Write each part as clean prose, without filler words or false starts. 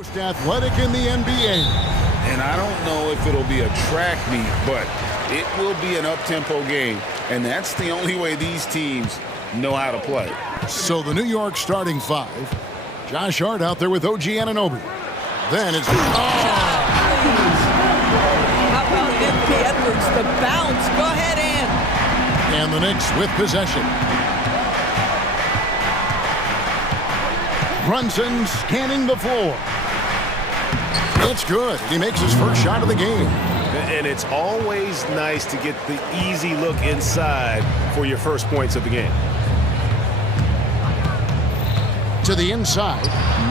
Most athletic in the NBA. And I don't know if it'll be a track meet, but it will be an up-tempo game. And that's the only way these teams know how to play. So the New York starting five. Josh Hart out there with OG Anunoby. Then it's... How about Anthony Edwards? The bounce. Go ahead, And the Knicks with possession. Brunson scanning the floor. It's good. He makes his first shot of the game. And it's always nice to get the easy look inside for your first points of the game. To the inside,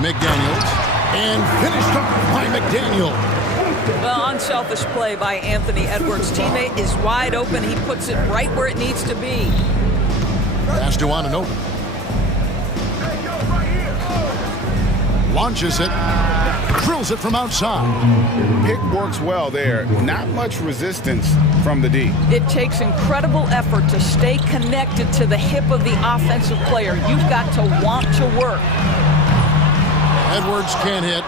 McDaniels. And finished off by McDaniel. Well, unselfish play by Anthony Edwards. Teammate is wide open. He puts it right where it needs to be. Pass to Anunoby. Launches it. Drills it from outside. Pick works well there. Not much resistance from the D. It takes incredible effort to stay connected to the hip of the offensive player. You've got to want to work. Edwards can't hit.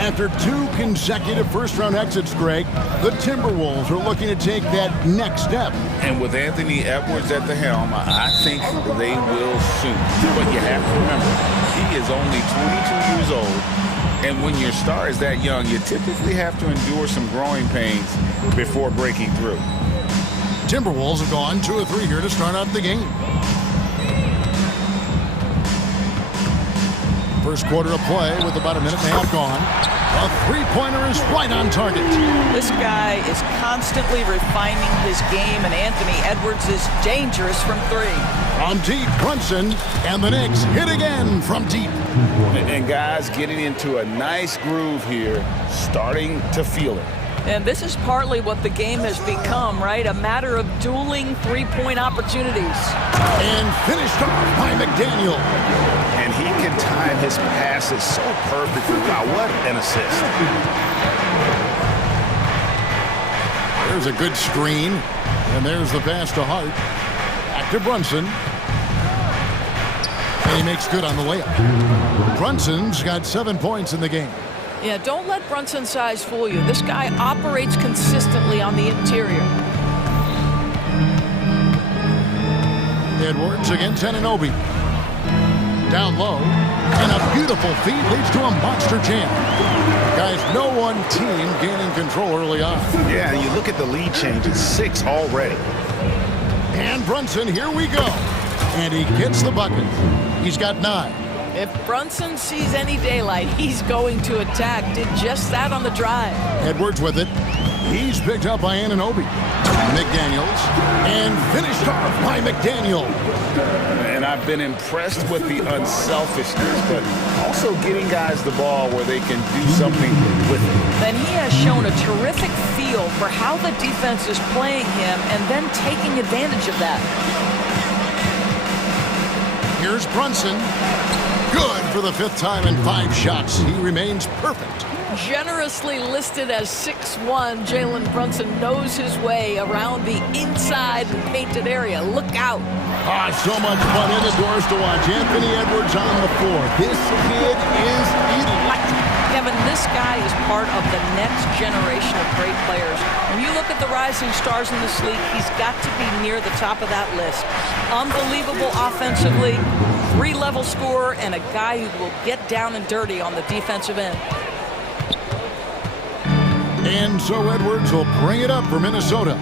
After two consecutive first-round exits, Greg, the Timberwolves are looking to take that next step. And with Anthony Edwards at the helm, I think they will soon. But you have to remember, he is only 22 years old. And when your star is that young, you typically have to endure some growing pains before breaking through. Timberwolves have gone 2 of 3 here to start out the game. First quarter of play with about a minute and a half gone. A three-pointer is right on target. This guy is constantly refining his game, and Anthony Edwards is dangerous from three. From deep, Brunson, and the Knicks hit again from deep. And guys getting into a nice groove here, starting to feel it. And this is partly what the game has become, right? A matter of dueling three-point opportunities. And finished off by McDaniel. And he can time his passes so perfectly. Wow, what an assist. There's a good screen. And there's the pass to Hart. Back to Brunson. And he makes good on the layup. Brunson's got 7 points in the game. Yeah, don't let Brunson's size fool you. This guy operates consistently on the interior. Edwards against Anunoby. Down low. And a beautiful feed leads to a monster jam. Guys, no one team gaining control early on. Yeah, you look at the lead change. It's 6 already. And Brunson, here we go. And he gets the bucket. He's got 9. If Brunson sees any daylight, he's going to attack. Did just that on the drive. Edwards with it. He's picked up by Anunoby. McDaniels. And finished off by McDaniel. And I've been impressed with the unselfishness, but also getting guys the ball where they can do something with it. Then he has shown a terrific feel for how the defense is playing him and then taking advantage of that. Here's Brunson. Good for the 5th time in 5 shots. He remains perfect. Generously listed as 6'1", Jalen Brunson knows his way around the inside painted area. Look out. So much fun indoors to watch. Anthony Edwards on the floor. This kid is electric. Kevin, this guy is part of the next generation of great players. When you look at the rising stars in this league, he's got to be near the top of that list. Unbelievable offensively, 3-level scorer, and a guy who will get down and dirty on the defensive end. And so Edwards will bring it up for Minnesota.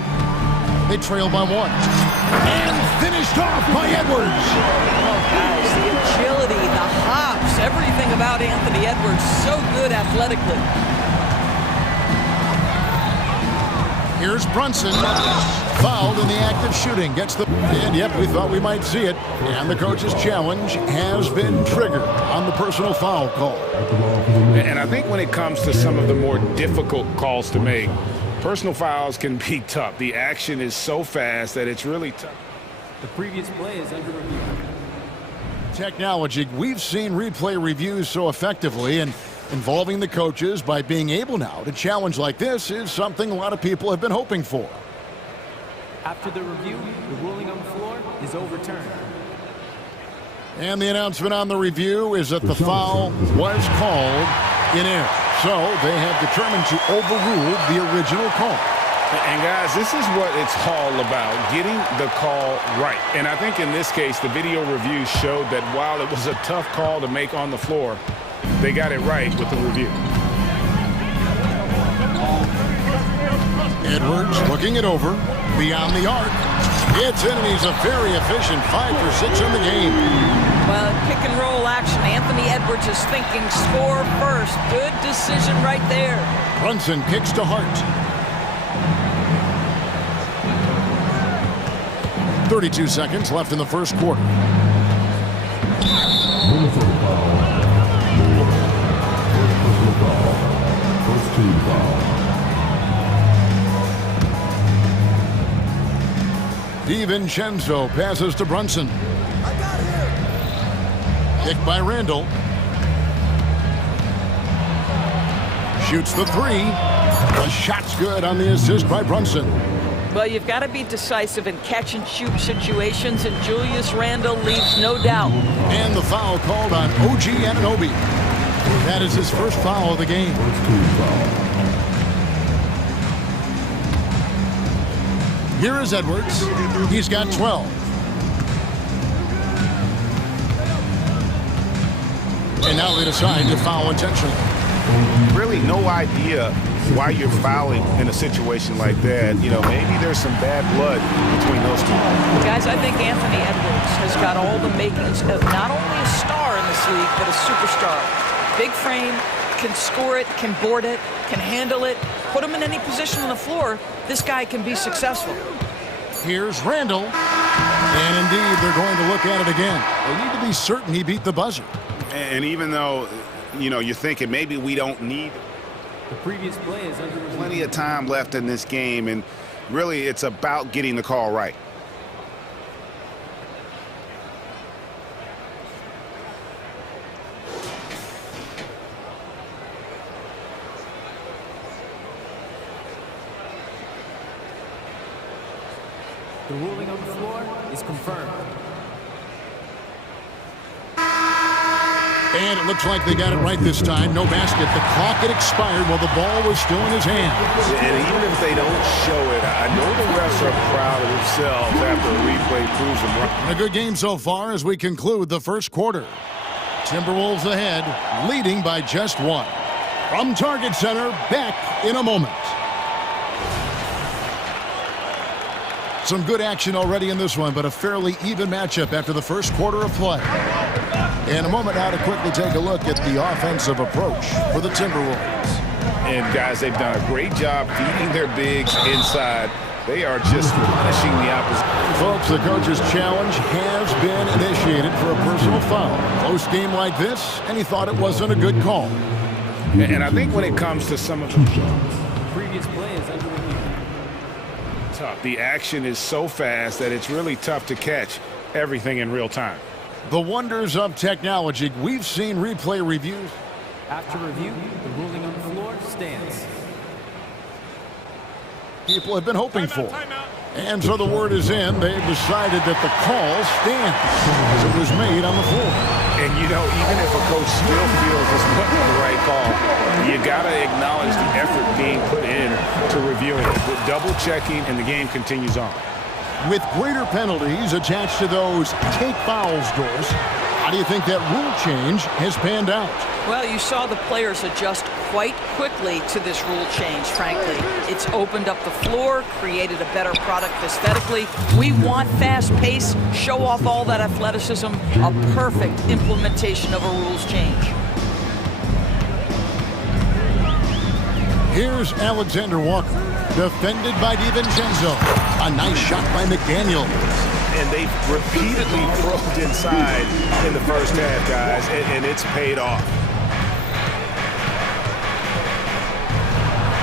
They trail by 1. And finished off by Edwards. Oh, guys, the agility, the hops, everything about Anthony Edwards, so good athletically. Here's Brunson. Fouled in the act of shooting. Gets the... And yep, we thought we might see it. And the coach's challenge has been triggered on the personal foul call. And I think when it comes to some of the more difficult calls to make, personal fouls can be tough. The action is so fast that it's really tough. The previous play is under review. Technology. We've seen replay reviews so effectively, and involving the coaches by being able now to challenge like this is something a lot of people have been hoping for. After the review, the ruling on the floor is overturned. And the announcement on the review is that the foul was called in error. So they have determined to overrule the original call. And guys, this is what it's all about, getting the call right. And I think in this case, the video review showed that while it was a tough call to make on the floor, they got it right with the review. Edwards looking it over, beyond the arc. It's in, and he's a very efficient 5 for 6 in the game. Well, pick and roll action. Anthony Edwards is thinking score first. Good decision right there. Brunson kicks to Hart. 32 seconds left in the first quarter. DiVincenzo passes to Brunson. Kick by Randall. Shoots the 3. The shot's good on the assist by Brunson. Well, you've got to be decisive in catch-and-shoot situations, and Julius Randle leaves no doubt. And the foul called on OG Anunoby. That is his first foul of the game. Here is Edwards. He's got 12. And now they decide to foul intentionally. Really no idea why you're fouling in a situation like that. You know, maybe there's some bad blood between those two. Guys, I think Anthony Edwards has got all the makings of not only a star in this league, but a superstar. Big frame, can score it, can board it, can handle it. Put him in any position on the floor, this guy can be successful. Here's Randall. And indeed, they're going to look at it again. They need to be certain he beat the buzzer. And even though, you know, you're thinking maybe we don't need The previous play is under review. plenty of time left in this game, and really it's about getting the call right. The ruling on the floor is confirmed. And it looks like they got it right this time. No basket. The clock had expired while the ball was still in his hand. And even if they don't show it, I know the refs are proud of themselves after a replay proves them right. A good game so far as we conclude the first quarter. Timberwolves ahead, leading by just 1. From Target Center, back in a moment. Some good action already in this one, but a fairly even matchup after the first quarter of play. In a moment now to quickly take a look at the offensive approach for the Timberwolves. And guys, they've done a great job feeding their bigs inside. They are just punishing the opposition. Folks, the coach's challenge has been initiated for a personal foul. Close game like this, and he thought it wasn't a good call. And I think when it comes to some of the The previous play is under review. tough, the action is so fast that it's really tough to catch everything in real time. The wonders of technology. We've seen replay reviews. After review, the ruling on the floor stands. People have been hoping for. And so the word is in. They've decided that the call stands as it was made on the floor. And, you know, even if a coach still feels this wasn't the right call, you got to acknowledge the effort being put in to reviewing it. With double checking, and the game continues on. With greater penalties attached to those take fouls doors, how do you think that rule change has panned out? Well, you saw the players adjust quite quickly to this rule change, frankly. It's opened up the floor, created a better product aesthetically. We want fast pace, show off all that athleticism, a perfect implementation of a rules change. Here's Alexander Walker, defended by DiVincenzo. A nice shot by McDaniel. And they've repeatedly probed inside in the first half, guys, and it's paid off.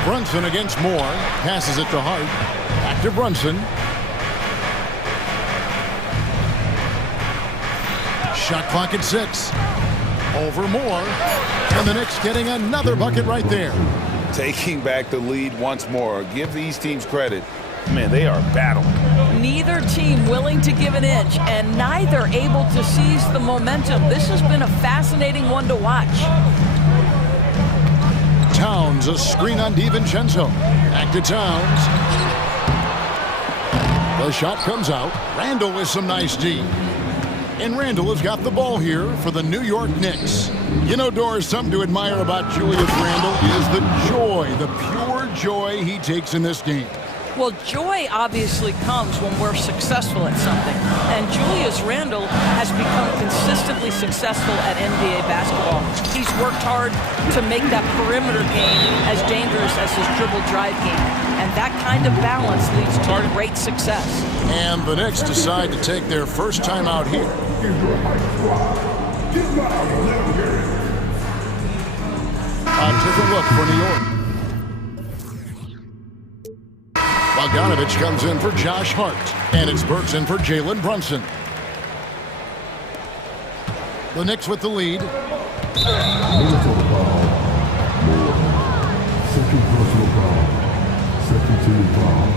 Brunson against Moore. Passes it to Hart. Back to Brunson. Shot clock at 6. Over Moore. And the Knicks getting another bucket right there. Taking back the lead once more. Give these teams credit. Man, they are battling. Neither team willing to give an inch, and neither able to seize the momentum. This has been a fascinating one to watch. Towns, a screen on DiVincenzo. Back to Towns. The shot comes out. Randall with some nice D. And Randall has got the ball here for the New York Knicks. You know, Doris, something to admire about Julius Randall is the joy, the pure joy he takes in this game. Well, joy obviously comes when we're successful at something. And Julius Randle has become consistently successful at NBA basketball. He's worked hard to make that perimeter game as dangerous as his dribble drive game. And that kind of balance leads to great success. And the Knicks decide to take their first time out here. A different look for New York. Bogdanovich comes in for Josh Hart. And it's Burks in for Jalen Brunson. The Knicks with the lead. Second personal foul. Second team foul.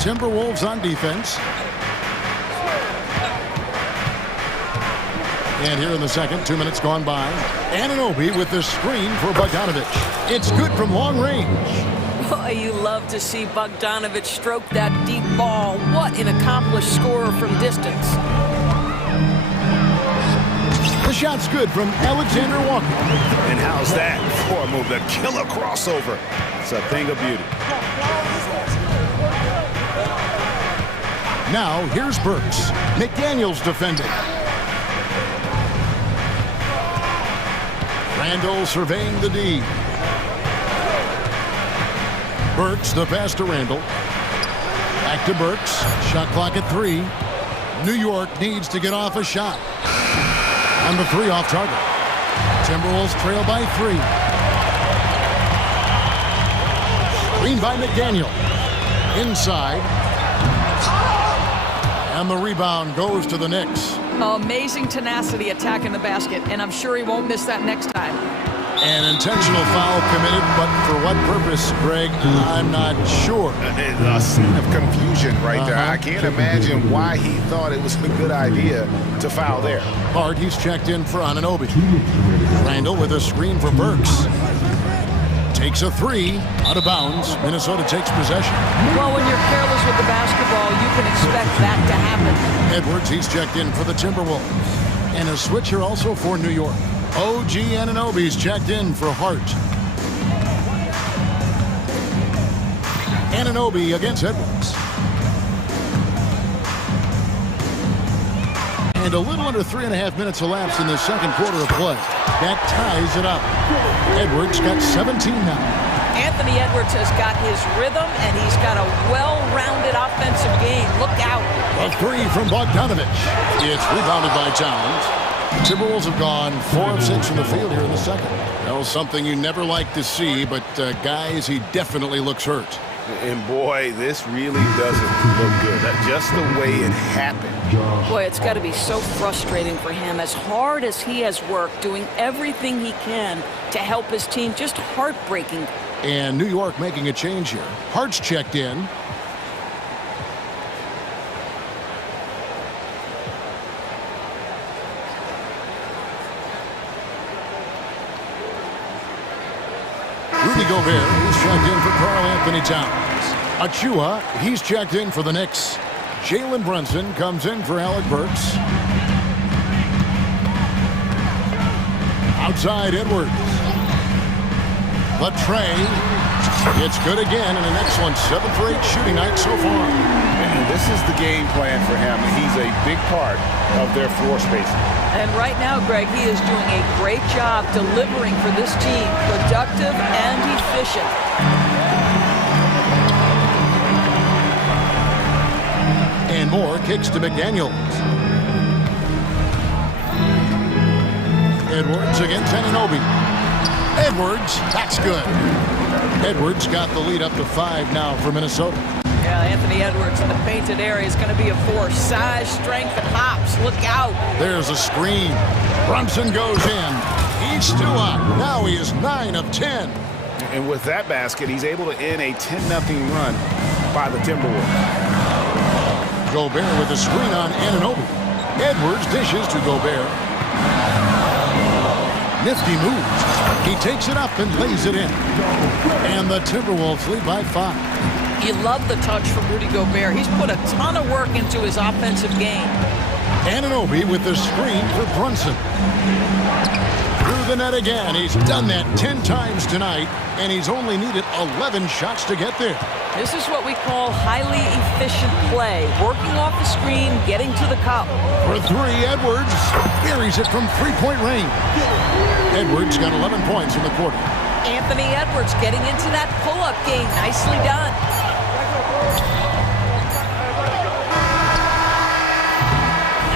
Timberwolves on defense. And here in the second, 2 minutes gone by. Anunoby with the screen for Bogdanovich. It's good from long range. Boy, you love to see Bogdanovich stroke that deep ball. What an accomplished scorer from distance. The shot's good from Alexander Walker. And how's that for a move? The killer crossover. It's a thing of beauty. Now, here's Burks. McDaniels defending. Randall surveying the D. Burks, the pass to Randall. Back to Burks. Shot clock at 3. New York needs to get off a shot. And the 3 off target. Timberwolves trail by 3. Screen by McDaniel. Inside. And the rebound goes to the Knicks. Amazing tenacity attacking the basket, and I'm sure he won't miss that next time. An intentional foul committed, but for what purpose, Greg, I'm not sure. A scene of confusion right there. I can't imagine why he thought it was a good idea to foul there. Hart, he's checked in for Anunoby. Randall with a screen for Burks. Takes a 3, out of bounds. Minnesota takes possession. Well, when you're careless with the basketball, you can expect that to happen. Edwards, he's checked in for the Timberwolves. And a switcher also for New York. OG Anunoby's checked in for Hart. Anunoby against Edwards. And a little under 3.5 minutes elapsed in the second quarter of play. That ties it up. Edwards got 17 now. Anthony Edwards has got his rhythm, and he's got a well-rounded offensive game. Look out. A 3 from Bogdanovich. It's rebounded by Towns. Timberwolves have gone 4 of 6 from the field here in the second. Well, something you never like to see, but guys, he definitely looks hurt. And boy, this really doesn't look good. Just the way it happened. Boy, it's got to be so frustrating for him. As hard as he has worked, doing everything he can to help his team, just heartbreaking. And New York making a change here. Hart's checked in. Rudy Gobert, he's checked in for Karl Anthony Towns. Achua, he's checked in for the Knicks. Jalen Brunson comes in for Alec Burks. Outside Edwards. Latre. It's good again, and an excellent 7 for 8 shooting night so far. And this is the game plan for him. He's a big part of their floor spacing. And right now, Greg, he is doing a great job delivering for this team. Productive and efficient. And more kicks to McDaniels. Edwards against Anunoby. Edwards, that's good. Edwards got the lead up to 5 now for Minnesota. Yeah, Anthony Edwards in the painted area is going to be a force. Size, strength, and hops. Look out. There's a screen. Brunson goes in. He's still on. Now he is 9 of 10. And with that basket, he's able to end a 10-0 run by the Timberwolves. Gobert with the screen on Anunoby. Edwards dishes to Gobert. Nifty moves. He takes it up and lays it in. And the Timberwolves lead by 5. You love the touch from Rudy Gobert. He's put a ton of work into his offensive game. Anunoby with the screen for Brunson. Through the net again. He's done that 10 times tonight, and he's only needed 11 shots to get there. This is what we call highly efficient play. Working off the screen, getting to the cup. For 3, Edwards buries it from three-point range. Edwards got 11 points in the quarter. Anthony Edwards getting into that pull-up game. Nicely done.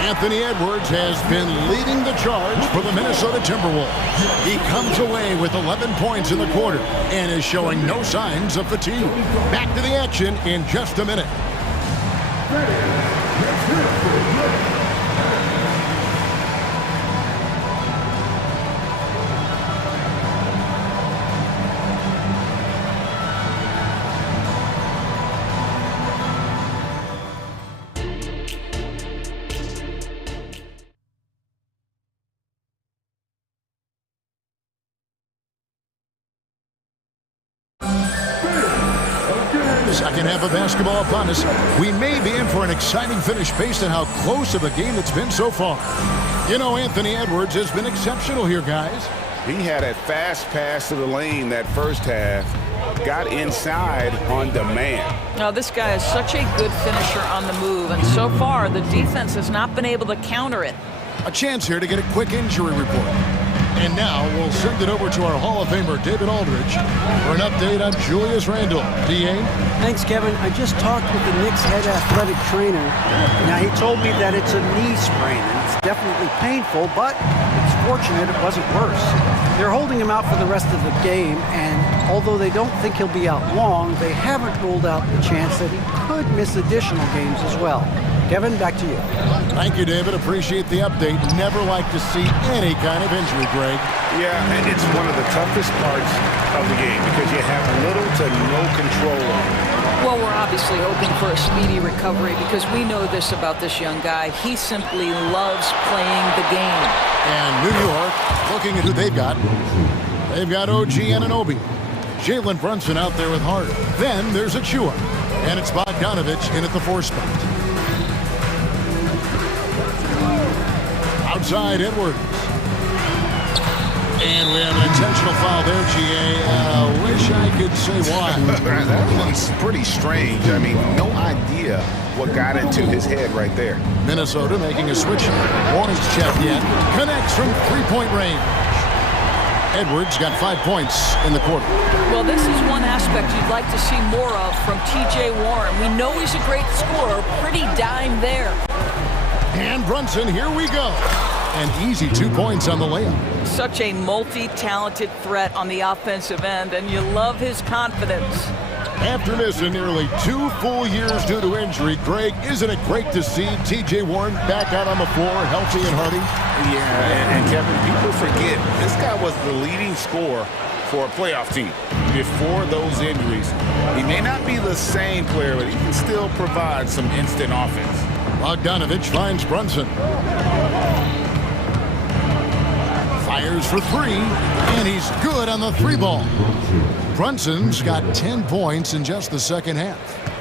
Anthony Edwards has been leading the charge for the Minnesota Timberwolves. He comes away with 11 points in the quarter and is showing no signs of fatigue. Back to the action in just a minute. Second half of basketball upon us. We may be in for an exciting finish based on how close of a game it's been so far. You know, Anthony Edwards has been exceptional here, guys. He had a fast pass to the lane that first half. Got inside on demand. Now, this guy is such a good finisher on the move, and so far the defense has not been able to counter it. A chance here to get a quick injury report. And now we'll send it over to our Hall of Famer, David Aldridge, for an update on Julius Randle. DA? Thanks, Kevin. I just talked with the Knicks head athletic trainer. Now, he told me that it's a knee sprain, and it's definitely painful, but it's fortunate it wasn't worse. They're holding him out for the rest of the game, and although they don't think he'll be out long, they haven't ruled out the chance that he could miss additional games as well. Kevin, back to you. Thank you, David. Appreciate the update. Never like to see any kind of injury, Greg. Yeah, and it's one of the toughest parts of the game because you have little to no control over it. Well, we're obviously hoping for a speedy recovery because we know this about this young guy. He simply loves playing the game. And New York, looking at who they've got. They've got OG Anunoby. Jalen Brunson out there with Hart. Then there's Achua. And it's Bogdanovich in at the 4 spot. Outside Edwards. And we have an intentional foul there, GA. Wish I could say why. That one's pretty strange. I mean, no idea what got into his head right there. Minnesota making a switch. Warren's check in. Connects from three-point range. Edwards got 5 points in the quarter. Well, this is one aspect you'd like to see more of from T.J. Warren. We know he's a great scorer. Pretty dime there. And Brunson, here we go. An easy 2 points on the layup. Such a multi-talented threat on the offensive end, and you love his confidence. After missing nearly 2 full years due to injury, Greg, isn't it great to see T.J. Warren back out on the floor, healthy and hearty? Yeah, and Kevin, people forget, this guy was the leading scorer for a playoff team before those injuries. He may not be the same player, but he can still provide some instant offense. Bogdanovich finds Brunson. Fires for 3, and he's good on the 3 ball. Brunson's got 10 points in just the second half.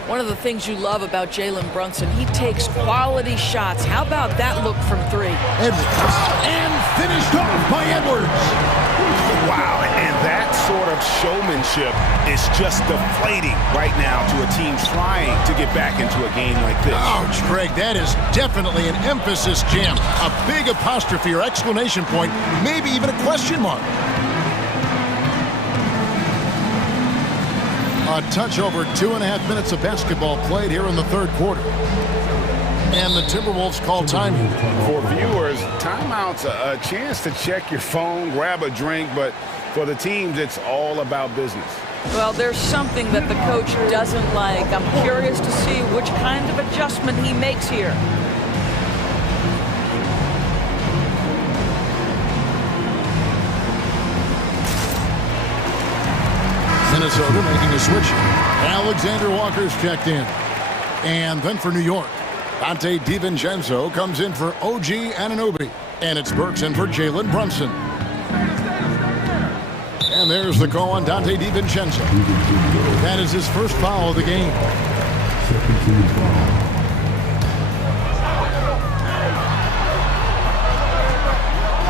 One of the things you love about Jalen Brunson, he takes quality shots. How about that look from 3? Edwards, and finished off by Edwards. Wow, and that sort of showmanship is just deflating right now to a team trying to get back into a game like this. Ouch, Greg, that is definitely an emphasis jam. A big apostrophe or exclamation point, maybe even a question mark. A touch over 2.5 minutes of basketball played here in the third quarter. And the Timberwolves call timing. For viewers, timeout's a chance to check your phone, grab a drink, but for the teams, it's all about business. Well, there's something that the coach doesn't like. I'm curious to see which kind of adjustment he makes here. Minnesota making a switch. Alexander Walker's checked in. And then for New York, Dante DiVincenzo comes in for OG Anunoby. And it's Burks in for Jalen Brunson. And there's the call on Dante DiVincenzo. That is his first foul of the game. Second team foul.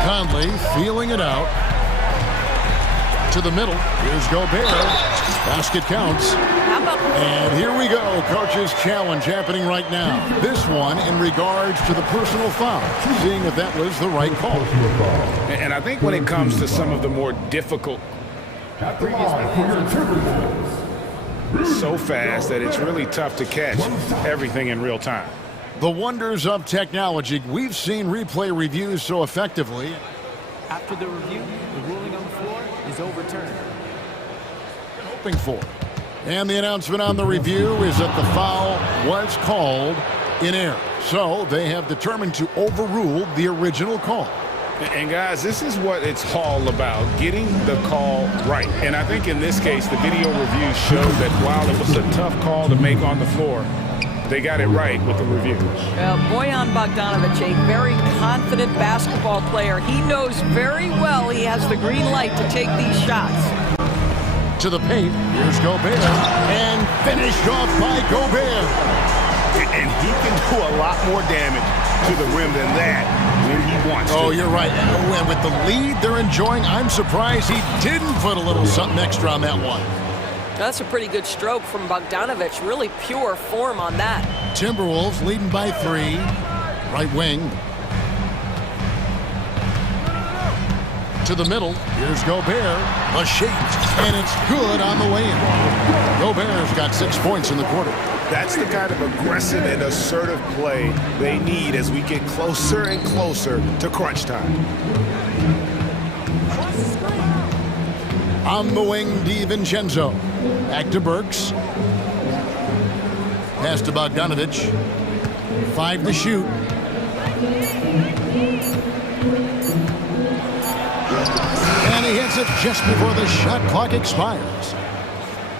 Conley feeling it out. To the middle. Here's Gobert. Basket counts. How about And here we go. Coach's challenge happening right now. This one in regards to the personal foul. Seeing if that was the right call. And I think when it comes to some of the more difficult, At the line for your Timberwolves. so fast that it's really tough to catch everything in real time. The wonders of technology. We've seen replay reviews so effectively. After the review, the ruling on the floor is overturned. Hoping for. And the announcement on the review is that the foul was called in error. So they have determined to overrule the original call. And guys, this is what it's all about, getting the call right. And I think in this case, the video review showed that while it was a tough call to make on the floor, they got it right with the review. Bojan Bogdanovic, a very confident basketball player. He knows very well he has the green light to take these shots. To the paint, here's Gobert, and finished off by Gobert. And he can do a lot more damage to the rim than that when he wants to. Oh, you're right. And with the lead they're enjoying, I'm surprised he didn't put a little something extra on that one. That's a pretty good stroke from Bogdanovic. Really pure form on that. Timberwolves leading by 3. Right wing. To the middle. Here's Gobert. A shake. And it's good on the way in. Gobert's got 6 points in the quarter. That's the kind of aggressive and assertive play they need as we get closer and closer to crunch time. On the wing, DiVincenzo. Back to Burks. Pass to Bogdanovic. 5 to shoot. And he hits it just before the shot clock expires.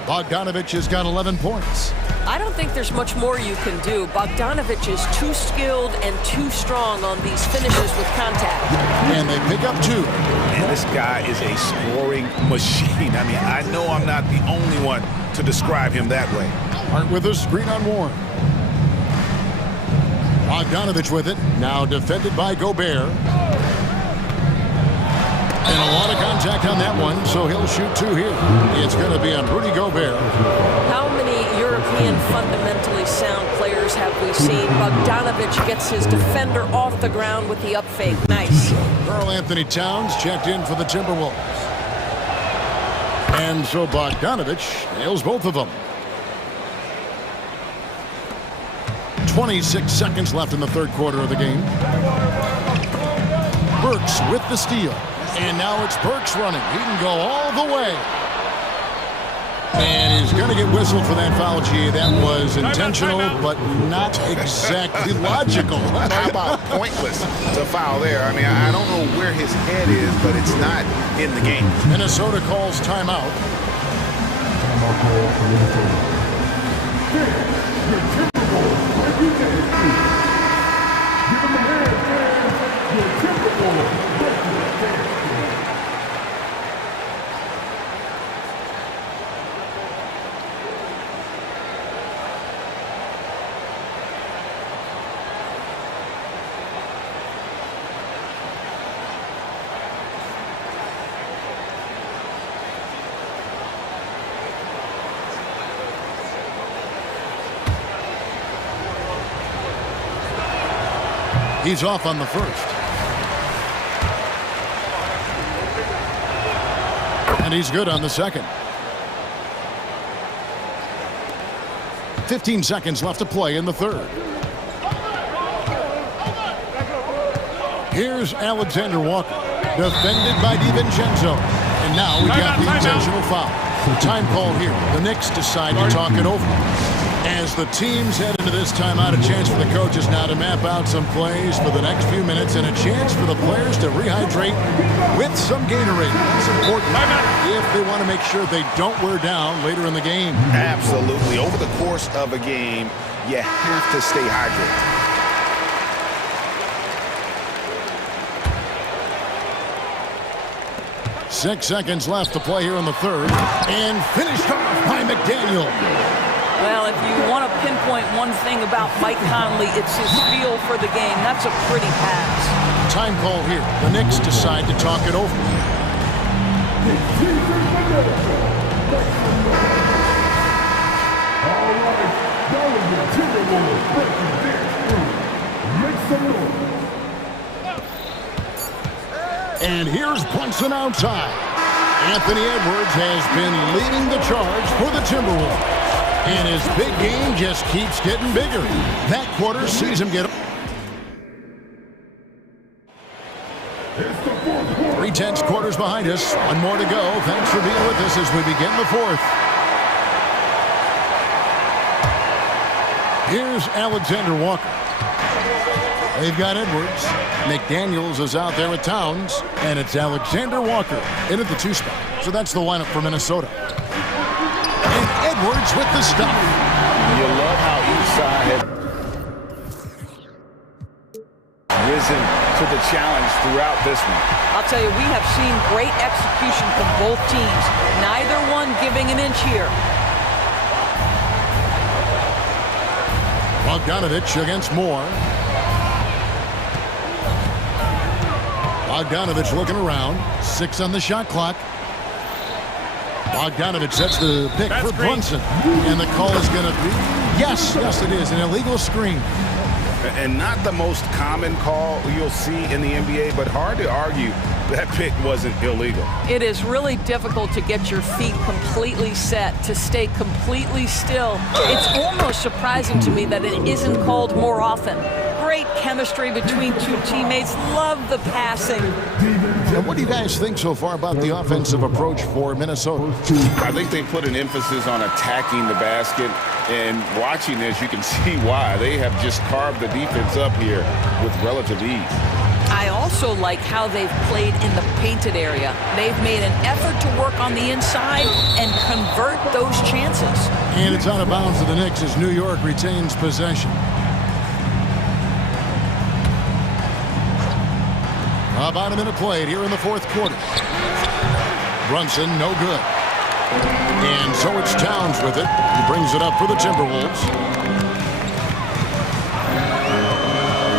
Bogdanovic has got 11 points. I don't think there's much more you can do. Bogdanovic is too skilled and too strong on these finishes with contact. And they pick up 2. And this guy is a scoring machine. I mean, I know I'm not the only one to describe him that way. Hart with a screen on Warren. Bogdanovic with it. Now defended by Gobert. And a lot of contact on that one, so he'll shoot 2 here. It's going to be on Rudy Gobert. How many European fundamentally sound players have we seen? Bogdanovic gets his defender off the ground with the up fake. Nice. Karl Anthony Towns checked in for the Timberwolves. And so Bogdanovic nails both of them. 26 seconds left in the third quarter of the game. Burks with the steal. And now it's Burks running. He can go all the way. And he's going to get whistled for that foul, G. That was intentional, but not exactly logical. How about pointless to foul there? I mean, I don't know where his head is, but it's not in the game. Minnesota calls timeout. Timeout call for Minnesota. Your Timberwolves, you can give them a hand, your Timberwolves. He's off on the first. And he's good on the second. 15 seconds left to play in the third. Here's Alexander Walker, defended by DiVincenzo. And now we got the intentional foul. Time call here. The Knicks decide to talk it over. As the teams head into this timeout, a chance for the coaches now to map out some plays for the next few minutes and a chance for the players to rehydrate with some Gatorade. That's important if they want to make sure they don't wear down later in the game. Absolutely. Over the course of a game, you have to stay hydrated. 6 seconds left to play here in the third. And finished off by McDaniel. Well, if you want to pinpoint one thing about Mike Conley, it's his feel for the game. That's a pretty pass. Time call here. The Knicks decide to talk it over. All right, that was the Timberwolves breaking dance through. Make some noise. And here's Brunson outside. Anthony Edwards has been leading the charge for the Timberwolves. And his big game just keeps getting bigger. That quarter sees him get 3/10 quarters behind us. One more to go. Thanks for being with us as we begin the fourth. Here's Alexander Walker. They've got Edwards. McDaniels is out there with Towns. And it's Alexander Walker in at the 2 spot. So that's the lineup for Minnesota. And Edwards with the stop. You love how each side has risen to the challenge throughout this one. I'll tell you, we have seen great execution from both teams. Neither one giving an inch here. Bogdanovich against Moore. Bogdanovich looking around. 6 on the shot clock. Bogdanovich sets the pick for Brunson. And the call is going to be, yes, it is, an illegal screen. And not the most common call you'll see in the NBA, but hard to argue that pick wasn't illegal. It is really difficult to get your feet completely set, to stay completely still. It's almost surprising to me that it isn't called more often. Great chemistry between two teammates. Love the passing. And what do you guys think so far about the offensive approach for Minnesota? I think they put an emphasis on attacking the basket, and watching this, you can see why. They have just carved the defense up here with relative ease. I also like how they've played in the painted area. They've made an effort to work on the inside and convert those chances. And it's out of bounds to the Knicks as New York retains possession. About a minute played here in the fourth quarter. Brunson, no good. And so it's Towns with it. He brings it up for the Timberwolves.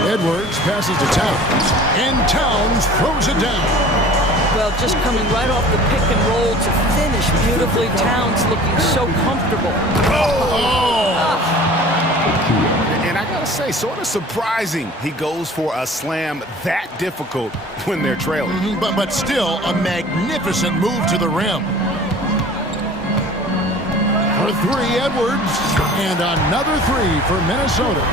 Edwards passes to Towns. And Towns throws it down. Well, just coming right off the pick and roll to finish beautifully. Towns looking so comfortable. And I gotta say, sort of surprising he goes for a slam that difficult when they're trailing. But still a magnificent move to the rim. For 3, Edwards, and another 3 for Minnesota.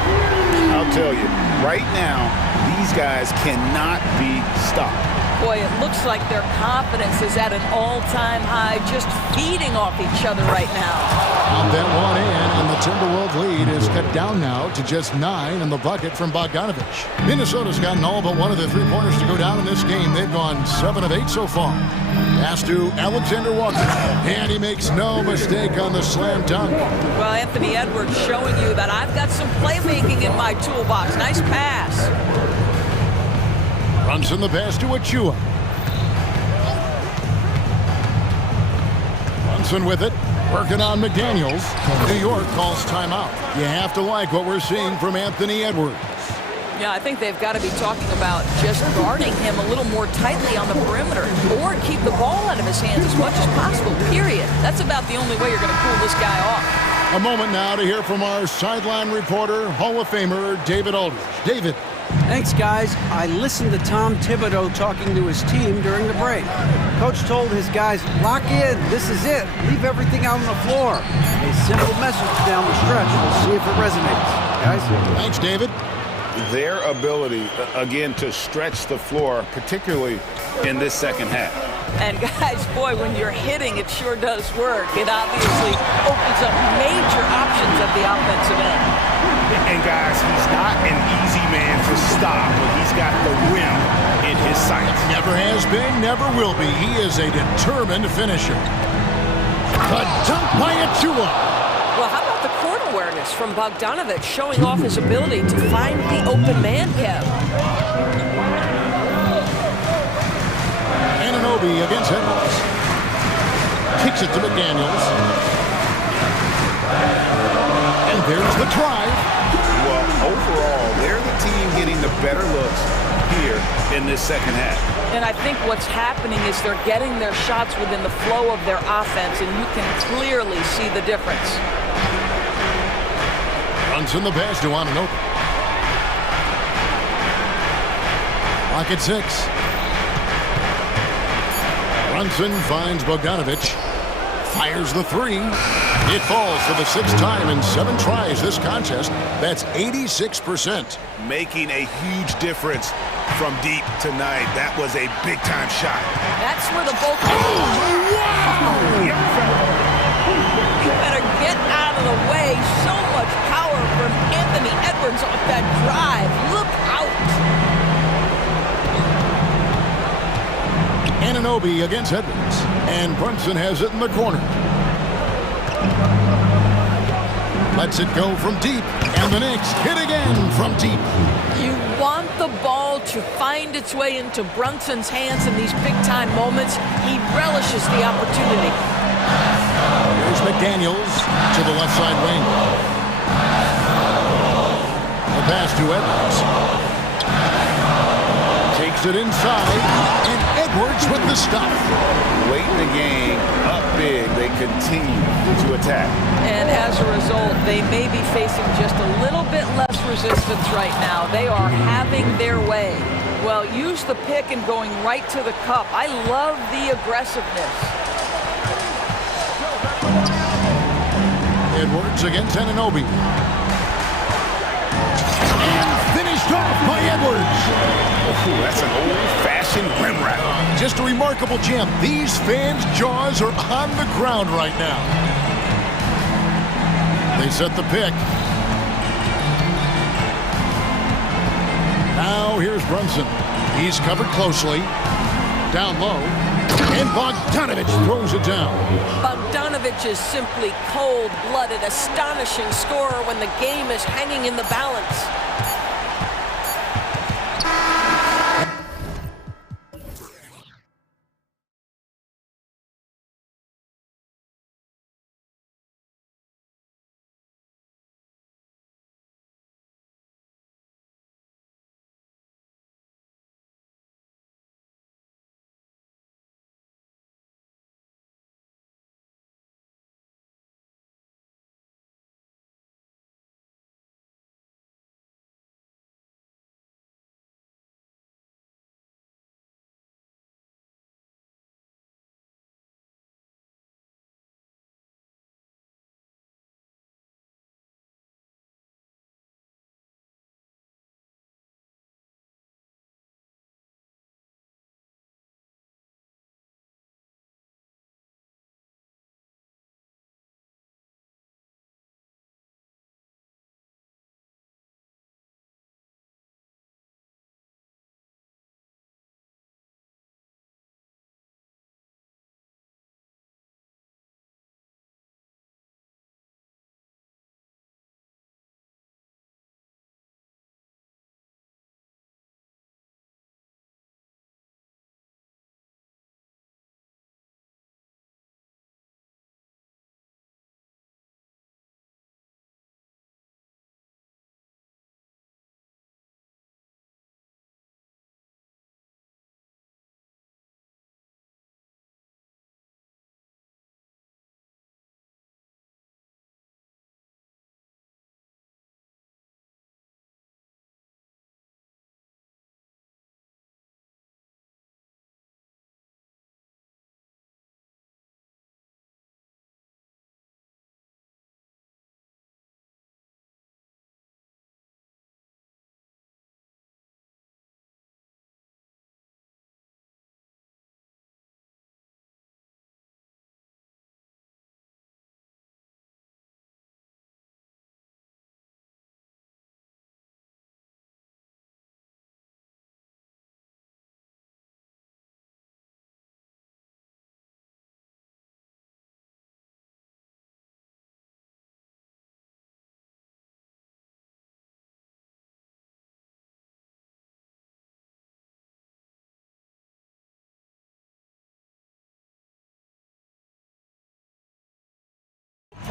I'll tell you, right now, these guys cannot be stopped. Boy, it looks like their confidence is at an all-time high, just feeding off each other right now. Out that one in, and the Timberwolves lead is cut down now to just 9 in the bucket from Bogdanovich. Minnesota's gotten all but one of the 3-pointers to go down in this game. They've gone 7 of 8 so far. Pass to Alexander Walker, and he makes no mistake on the slam dunk. Well, Anthony Edwards showing you that I've got some playmaking in my toolbox. Nice pass. Brunson the pass to Achua. Brunson with it, working on McDaniels. New York calls timeout. You have to like what we're seeing from Anthony Edwards. Yeah, I think they've got to be talking about just guarding him a little more tightly on the perimeter or keep the ball out of his hands as much as possible, period. That's about the only way you're going to pull this guy off. A moment now to hear from our sideline reporter, Hall of Famer David Aldridge. David. Thanks, guys. I listened to Tom Thibodeau talking to his team during the break. Coach told his guys, lock in, this is it. Leave everything out on the floor. A simple message down the stretch. We'll see if it resonates. Guys? Thanks, David. Their ability, again, to stretch the floor, particularly in this second half. And guys, boy, when you're hitting, it sure does work. It obviously opens up major options at the offensive end. And guys, he's not an easy man to stop, but he's got the rim in his sights. Never has been, never will be. He is a determined finisher. The dunk by Achua. Well, how about the court awareness from Bogdanovic showing off his ability to find the open man, Kev? Anunoby against Edwards. Kicks it to McDaniels. And there's the drive. Well, overall, they're the team getting the better looks here in this second half. And I think what's happening is they're getting their shots within the flow of their offense, and you can clearly see the difference. Runs in the pass to Anunoby. Clock at 6. Brunson finds Bogdanovic. Fires the three. It falls for the 6th time in 7 tries this contest. That's 86%. Making a huge difference from deep tonight. That was a big-time shot. That's where the ball... Wow! You better get out of the way. So much power from Anthony Edwards off that drive. Look out! Anunoby against Edwards. And Brunson has it in the corner. Lets it go from deep. And the Knicks hit again from deep. You want the ball to find its way into Brunson's hands in these big-time moments. He relishes the opportunity. Here's McDaniels to the left side wing. The pass to Edwards. Takes it inside, and Edwards with the stop. Late in the game, up big, they continue to attack. And as a result, they may be facing just a little bit less resistance right now. They are having their way. Well, use the pick and going right to the cup. I love the aggressiveness. Edwards against Anunoby. And finished off by Edwards. Oh, that's an old-fashioned rim wrap. Just a remarkable jam. These fans' jaws are on the ground right now. They set the pick. Now here's Brunson. He's covered closely. Down low. And Bogdanovic throws it down. Bogdanovic is simply cold-blooded, astonishing scorer when the game is hanging in the balance.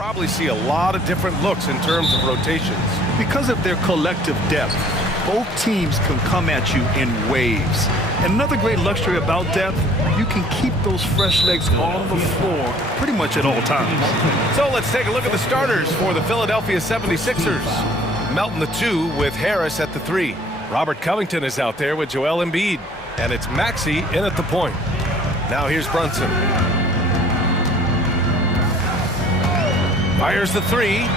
probably see a lot of different looks in terms of rotations. Because of their collective depth, both teams can come at you in waves. And another great luxury about depth, you can keep those fresh legs on the floor pretty much at all times. So let's take a look at the starters for the Philadelphia 76ers. Melton the 2 with Harris at the 3. Robert Covington is out there with Joel Embiid. And it's Maxey in at the point. Now here's Brunson. Fires the 3.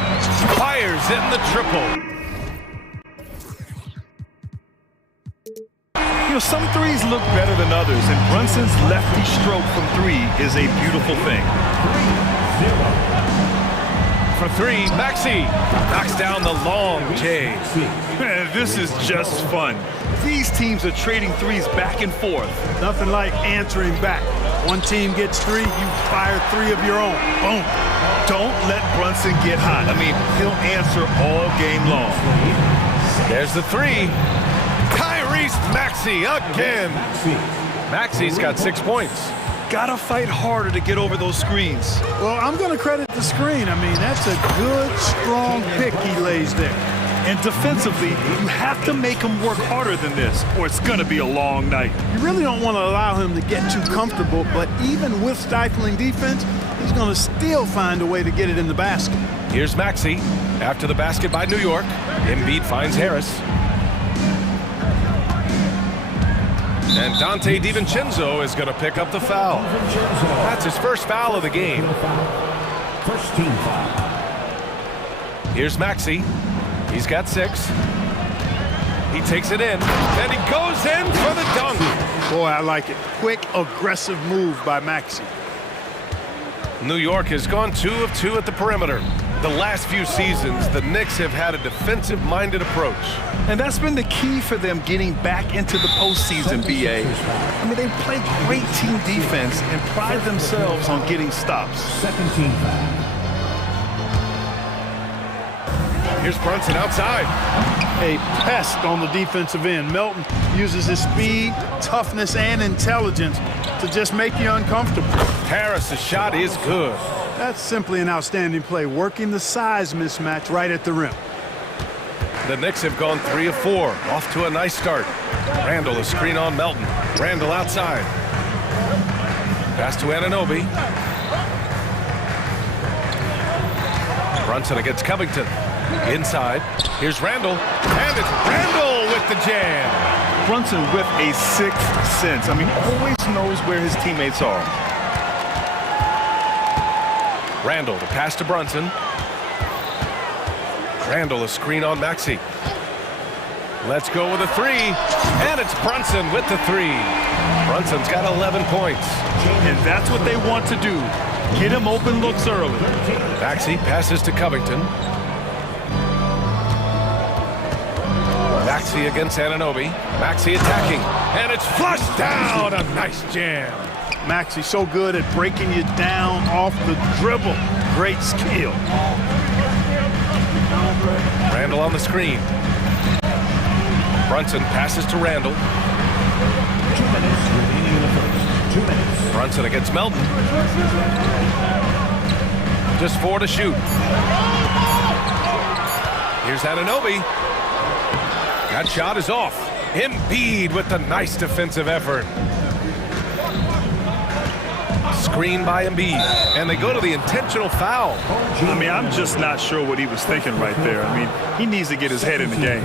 Fires in the triple. You know, some threes look better than others, and Brunson's lefty stroke from 3 is a beautiful thing. For 3, Maxey knocks down the long J. Man, this is just fun. These teams are trading threes back and forth. Nothing like answering back. One team gets 3, you fire 3 of your own. Boom. Don't let Brunson get hot. I mean, he'll answer all game long. There's the 3. Tyrese Maxey again. Maxey's got 6 points. Gotta fight harder to get over those screens. Well, I'm going to credit the screen. I mean, that's a good, strong pick he lays there. And defensively, you have to make him work harder than this, or it's going to be a long night. You really don't want to allow him to get too comfortable, but even with stifling defense, he's going to still find a way to get it in the basket. Here's Maxey after the basket by New York. Embiid finds Harris. And Dante DiVincenzo is going to pick up the foul. That's his first foul of the game. First team foul. Here's Maxey. He's got 6. He takes it in, and he goes in for the dunk. Boy, I like it. Quick, aggressive move by Maxey. New York has gone 2 of 2 at the perimeter. The last few seasons, the Knicks have had a defensive-minded approach. And that's been the key for them getting back into the postseason, B.A. I mean, they play great team defense and pride themselves on getting stops. Second team foul. Here's Brunson outside. A pest on the defensive end. Melton uses his speed, toughness, and intelligence to just make you uncomfortable. Harris' shot is good. That's simply an outstanding play, working the size mismatch right at the rim. The Knicks have gone 3 of 4, off to a nice start. Randall, a screen on Melton. Randall outside. Pass to Anunoby. Brunson against Covington. Inside. Here's Randall. And it's Randall with the jam. Brunson with a 6th sense. I mean, always knows where his teammates are. Randall, the pass to Brunson. Randall, a screen on Maxey. Let's go with a 3. And it's Brunson with the 3. Brunson's got 11 points. And that's what they want to do. Get him open looks early. Maxey passes to Covington. Maxey against Anunoby. Maxey attacking. And it's flushed down. A nice jam. Maxey so good at breaking you down off the dribble. Great skill. Randall on the screen. Brunson passes to Randall. 2 minutes remaining in the first. 2 minutes. Brunson against Melton. Just 4 to shoot. Here's Anunoby. That shot is off. Embiid with the nice defensive effort. Screen by Embiid, and they go to the intentional foul. I mean, I'm just not sure what he was thinking right there. I mean, he needs to get his head in the game.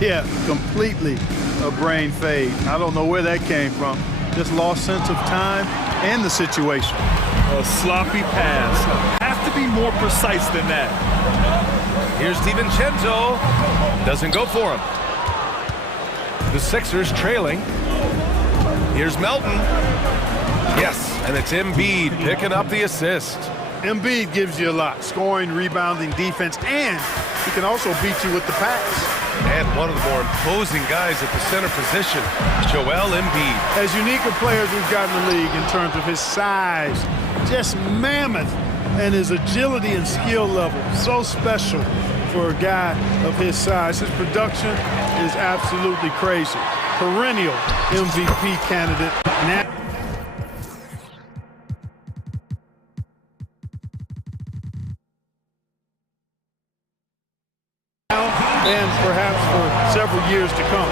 Yeah, completely a brain fade. I don't know where that came from. Just lost sense of time and the situation. A sloppy pass. Have to be more precise than that. Here's DiVincenzo. Doesn't go for him. The Sixers trailing. Here's Melton. Yes, and it's Embiid picking up the assist. Embiid gives you a lot. Scoring, rebounding, defense, and he can also beat you with the pass. And one of the more imposing guys at the center position, Joel Embiid. As unique a player as we've got in the league in terms of his size, just mammoth, and his agility and skill level. So special for a guy of his size. His production is absolutely crazy. Perennial MVP candidate. Now and perhaps for several years to come.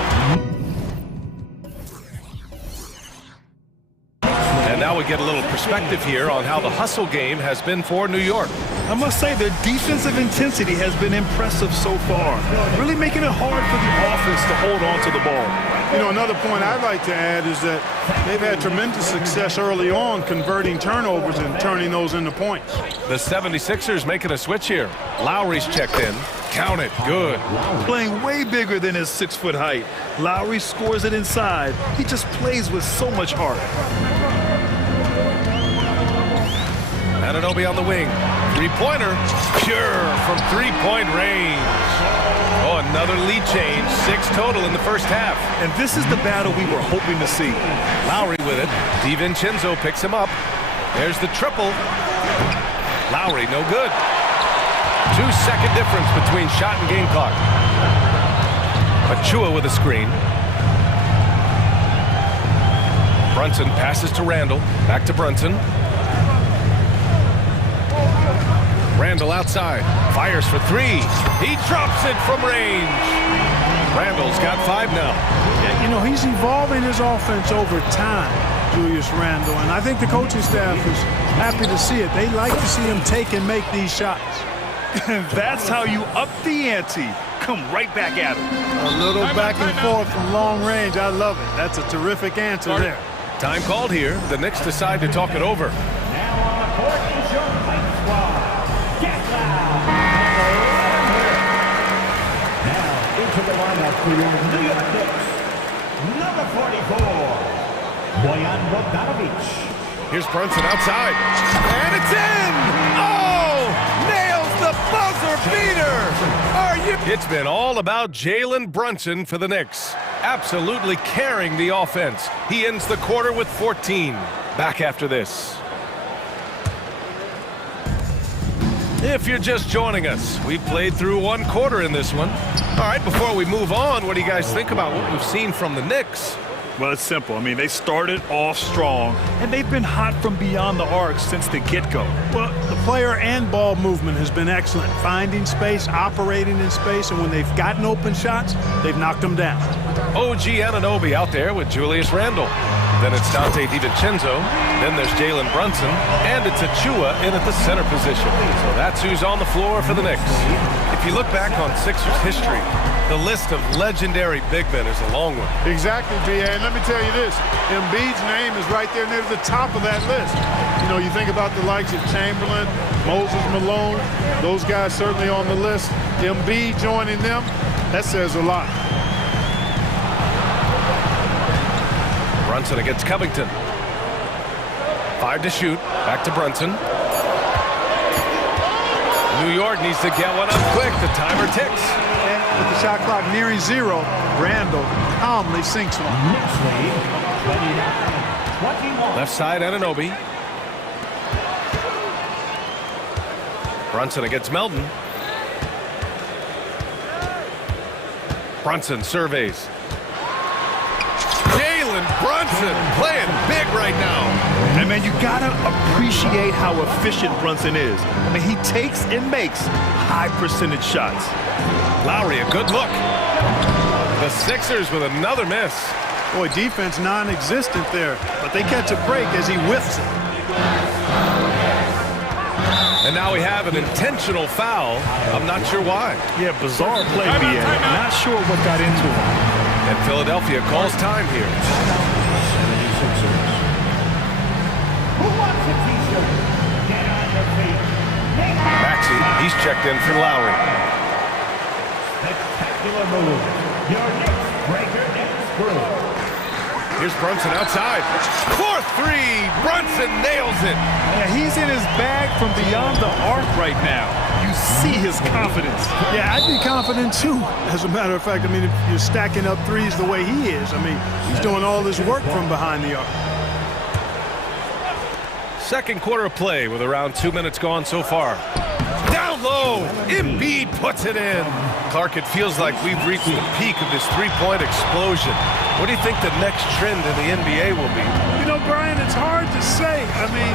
And now we get a little perspective here on how the hustle game has been for New York. I must say their defensive intensity has been impressive so far, really making it hard for the offense to hold on to the ball. You know, another point I'd like to add is that they've had tremendous success early on converting turnovers and turning those into points. The 76ers making a switch here. Lowry's checked in. Count it. Good. Playing way bigger than his 6-foot height. Lowry scores it inside. He just plays with so much heart. Anunoby on the wing. Three-pointer. Pure from three-point range. Oh, another lead change. 6 total in the first half. And this is the battle we were hoping to see. Lowry with it. DiVincenzo picks him up. There's the triple. Lowry, no good. 2-second difference between shot and game clock. Achua with a screen. Brunson passes to Randall. Back to Brunson. Randall outside. Fires for 3. He drops it from range. Randall's got 5 now. Yeah, you know, he's evolving his offense over time, Julius Randall, and I think the coaching staff is happy to see it. They like to see him take and make these shots. That's how you up the ante. Come right back at him. A little back and forth from long range. I love it. That's a terrific answer there. Time called here. The Knicks decide to talk it over. Now on the court is your fight squad. Get loud. Now into the lineup for your New York Knicks. Number 44, Bojan Bogdanovic. Here's Brunson outside. And it's in! Oh! Nails the buzzer beater! It's been all about Jalen Brunson for the Knicks. Absolutely carrying the offense. He ends the quarter with 14. Back after this. If you're just joining us, we've played through 1 quarter in this one. All right, before we move on, what do you guys think about what we've seen from the Knicks? Well, it's simple. I mean, they started off strong, and they've been hot from beyond the arc since the get-go. Well, the player and ball movement has been excellent. Finding space, operating in space, and when they've gotten open shots, they've knocked them down. OG Anunoby out there with Julius Randle. Then it's Dante DiVincenzo. Then there's Jalen Brunson. And it's Achua in at the center position. So that's who's on the floor for the Knicks. If you look back on Sixers history, the list of legendary big men is a long one. Exactly, B.A. And let me tell you this. Embiid's name is right there near the top of that list. You know, you think about the likes of Chamberlain, Moses Malone, those guys certainly on the list. Embiid joining them, that says a lot. Brunson against Covington. 5 to shoot. Back to Brunson. New York needs to get one up quick. The timer ticks. And with the shot clock nearing 0, Randall calmly sinks one. Next lead, 29-21. Left side, Anunoby. Brunson against Melton. Brunson surveys. Brunson playing big right now. And man, you gotta appreciate how efficient Brunson is. I mean, he takes and makes high percentage shots. Lowry, a good look. The Sixers with another miss. Boy, defense non-existent there, but they catch a break as he whiffs it. And now we have an intentional foul. I'm not sure why. Yeah, bizarre play, B.A. Not sure what got into him. And Philadelphia calls time here. Who wants a t-shirt? Get on your feet. Maxey, he's checked in for Lowry. Spectacular move. Your next breaker is through. Here's Brunson outside. 4-3. Brunson nails it. Yeah, he's in his bag from beyond the arc right now. You see his confidence. Yeah, I'd be confident too. As a matter of fact, I mean, if you're stacking up threes the way he is, I mean, he's doing all this work from behind the arc. Second quarter of play with around 2 minutes gone so far. Down low. Embiid puts it in. Clark, it feels like we've reached the peak of this three-point explosion. What do you think the next trend in the NBA will be? You know, Brian, it's hard to say. I mean,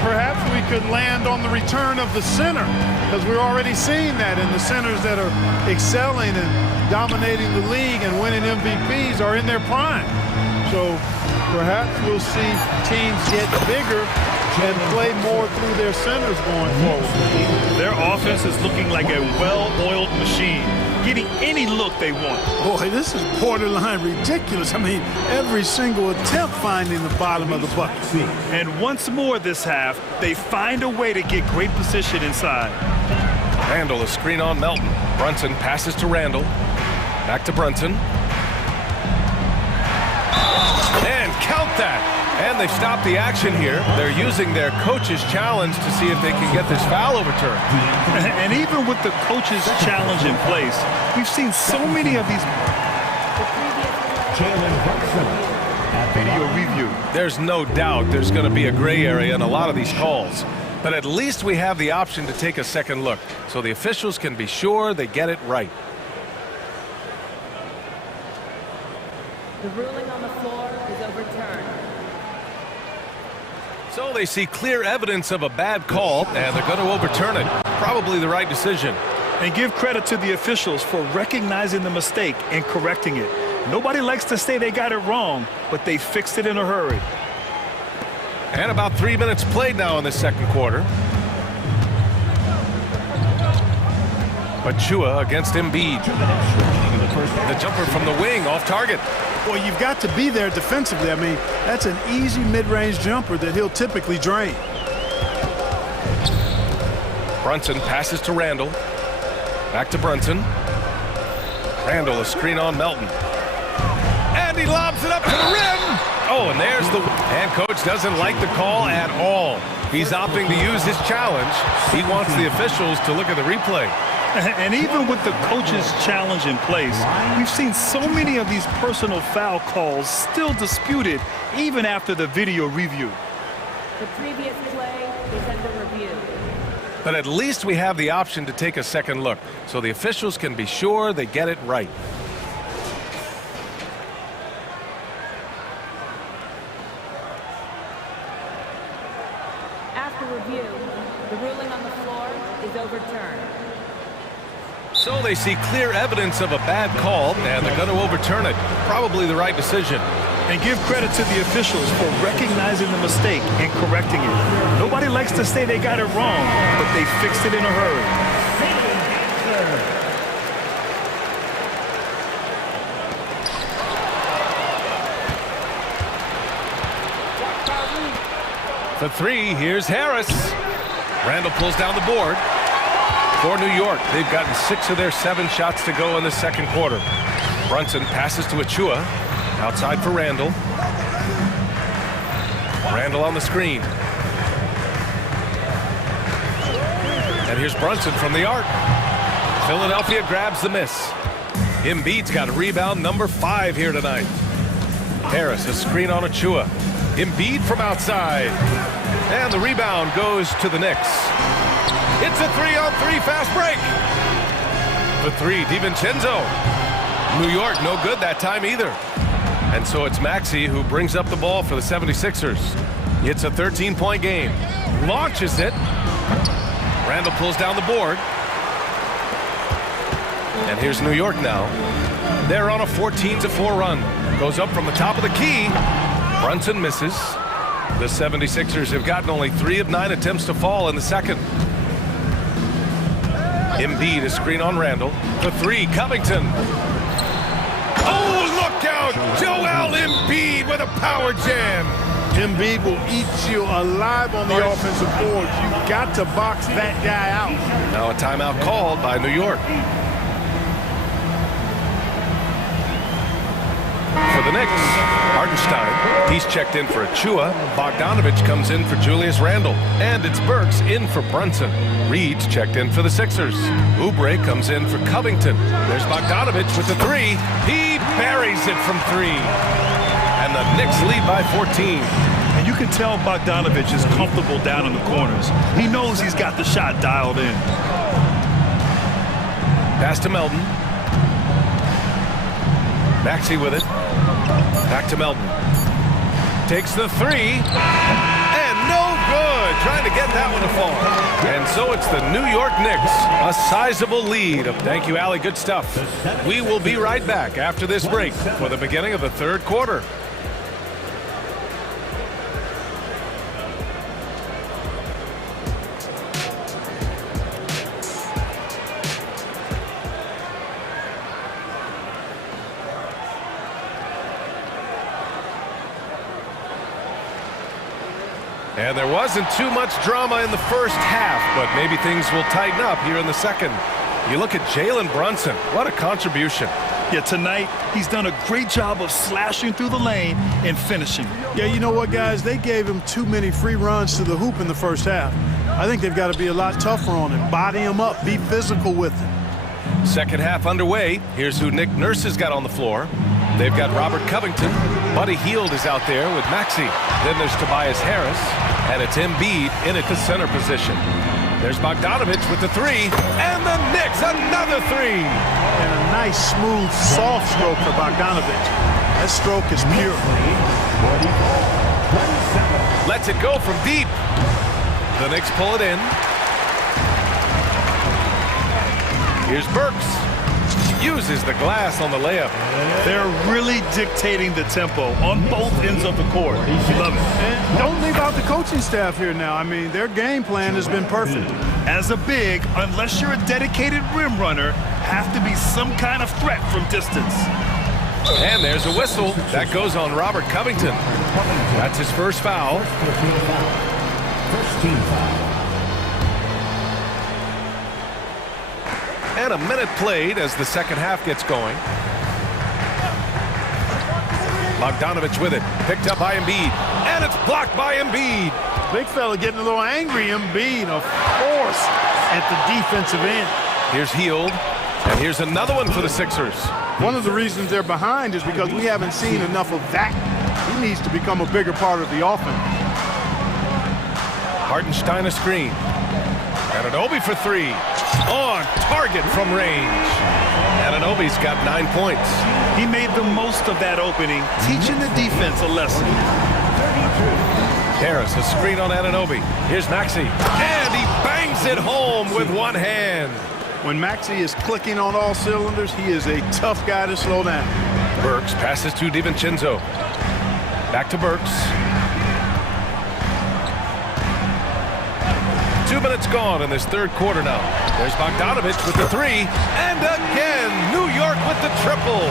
perhaps we could land on the return of the center, because we're already seeing that in the centers that are excelling and dominating the league and winning MVPs are in their prime. So perhaps we'll see teams get bigger and play more through their centers going forward. Their offense is looking like a well-oiled machine, getting any look they want. Boy, this is borderline ridiculous. I mean, every single attempt finding the bottom of the bucket. And once more this half, they find a way to get great position inside. Randall, a screen on Melton. Brunson passes to Randall. Back to Brunson. And count that! And they've stopped the action here. They're using their coach's challenge to see if they can get this foul overturned. And even with the coach's challenge in place, we've seen so many of these video review. There's no doubt there's going to be a gray area in a lot of these calls. But at least we have the option to take a second look, so the officials can be sure they get it right. The ruling on the floor is overturned. So they see clear evidence of a bad call, and they're going to overturn it. Probably the right decision. And give credit to the officials for recognizing the mistake and correcting it. Nobody likes to say they got it wrong, but they fixed it in a hurry. And about 3 minutes played now in the second quarter. Achua against Embiid. The jumper from the wing off target. Well, you've got to be there defensively. I mean, that's an easy mid-range jumper that he'll typically drain. Brunson passes to Randall. Back to Brunson. Randall, a screen on Melton. And he lobs it up to the rim. Oh, and there's the... And coach doesn't like the call at all. He's opting to use his challenge. He wants the officials to look at the replay. And even with the coach's challenge in place, we've seen so many of these personal foul calls still disputed even after the video review. The previous play is under review. But at least we have the option to take a second look, so the officials can be sure they get it right. After review, the ruling on the floor is overturned. So they see clear evidence of a bad call, and they're going to overturn it. Probably the right decision. And give credit to the officials for recognizing the mistake and correcting it. Nobody likes to say they got it wrong, but they fixed it in a hurry. For three, here's Harris. Randall pulls down the board. For New York, they've gotten 6 of their 7 shots to go in the second quarter. Brunson passes to Achua. Outside for Randall. Randall on the screen. And here's Brunson from the arc. Philadelphia grabs the miss. Embiid's got a rebound number 5 here tonight. Harris, a screen on Achua. Embiid from outside. And the rebound goes to the Knicks. It's a 3-on-3 fast break. For 3, DiVincenzo. New York, no good that time either. And so it's Maxey who brings up the ball for the 76ers. It's a 13-point game. Launches it. Randall pulls down the board. And here's New York now. They're on a 14-4 run. Goes up from the top of the key. Brunson misses. The 76ers have gotten only 3 of 9 attempts to fall in the second. Embiid, a screen on Randall. For 3, Covington. Oh, look out! Joel Embiid with a power jam. Embiid will eat you alive on the offensive board. You've got to box that guy out. Now a timeout called by New York. For the Knicks, Hartenstein, he's checked in for Achua. Bogdanovich comes in for Julius Randle. And it's Burks in for Brunson. Reed's checked in for the Sixers. Oubre comes in for Covington. There's Bogdanovich with the 3. He buries it from 3. And the Knicks lead by 14. And you can tell Bogdanovich is comfortable down in the corners. He knows he's got the shot dialed in. Pass to Melton. Maxey with it. Back to Melton. takes the three. And no good. Trying to get that one to fall. And so it's the New York Knicks. A sizable lead. Thank you, Allie. Good stuff. We will be right back after this break for the beginning of the third quarter. And there wasn't too much drama in the first half, but maybe things will tighten up here in the second. You look at Jalen Brunson. What a contribution. Yeah, tonight, he's done a great job of slashing through the lane and finishing. Yeah, you know what, guys? They gave him too many free runs to the hoop in the first half. I think they've got to be a lot tougher on him. Body him up. Be physical with him. Second half underway. Here's who Nick Nurse has got on the floor. They've got Robert Covington. Buddy Hield is out there with Maxey. Then there's Tobias Harris. And it's Embiid in at the center position. There's Bogdanovich with the three. And the Knicks, another three. And a nice, smooth, soft stroke for Bogdanovich. That stroke is pure. Lets it go from deep. The Knicks pull it in. Here's Burks. Uses the glass on the layup. They're really dictating the tempo on both ends of the court. Love it. And don't leave out the coaching staff here now. I mean, their game plan has been perfect. As a big, unless you're a dedicated rim runner, have to be some kind of threat from distance. And there's a whistle. That goes on Robert Covington. That's his first foul. First team foul. And a minute played as the second half gets going. Bogdanovich with it. Picked up by Embiid. And it's blocked by Embiid. Big fella getting a little angry. Embiid, of course, at the defensive end. Here's Hield. And here's another one for the Sixers. One of the reasons they're behind is because we haven't seen enough of that. He needs to become a bigger part of the offense. Hartenstein a screen. Anunoby for three. On target from range. Anunoby's got 9 points. He made the most of that opening, teaching the defense a lesson. Harris, a screen on Anunoby. Here's Maxey. And he bangs it home with one hand. When Maxey is clicking on all cylinders, he is a tough guy to slow down. Burks passes to DiVincenzo. Back to Burks. 2 minutes gone in this third quarter now. There's Bogdanovich with the three. And again, New York with the triple.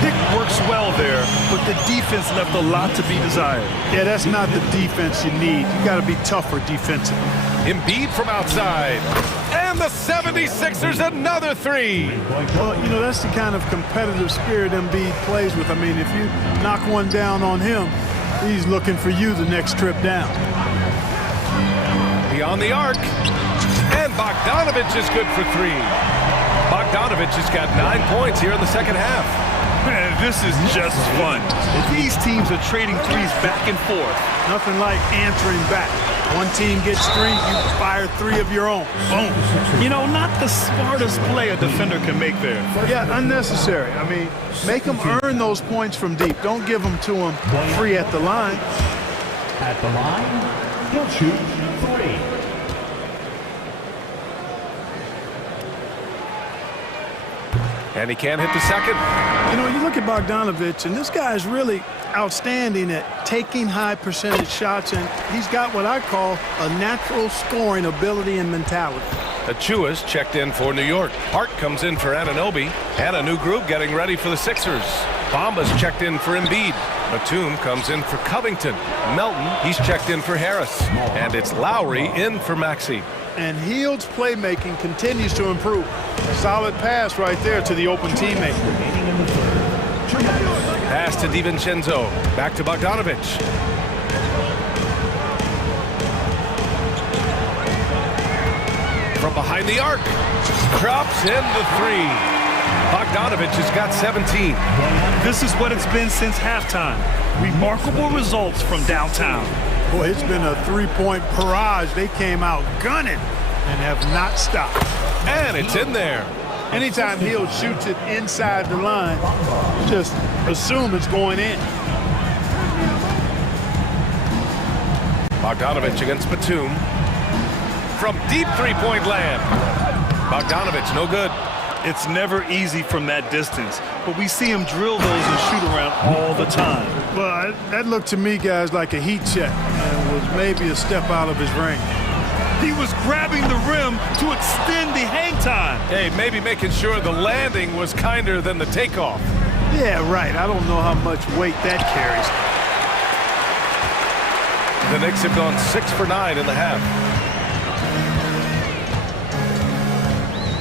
Pick works well there, but the defense left a lot to be desired. Yeah, that's not the defense you need. You got to be tougher defensively. Embiid from outside. And the 76ers another three. Well, you know, that's the kind of competitive spirit Embiid plays with. I mean, if you knock one down on him, he's looking for you the next trip down. Beyond the arc. And Bogdanovich is good for three. Bogdanovich has got 9 points here in the second half. Man, this is just fun. These teams are trading threes back and forth. Nothing like answering back. One team gets three, you fire three of your own. Boom. You know, not the smartest play a defender can make there. Yeah, unnecessary. I mean, make them earn those points from deep. Don't give them to them free at the line. At the line, he'll shoot three. And he can't hit the second. You know, you look at Bogdanovich, and this guy is really outstanding at taking high percentage shots, and he's got what I call a natural scoring ability and mentality. Achua's checked in for New York. Hart comes in for Anunoby. And a new group getting ready for the Sixers. Bamba's checked in for Embiid. Batum comes in for Covington. Melton, he's checked in for Harris. And it's Lowry in for Maxey. And Hield's playmaking continues to improve. Solid pass right there to the open teammate. Pass to DiVincenzo. Back to Bogdanovich. From behind the arc. Drops in the three. Bogdanovich has got 17. This is what it's been since halftime. Remarkable results from downtown. Boy, it's been a three-point barrage. They came out gunning and have not stopped. And it's in there. Anytime Hield shoots it inside the line, just assume it's going in. Bogdanovich against Batum. From deep three-point land. Bogdanovich, no good. It's never easy from that distance, but we see him drill those and shoot around all the time. Well, that looked to me, guys, like a heat check and was maybe a step out of his range. He was grabbing the rim to extend the hang time. Hey, maybe making sure the landing was kinder than the takeoff. Yeah, right. I don't know how much weight that carries. The Knicks have gone 6 for 9 in the half.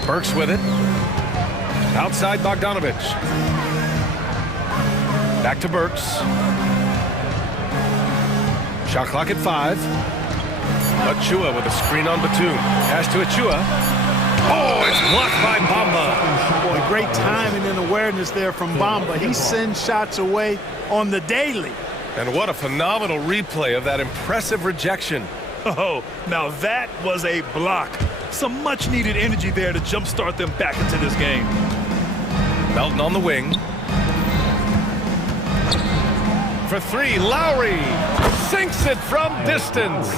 Burks with it. Outside Bogdanovich. Back to Burks. Shot clock at 5. Achua with a screen on Batum. Pass to Achua. Oh, it's blocked by Bamba. Boy, great timing and awareness there from Bamba. He sends shots away on the daily. And what a phenomenal replay of that impressive rejection. Oh, now that was a block. Some much-needed energy there to jumpstart them back into this game. Melton on the wing. For 3, Lowry sinks it from distance.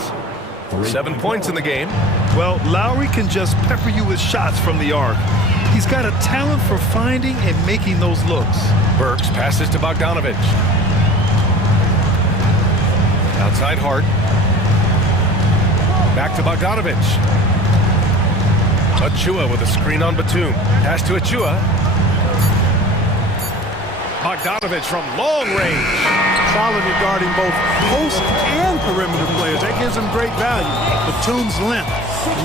7 points in the game. Well, Lowry can just pepper you with shots from the arc. He's got a talent for finding and making those looks. Burks passes to Bogdanovich. Outside Hart. Back to Bogdanovich. Achua with a screen on Batum. Pass to Achua. Bogdanovich from long range. Solid at guarding both post and perimeter players. That gives him great value. Batum's length,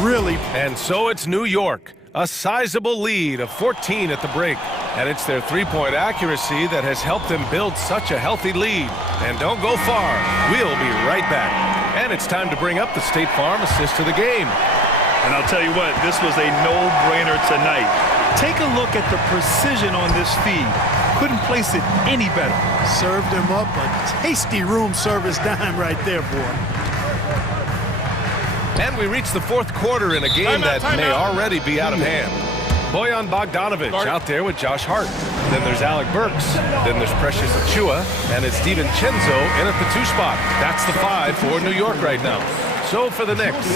really. And so it's New York. A sizable lead of 14 at the break. And it's their three-point accuracy that has helped them build such a healthy lead. And don't go far. We'll be right back. And it's time to bring up the State Farm assist to the game. And I'll tell you what, this was a no-brainer tonight. Take a look at the precision on this feed. Couldn't place it any better. Served him up a tasty room service dime right there, boy. And we reach the fourth quarter in a game that may already be out of hand. Bojan Bogdanovich out there with Josh Hart. Then there's Alec Burks. Then there's Precious Achua. And it's DiVincenzo in at the 2 spot. That's the 5 for New York right now. So for the Knicks,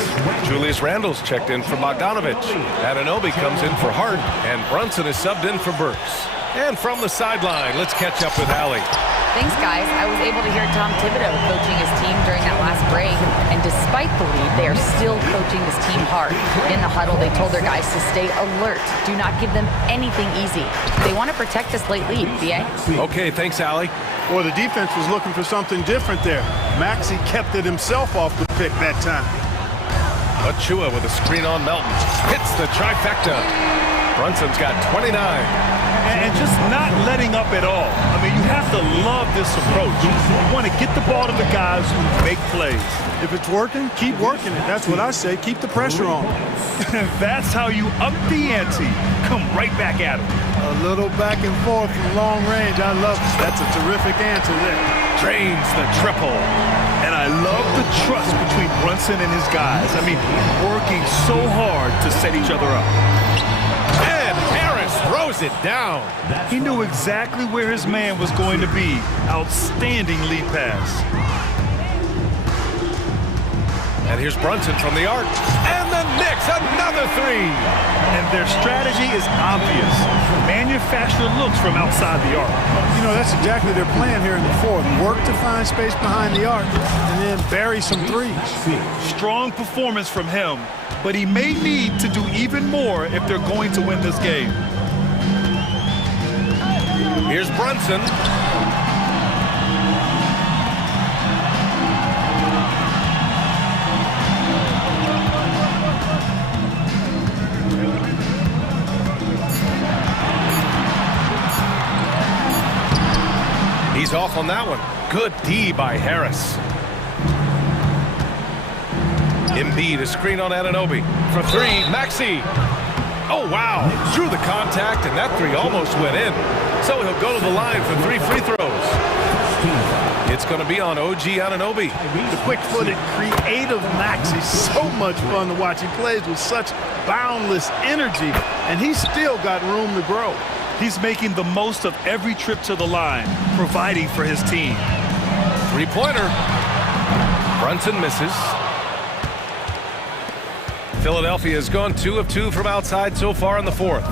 Julius Randle's checked in for Bogdanovich. Anunoby comes in for Hart. And Brunson is subbed in for Burks. And from the sideline, let's catch up with Allie. Thanks, guys. I was able to hear Tom Thibodeau coaching his team during that last break, and despite the lead, they are still coaching this team hard. In the huddle, they told their guys to stay alert. Do not give them anything easy. They want to protect this late lead, B.A. Okay, thanks, Allie. Well, the defense was looking for something different there. Maxey kept it himself off the pick that time. Achua with a screen on Melton. Hits the trifecta. Brunson's got 29. And just not letting up at all. I mean, you have to love this approach. You want to get the ball to the guys who make plays. If it's working, keep working it. That's what I say. Keep the pressure on. That's how you up the ante. Come right back at him. A little back and forth from long range. I love it. That's a terrific answer there. Drains the triple. And I love the trust between Brunson and his guys. I mean, working so hard to set each other up. And Harris throws it down. He knew exactly where his man was going to be. Outstanding lead pass. And here's Brunson from the arc. And the Knicks, another 3. And their strategy is obvious. Manufacture looks from outside the arc. You know, that's exactly their plan here in the fourth. Work to find space behind the arc and then bury some threes. Strong performance from him, but he may need to do even more if they're going to win this game. Here's Brunson. He's off on that one. Good D by Harris. Embiid, a screen on Anunoby. For 3, Maxey. Oh, wow. Drew the contact, and that 3 almost went in. So he'll go to the line for 3 free throws. It's going to be on OG Anunoby. The quick-footed, creative Maxey. So much fun to watch. He plays with such boundless energy, and he's still got room to grow. He's making the most of every trip to the line, providing for his team. 3-pointer. Brunson misses. Philadelphia has gone 2 of 2 from outside so far in the fourth.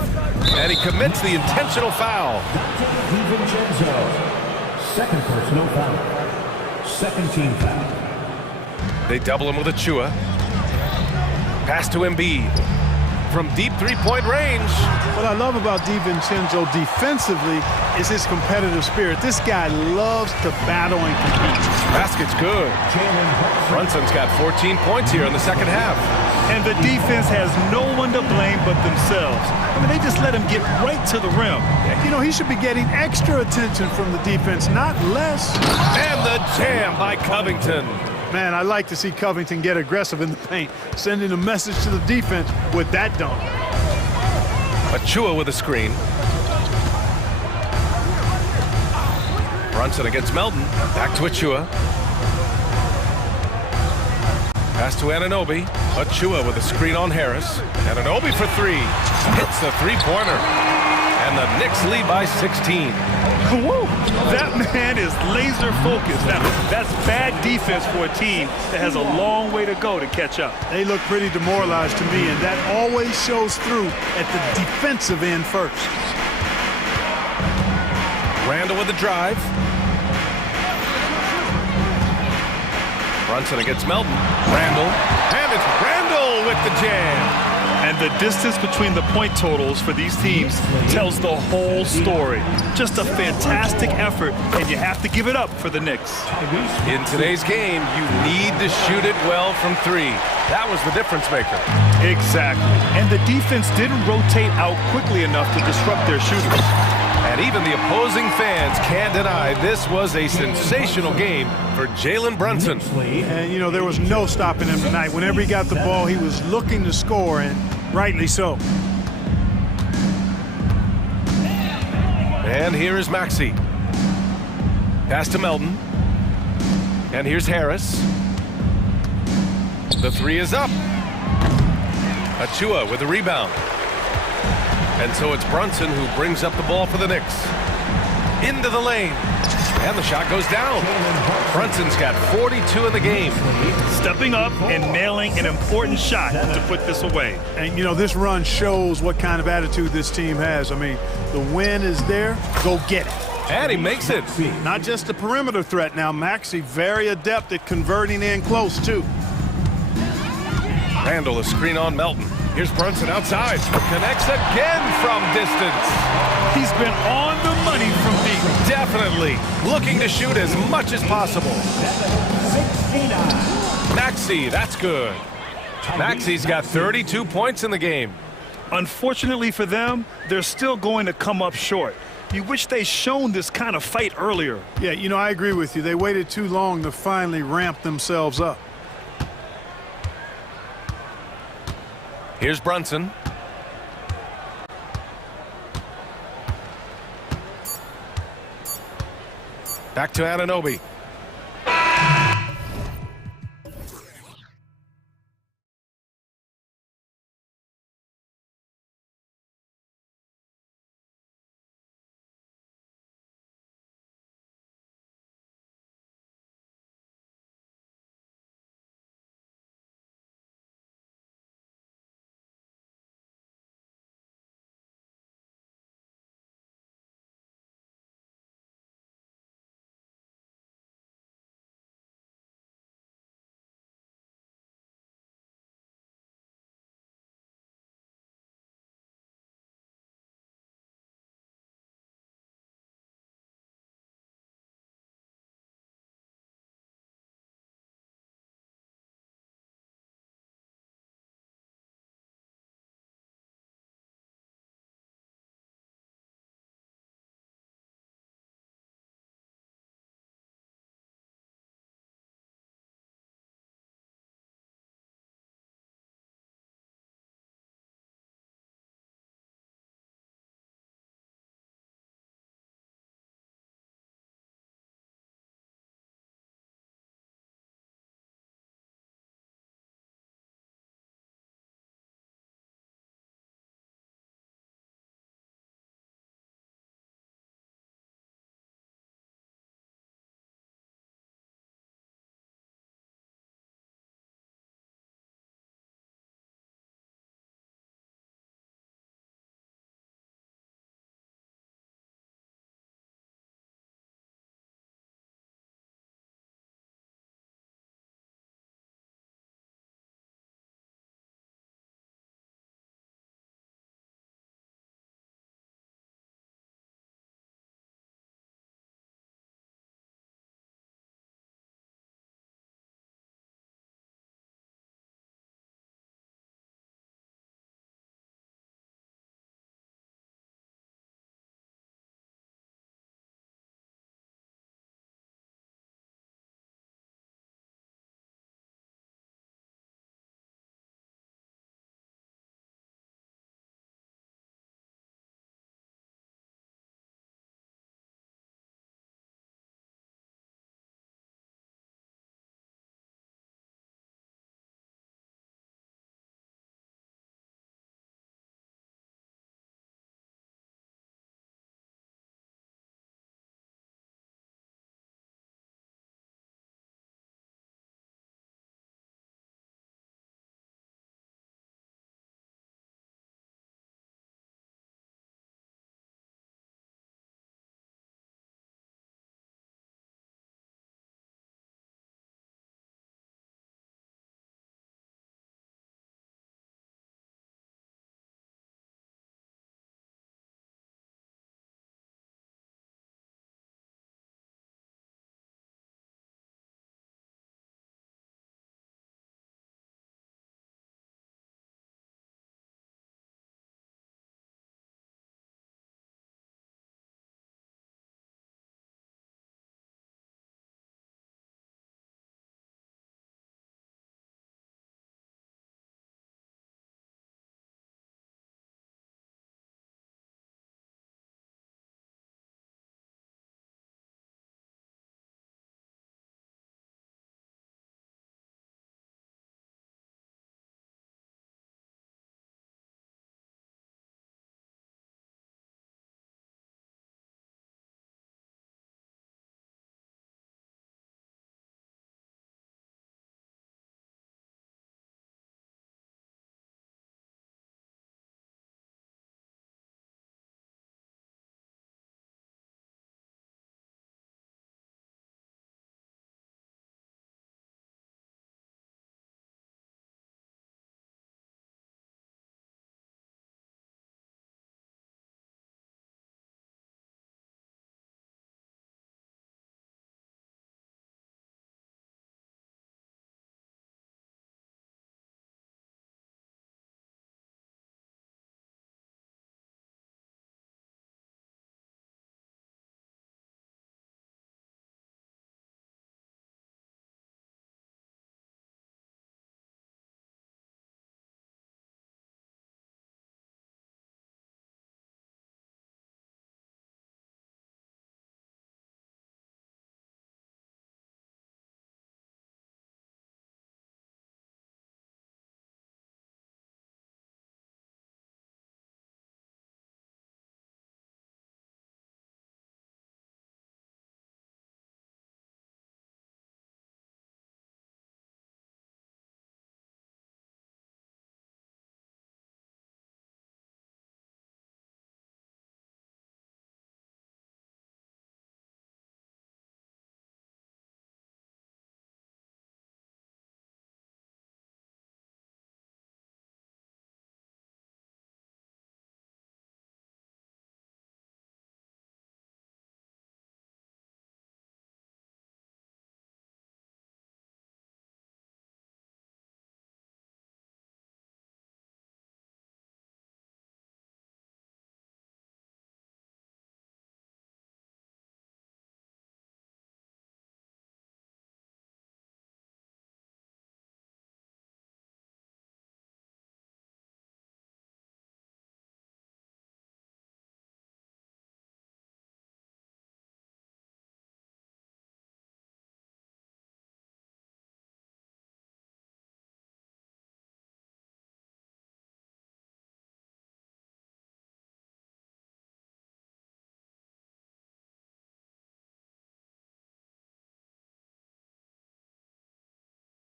And he commits the intentional foul. DiVincenzo. Second personal foul. Second team foul. They double him with a Chua. Pass to Embiid. From deep three-point range. What I love about DiVincenzo defensively is his competitive spirit. This guy loves to battle and compete. Basket's good. Brunson's got 14 points here in the second half. And the defense has no one to blame but themselves. I mean, they just let him get right to the rim. You know, he should be getting extra attention from the defense, not less. And the jam by Covington. Man, I like to see Covington get aggressive in the paint, sending a message to the defense with that dunk. Achua with a screen. Brunson against Melton. Back to Achua. Pass to Anunoby. Achua with a screen on Harris. Anunoby for 3. Hits the three-pointer. And the Knicks lead by 16. Whoa, that man is laser focused. Now, that's bad defense for a team that has a long way to go to catch up. They look pretty demoralized to me, and that always shows through at the defensive end first. Randall with the drive. Brunson against Melton. Randall. And it's Randall with the jam. And the distance between the point totals for these teams tells the whole story. Just a fantastic effort, and you have to give it up for the Knicks. In today's game, you need to shoot it well from 3. That was the difference maker. Exactly. And the defense didn't rotate out quickly enough to disrupt their shooters. And even the opposing fans can't deny this was a sensational game for Jalen Brunson. And, you know, there was no stopping him tonight. Whenever he got the ball, he was looking to score, and rightly so. And here is Maxey. Pass to Melton. And here's Harris. The 3 is up. Achua with the rebound. And so it's Brunson who brings up the ball for the Knicks. Into the lane. And the shot goes down. Brunson's got 42 in the game. Stepping up and nailing an important shot to put this away. And, you know, this run shows what kind of attitude this team has. I mean, the win is there. Go get it. And he makes it. Not just a perimeter threat now. Maxey very adept at converting in close, too. Randall, a screen on Melton. Here's Brunson outside. Connects again from distance. He's been on the money from deep. Definitely. Looking to shoot as much as possible. Maxey, that's good. Maxey's got 32 points in the game. Unfortunately for them, they're still going to come up short. You wish they'd shown this kind of fight earlier. Yeah, you know, I agree with you. They waited too long to finally ramp themselves up. Here's Brunson. Back to Anunoby.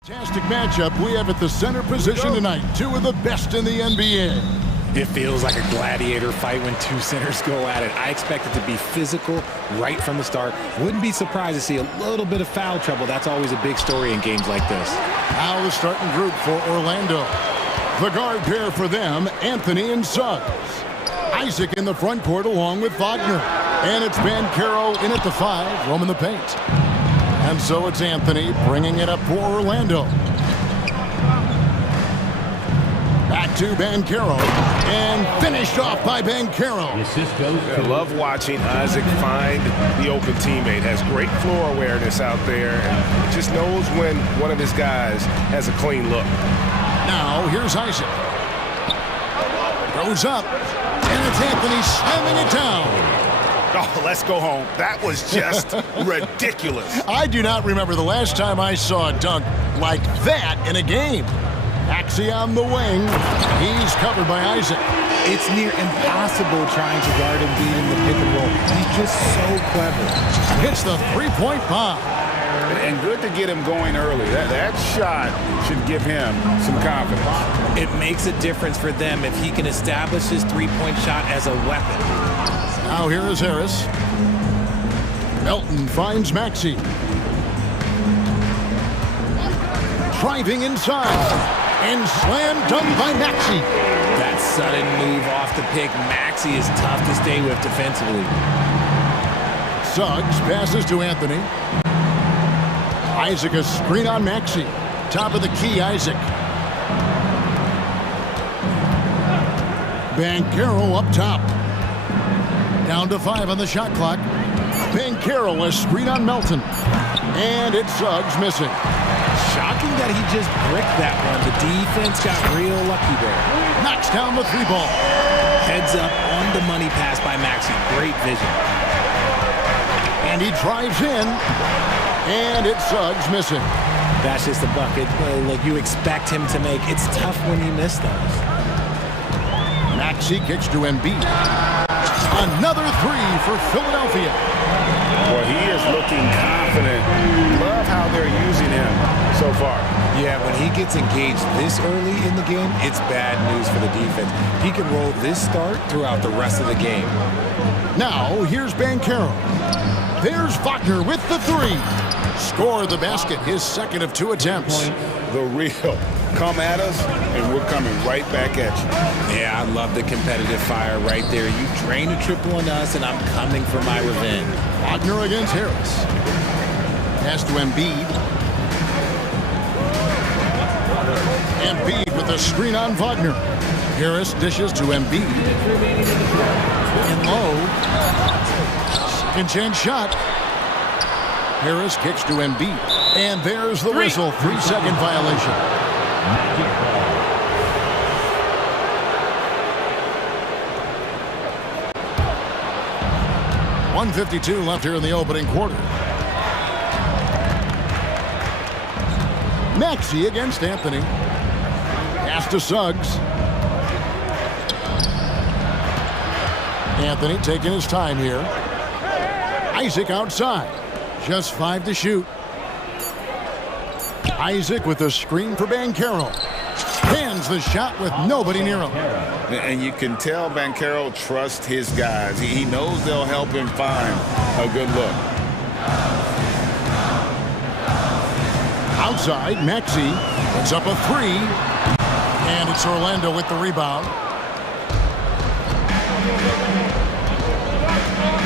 Fantastic matchup we have at the center position tonight. Two of the best in the NBA. It feels like a gladiator fight when two centers go at it. I expect it to be physical right from the start. Wouldn't be surprised to see a little bit of foul trouble. That's always a big story in games like this. Now the starting group for Orlando. The guard pair for them, Anthony and Suggs. Isaac in the front court along with Wagner. And it's Banchero in at the 5, roaming the paint. And so it's Anthony bringing it up for Orlando. Back to Banchero, and finished off by Banchero. I love watching Isaac find the open teammate. Has great floor awareness out there, and just knows when one of his guys has a clean look. Now, here's Isaac. Goes up, and it's Anthony slamming it down. Oh, let's go home. That was just ridiculous. I do not remember the last time I saw a dunk like that in a game. Maxey on the wing. He's covered by Isaac. It's near impossible trying to guard Embiid in the pick and roll. He's just so clever. Hits the three-point bomb. And good to get him going early. That shot should give him some confidence. It makes a difference for them if he can establish his three-point shot as a weapon. Now here is Harris. Melton finds Maxey. Driving inside. And slam dunk by Maxey. That sudden move off the pick, Maxey is tough to stay with defensively. Suggs passes to Anthony. Isaac a screen on Maxey. Top of the key, Isaac. Banchero up top. Down to 5 on the shot clock. Banchero a screen on Melton. And it's Suggs missing. Shocking that he just bricked that one. The defense got real lucky there. Knocks down the 3-ball. Heads up on the money pass by Maxey. Great vision. And he drives in. And it's Suggs missing. That's just a bucket like you expect him to make. It's tough when you miss those. Maxey kicks to Embiid. Another 3 for Philadelphia. Well, he is looking confident. Love how they're using him so far. Yeah, when he gets engaged this early in the game, it's bad news for the defense. He can roll this start throughout the rest of the game. Now, here's Banchero. There's Wagner with the 3. Score the basket, his second of 2 attempts. The real. Come at us, and we're coming right back at you. Yeah, I love the competitive fire right there. You drain a triple on us, and I'm coming for my revenge. Wagner against Harris. Pass to Embiid. Embiid with a screen on Wagner. Harris dishes to Embiid. In low. Second chance shot. Harris kicks to Embiid. And there's the whistle. 3-second violation. 1:52 left here in the opening quarter. Maxey against Anthony. Pass to Suggs. Anthony taking his time here. Isaac outside. Just 5 to shoot. Isaac with a screen for Banchero. Hands the shot with nobody near him. And you can tell Banchero trusts his guys. He knows they'll help him find a good look. Outside, Maxey puts up a 3. And it's Orlando with the rebound.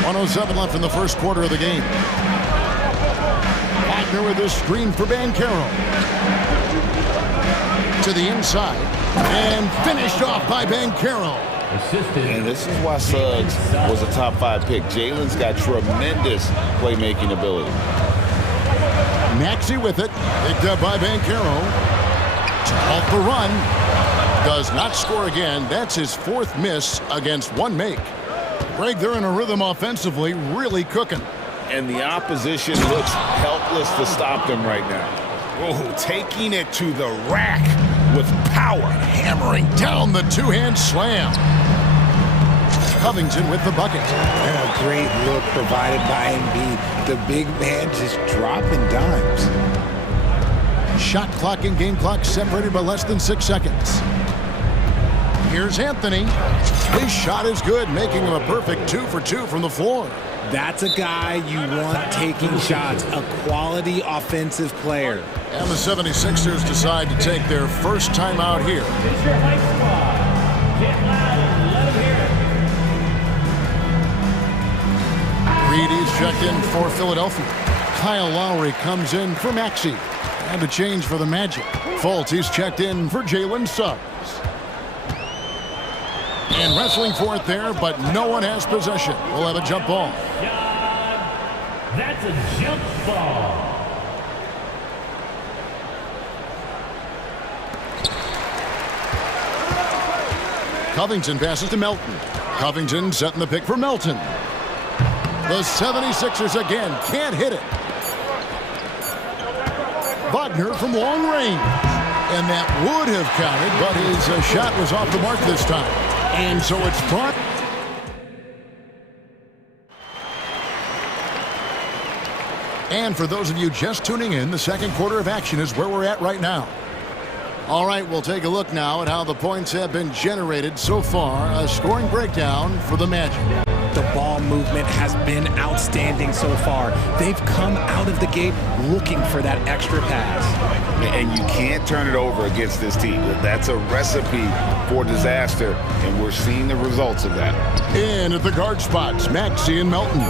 1:07 left in the first quarter of the game. Wagner with a screen for Banchero. To the inside. And finished off by Banchero. And this is why Suggs was a top 5 pick. Jalen's got tremendous playmaking ability. Maxey with it. Picked up by Banchero. Off the run. Does not score again. That's his 4th miss against 1 make. Greg, they're in a rhythm offensively, really cooking. And the opposition looks helpless to stop them right now. Oh, taking it to the rack with power. Hammering down the 2-hand slam. Covington with the bucket. And a great look provided by Embiid. The big man just dropping dimes. Shot clock and game clock separated by less than 6 seconds. Here's Anthony. His shot is good, making him a perfect 2 for 2 from the floor. That's a guy you want taking shots, a quality offensive player. And the 76ers decide to take their first timeout here. It's your high squad. Get loud and let them hear it. Reed is checked in for Philadelphia. Kyle Lowry comes in for Maxey. And a change for the Magic. Fultz is checked in for Jalen Suggs. And wrestling for it there, but no one has possession. We'll have a jump ball. That's a jump ball. Covington passes to Melton. Covington setting the pick for Melton. The 76ers again can't hit it. Wagner from long range. And that would have counted, but his shot was off the mark this time. And so it's brought. And for those of you just tuning in, the second quarter of action is where we're at right now. All right, we'll take a look now at how the points have been generated so far. A scoring breakdown for the Magic. The ball movement has been outstanding so far. They've come out of the gate looking for that extra pass. And you can't turn it over against this team. That's a recipe for disaster, and we're seeing the results of that. In at the guard spots, Maxey and Melton.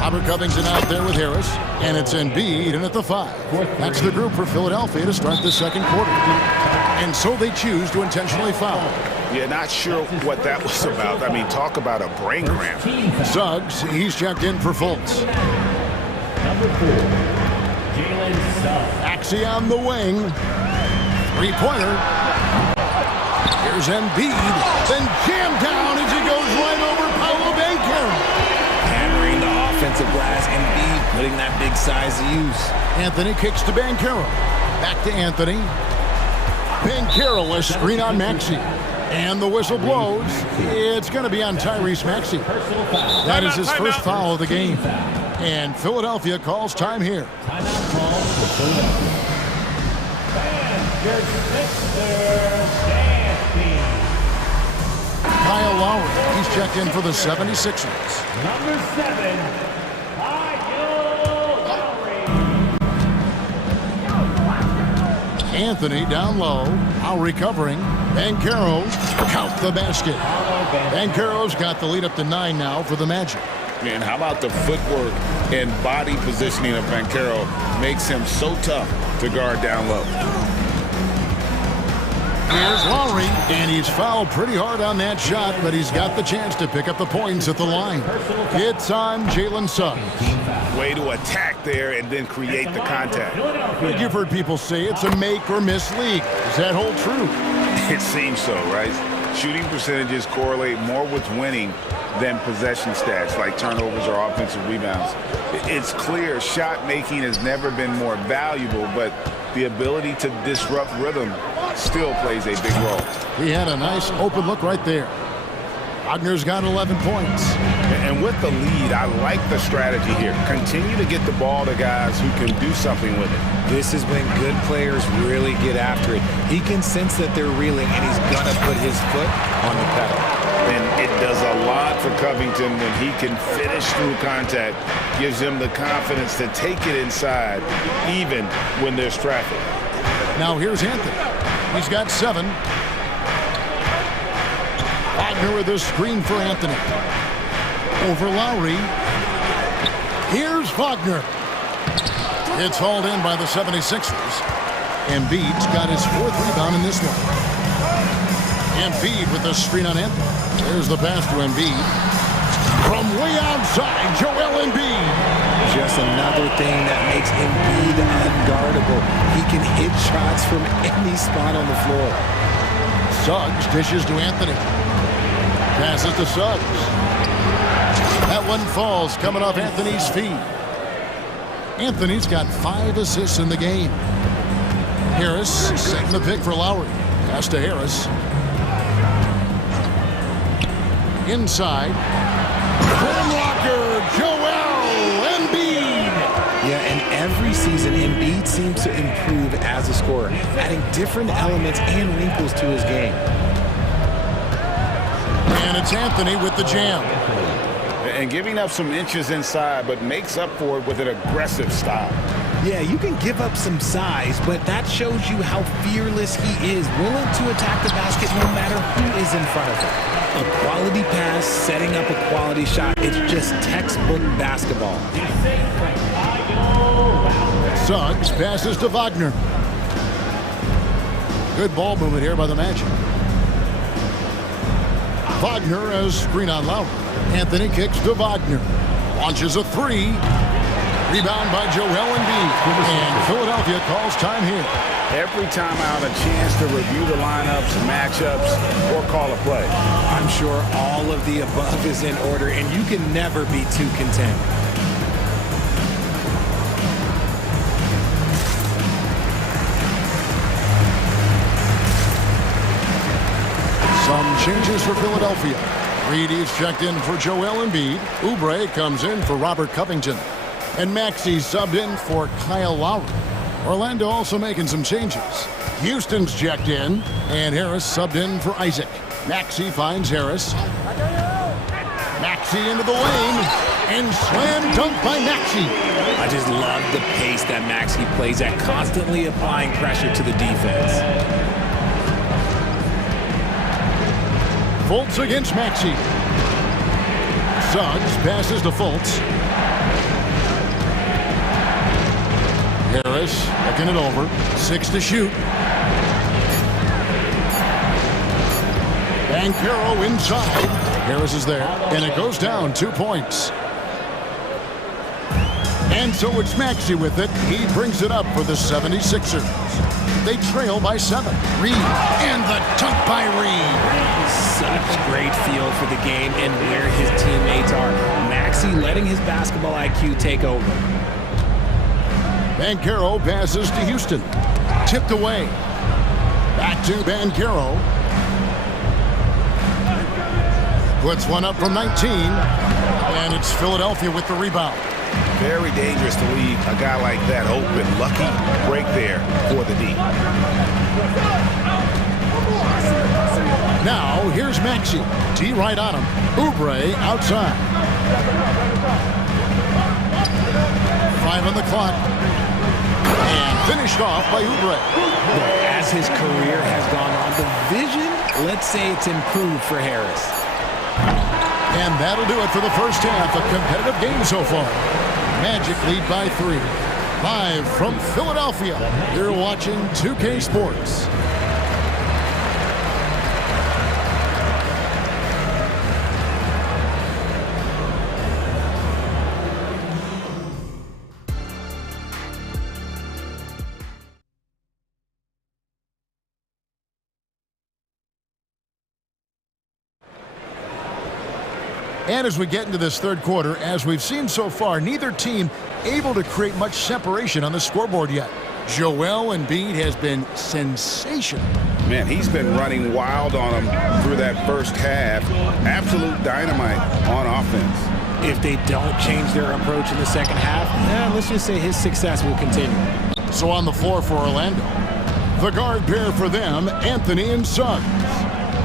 Robert Covington out there with Harris, and it's Embiid in at the 5. That's the group for Philadelphia to start the second quarter. And so they choose to intentionally foul. Yeah, not sure what that was about. I mean, talk about a brain cramp. Suggs, he's checked in for Fultz. Number 4, Jalen Suggs. Maxey on the wing. Three-pointer. Here's Embiid. Then jammed down as he goes right over Paolo Banchero. Hammering the offensive glass, Embiid putting that big size to use. Anthony kicks to Banchero. Back to Anthony. Banchero, a screen on Maxey. And the whistle blows. It's going to be on Tyrese Maxey. That is his first foul of the game. And Philadelphia calls time here. Timeout call for Philadelphia. And your Sixers dance team. Kyle Lowry, he's checked in for the 76ers. Number 7, Anthony down low. Lowry covering. Banchero count the basket. Banchero's got the lead up to 9 now for the Magic. Man, how about the footwork and body positioning of Banchero makes him so tough to guard down low. Here's Lowry, and he's fouled pretty hard on that shot, but he's got the chance to pick up the points at the line. It's on Jalen Suggs. Way to attack there and then create the contact. You've heard people say it's a make or miss league. Does that hold true? It seems so, right? Shooting percentages correlate more with winning than possession stats like turnovers or offensive rebounds. It's clear shot making has never been more valuable, but the ability to disrupt rhythm still plays a big role. He had a nice open look right there. Wagner's got 11 points. And with the lead, I like the strategy here. Continue to get the ball to guys who can do something with it. This is when good players really get after it. He can sense that they're reeling, and he's going to put his foot on the pedal. And it does a lot for Covington when he can finish through contact. Gives him the confidence to take it inside, even when there's traffic. Now here's Anthony. He's got 7. Wagner with a screen for Anthony. Over Lowry. Here's Wagner. It's hauled in by the 76ers. Embiid's got his 4th rebound in this one. Embiid with the screen on Anthony. There's the pass to Embiid. From way outside, Joel Embiid. Just another thing that makes Embiid unguardable. He can hit shots from any spot on the floor. Suggs dishes to Anthony. Passes to Suggs. That one falls coming off Anthony's feet. Anthony's got 5 assists in the game. Harris setting the pick for Lowry. Pass to Harris. Inside. Rim blocker, Joel Embiid. Yeah, and every season, Embiid seems to improve as a scorer, adding different elements and wrinkles to his game. And it's Anthony with the jam. And giving up some inches inside, but makes up for it with an aggressive style. Yeah, you can give up some size, but that shows you how fearless he is, willing to attack the basket no matter who is in front of him. A quality pass, setting up a quality shot. It's just textbook basketball. Suggs passes to Wagner. Good ball movement here by the Magic. Wagner has screen on Lowry. Anthony kicks to Wagner. Launches a three. Rebound by Joel Embiid. And Philadelphia calls time here. Every time out, a chance to review the lineups, matchups, or call a play. I'm sure all of the above is in order, and you can never be too content. Some changes for Philadelphia. Reedy's checked in for Joel Embiid. Oubre comes in for Robert Covington. And Maxey subbed in for Kyle Lowry. Orlando also making some changes. Houston's checked in, and Harris subbed in for Isaac. Maxey finds Harris. Maxey into the lane, and slam dunk by Maxey. I just love the pace that Maxey plays at, constantly applying pressure to the defense. Fultz against Maxey. Suggs passes to Fultz. Harris looking it over. 6 to shoot. Banchero inside. Harris is there, and it goes down 2 points. And so it's Maxey with it. He brings it up for the 76ers. They trail by 7. Reed, and the dunk by Reed. Such great feel for the game and where his teammates are. Maxey letting his basketball IQ take over. Banchero passes to Houston. Tipped away. Back to Banchero. Puts one up from 19. And it's Philadelphia with the rebound. Very dangerous to leave a guy like that open. Lucky break there for the D. Now, here's Maxey. D right on him. Oubre outside. 5 on the clock. And finished off by Oubre. As his career has gone on, the vision, let's say it's improved for Harris. And that'll do it for the first half. A competitive game so far. Magic lead by 3. Live from Philadelphia, you're watching 2K Sports. And as we get into this third quarter, as we've seen so far, neither team able to create much separation on the scoreboard yet. Joel Embiid has been sensational. Man, he's been running wild on him through that first half. Absolute dynamite on offense. If they don't change their approach in the second half, let's just say his success will continue. So on the floor for Orlando, the guard pair for them, Anthony and Suggs.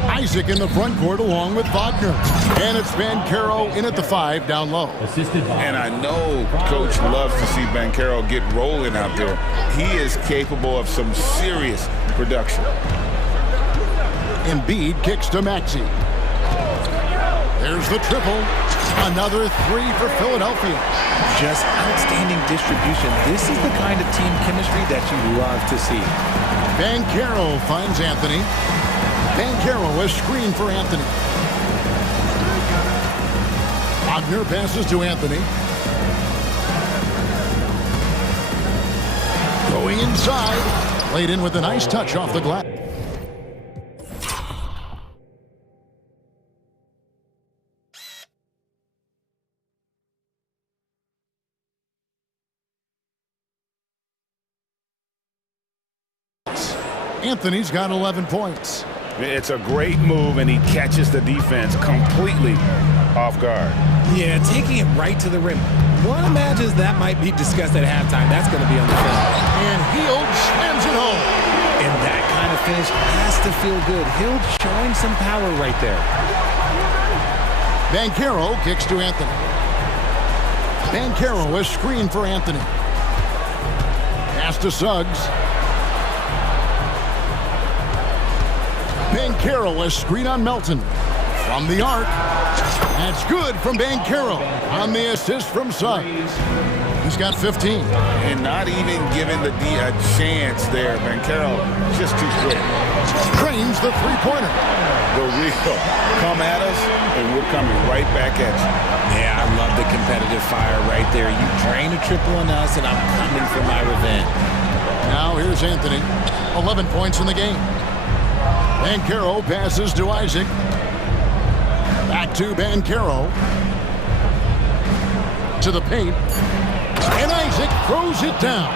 Isaac in the front court along with Wagner. And it's Banchero in at the 5 down low. And I know Coach loves to see Banchero get rolling out there. He is capable of some serious production. Embiid kicks to Maxey. There's the triple. Another 3 for Philadelphia. Just outstanding distribution. This is the kind of team chemistry that you love to see. Banchero finds Anthony. Banchero has screened for Anthony. Wagner passes to Anthony. Going inside. Played in with a nice touch off the glass. Anthony's got 11 points. It's a great move, and he catches the defense completely off guard. Yeah, taking it right to the rim. One imagines that might be discussed at halftime. That's going to be on the film. And Hield slams it home. And that kind of finish has to feel good. Hield showing some power right there. Banchero kicks to Anthony. Banchero is screen for Anthony. Pass to Suggs. Banchero is screen on Melton. From the arc. That's good from Banchero on the assist from Suggs. He's got 15. And not even giving the D a chance there. Banchero just too quick. Trains the three-pointer. The real. Come at us, and we're coming right back at you. Yeah, I love the competitive fire right there. You drain a triple on us, and I'm coming for my revenge. Now here's Anthony. 11 points in the game. Banchero passes to Isaac. Back to Banchero. To the paint. And Isaac throws it down.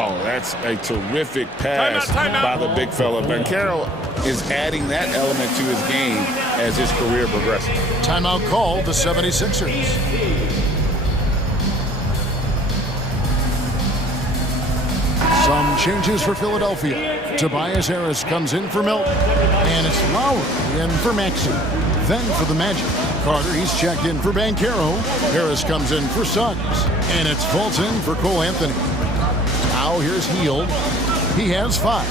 Oh, that's a terrific pass by the big fella. Banchero is adding that element to his game as his career progresses. Timeout called the 76ers. Some changes for Philadelphia. Tobias Harris comes in for Melton. And it's Lowry in for Maxey. Then for the Magic. Carter, he's checked in for Banchero. Harris comes in for Suggs. And it's Fultz in for Cole Anthony. Now here's Hield. He has 5.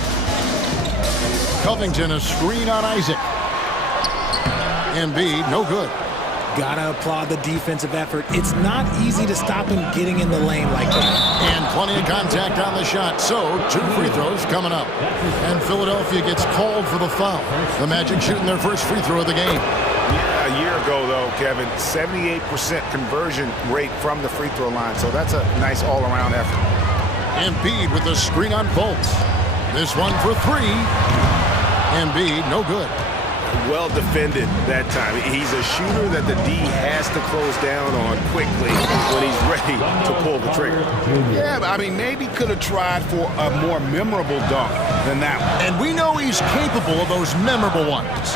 Covington a screen on Isaac. Embiid, no good. Gotta applaud the defensive effort. It's not easy to stop him getting in the lane like that. And plenty of contact on the shot. So 2 free throws coming up. And Philadelphia gets called for the foul. The Magic shooting their first free throw of the game. Yeah, a year ago, though, Kevin, 78% conversion rate from the free throw line. So that's a nice all-around effort. Embiid with the screen on Fultz. This one for 3. Embiid, no good. Well defended that time. He's a shooter that the D has to close down on quickly when he's ready to pull the trigger. Yeah, I mean, maybe could have tried for a more memorable dunk than that one. And we know he's capable of those memorable ones.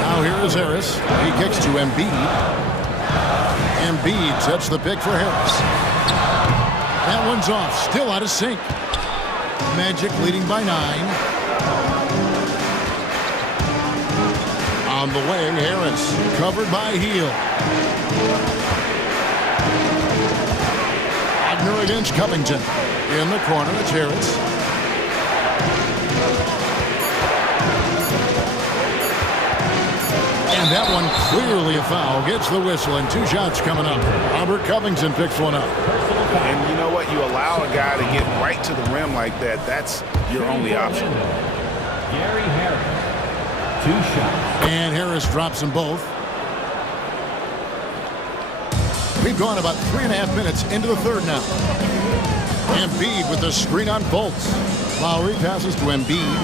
Now here is Harris. He kicks to Embiid. Embiid sets the pick for Harris. That one's off. Still out of sync. Magic leading by 9. On the way, Harris, covered by Hield. Wagner against Covington. In the corner, it's Harris. And that one clearly a foul. Gets the whistle, and 2 shots coming up. Robert Covington picks one up. And you know what? You allow a guy to get right to the rim like that. That's your only option. Gary Harris. 2 shots. And Harris drops them both. We've gone about 3.5 minutes into the third now. Embiid with the screen on Fultz. Lowry passes to Embiid.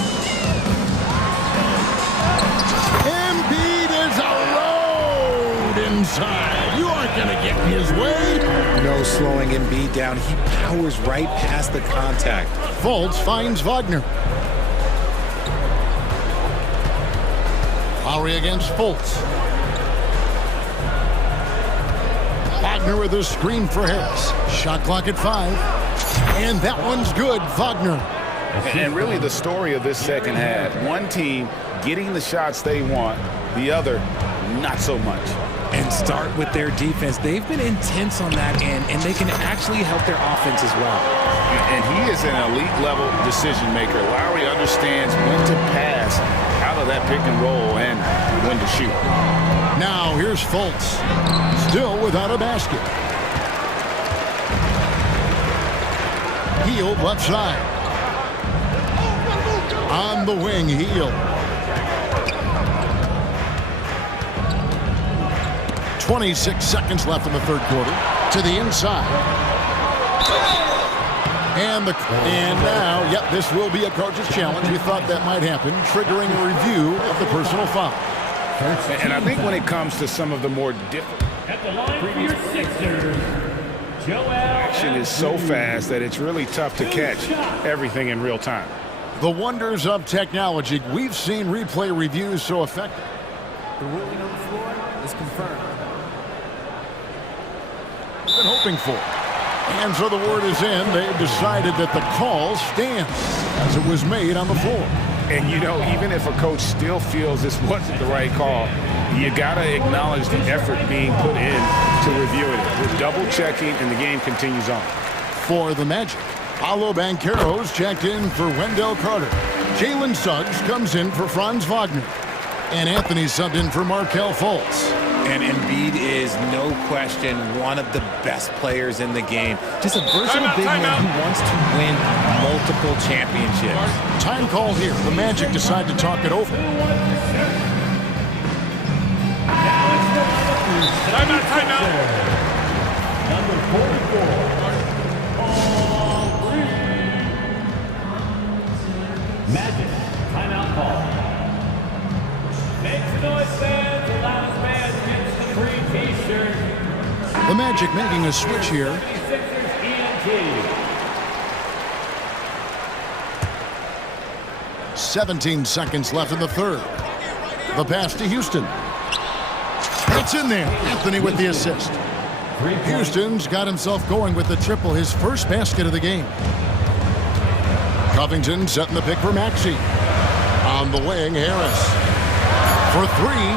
Embiid is a road inside. You aren't going to get in his way. No slowing Embiid down. He powers right past the contact. Fultz finds Wagner. Lowry against Fultz. Wagner with a screen for Harris. Shot clock at 5. And that one's good. Wagner. And really the story of this second half. One team getting the shots they want. The other, not so much. And start with their defense. They've been intense on that end, and they can actually help their offense as well. And he is an elite level decision maker. Lowry understands when to pass out of that pick and roll and when to shoot. Now here's Fultz. Still without a basket. Hield left side. On the wing, Hield. 26 seconds left in the third quarter. To the inside. And now, yep, this will be a coach's challenge. We thought that might happen, triggering a review of the personal foul. And I think when it comes to some of the more difficult action is so fast that it's really tough to catch everything in real time. The wonders of technology. We've seen replay reviews so effective. The ruling on the floor is confirmed. been hoping for. And so the word is in. They've decided that the call stands as it was made on the floor. And, you know, even if a coach still feels this wasn't the right call, you got to acknowledge the effort being put in to reviewing it. We're double-checking, and the game continues on. For the Magic, Paolo Banchero's checked in for Wendell Carter. Jalen Suggs comes in for Franz Wagner. And Anthony subbed in for Markelle Fultz. And Embiid is, no question, one of the best players in the game. Just a versatile big man who wants to win multiple championships. Time call here. The Magic decide to talk it over. Timeout. Number 44. Magic, timeout call. Make some noise, fans. The loudest man gets the free T-shirt. The Magic making a switch here. 76ers ENT. 17 seconds left in the third. The pass to Houston. It's in there. Anthony with the assist. Houston's got himself going with the triple, his first basket of the game. Covington setting the pick for Maxey. On the wing, Harris. For three.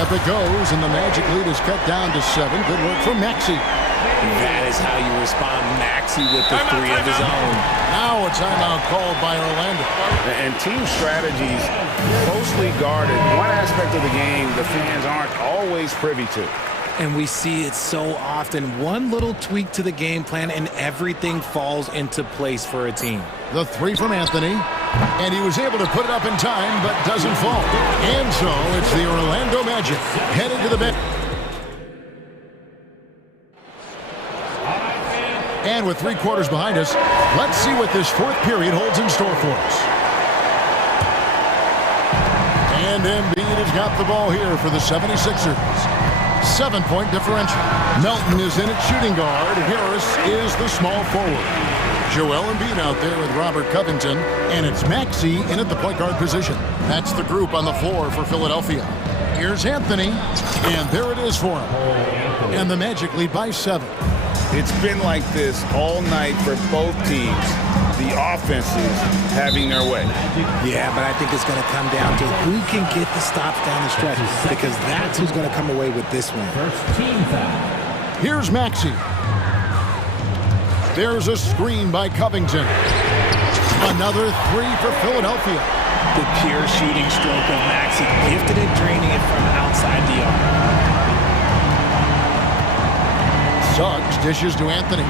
Up it goes, and the Magic lead is cut down to 7. Good work from Maxey. That is how you respond. Maxey with the three of his own. Now a timeout called by Orlando. And team strategies closely guarded. One aspect of the game the fans aren't always privy to. And we see it so often. One little tweak to the game plan and everything falls into place for a team. The three from Anthony. And he was able to put it up in time, but doesn't fall. And so it's the Orlando Magic headed to the bench. And with 3 quarters behind us, let's see what this fourth period holds in store for us. And Embiid has got the ball here for the 76ers. 7-point differential. Melton is in at shooting guard. Harris is the small forward. Joel Embiid out there with Robert Covington. And it's Maxey in at the point guard position. That's the group on the floor for Philadelphia. Here's Anthony. And there it is for him. And the Magic lead by 7. It's been like this all night for both teams. The offenses having their way. Yeah, but I think it's going to come down to who can get the stops down the stretch, because that's who's going to come away with this one. First team foul. Here's Maxey. There's a screen by Covington. Another 3 for Philadelphia. The pure shooting stroke of Maxey, gifted at draining it from outside the arc. Suggs dishes to Anthony.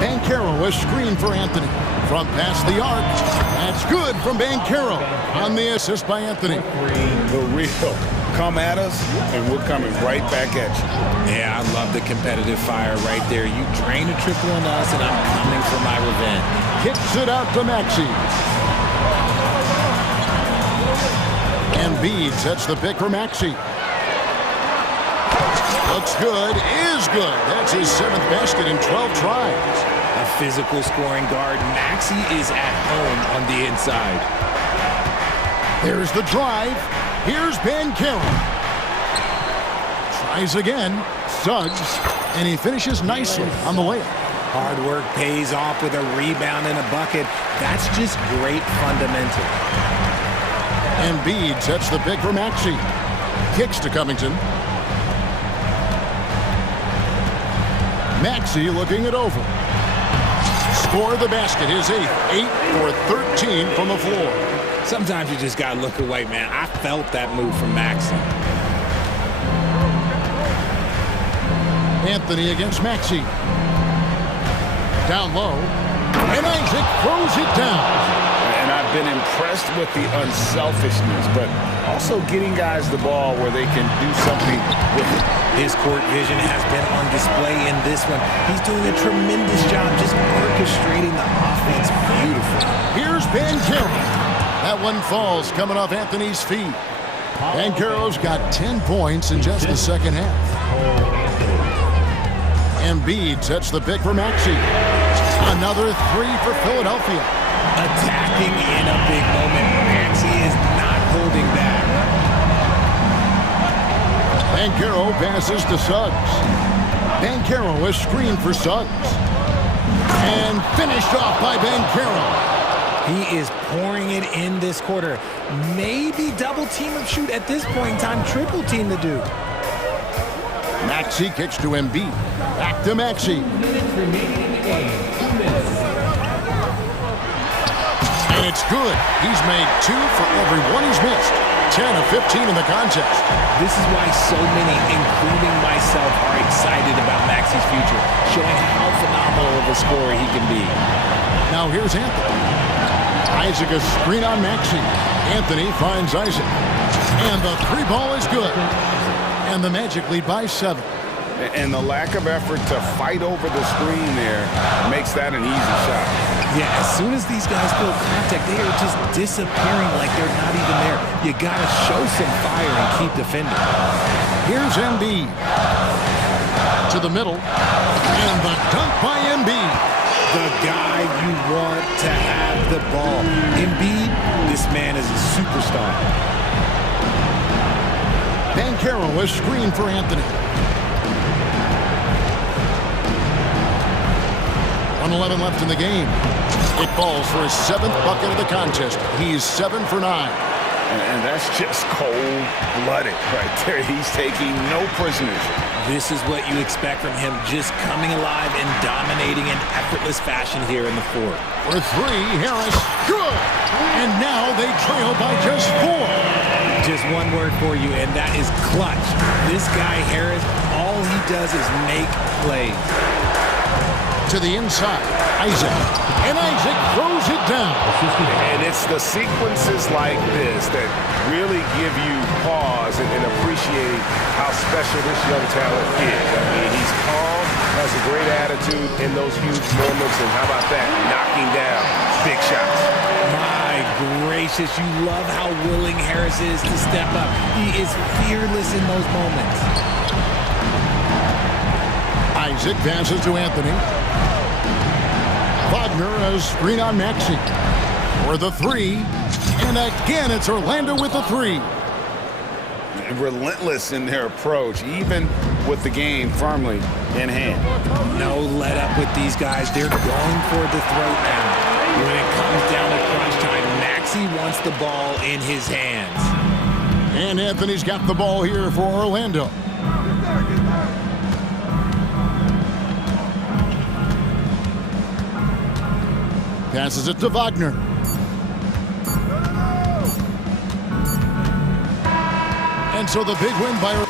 Banchero, a screen for Anthony. From past the arc. That's good from Banchero. On the assist by Anthony. The real come at us, and we're coming right back at you. Yeah, I love the competitive fire right there. You drain a triple on us, and I'm coming for my revenge. Kicks it out to Maxey. Embiid sets the pick for Maxey. Looks good, is good. That's his 7th basket in 12 tries. A physical scoring guard. Maxey is at home on the inside. There's the drive. Here's Banchero. Tries again. Suggs. And he finishes nicely on the layup. Hard work pays off with a rebound and a bucket. That's just great fundamental. Embiid sets the pick for Maxey. Kicks to Covington. Maxey looking it over. Score the basket, his 8th. 8 for 13 from the floor. Sometimes you just got to look away, man. I felt that move from Maxey. Anthony against Maxey. Down low. And Isaac throws it down. And I've been impressed with the unselfishness, but also getting guys the ball where they can do something with it. His court vision has been on display in this one. He's doing a tremendous job just orchestrating the offense beautifully. Here's Banchero. That one falls coming off Anthony's feet. Banchero's got 10 points in just the second half. Embiid sets the pick for Maxey. Another 3 for Philadelphia. Attacking in a big moment. Maxey is not holding back. Banchero passes to Suggs. Banchero is screened for Suggs. And finished off by Banchero. He is pouring it in this quarter. Maybe double team or shoot at this point in time. Triple team the dude. Maxey kicks to Embiid. Back to Maxey. And it's good. He's made 2 for every 1 he's missed. 10 of 15 in the contest. This is why so many, including myself, are excited about Maxey's future, showing how phenomenal of a scorer he can be. Now here's Anthony. Isaac a screen on Maxey. Anthony finds Isaac. And the 3 ball is good. And the Magic lead by 7. And the lack of effort to fight over the screen there makes that an easy shot. Yeah, as soon as these guys feel contact, they are just disappearing like they're not even there. You got to show some fire and keep defending. Here's Embiid. To the middle. And the dunk by Embiid. The guy you want to have the ball. Embiid, this man is a superstar. Banchero is screened for Anthony. 1:11 left in the game. It falls for his 7th bucket of the contest. He's 7 for 9. And that's just cold-blooded right there. He's taking no prisoners. This is what you expect from him, just coming alive and dominating in effortless fashion here in the fourth. For 3, Harris, good! And now they trail by just 4. Just one word for you, and that is clutch. This guy, Harris, all he does is make plays. To the inside, Isaac. And Isaac throws it down. And it's the sequences like this that really give you pause and appreciate how special this young talent is. I mean, he's calm, has a great attitude in those huge moments, and how about that, knocking down big shots. My gracious, you love how willing Harris is to step up. He is fearless in those moments. Isaac passes to Anthony. Wagner has screen on Maxey. For the 3. And again, it's Orlando with the 3. Relentless in their approach, even with the game firmly in hand. No let up with these guys. They're going for the throat now. When it comes down to crunch time, Maxey wants the ball in his hands. And Anthony's got the ball here for Orlando. Passes it to Wagner. And so the big win by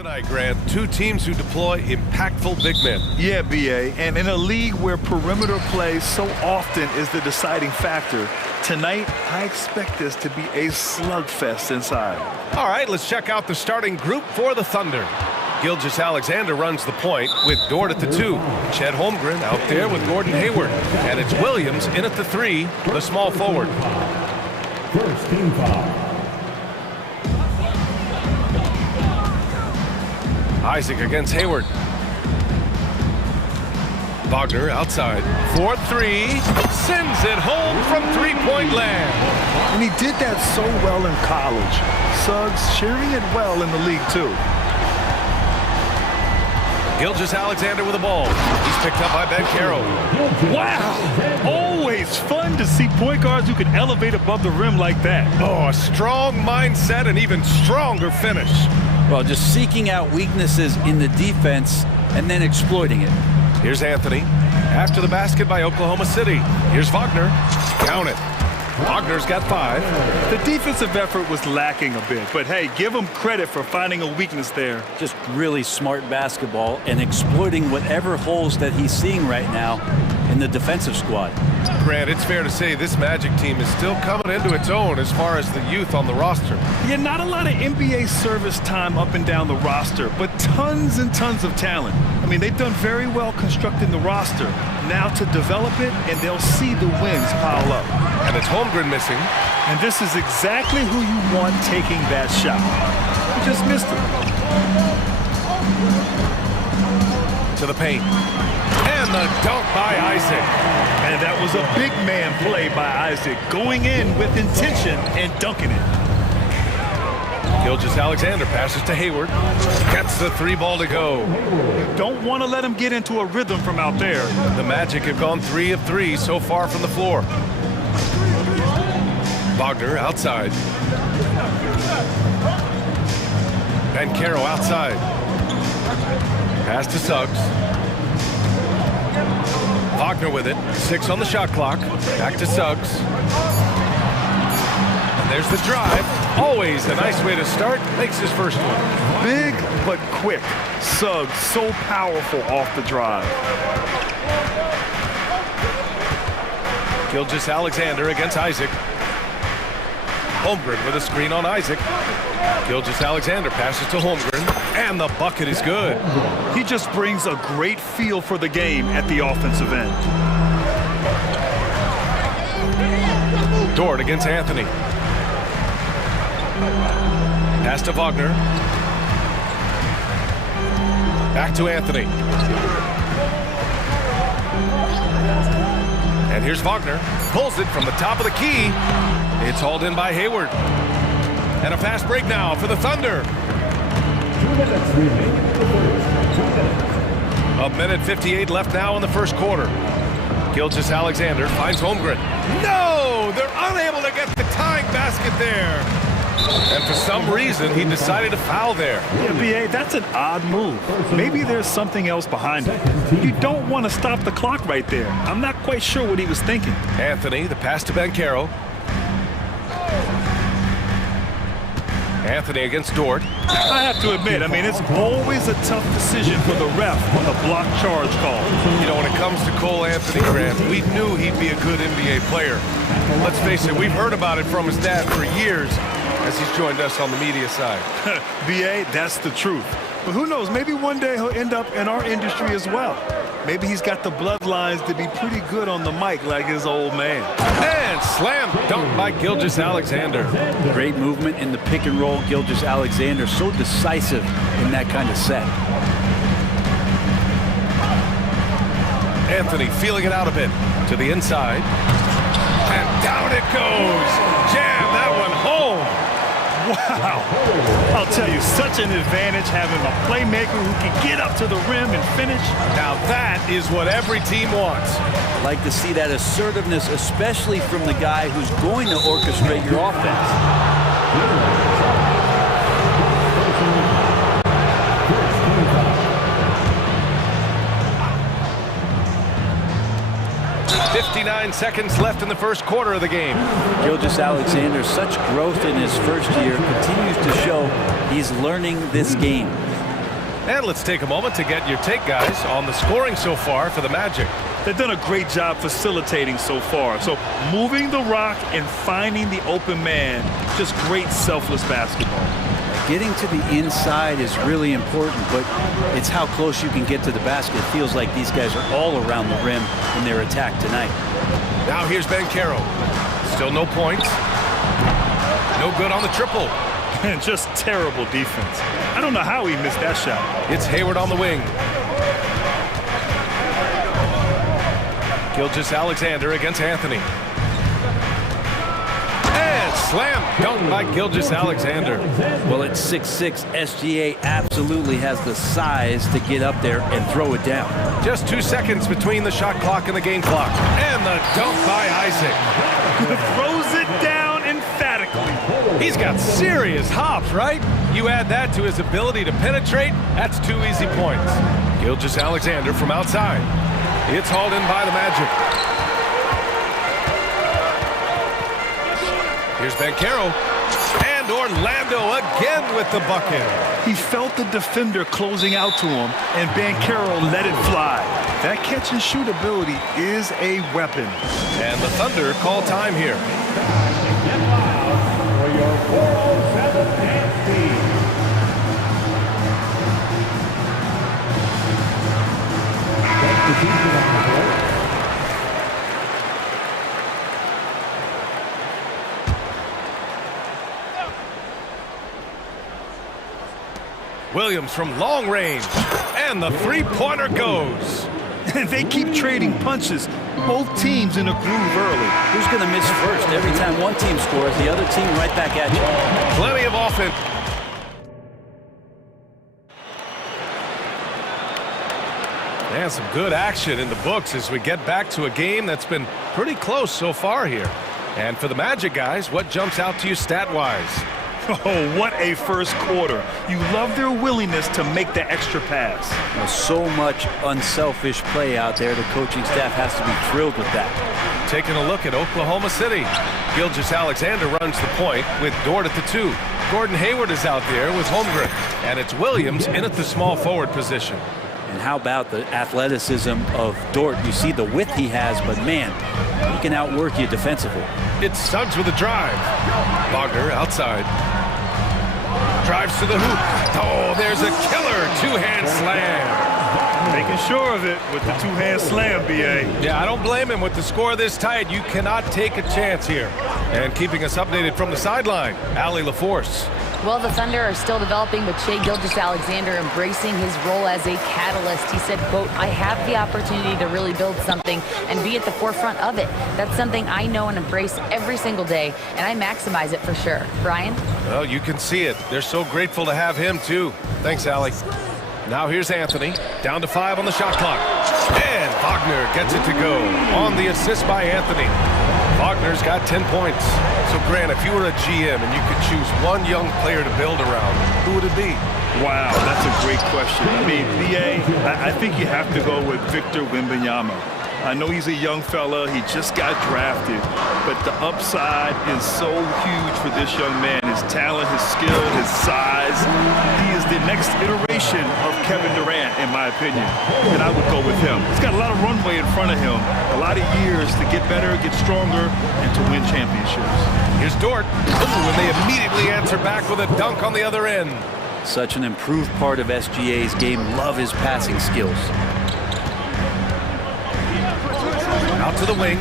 tonight, Grant. Two teams who deploy impactful big men. Yeah, BA. And in a league where perimeter play so often is the deciding factor, tonight I expect this to be a slugfest inside. All right, let's check out the starting group for the Thunder. Gilgeous-Alexander runs the point with Dort at the 2. Chet Holmgren out there with Gordon Hayward. And it's Williams in at the 3, the small forward. First team foul. Isaac against Hayward. Wagner outside. 4-3. Sends it home from three-point land. And he did that so well in college. Suggs sharing it well in the league, too. Gilgeous-Alexander with the ball. He's picked up by Ben Carroll. Wow! Always fun to see point guards who can elevate above the rim like that. Oh, a strong mindset and even stronger finish. Well, just seeking out weaknesses in the defense and then exploiting it. Here's Anthony. After the basket by Oklahoma City. Here's Wagner. Count it. Wagner's got 5. The defensive effort was lacking a bit, but hey, give him credit for finding a weakness there. Just really smart basketball and exploiting whatever holes that he's seeing right now in the defensive squad. Grant, it's fair to say this Magic team is still coming into its own as far as the youth on the roster. Yeah, not a lot of NBA service time up and down the roster, but tons and tons of talent. I mean, they've done very well constructing the roster. Now to develop it, and they'll see the wins pile up. And it's Holmgren missing. And this is exactly who you want taking that shot. He just missed it. To the paint. And the dunk by Isaac. And that was a big man play by Isaac, going in with intention and dunking it. Gilgeous-Alexander passes to Hayward. Gets the 3 ball to go. You don't want to let him get into a rhythm from out there. The Magic have gone 3 of 3 so far from the floor. Wagner outside. Ben Carroll outside. Pass to Suggs. Wagner with it. 6 on the shot clock. Back to Suggs. And there's the drive. Always a nice way to start. Makes his first one. Big but quick. Suggs so powerful off the drive. Gilgeous-Alexander against Isaac. Holmgren with a screen on Isaac. Gilgeous-Alexander passes to Holmgren. And the bucket is good. He just brings a great feel for the game at the offensive end. Dort against Anthony. Pass to Wagner. Back to Anthony. And here's Wagner. Pulls it from the top of the key. It's hauled in by Hayward. And a fast break now for the Thunder. 2 minutes remaining in the first. 2 minutes. A minute 58 left now in the first quarter. Gilgeous-Alexander finds Holmgren. No! They're unable to get the tying basket there. And for some reason, he decided to foul there. Yeah, BA, that's an odd move. Maybe there's something else behind it. You don't want to stop the clock right there. I'm not quite sure what he was thinking. Anthony, the pass to Ben Carroll. Anthony against Dort. I have to admit, I mean, it's always a tough decision for the ref on the block charge call. You know, when it comes to Cole Anthony, Grant, we knew he'd be a good NBA player. Let's face it, we've heard about it from his dad for years as he's joined us on the media side. BA, that's the truth. But who knows, maybe one day he'll end up in our industry as well. Maybe he's got the bloodlines to be pretty good on the mic like his old man. And slam dunk by Gilgeous-Alexander. Great movement in the pick and roll. Gilgeous-Alexander so decisive in that kind of set. Anthony feeling it out a bit to the inside. And down it goes. Jam that one home. Wow. I'll tell you, such an advantage having a playmaker who can get up to the rim and finish. Now that is what every team wants. Like to see that assertiveness, especially from the guy who's going to orchestrate your offense. 59 seconds left in the first quarter of the game. Gilgeous-Alexander, such growth in his first year, continues to show he's learning this game. And let's take a moment to get your take, guys, on the scoring so far for the Magic. They've done a great job facilitating so far. So moving the rock and finding the open man, just great selfless basketball. Getting to the inside is really important, but it's how close you can get to the basket. It feels like these guys are all around the rim in their attack tonight. Now here's Banchero. Still no points. No good on the triple. And just terrible defense. I don't know how he missed that shot. It's Hayward on the wing. Gilgeous-Alexander against Anthony. And slam dunk by Gilgeous-Alexander. Well, at 6'6", SGA absolutely has the size to get up there and throw it down. Just 2 seconds between the shot clock and the game clock. And the dunk by Isaac. Throws it down emphatically. He's got serious hops, right? You add that to his ability to penetrate, that's 2 easy points. Gilgeous-Alexander from outside. It's hauled in by the Magic. Here's Banchero. And Orlando again with the bucket. He felt the defender closing out to him, and Banchero let it fly. That catch and shoot ability is a weapon. And the Thunder call time here. For your 407 dance team. Williams from long range, and the three-pointer goes. And they keep trading punches. Both teams in a groove early. Who's going to miss first? Every time one team scores, the other team right back at you. Plenty of offense. And some good action in the books as we get back to a game that's been pretty close so far here. And for the Magic guys, what jumps out to you stat-wise? Oh, what a first quarter. You love their willingness to make the extra pass. Well, so much unselfish play out there. The coaching staff has to be thrilled with that. Taking a look at Oklahoma City. Gilgeous-Alexander runs the point with Dort at the 2. Gordon Hayward is out there with Holmgren. And it's Williams in at the small forward position. And how about the athleticism of Dort? You see the width he has, but man, he can outwork you defensively. It's Suggs with a drive. Wagner outside. Drives to the hoop. Oh, there's a killer two-hand slam. Making sure of it with the two-hand slam, B.A. Yeah, I don't blame him. With the score this tight, you cannot take a chance here. And keeping us updated from the sideline, Allie LaForce. Well, the Thunder are still developing, but Shai Gilgeous-Alexander embracing his role as a catalyst. He said, quote, I have the opportunity to really build something and be at the forefront of it. That's something I know and embrace every single day, and I maximize it for sure. Brian? Well, you can see it. They're so grateful to have him, too. Thanks, Allie. Now here's Anthony, down to 5 on the shot clock. And Wagner gets it to go on the assist by Anthony. Wagner's got 10 points. So, Grant, if you were a GM and you could choose one young player to build around, who would it be? Wow, that's a great question. I mean, B.A., I think you have to go with Victor Wembanyama. I know he's a young fella. He just got drafted. But the upside is so huge for this young man. His talent, his skill, his size. He is the next iteration of Kevin Durant, in my opinion. And I would go with him. He's got a lot of runway in front of him. A lot of years to get better, get stronger, and to win championships. Here's Dort. Ooh, and they immediately answer back with a dunk on the other end. Such an improved part of SGA's game. Love his passing skills. Out to the wing.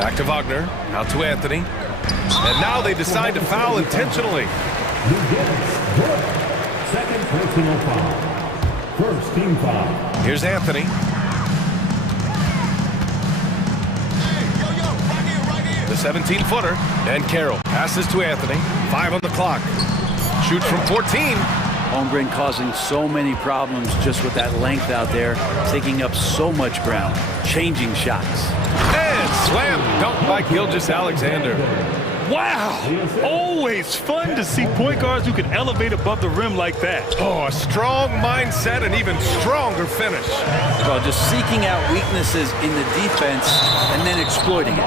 Back to Wagner. Out to Anthony. And now they decide to foul intentionally. Second personal foul. First team foul. Here's Anthony. The 17-footer. And Carroll passes to Anthony. 5 on the clock. Shoots from 14. Holmgren causing so many problems just with that length out there, taking up so much ground, changing shots. And slam dunk by Gilgeous-Alexander. Wow! Always fun to see point guards who can elevate above the rim like that. Oh, a strong mindset and even stronger finish. Well, just seeking out weaknesses in the defense and then exploiting it.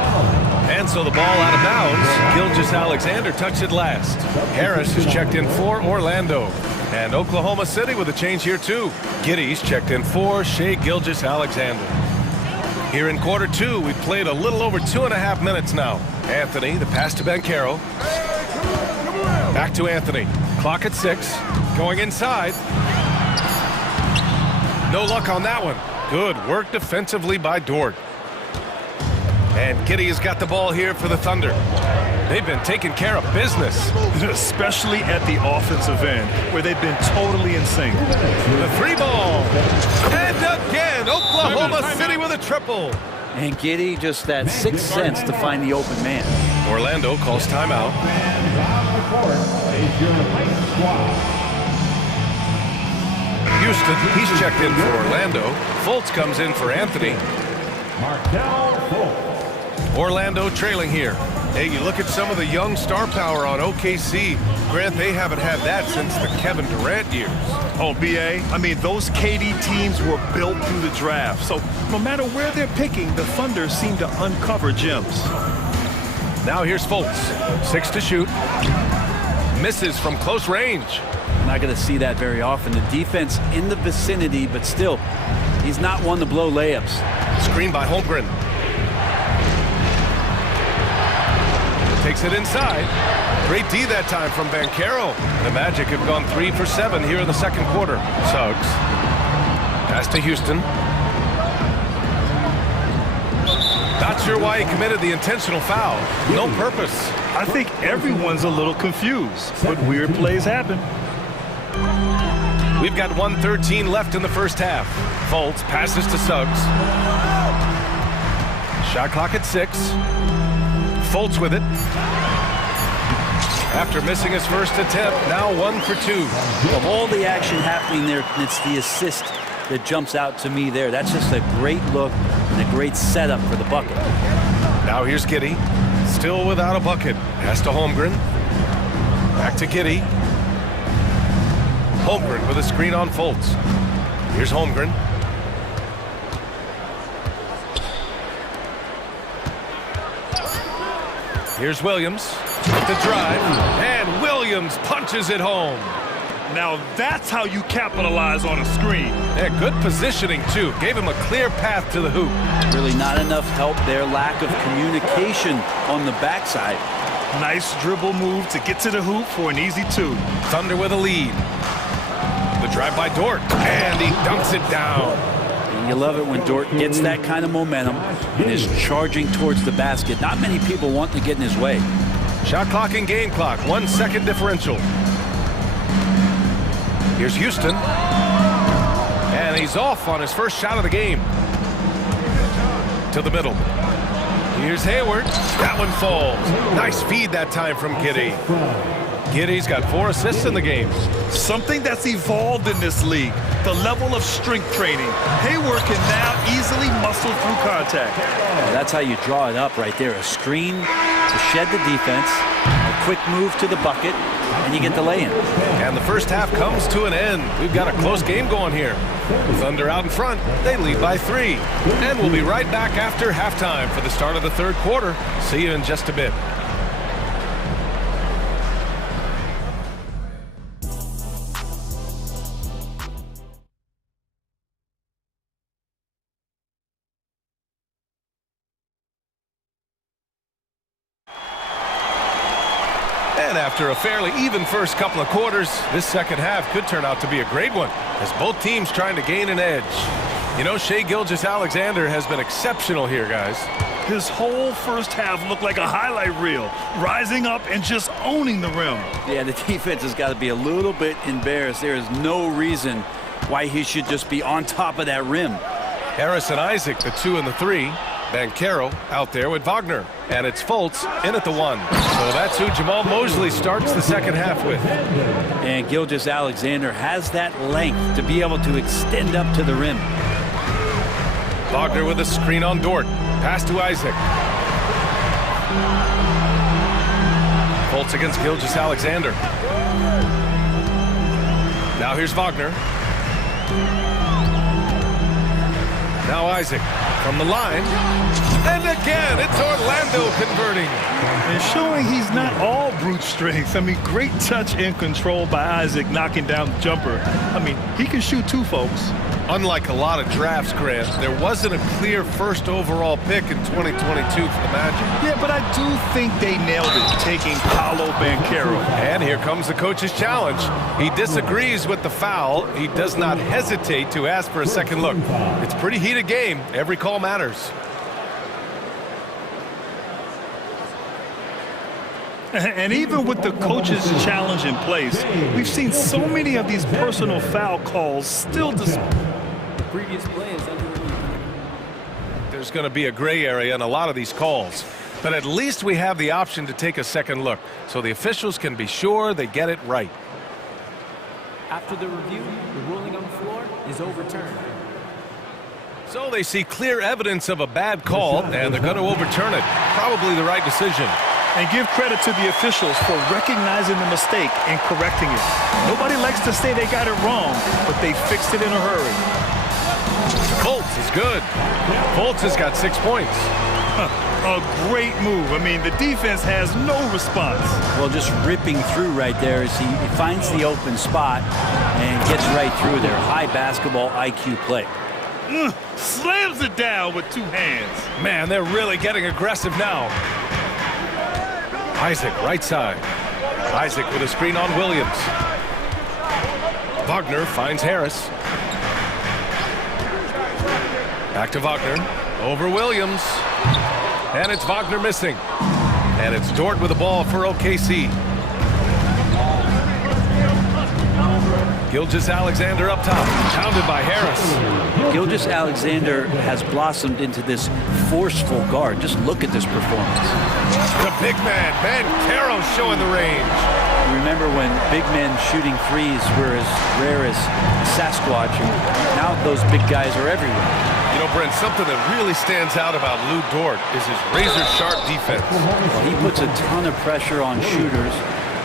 And so the ball out of bounds. Gilgeous-Alexander touched it last. Harris is checked in for Orlando. And Oklahoma City with a change here too. Giddy's checked in for Shai Gilgeous-Alexander. Here in quarter two, we've played a little over 2.5 minutes now. Anthony, the pass to Banchero. Back to Anthony. Clock at 6. Going inside. No luck on that one. Good work defensively by Dort. And Giddy has got the ball here for the Thunder. They've been taking care of business. Especially at the offensive end, where they've been totally in sync. The three ball. And again, Oklahoma City with a triple. And Giddy, just that sixth sense to find the open man. Orlando calls timeout. Houston, he's checked in for Orlando. Fultz comes in for Anthony. Orlando trailing here. Hey, you look at some of the young star power on OKC. Grant, they haven't had that since the Kevin Durant years. Oh, B.A., I mean, those KD teams were built through the draft. So no matter where they're picking, the Thunder seem to uncover gems. Now here's Fultz. 6 to shoot. Misses from close range. Not going to see that very often. The defense in the vicinity, but still, he's not one to blow layups. Screen by Holmgren. Takes it inside. Great D that time from Banchero. The Magic have gone 3 for 7 here in the second quarter. Suggs. Pass to Houston. Not sure why he committed the intentional foul. No purpose. I think everyone's a little confused, but weird plays happen. We've got 1:13 left in the first half. Fultz passes to Suggs. Shot clock at 6. Fultz with it. After missing his first attempt, now 1 for 2. Of all the action happening there, it's the assist that jumps out to me there. That's just a great look and a great setup for the bucket. Now here's Giddy. Still without a bucket. Pass to Holmgren. Back to Giddy. Holmgren with a screen on Fultz. Here's Holmgren. Here's Williams with the drive, and Williams punches it home. Now that's how you capitalize on a screen. Yeah, good positioning too. Gave him a clear path to the hoop. Really not enough help there. Lack of communication on the backside. Nice dribble move to get to the hoop for an easy 2. Thunder with a lead. The drive by Dort, and he dunks it down. And you love it when Dort gets that kind of momentum and is charging towards the basket. Not many people want to get in his way. Shot clock and game clock, 1 second differential. Here's Houston. And he's off on his first shot of the game. To the middle. Here's Hayward. That one falls. Nice feed that time from Giddy. Giddy's got 4 assists in the game. Something that's evolved in this league, the level of strength training. Hayward can now easily muscle through contact. Well, that's how you draw it up right there. A screen to shed the defense, a quick move to the bucket, and you get the lay-in. And the first half comes to an end. We've got a close game going here. Thunder out in front. They lead by 3. And we'll be right back after halftime for the start of the third quarter. See you in just a bit. And after a fairly even first couple of quarters, this second half could turn out to be a great one, as both teams trying to gain an edge. You know, Shai Gilgeous-Alexander has been exceptional here, guys. His whole first half looked like a highlight reel, rising up and just owning the rim. Yeah, the defense has got to be a little bit embarrassed. There is no reason why he should just be on top of that rim. Harris and Isaac, the 2 and the 3. Banchero out there with Wagner. And it's Fultz in at the 1. So that's who Jamal Mosley starts the second half with. And Gilgeous-Alexander has that length to be able to extend up to the rim. Wagner with a screen on Dort. Pass to Isaac. Fultz against Gilgeous-Alexander. Now here's Wagner. Now Isaac from the line. And again, it's Orlando still converting. And showing he's not all brute strength. I mean, great touch and control by Isaac knocking down the jumper. I mean, he can shoot too, folks. Unlike a lot of drafts, Grant, there wasn't a clear first overall pick in 2022 for the Magic. Yeah, but I do think they nailed it, taking Paolo Banchero. And here comes the coach's challenge. He disagrees with the foul. He does not hesitate to ask for a second look. It's a pretty heated game. Every call matters. And even with the coach's challenge in place, we've seen so many of these personal foul calls still Previous play is under review. There's going to be a gray area in a lot of these calls. But at least we have the option to take a second look, so the officials can be sure they get it right. After the review, the ruling on the floor is overturned. So they see clear evidence of a bad call, and they're going to overturn it. Probably the right decision. And give credit to the officials for recognizing the mistake and correcting it. Nobody likes to say they got it wrong, but they fixed it in a hurry. Fultz is good. Fultz has got 6 points. A great move. I mean, the defense has no response. Well, just ripping through right there as he finds the open spot and gets right through there. High basketball IQ play. Slams it down with 2 hands. Man, they're really getting aggressive now. Isaac, right side. Isaac with a screen on Williams. Wagner finds Harris. Back to Wagner. Over Williams. And it's Wagner missing. And it's Dort with the ball for OKC. Gilgeous-Alexander up top, pounded by Harris. Gilgeous-Alexander has blossomed into this forceful guard. Just look at this performance. The big man, Banchero, showing the range. Remember when big men shooting threes were as rare as Sasquatch, and now those big guys are everywhere. You know, Brent, something that really stands out about Lou Dort is his razor-sharp defense. Well, he puts a ton of pressure on shooters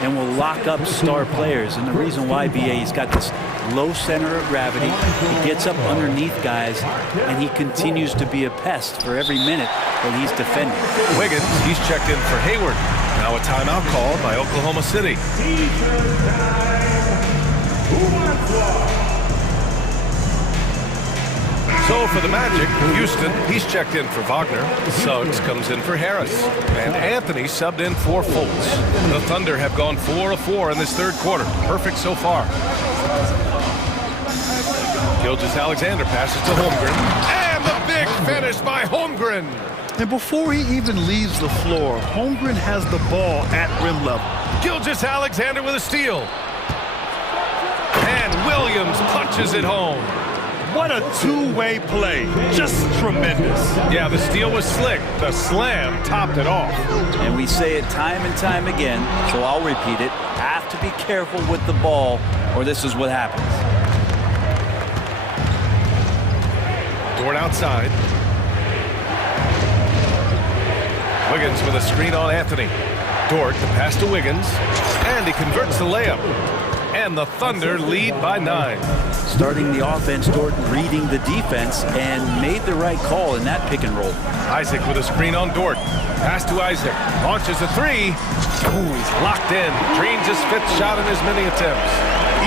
and will lock up star players. And the reason why, BA, he's got this low center of gravity. He gets up underneath guys, and he continues to be a pest for every minute that he's defending. Wiggins, he's checked in for Hayward. Now a timeout called by Oklahoma City. So for the Magic, Houston, he's checked in for Wagner. Suggs comes in for Harris. And Anthony subbed in for Fultz. The Thunder have gone 4 of 4 in this third quarter. Perfect so far. Gilgeous-Alexander passes to Holmgren. And the big finish by Holmgren. And before he even leaves the floor, Holmgren has the ball at rim level. Gilgeous-Alexander with a steal. And Williams punches it home. What a two-way play. Just tremendous. Yeah, the steal was slick. The slam topped it off. And we say it time and time again, so I'll repeat it. Have to be careful with the ball, or this is what happens. Dort outside. Wiggins with a screen on Anthony. Dort, the pass to Wiggins. And he converts the layup. And the Thunder lead by 9. Starting the offense, Dort reading the defense and made the right call in that pick and roll. Isaac with a screen on Dort. Pass to Isaac. Launches a 3. Ooh, he's locked in. Drains his 5th shot in as many attempts.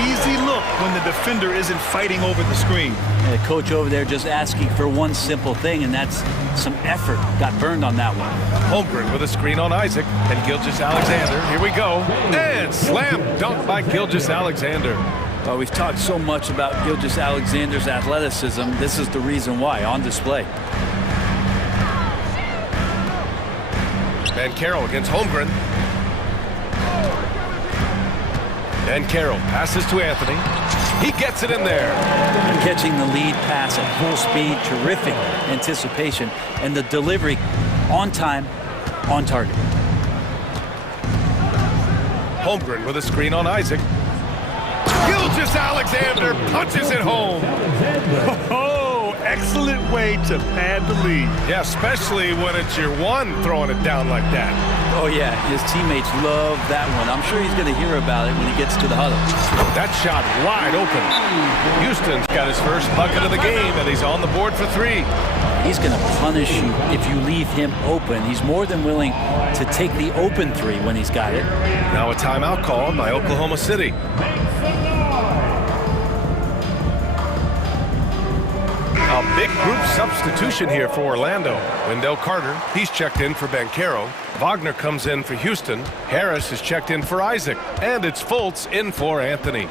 Easy look when the defender isn't fighting over the screen. The coach over there just asking for one simple thing, and that's some effort. Got burned on that one. Holmgren with a screen on Isaac. And Gilgeous-Alexander. Here we go. And slam dunk by Gilgeous-Alexander. Well, we've talked so much about Gilgeous-Alexander's athleticism. This is the reason why, on display. Banchero against Holmgren. Banchero passes to Anthony. He gets it in there. Catching the lead pass at full speed, terrific anticipation, and the delivery on time, on target. Holmgren with a screen on Isaac. Gilgeous-Alexander punches it home. Oh, excellent way to pad the lead. Yeah, especially when it's your one throwing it down like that. Oh, yeah, his teammates love that one. I'm sure he's going to hear about it when he gets to the huddle. That shot wide open. Houston's got his first bucket of the game, and he's on the board for 3. He's going to punish you if you leave him open. He's more than willing to take the open 3 when he's got it. Now a timeout called by Oklahoma City. A big group substitution here for Orlando. Wendell Carter, he's checked in for Banchero. Wagner comes in for Houston. Harris is checked in for Isaac. And it's Fultz in for Anthony.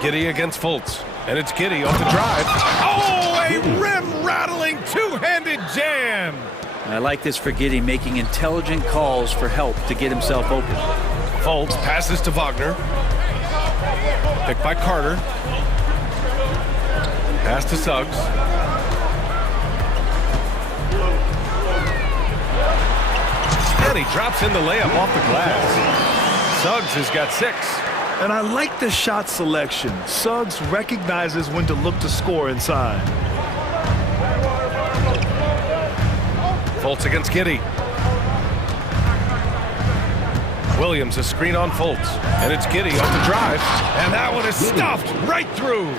Giddey against Fultz. And it's Giddey off the drive. Oh, a rim-rattling two-handed jam! I like this for Giddey, making intelligent calls for help to get himself open. Fultz passes to Wagner. Picked by Carter. Pass to Suggs. And he drops in the layup off the glass. Suggs has got 6. And I like the shot selection. Suggs recognizes when to look to score inside. Fultz against Giddey. Williams a screen on Fultz. And it's Giddey off the drive. And that one is stuffed right through.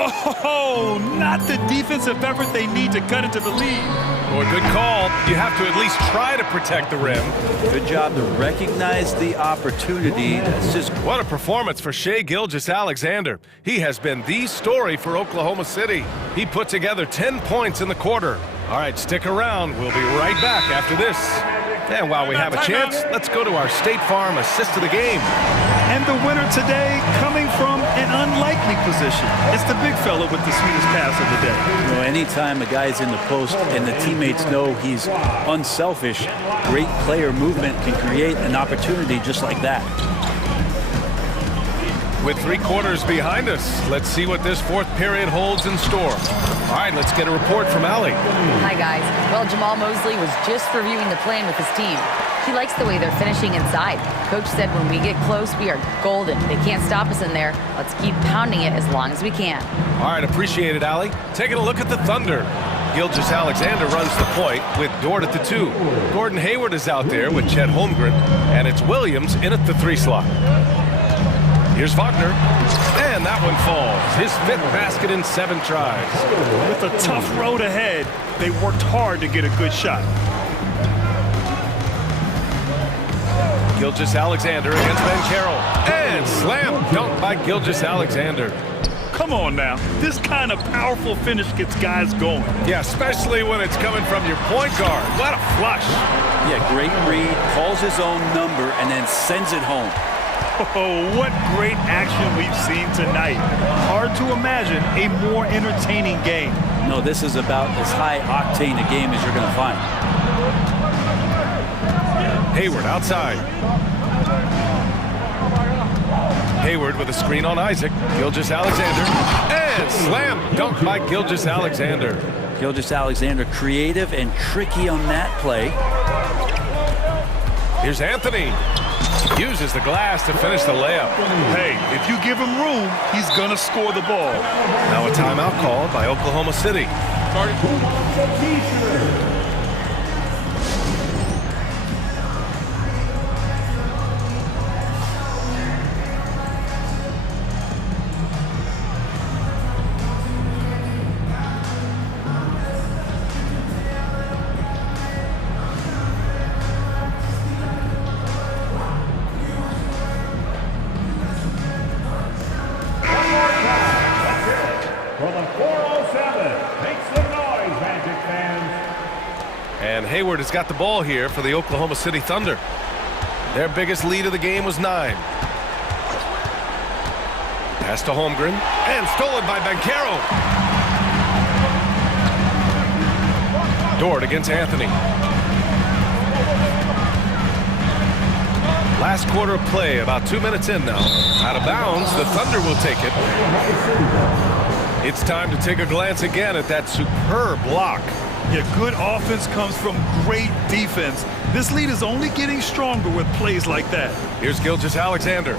Oh, not the defensive effort they need to cut into the lead. Well, good call. You have to at least try to protect the rim. Good job to recognize the opportunity. That's just what a performance for Shai Gilgeous-Alexander. He has been the story for Oklahoma City. He put together 10 points in the quarter. All right, stick around. We'll be right back after this. And while we have a chance, let's go to our State Farm assist of the game. And the winner today coming from an unlikely position. It's the big fella with the sweetest pass of the day. You know, anytime a guy's in the post and the teammates know he's unselfish, great player movement can create an opportunity just like that. With 3 quarters behind us, let's see what this 4th period holds in store. All right, let's get a report from Allie. Hi, guys. Well, Jamal Mosley was just reviewing the plan with his team. He likes the way they're finishing inside. Coach said when we get close, we are golden. They can't stop us in there. Let's keep pounding it as long as we can. All right, appreciate it, Allie. Taking a look at the Thunder. Gilgeous-Alexander runs the point with Dort at the 2. Gordon Hayward is out there with Chet Holmgren, and it's Williams in at the 3 slot. Here's Wagner, and that one falls. His 5th basket in 7 tries. With a tough road ahead, they worked hard to get a good shot. Gilgeous-Alexander against Banchero, and slam dunk by Gilgeous-Alexander. Come on now, this kind of powerful finish gets guys going. Yeah, especially when it's coming from your point guard. What a flush. Yeah, great read, calls his own number, and then sends it home. Oh, what great action we've seen tonight. Hard to imagine a more entertaining game. No, this is about as high-octane a game as you're going to find. Hayward outside. Hayward with a screen on Isaac. Gilgeous-Alexander. And slam dunk by Gilgeous-Alexander. Gilgeous-Alexander creative and tricky on that play. Here's Anthony. Uses the glass to finish the layup. Hey, if you give him room, he's going to score the ball. Now a timeout called by Oklahoma City. Hayward has got the ball here for the Oklahoma City Thunder. Their biggest lead of the game was 9. Pass to Holmgren, and stolen by Banchero. Dort against Anthony. Last quarter of play, about 2 minutes in now. Out of bounds, the Thunder will take it. It's time to take a glance again at that superb block. Yeah, good offense comes from great defense. This lead is only getting stronger with plays like that. Here's Gilgeous-Alexander.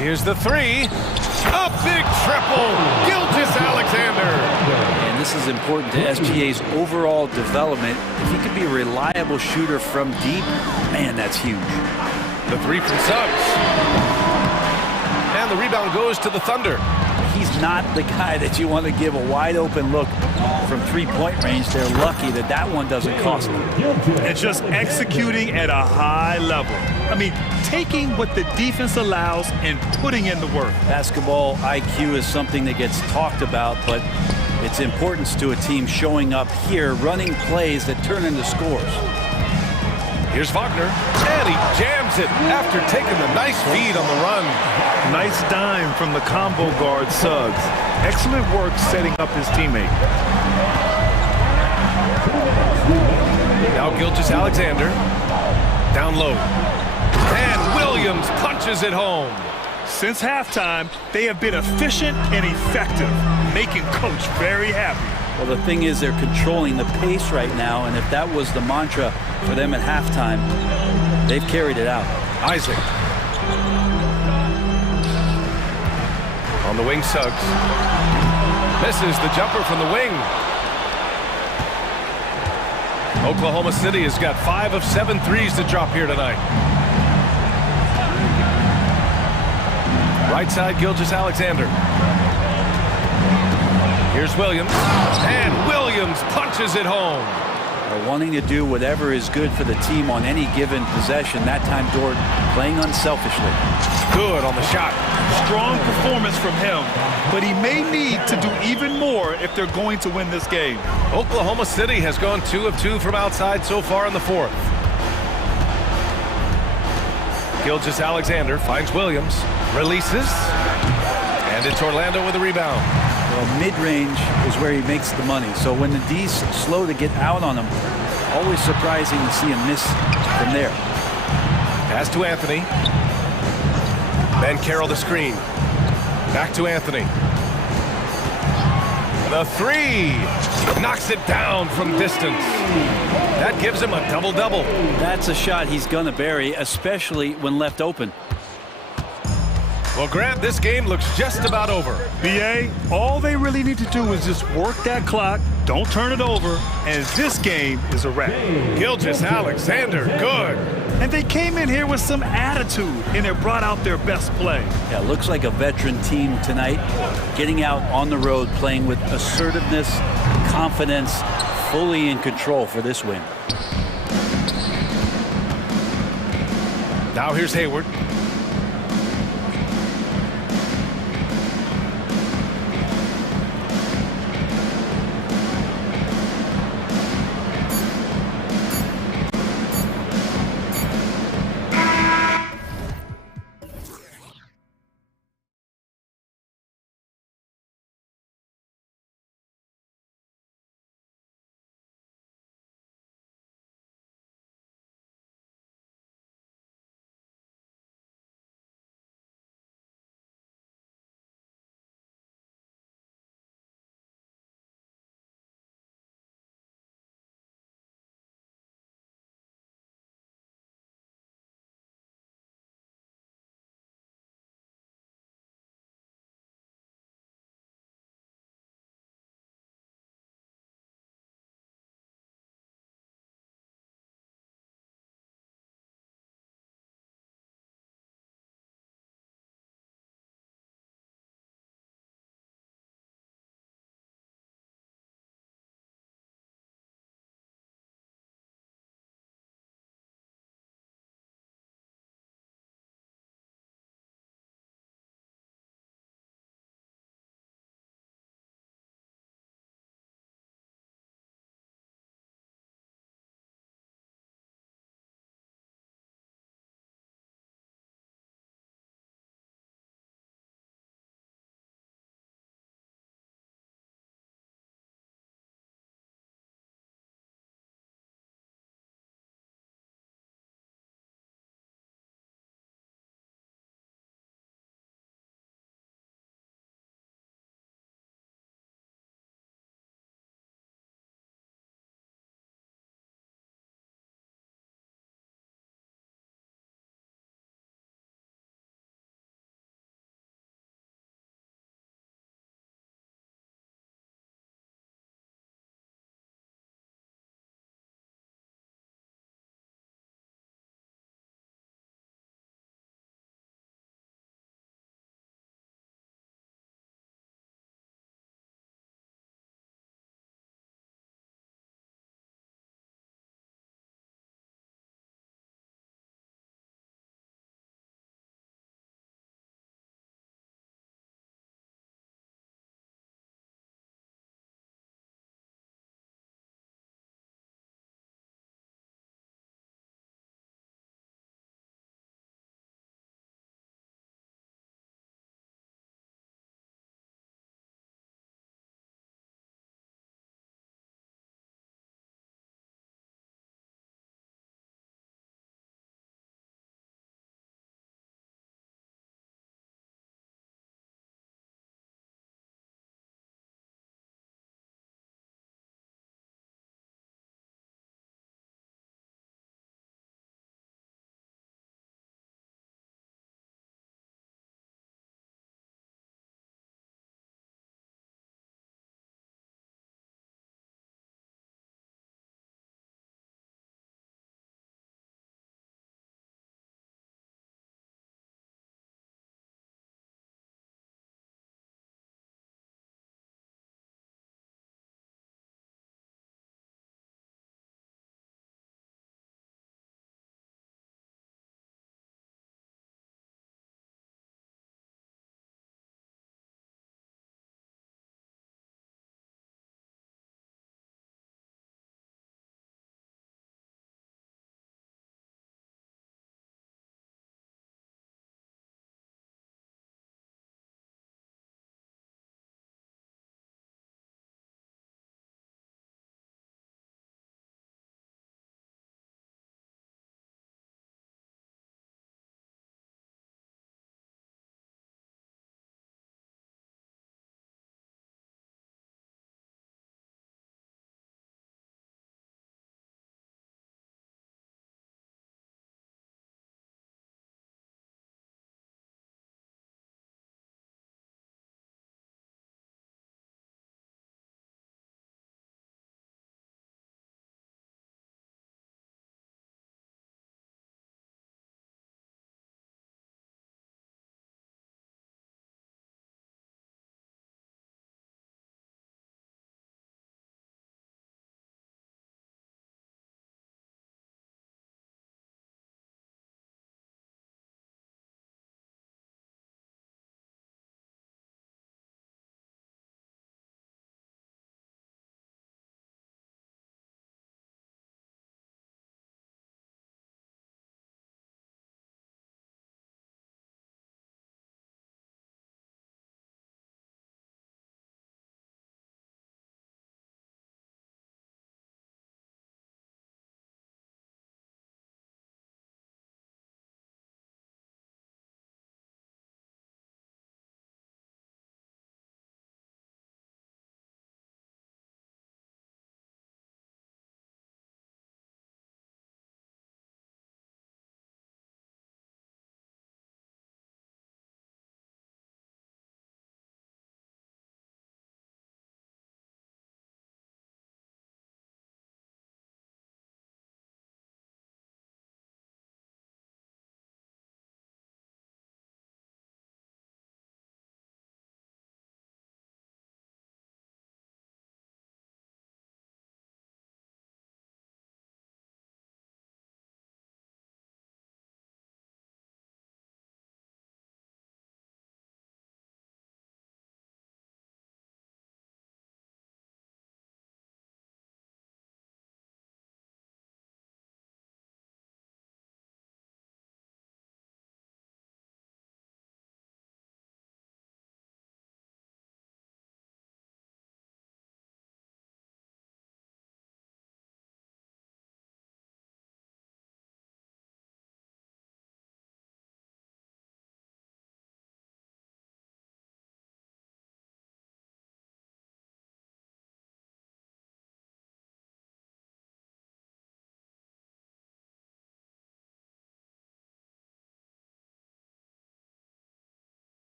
Here's the three. A big triple. Gilgeous-Alexander. And this is important to SGA's overall development. If he could be a reliable shooter from deep, man, that's huge. The three from Suggs. And the rebound goes to the Thunder. He's not the guy that you want to give a wide open look from three-point range. They're lucky that that one doesn't cost them. And just executing at a high level. I mean, taking what the defense allows and putting in the work. Basketball IQ is something that gets talked about, but its importance to a team showing up here, running plays that turn into scores. Here's Wagner, and he jams it after taking the nice feed on the run. Nice dime from the combo guard, Suggs. Excellent work setting up his teammate. Now Gilgeous-Alexander, down low. And Williams punches it home. Since halftime, they have been efficient and effective, making Coach very happy. Well, the thing is, they're controlling the pace right now, and if that was the mantra for them at halftime, they've carried it out. Isaac. On the wing, Suggs. Misses the jumper from the wing. Oklahoma City has got 5 of 7 threes to drop here tonight. Right side, Gilgeous-Alexander. Here's Williams, and Williams punches it home. Wanting to do whatever is good for the team on any given possession. That time, Dort playing unselfishly. Good on the shot. Strong performance from him, but he may need to do even more if they're going to win this game. Oklahoma City has gone 2 of 2 from outside so far in the fourth. Gilgeous-Alexander finds Williams, releases, and it's Orlando with a rebound. Well, mid-range is where he makes the money. So when the D's slow to get out on him, always surprising to see him miss from there. Pass to Anthony. Ben Carroll the screen. Back to Anthony. The three. Knocks it down from distance. That gives him a double-double. That's a shot he's going to bury, especially when left open. Well, Grant, this game looks just about over. BA, all they really need to do is just work that clock, don't turn it over, and this game is a wrap. Gilgeous-Alexander, good. And they came in here with some attitude, and it brought out their best play. Yeah, looks like a veteran team tonight, getting out on the road, playing with assertiveness, confidence, fully in control for this win. Now here's Hayward.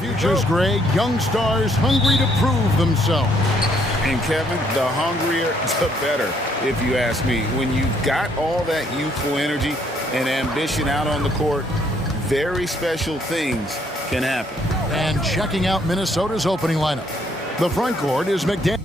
Futures, Greg. Young stars hungry to prove themselves. And Kevin, the hungrier, the better, if you ask me. When you've got all that youthful energy and ambition out on the court, very special things can happen. And checking out Minnesota's opening lineup. The front court is McDaniel.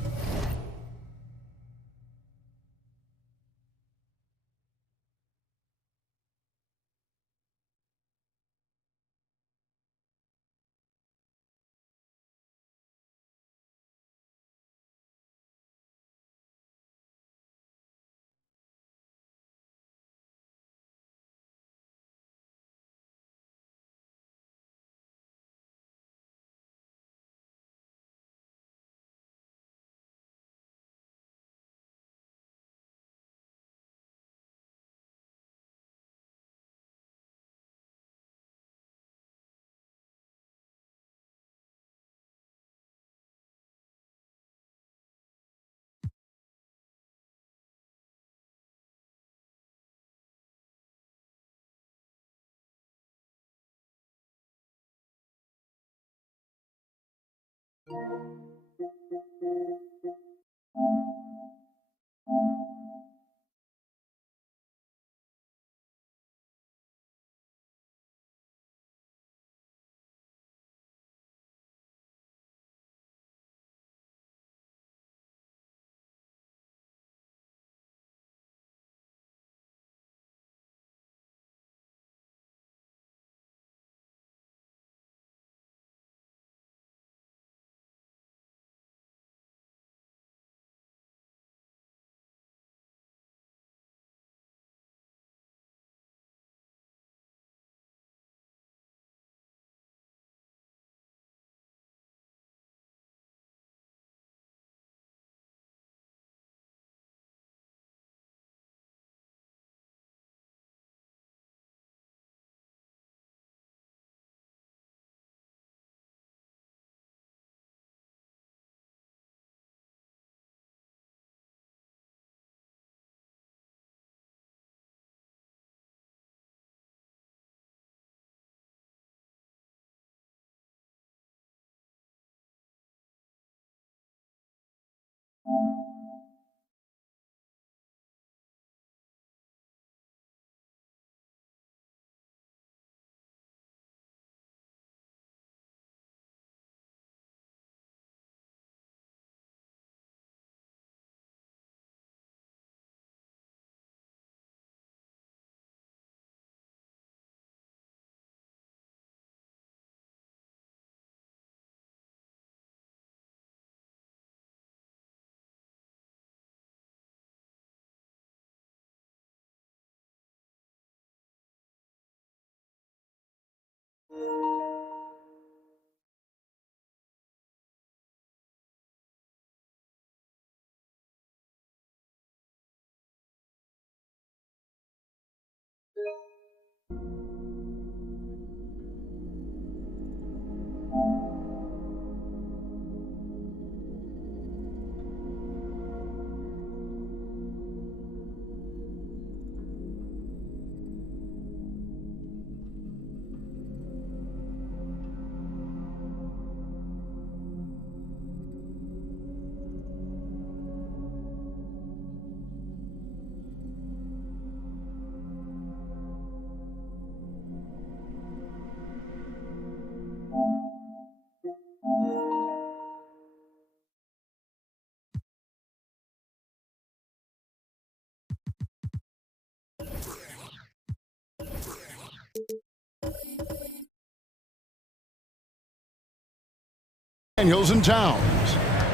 Daniels and Towns.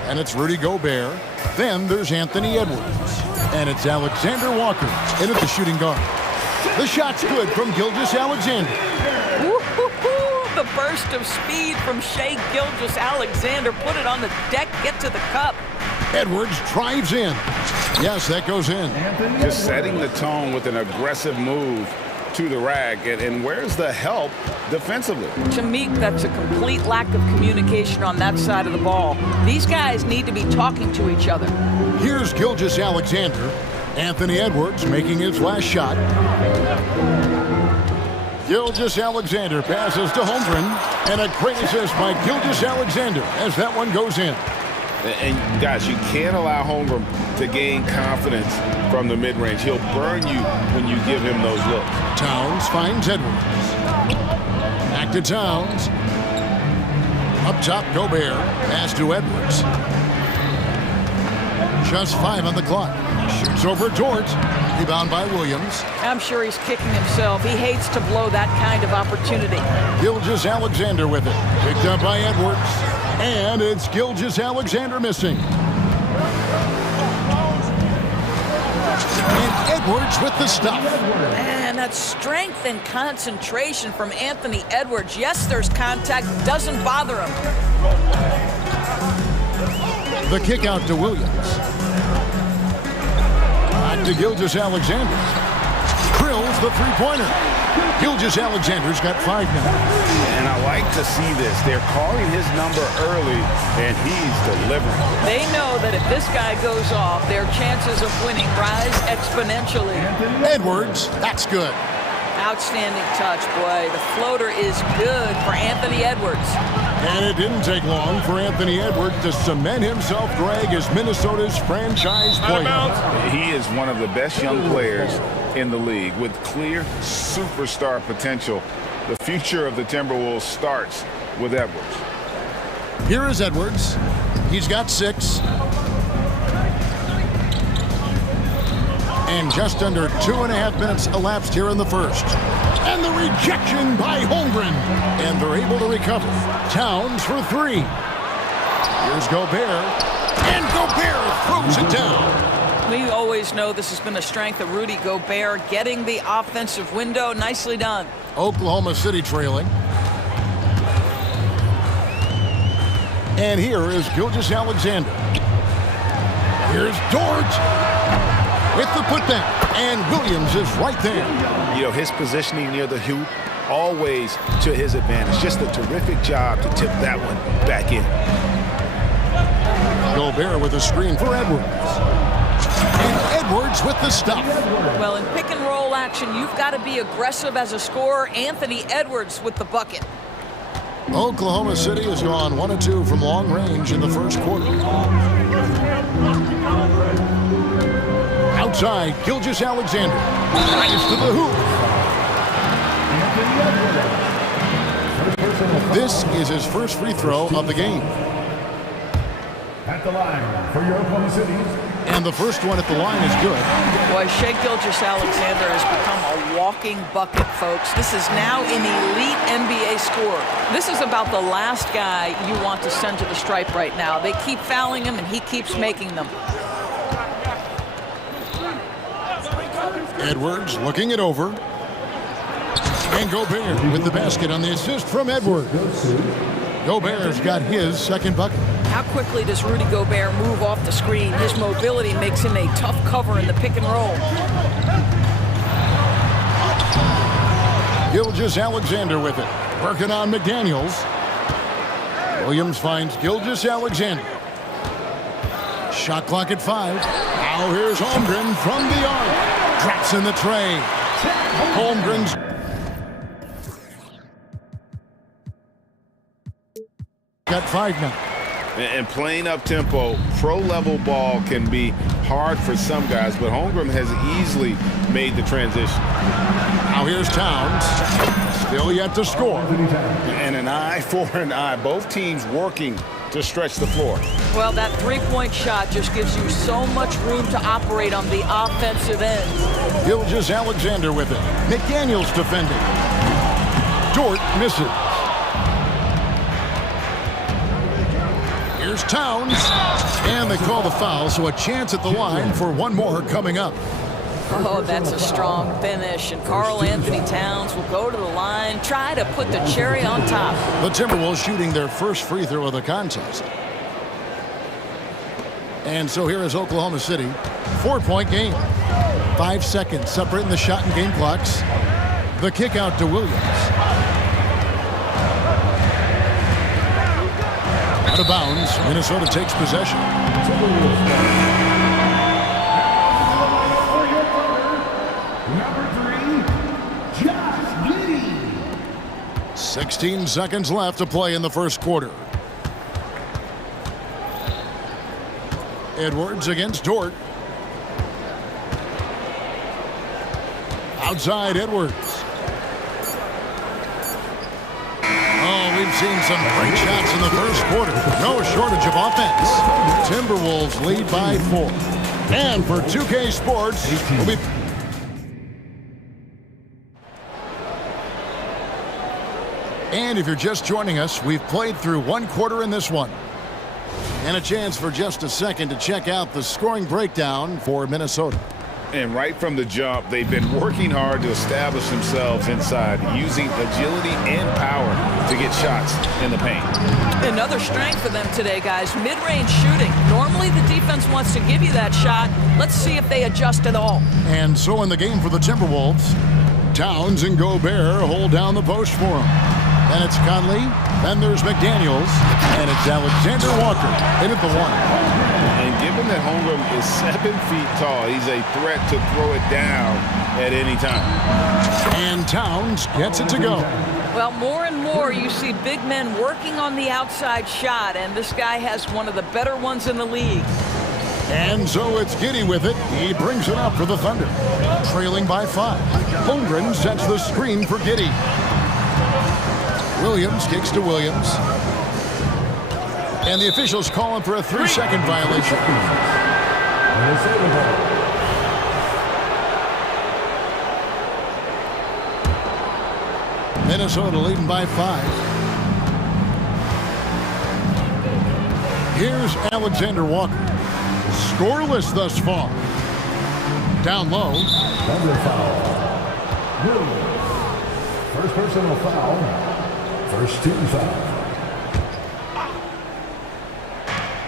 And it's Rudy Gobert. Then there's Anthony Edwards. And it's Alexander Walker in at the shooting guard. The shot's good from Gilgeous-Alexander. The burst of speed from Shai Gilgeous-Alexander. Put it on the deck, get to the cup. Edwards drives in. Yes, that goes in. Just setting the tone with an aggressive move to the rack. And where's the help defensively? To me, that's a complete lack of communication on that side of the ball. These guys need to be talking to each other. Here's Gilgeous-Alexander. Anthony Edwards making his last shot. Gilgeous-Alexander passes to Holmgren, and a great assist by Gilgeous-Alexander as that one goes in. And guys, you can't allow Holmgren to gain confidence from the mid-range. He'll burn you when you give him those looks. Towns finds Edwards. Back to Towns. Up top, Gobert. Pass to Edwards. Just 5 on the clock. Shoots over Dort. Rebound by Williams. I'm sure he's kicking himself. He hates to blow that kind of opportunity. Gilgeous-Alexander with it. Picked up by Edwards. And it's Gilgeous-Alexander missing. And Edwards with the stuff. Man, that strength and concentration from Anthony Edwards. Yes, there's contact. Doesn't bother him. The kick out to Williams. Back to Gilgeous-Alexander. Drills the three-pointer. Gilgeous-Alexander's got 5 now. And I like to see this. They're calling his number early, and he's delivering. They know that if this guy goes off, their chances of winning rise exponentially. Edwards, that's good. Outstanding touch, boy. The floater is good for Anthony Edwards. And it didn't take long for Anthony Edwards to cement himself, Greg, as Minnesota's franchise player. He is one of the best young players in the league with clear superstar potential. The future of the Timberwolves starts with Edwards. Here is Edwards. He's got 6. And just under 2.5 minutes elapsed here in the first. And the rejection by Holmgren. And they're able to recover. Towns for 3. Here's Gobert. And Gobert throws it down. We always know this has been a strength of Rudy Gobert, getting the offensive window. Nicely done. Oklahoma City trailing. And here is Gilgeous-Alexander. Here's Dort with the putback. And Williams is right there. You know, his positioning near the hoop, always to his advantage. Just a terrific job to tip that one back in. Gobert with a screen for Edwards. And Edwards with the stuff. Well, in pick and roll action, you've got to be aggressive as a scorer. Anthony Edwards with the bucket. Oklahoma City has gone 1 of 2 from long range in the first quarter. Outside, Gilgeous-Alexander. Drives to the hoop. This is his first free throw of the game. At the line for your Oklahoma City. And the first one at the line is good. Boy, Shai Gilgeous-Alexander has become a walking bucket, folks. This is now an elite NBA scorer. This is about the last guy you want to send to the stripe right now. They keep fouling him, and he keeps making them. Edwards looking it over. And Gobert with the basket on the assist from Edwards. Gobert's got his second bucket. How quickly does Rudy Gobert move off the screen? His mobility makes him a tough cover in the pick and roll. Gilgeous-Alexander with it. Working on McDaniels. Williams finds Gilgeous-Alexander. Shot clock at 5. Now here's Holmgren from the arc. Drops in the tray. Holmgren's got 5 now. And playing up-tempo, pro-level ball can be hard for some guys, but Holmgren has easily made the transition. Now here's Towns. Still yet to score. And an eye for an eye. Both teams working to stretch the floor. Well, that three-point shot just gives you so much room to operate on the offensive end. Gilgeous-Alexander with it. McDaniels defending. Dort misses. Here's Towns. And they call the foul, so a chance at the line for one more coming up. Oh, that's a strong finish. And Karl Anthony Towns will go to the line, try to put the cherry on top. The Timberwolves shooting their first free throw of the contest. And so here is Oklahoma City. 4-point game. 5 seconds separating the shot and game clocks. The kick out to Williams. Out of bounds. Minnesota takes possession. 16 seconds left to play in the first quarter. Edwards against Dort. Outside Edwards. Oh, we've seen some great shots in the first quarter. No shortage of offense. Timberwolves lead by 4. And for 2K Sports, we'll be... And if you're just joining us, we've played through one quarter in this one. And a chance for just a second to check out the scoring breakdown for Minnesota. And right from the jump, they've been working hard to establish themselves inside, using agility and power to get shots in the paint. Another strength for them today, guys, mid-range shooting. Normally the defense wants to give you that shot. Let's see if they adjust at all. And so in the game for the Timberwolves, Towns and Gobert hold down the post for them. Then it's Conley, then there's McDaniels, and it's Alexander Walker in at the 1. And given that Holmgren is 7 feet tall, he's a threat to throw it down at any time. And Towns gets it to go. Well, more and more you see big men working on the outside shot, and this guy has one of the better ones in the league. And so it's Giddey with it. He brings it up for the Thunder. Trailing by 5. Holmgren sets the screen for Giddey. Williams kicks to Williams. And the officials calling for a 3-second violation. Minnesota leading by 5. Here's Alexander Walker. Scoreless thus far. Down low. Thunder foul. First personal foul. First team foul.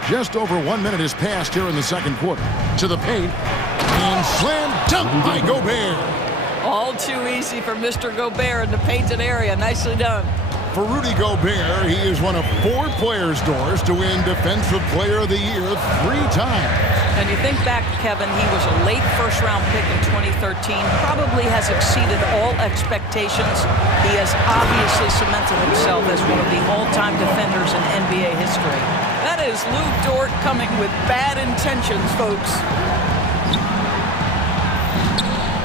Just over 1 minute has passed here in the second quarter. To the paint. And slam dunk by Gobert. All too easy for Mr. Gobert in the painted area. Nicely done. For Rudy Gobert, he is one of 4 players, Doris, to win Defensive Player of the Year 3 times. And you think back, Kevin, he was a late first-round pick in 2013, probably has exceeded all expectations. He has obviously cemented himself as one of the all-time defenders in NBA history. That is Lou Dort coming with bad intentions, folks.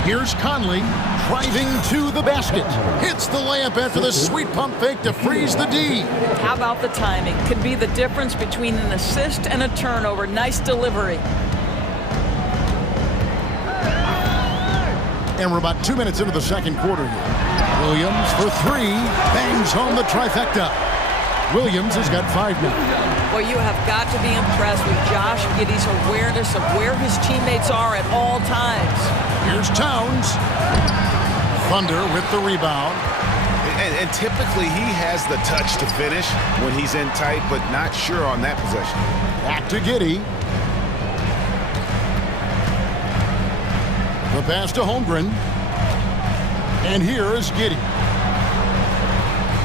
Here's Conley driving to the basket. Hits the layup after the sweet pump fake to freeze the D. How about the timing? Could be the difference between an assist and a turnover. Nice delivery. And we're about 2 minutes into the second quarter here. Williams for 3. Bangs home the trifecta. Williams has got 5 now. Well, you have got to be impressed with Josh Giddey's awareness of where his teammates are at all times. Here's Towns. Thunder with the rebound. And typically he has the touch to finish when he's in tight, but not sure on that possession. Back to Giddey. The pass to Holmgren. And here is Giddey.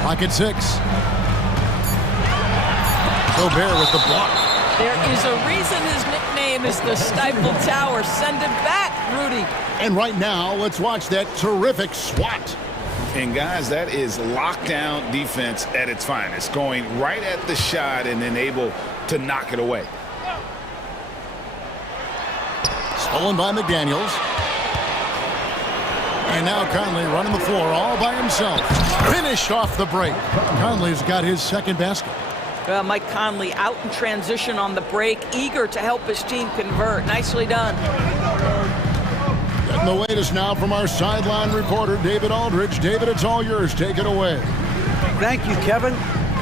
Clock at 6. Gobert with the block. There is a reason his nickname is the Stifle Tower. Send it back, Rudy. And right now, let's watch that terrific swat. And guys, that is lockdown defense at its finest, going right at the shot and then able to knock it away. Stolen by McDaniels. And now Conley running the floor all by himself. Finished off the break. Conley's got his second basket. Mike Conley out in transition on the break, eager to help his team convert. Nicely done. Getting the latest now from our sideline reporter, David Aldridge. David, it's all yours. Take it away. Thank you, Kevin.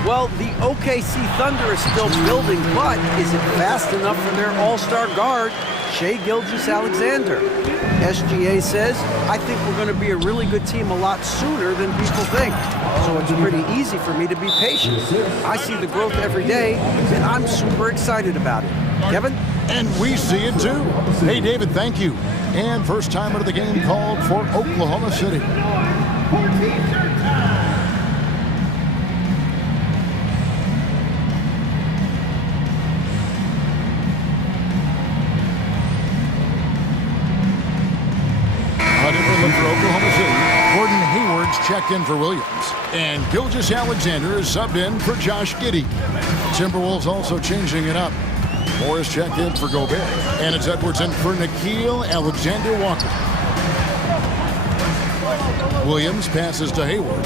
Well, the OKC Thunder is still building, but is it fast enough for their all-star guard, Shai Gilgeous-Alexander? SGA says, I think we're going to be a really good team a lot sooner than people think. So it's pretty easy for me to be patient. I see the growth every day, and I'm super excited about it. Kevin? And we see it too. Hey, David, thank you. And first timer of the game called for Oklahoma City. For Oklahoma City, Gordon Hayward's checked in for Williams. And Gilgeous-Alexander is subbed in for Josh Giddey. Timberwolves also changing it up. Morris checked in for Gobert. And it's Edwards in for Nickeil Alexander-Walker. Williams passes to Hayward.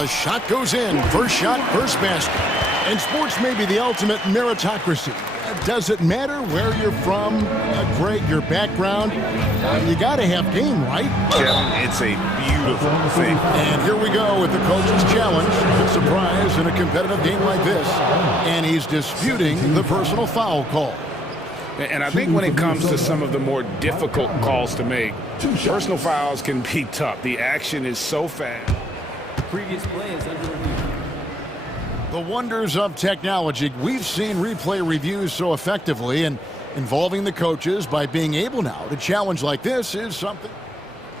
A shot goes in. First shot, first basket. And sports may be the ultimate meritocracy. Does it matter where you're from, Greg, your background? You got to have game, right? Kevin, it's a beautiful thing. And here we go with the coach's challenge. A surprise in a competitive game like this. And he's disputing the personal foul call. And I think when it comes to some of the more difficult calls to make, personal fouls can be tough. The action is so fast. Previous play is under review. The wonders of technology. We've seen replay reviews so effectively, and involving the coaches by being able now to challenge like this is something.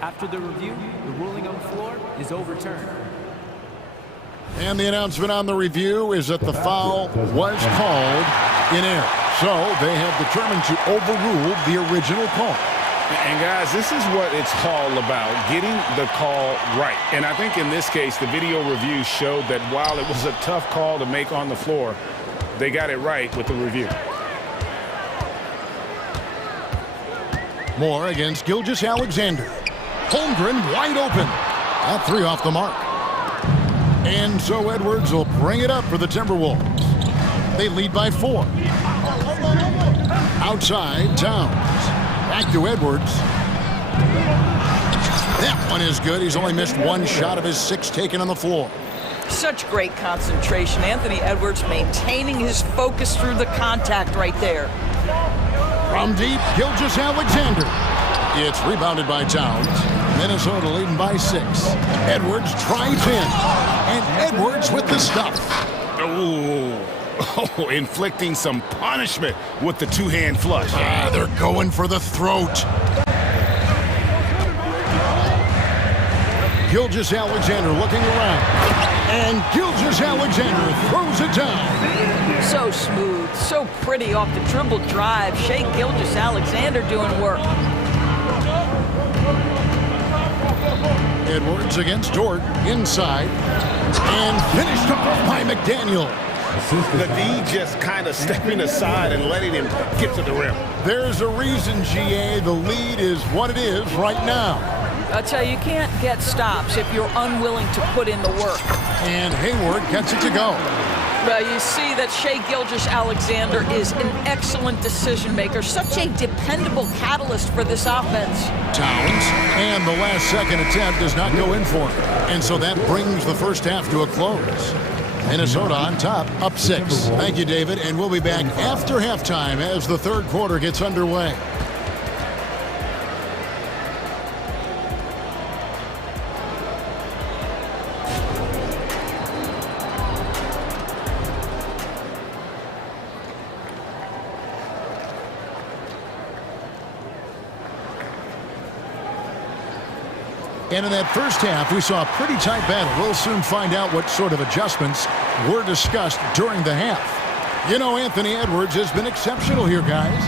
After the review, the ruling on the floor is overturned. And the announcement on the review is that the foul was called in error. So they have determined to overrule the original call. And guys, this is what it's all about, getting the call right. And I think in this case, the video review showed that while it was a tough call to make on the floor, they got it right with the review. Moore against Gilgeous-Alexander. Holmgren wide open. That three off the mark. And so Edwards will bring it up for the Timberwolves. They lead by 4. Outside, Towns. Back to Edwards. That one is good. He's only missed one shot of his 6 taken on the floor. Such great concentration. Anthony Edwards maintaining his focus through the contact right there. From deep, Gilgeous-Alexander. It's rebounded by Towns. Minnesota leading by 6. Edwards drives in. And Edwards with the stuff. Oh, inflicting some punishment with the two-hand flush. They're going for the throat. Gilgeous-Alexander looking around. And Gilgeous-Alexander throws it down. So smooth, so pretty off the dribble drive. Shai Gilgeous-Alexander doing work. Edwards against Dort, inside. And finished off by McDaniel. The D just kind of stepping aside and letting him get to the rim. There's a reason, GA, the lead is what it is right now. I'll tell you, you can't get stops if you're unwilling to put in the work. And Hayward gets it to go. Well, you see that Shai Gilgeous-Alexander is an excellent decision maker, such a dependable catalyst for this offense. Towns, and the last second attempt does not go in for him. And so that brings the first half to a close. Minnesota on top, up 6. Thank you, David, and we'll be back after halftime as the third quarter gets underway. And in that first half, we saw a pretty tight battle. We'll soon find out what sort of adjustments were discussed during the half. You know, Anthony Edwards has been exceptional here, guys.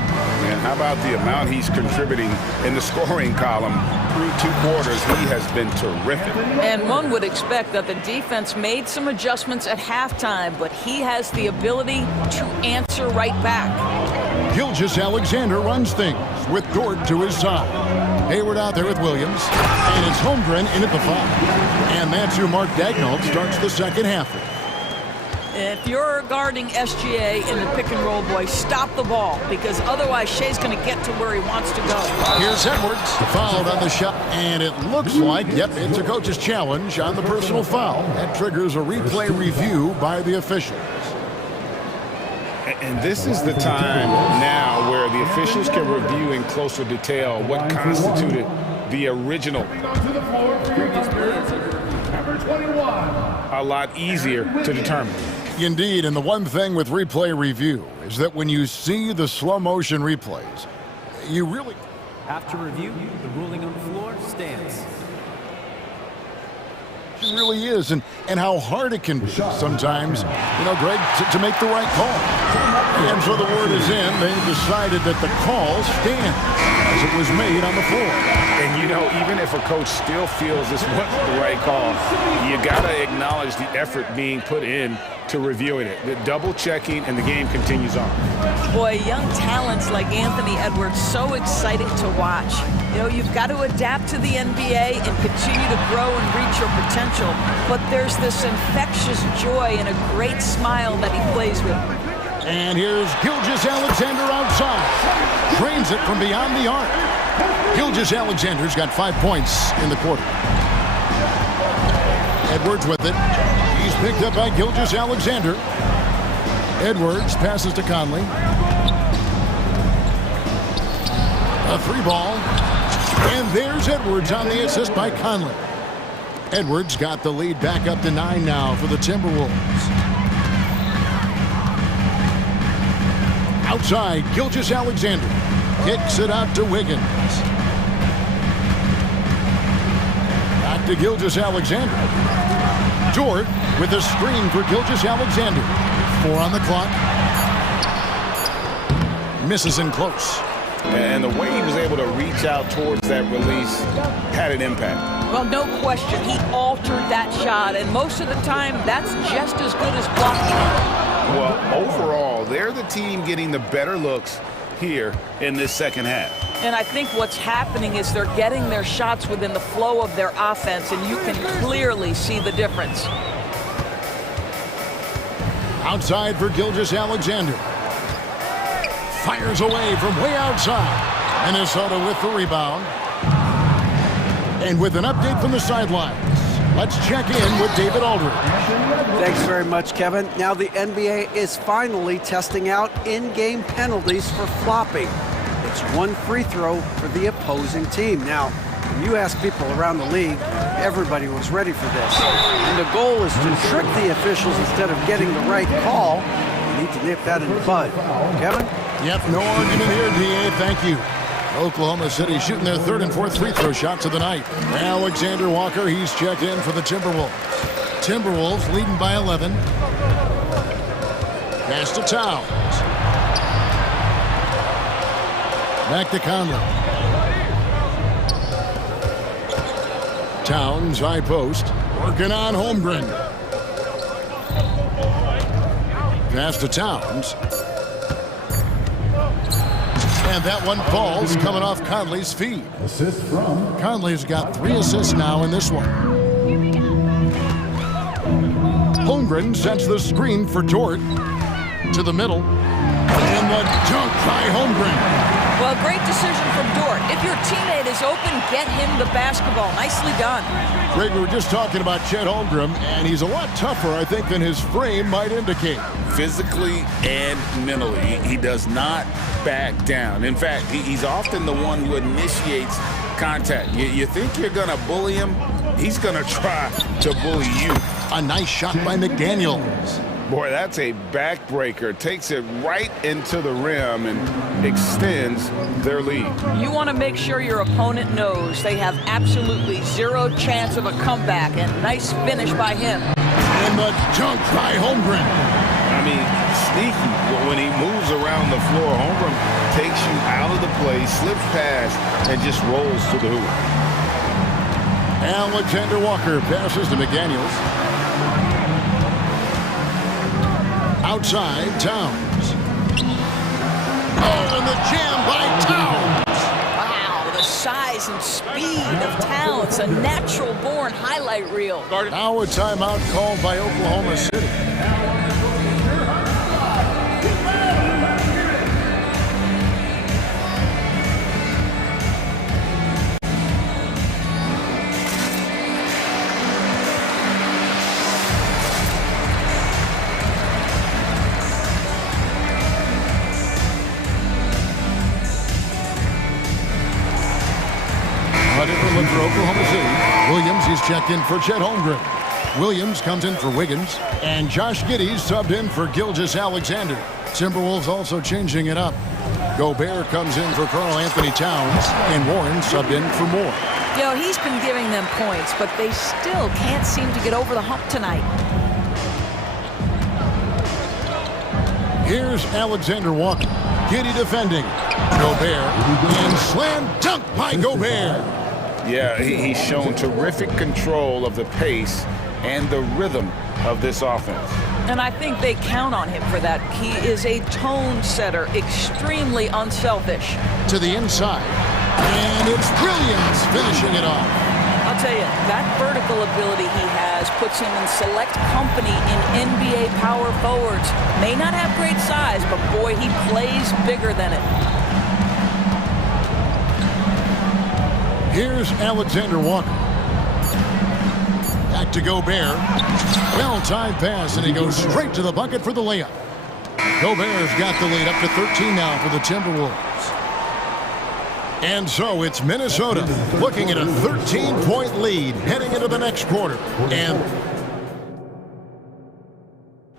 And how about the amount he's contributing in the scoring column? Through 2 quarters, he has been terrific. And one would expect that the defense made some adjustments at halftime, but he has the ability to answer right back. Gilgeous-Alexander runs things with Dort to his side. Hayward out there with Williams. And it's Holmgren in at the 5. And that's who Mark Daignault starts the second half with. If you're guarding SGA in the pick and roll, boy, stop the ball, because otherwise Shai's going to get to where he wants to go. Here's Edwards, fouled on the shot, and it looks like, yep, it's a coach's challenge on the personal foul. That triggers a replay review by the officials. And this is the time now where the officials can review in closer detail what constituted the original. A lot easier to determine. Indeed, and the one thing with replay review is that when you see the slow motion replays, you really... After review, the ruling on the floor stands. It really is, and how hard it can be sometimes, Greg, to make the right call. And so the word is in. They decided that the call stands as it was made on the floor. And, even if a coach still feels this wasn't the right call, you got to acknowledge the effort being put in to reviewing it, the double checking, and the game continues on. Boy, young talents like Anthony Edwards, so exciting to watch. You've got to adapt to the NBA and continue to grow and reach your potential. But there's this infectious joy and a great smile that he plays with. And here's Gilgeous-Alexander outside. Trains it from beyond the arc. Gilgeous-Alexander's got 5 points in the quarter. Edwards with it. He's picked up by Gilgeous-Alexander. Edwards passes to Conley. A 3-ball. And there's Edwards on the assist by Conley. Edwards got the lead back up to 9 now for the Timberwolves. Outside, Gilgeous-Alexander kicks it out to Wiggins. Back to Gilgeous-Alexander. Dort with a screen for Gilgeous-Alexander. 4 on the clock. Misses in close. And the way he was able to reach out towards that release had an impact. Well, no question. He altered that shot, and most of the time, that's just as good as blocking it. Well, overall, they're the team getting the better looks here in this second half. And I think what's happening is they're getting their shots within the flow of their offense, and you can clearly see the difference. Outside for Gilgeous-Alexander. Fires away from way outside. Minnesota with the rebound. And with an update from the sidelines, let's check in with David Aldridge. Thanks very much, Kevin. Now the NBA is finally testing out in-game penalties for flopping. It's 1 free throw for the opposing team. Now, when you ask people around the league, everybody was ready for this. And the goal is to trick the officials instead of getting the right call. You need to nip that in the bud. Kevin? Yep, no argument here, DA. Thank you. Oklahoma City shooting their 3rd and 4th free throw shots of the night. Alexander Walker, he's checked in for the Timberwolves. Timberwolves leading by 11. Pass to Towns. Back to Conley. Towns, high post. Working on Holmgren. Pass to Towns. And that one falls, coming off Conley's feed. Assist from Conley's got 3 assists now in this one. Holmgren sends the screen for Dort to the middle. And the dunk by Holmgren. Well, great decision from Dort. If your teammate is open, get him the basketball. Nicely done. Greg, we were just talking about Chet Holmgren, and he's a lot tougher, I think, than his frame might indicate. Physically and mentally, he does not back down. In fact, he's often the one who initiates contact. You think you're going to bully him? He's going to try to bully you. A nice shot by McDaniels. Boy, that's a backbreaker. Takes it right into the rim and extends their lead. You want to make sure your opponent knows they have absolutely 0 chance of a comeback, and nice finish by him. And the dunk by Holmgren. I mean, sneaky. When he moves around the floor, Holmgren takes you out of the play, slips past, and just rolls to the hoop. Alexander Walker passes to McDaniels. Outside, Towns. Oh, and the jam by Towns. Wow, the size and speed of Towns, a natural-born highlight reel. Now a timeout called by Oklahoma City. For Oklahoma City. Williams, he's checked in for Chet Holmgren. Williams comes in for Wiggins. And Josh Giddey's subbed in for Gilgeous-Alexander. Timberwolves also changing it up. Gobert comes in for Karl Anthony Towns. And Warren subbed in for Moore. You know, he's been giving them points, but they still can't seem to get over the hump tonight. Here's Alexander Walker. Giddy defending. Gobert. And slam dunk by Gobert. Yeah, he's shown terrific control of the pace and the rhythm of this offense. And I think they count on him for that. He is a tone setter, extremely unselfish. To the inside. And it's brilliance finishing it off. I'll tell you, that vertical ability he has puts him in select company in NBA power forwards. May not have great size, but boy, he plays bigger than it. Here's Alexander Walker. Back to Gobert. Well-timed pass, and he goes straight to the bucket for the layup. Gobert's got the lead up to 13 now for the Timberwolves. And so it's Minnesota looking at a 13-point lead heading into the next quarter. And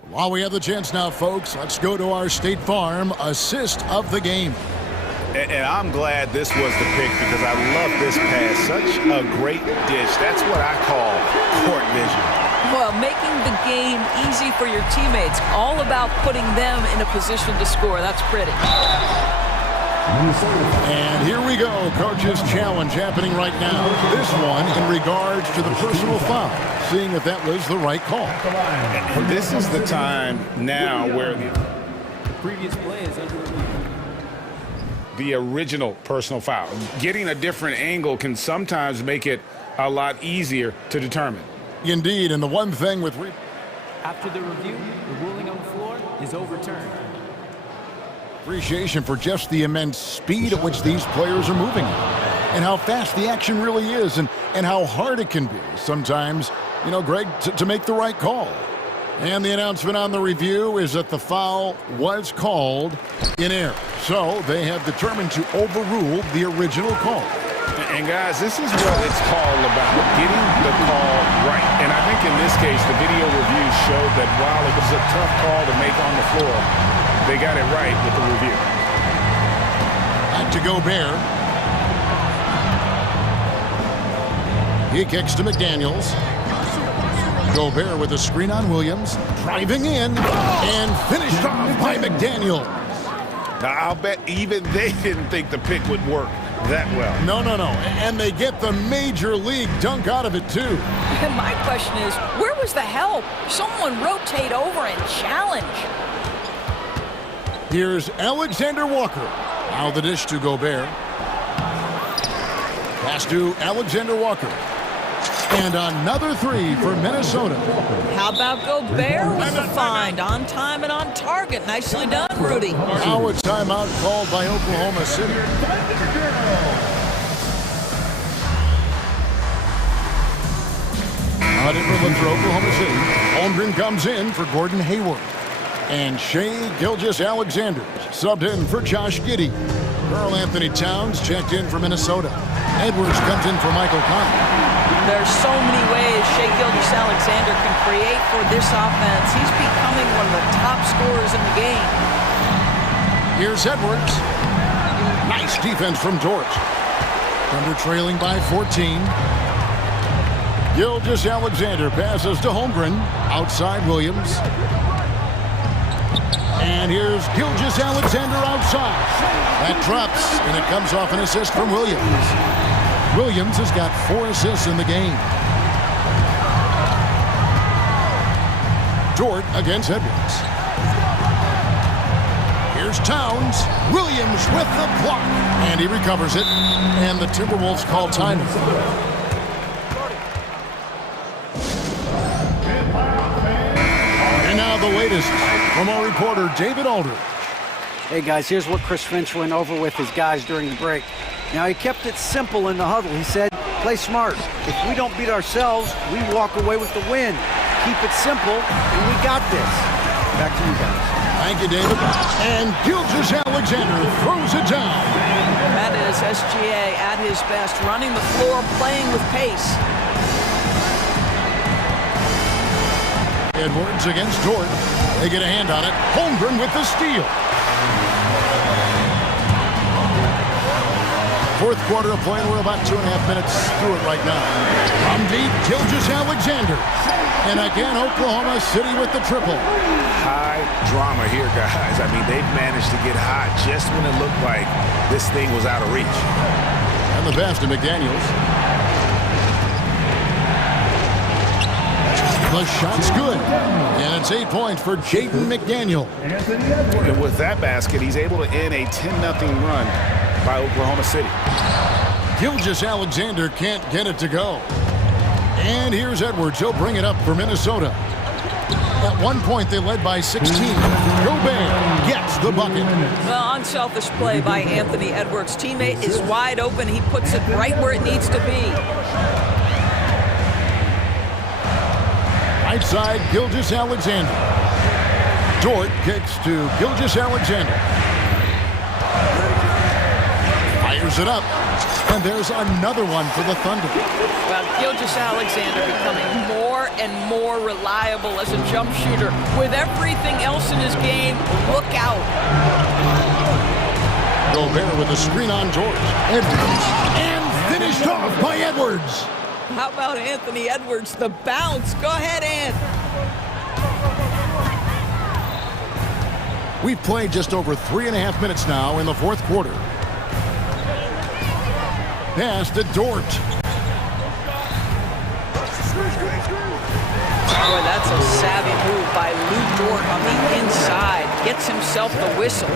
while we have the chance now, folks, let's go to our State Farm assist of the game. And I'm glad this was the pick because I love this pass. Such a great dish. That's what I call court vision. Well, making the game easy for your teammates. All about putting them in a position to score. That's pretty. And here we go. Coach's challenge happening right now. This one in regards to the personal foul. Seeing if that was the right call. And this is the time now where the previous play is under review. The original personal foul. Getting a different angle can sometimes make it a lot easier to determine. Indeed, and the one thing with... After the review, the ruling on the floor is overturned. Appreciation for just the immense speed at which these players are moving and how fast the action really is and how hard it can be sometimes, you know, Greg, to make the right call. And the announcement on the review is that the foul was called in error. So they have determined to overrule the original call. And guys, this is what it's all about, getting the call right. And I think in this case, the video review showed that while it was a tough call to make on the floor, they got it right with the review. Back to Gobert. He kicks to McDaniels. Gobert with a screen on Williams, driving in, and finished off by McDaniels. Now, I'll bet even they didn't think the pick would work that well. No. And they get the major league dunk out of it, too. My question is, where was the help? Someone rotate over and challenge. Here's Alexander Walker. Now the dish to Gobert. Pass to Alexander Walker. And another three for Minnesota. How about Gobert with the find? On time and on target. Nicely done, Rudy. Now a timeout called by Oklahoma City. Out in Berlin for Oklahoma City. Holmgren comes in for Gordon Hayward. And Shai Gilgeous-Alexander subbed in for Josh Giddey. Karl Anthony Towns checked in for Minnesota. Edwards comes in for Michael Conley. There's so many ways Shai Gilgeous-Alexander can create for this offense. He's becoming one of the top scorers in the game. Here's Edwards. Nice defense from George. Thunder trailing by 14. Gilgeous-Alexander passes to Holmgren. Outside Williams. And here's Gilgeous-Alexander outside. That drops, and it comes off an assist from Williams. Williams has got 4 assists in the game. Dort against Edwards. Here's Towns. Williams with the block. And he recovers it. And the Timberwolves call timeout. And now the latest from our reporter, David Aldridge. Hey, guys, here's what Chris Finch went over with his guys during the break. Now, he kept it simple in the huddle. He said, play smart. If we don't beat ourselves, we walk away with the win. Keep it simple, and we got this. Back to you guys. Thank you, David. And Gilgeous-Alexander throws it down. That is SGA at his best, running the floor, playing with pace. Edwards against Dort. They get a hand on it. Holmgren with the steal. fourth quarter of play, and we're about 2.5 minutes through it right now. From deep, Gilgeous-Alexander. And again, Oklahoma City with the triple. High drama here, guys. I mean, they've managed to get hot just when it looked like this thing was out of reach. And the pass to McDaniels. The shot's good. And it's 8 points for Jaden McDaniel. And with that basket, he's able to end a 10-0 run by Oklahoma City. Gilgeous-Alexander can't get it to go. And here's Edwards. He'll bring it up for Minnesota. At one point, they led by 16. Gobert gets the bucket. Well, unselfish play by Anthony Edwards. Teammate is wide open. He puts it right where it needs to be. Right side, Gilgeous-Alexander. Dort kicks to Gilgeous-Alexander. Fires it up. And there's another one for the Thunder. Well, Gilgeous-Alexander becoming more and more reliable as a jump shooter. With everything else in his game, look out. Gobert with a screen on George. Edwards. And finished off by Edwards. How about Anthony Edwards, the bounce? Go ahead, Ant. We've played just over 3.5 minutes now in the fourth quarter. Pass to Dort. Boy, that's a savvy move by Lou Dort on the inside. Gets himself the whistle.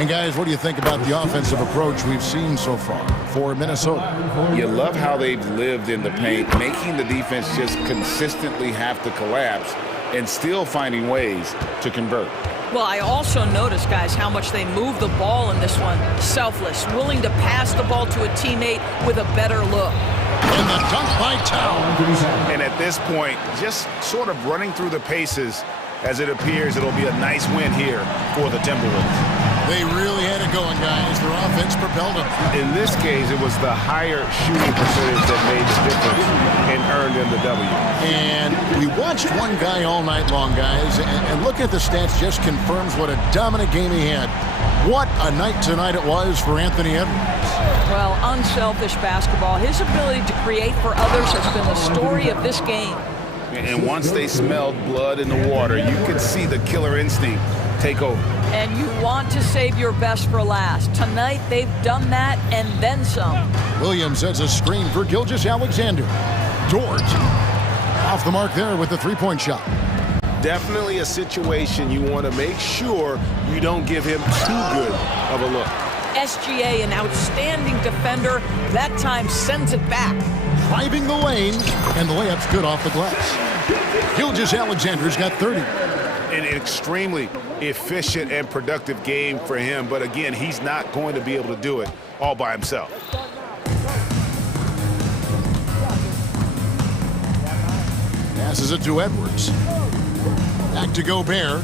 And guys, what do you think about the offensive approach we've seen so far for Minnesota? You love how they've lived in the paint, making the defense just consistently have to collapse and still finding ways to convert. Well, I also noticed, guys, how much they move the ball in this one. Selfless, willing to pass the ball to a teammate with a better look. And the dunk by Town. And at this point, just sort of running through the paces, as it appears it'll be a nice win here for the Timberwolves. They really had it going, guys. Their offense propelled them. In this case, it was the higher shooting percentage that made the difference and earned them the W. And we watched one guy all night long, guys, and look at the stats, just confirms what a dominant game he had. What a night tonight it was for Anthony Edwards. Well, unselfish basketball. His ability to create for others has been the story of this game. And once they smelled blood in the water, you could see the killer instinct take over. And you want to save your best for last. Tonight, they've done that and then some. Williams sets a screen for Gilgeous-Alexander. Dort off the mark there with the three-point shot. Definitely a situation you want to make sure you don't give him too good of a look. SGA, an outstanding defender, that time sends it back. Driving the lane, and the layup's good off the glass. Gilgeous-Alexander's got 30. An extremely efficient and productive game for him, but again, he's not going to be able to do it all by himself. Passes it to Edwards. Back to Gobert.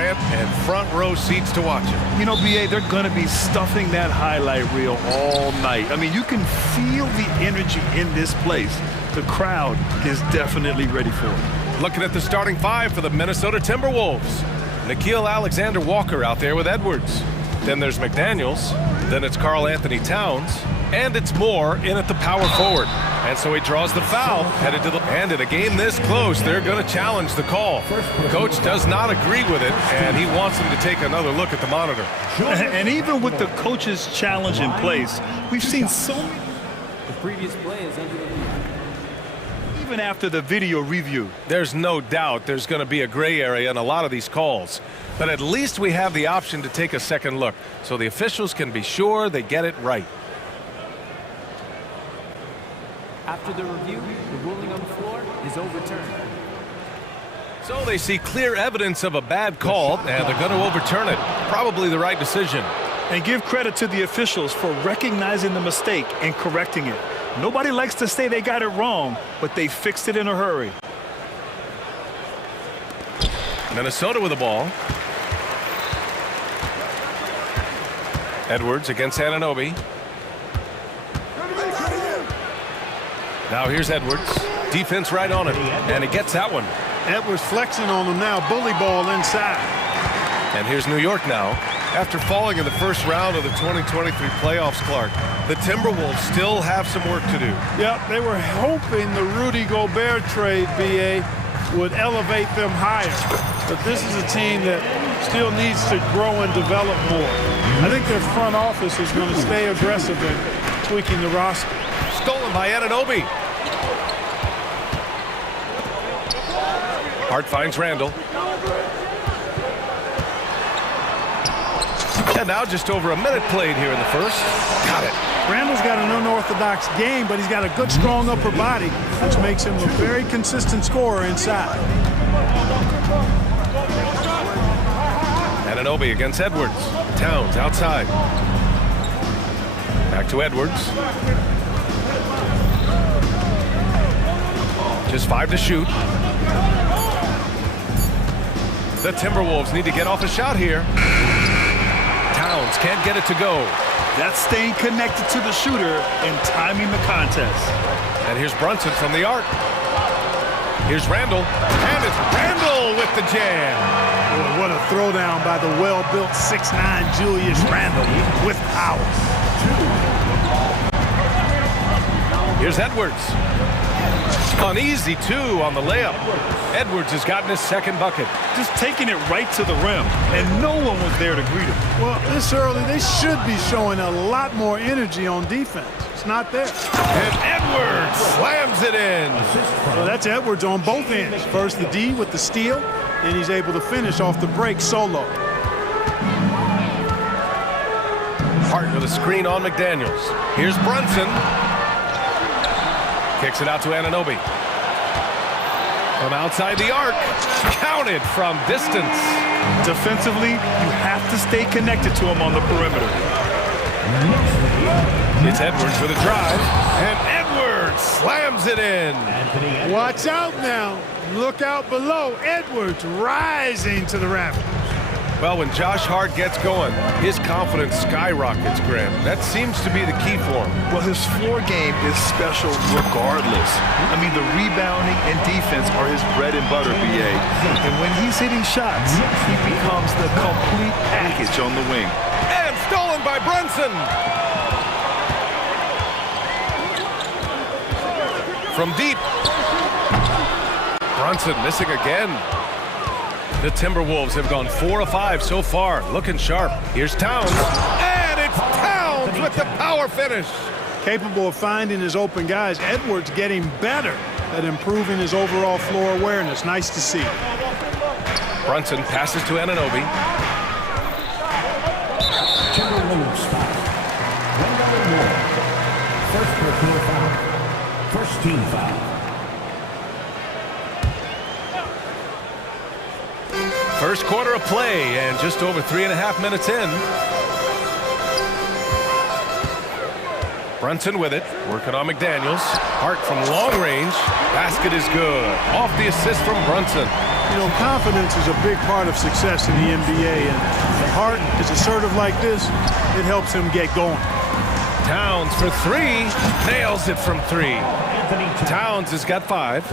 Grant, and front row seats to watch it. You know, BA, they're going to be stuffing that highlight reel all night. I mean, you can feel the energy in this place. The crowd is definitely ready for it. Looking at the starting five for the Minnesota Timberwolves. Nikhil Alexander-Walker out there with Edwards. Then there's McDaniels. Then it's Karl Anthony Towns. And it's Moore in at the power forward. And so he draws the foul, headed to the... And in a game this close, they're going to challenge the call. Coach does not agree with it, and he wants him to take another look at the monitor. And even with the coach's challenge in place, we've seen so many... The previous play is under review. Even after the video review. There's no doubt there's going to be a gray area in a lot of these calls. But at least we have the option to take a second look, so the officials can be sure they get it right. After the review, the ruling on the floor is overturned. So they see clear evidence of a bad call, and they're going to overturn it. Probably the right decision. And give credit to the officials for recognizing the mistake and correcting it. Nobody likes to say they got it wrong, but they fixed it in a hurry. Minnesota with the ball. Edwards against Anunoby. Now here's Edwards. Defense right on him, and he gets that one. Edwards flexing on him now. Bully ball inside. And here's New York now. After falling in the first round of the 2023 playoffs, Clark, the Timberwolves still have some work to do. Yep, they were hoping the Rudy Gobert trade, BA, would elevate them higher. But this is a team that still needs to grow and develop more. I think their front office is going to stay aggressive in tweaking the roster. Stolen by Anunoby. Hart finds Randall. And now just over a minute played here in the first. Got it. Randall's got an unorthodox game, but he's got a good, strong upper body, which makes him a very consistent scorer inside. Anunoby against Edwards. Towns outside. Back to Edwards. Just 5 to shoot. The Timberwolves need to get off a shot here. Towns can't get it to go. That's staying connected to the shooter and timing the contest. And here's Brunson from the arc. Here's Randall. And it's Randall with the jam. Boy, what a throwdown by the well-built 6'9" Julius Randall with power. Here's Edwards. Uneasy, too, on the layup. Edwards has gotten his second bucket. Just taking it right to the rim, and no one was there to greet him. Well, this early, they should be showing a lot more energy on defense. It's not there. And Edwards slams it in. Well, that's Edwards on both ends. First the D with the steal, and he's able to finish off the break solo. Hart with a screen on McDaniels. Here's Brunson. Kicks it out to Anunoby. From outside the arc. Counted from distance. Defensively, you have to stay connected to him on the perimeter. It's Edwards with a drive. And Edwards slams it in. Watch out now. Look out below. Edwards rising to the rafters. Well, when Josh Hart gets going, his confidence skyrockets, Graham. That seems to be the key for him. Well, his floor game is special regardless. I mean, the rebounding and defense are his bread and butter, BA. And when he's hitting shots, he becomes the complete package on the wing. And stolen by Brunson. From deep. Brunson missing again. The Timberwolves have gone 4 of 5 so far, looking sharp. Here's Towns, and it's Towns with the power finish. Capable of finding his open guys. Edwards getting better at improving his overall floor awareness. Nice to see. Brunson passes to Anunoby. Timberwolves foul. First personal foul. First team foul. First quarter of play, and just over 3.5 minutes in. Brunson with it, working on McDaniels. Hart from long range. Basket is good. Off the assist from Brunson. You know, confidence is a big part of success in the NBA, and when Hart is assertive like this, it helps him get going. Towns for three. Nails it from three. Towns has got 5.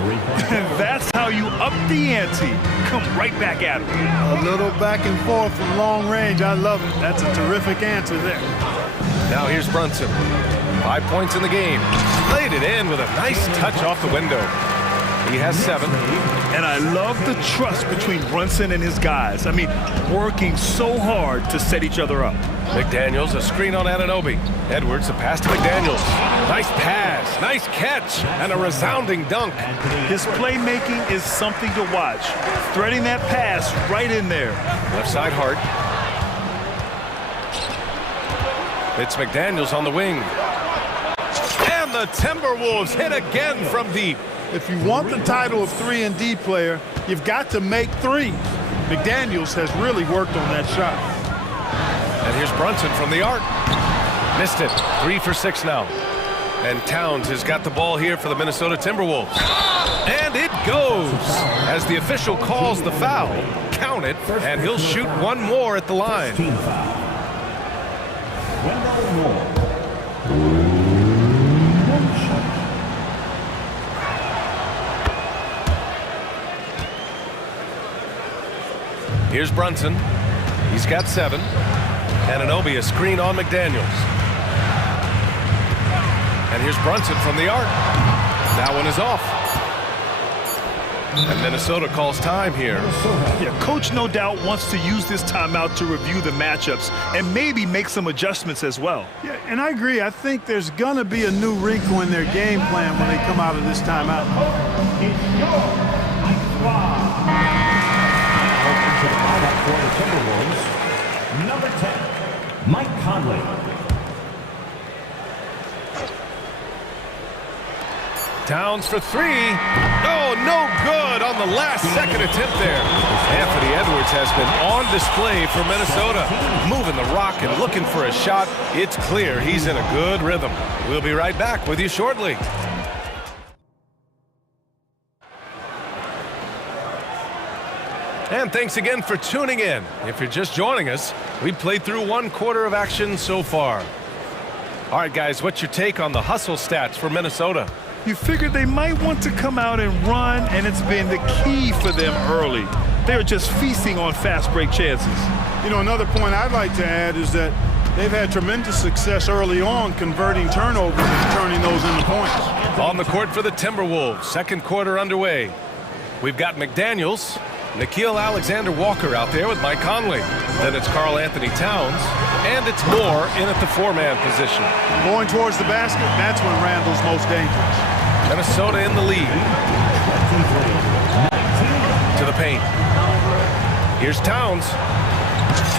That's how you up the ante. Come right back at him. A little back and forth from long range. I love it. That's a terrific answer there. Now here's Brunson. 5 points in the game. Laid it in with a nice touch off the window. He has 7. And I love the trust between Brunson and his guys. I mean, working so hard to set each other up. McDaniels, a screen on Anunoby. Edwards, a pass to McDaniels. Nice pass, nice catch, and a resounding dunk. His playmaking is something to watch. Threading that pass right in there. Left side Hart. It's McDaniels on the wing. And the Timberwolves hit again from deep. If you want the title of 3-and-D player, you've got to make 3. McDaniels has really worked on that shot. And here's Brunson from the arc. Missed it. 3 for 6 now. And Towns has got the ball here for the Minnesota Timberwolves. And it goes. As the official calls the foul, count it, and he'll shoot one more at the line. Here's Brunson. He's got 7. Anunoby, a screen on McDaniels. And here's Brunson from the arc. That one is off. And Minnesota calls time here. Yeah, coach no doubt wants to use this timeout to review the matchups and maybe make some adjustments as well. Yeah, and I agree. I think there's going to be a new wrinkle in their game plan when they come out of this timeout. For the Timberwolves, number 10, Mike Conley. Towns for 3. Oh, no good on the last second attempt there. Anthony Edwards has been on display for Minnesota. Moving the rock and looking for a shot. It's clear he's in a good rhythm. We'll be right back with you shortly. And thanks again for tuning in. If you're just joining us, we've played through 1 quarter of action so far. All right, guys, what's your take on the hustle stats for Minnesota? You figured they might want to come out and run, and it's been the key for them early. They're just feasting on fast break chances. You know, another point I'd like to add is that they've had tremendous success early on converting turnovers and turning those into points. On the court for the Timberwolves, 2nd quarter underway. We've got McDaniels, Nickeil Alexander-Walker out there with Mike Conley. Then it's Karl Anthony Towns, and it's Moore in at the 4-man position. Going towards the basket, that's when Randall's most dangerous. Minnesota in the lead. To the paint. Here's Towns.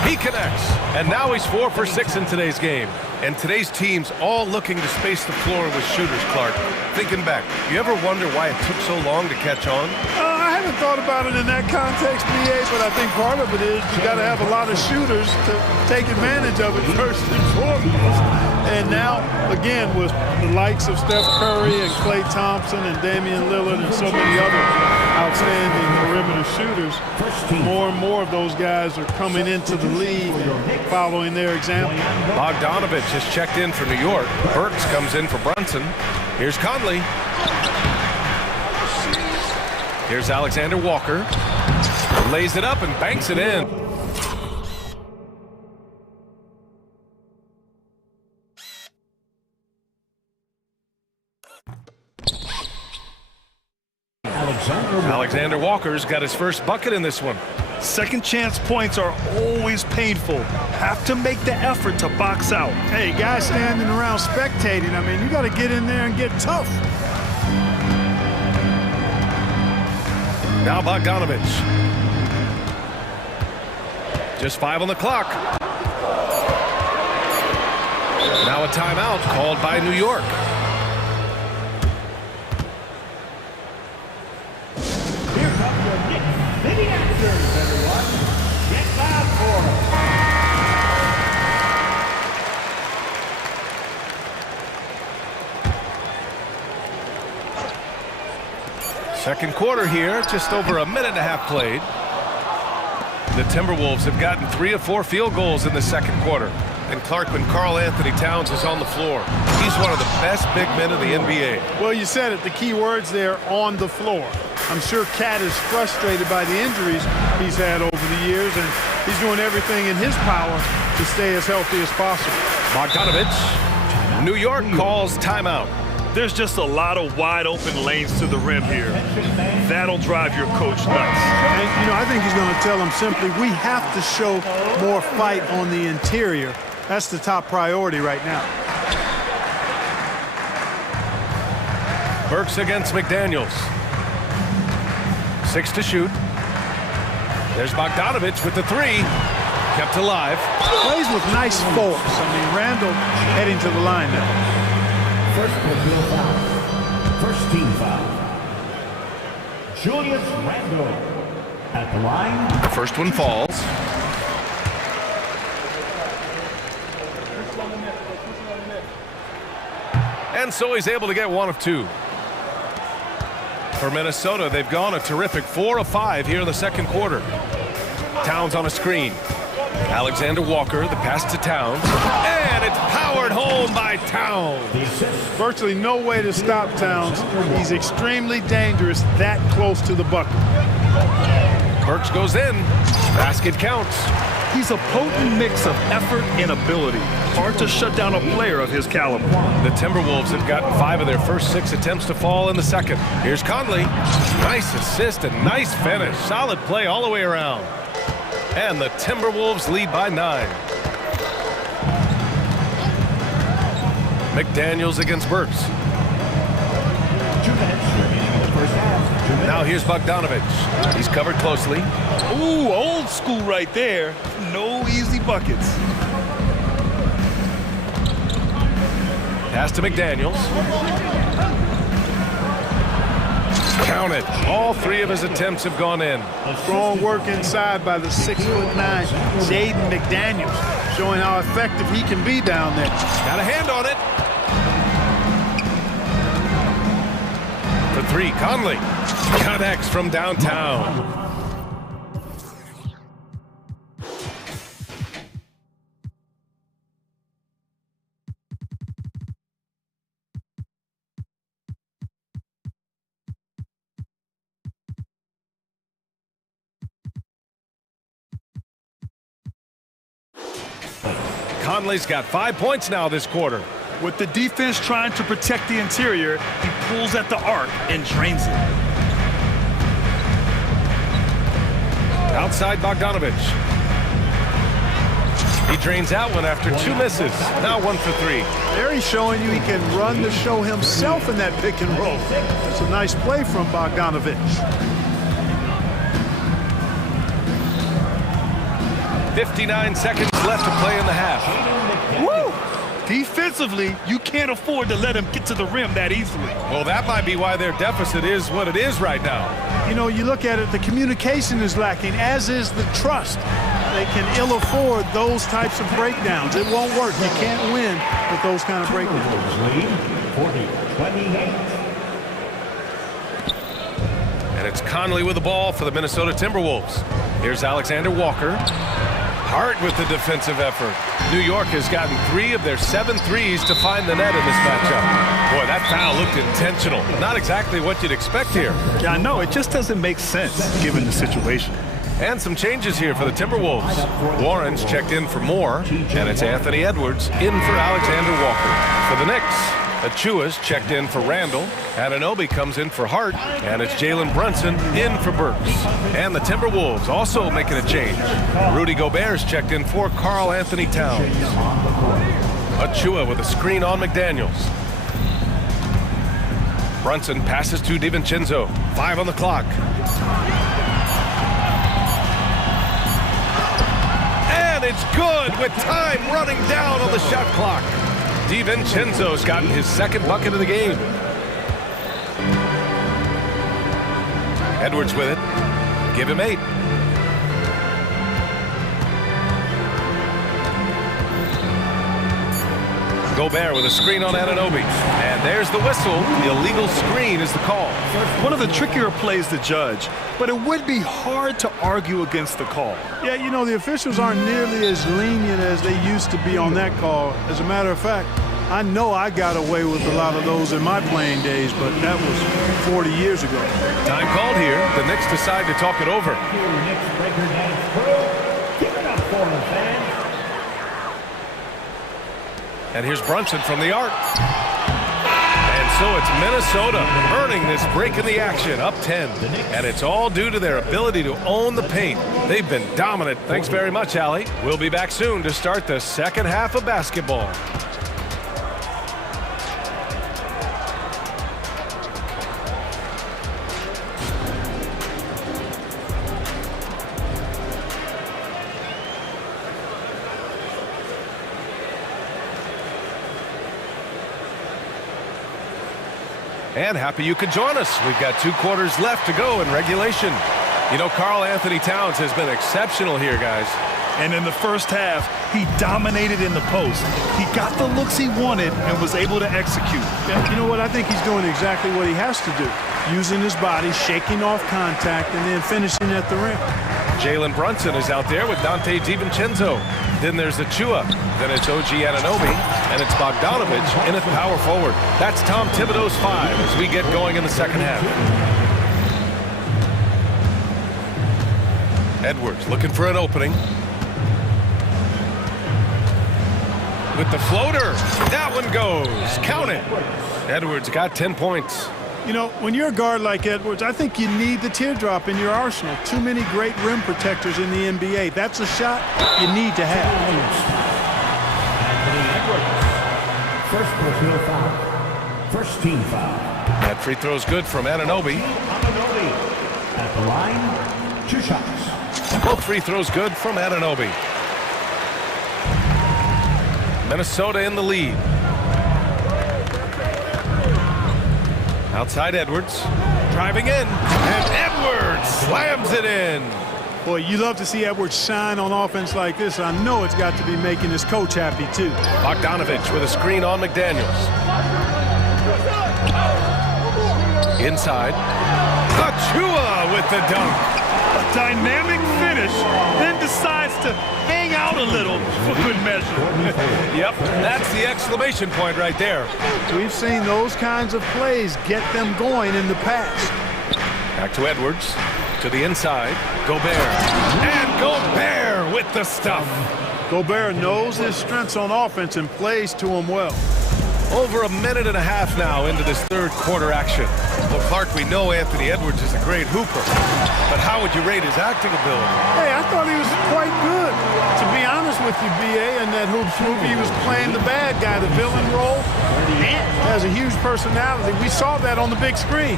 He connects, and now he's 4 for 6 in today's game. And today's team's all looking to space the floor with shooters, Clark. Thinking back, you ever wonder why it took so long to catch on? I haven't thought about it in that context, BA, but I think part of it is you got to have a lot of shooters to take advantage of it first and foremost. And now, again, with the likes of Steph Curry and Klay Thompson and Damian Lillard and so many other outstanding perimeter shooters, more and more of those guys are coming into the league and following their example. Bogdanovich has checked in for New York. Burks comes in for Brunson. Here's Conley. Here's Alexander Walker. Lays it up and banks it in. Alexander Walker's got his first bucket in this one. Second chance points are always painful. Have to make the effort to box out. Hey, guys standing around spectating, I mean, you got to get in there and get tough. Now Bogdanovich. Just 5 on the clock. Now a timeout called by New York. Here comes your Knicks City Actors, everyone. Get loud for them. Second quarter here, just over a minute and a half played. The Timberwolves have gotten 3 of 4 field goals in the second quarter. And Clark, when Karl Anthony Towns is on the floor, he's one of the best big men in the NBA. Well, you said it, the key words there, on the floor. I'm sure Cat is frustrated by the injuries he's had over the years, and he's doing everything in his power to stay as healthy as possible. Bogdanovich, New York calls timeout. There's just a lot of wide open lanes to the rim here. That'll drive your coach nuts. And, you know, I think he's going to tell them simply, we have to show more fight on the interior. That's the top priority right now. Burks against McDaniels. 6 to shoot. There's Bogdanovich with the 3. Kept alive. Plays with nice force. I mean, Randall heading to the line now. First personal foul. First team foul. Julius Randle at the line. The first one falls. And so he's able to get 1 of 2. For Minnesota, they've gone a terrific 4 of 5 here in the second quarter. Towns on a screen. Alexander Walker, the pass to Towns. And it's powered home by Towns. Virtually no way to stop Towns. He's extremely dangerous that close to the bucket. Burks goes in. Basket counts. He's a potent mix of effort and ability. Hard to shut down a player of his caliber. The Timberwolves have gotten 5 of their first 6 attempts to fall in the second. Here's Conley. Nice assist and nice finish. Solid play all the way around. And the Timberwolves lead by 9. McDaniels against Burks. 2 minutes remaining in the first half. Now here's Bogdanovich. He's covered closely. Ooh, old school right there. No easy buckets. Pass to McDaniels. Count it. All 3 of his attempts have gone in. Strong work inside by the 6'9" Jaden McDaniels, showing how effective he can be down there. Got a hand on it. For 3, Conley. Connects from downtown. Conley's got 5 points now this quarter. With the defense trying to protect the interior, he pulls at the arc and drains it. Outside Bogdanovich. He drains out one after 2 misses. Now 1 for 3. There he's showing you he can run the show himself in that pick and roll. It's a nice play from Bogdanovich. 59 seconds left to play in the half. Woo! Defensively, you can't afford to let him get to the rim that easily. Well, that might be why their deficit is what it is right now. You know, you look at it, the communication is lacking, as is the trust. They can ill afford those types of breakdowns. It won't work. You can't win with those kind of breakdowns. Lead 40-28. And it's Conley with the ball for the Minnesota Timberwolves. Here's Alexander Walker. Hart with the defensive effort. New York has gotten 3 of their 7 threes to find the net in this matchup. Boy, that foul looked intentional. Not exactly what you'd expect here. Yeah, I know. It just doesn't make sense given the situation. And some changes here for the Timberwolves. Warren's checked in for Moore, and it's Anthony Edwards in for Alexander Walker. For the Knicks, Achua's checked in for Randall. Anunoby comes in for Hart, and it's Jalen Brunson in for Burks. And the Timberwolves also making a change. Rudy Gobert's checked in for Karl Anthony Towns. Achua with a screen on McDaniels. Brunson passes to DiVincenzo. 5 on the clock. And it's good with time running down on the shot clock. DiVincenzo's gotten his 2nd bucket of the game. Edwards with it. Give him 8. Gobert with a screen on Anunoby. And there's the whistle. The illegal screen is the call. One of the trickier plays to judge, but it would be hard to argue against the call. Yeah, you know, the officials aren't nearly as lenient as they used to be on that call. As a matter of fact, I know I got away with a lot of those in my playing days, but that was 40 years ago. Time called here. The Knicks decide to talk it over. And here's Brunson from the arc. And so it's Minnesota earning this break in the action, up 10. And it's all due to their ability to own the paint. They've been dominant. Thanks very much, Allie. We'll be back soon to start the second half of basketball. And happy you could join us. We've got 2 quarters left to go in regulation. You know, Karl Anthony Towns has been exceptional here, guys. And in the first half, he dominated in the post. He got the looks he wanted and was able to execute. Yeah, you know what? I think he's doing exactly what he has to do. Using his body, shaking off contact, and then finishing at the rim. Jalen Brunson is out there with Dante DiVincenzo. Then there's Achua. Then it's OG Anunoby. And it's Bogdanovich in at power forward. That's Tom Thibodeau's 5 as we get going in the second half. Edwards looking for an opening. With the floater. That one goes. Count it. Edwards got 10 points. You know, when you're a guard like Edwards, I think you need the teardrop in your arsenal. Too many great rim protectors in the NBA. That's a shot you need to have. First personal foul. First team foul. That free throw's good from Anunoby. At the line, 2 shots. Both free throws good from Anunoby. Minnesota in the lead. Outside Edwards, driving in, and Edwards slams it in. Boy, you love to see Edwards shine on offense like this. I know it's got to be making his coach happy, too. Bogdanovich with a screen on McDaniels. Inside, Achua with the dunk. A dynamic finish, then decides to hang out a little for good measure. Yep, that's the exclamation point right there. We've seen those kinds of plays get them going in the past. Back to Edwards, to the inside, Gobert. And Gobert with the stuff. Gobert knows his strengths on offense and plays to them well. Over a minute and a half now into this third quarter action. Well, Clark, we know Anthony Edwards is a great hooper, but how would you rate his acting ability? Hey, I thought he was quite good. To be honest with you, B.A., in that hoops movie, he was playing the bad guy, the villain role, and has a huge personality. We saw that on the big screen.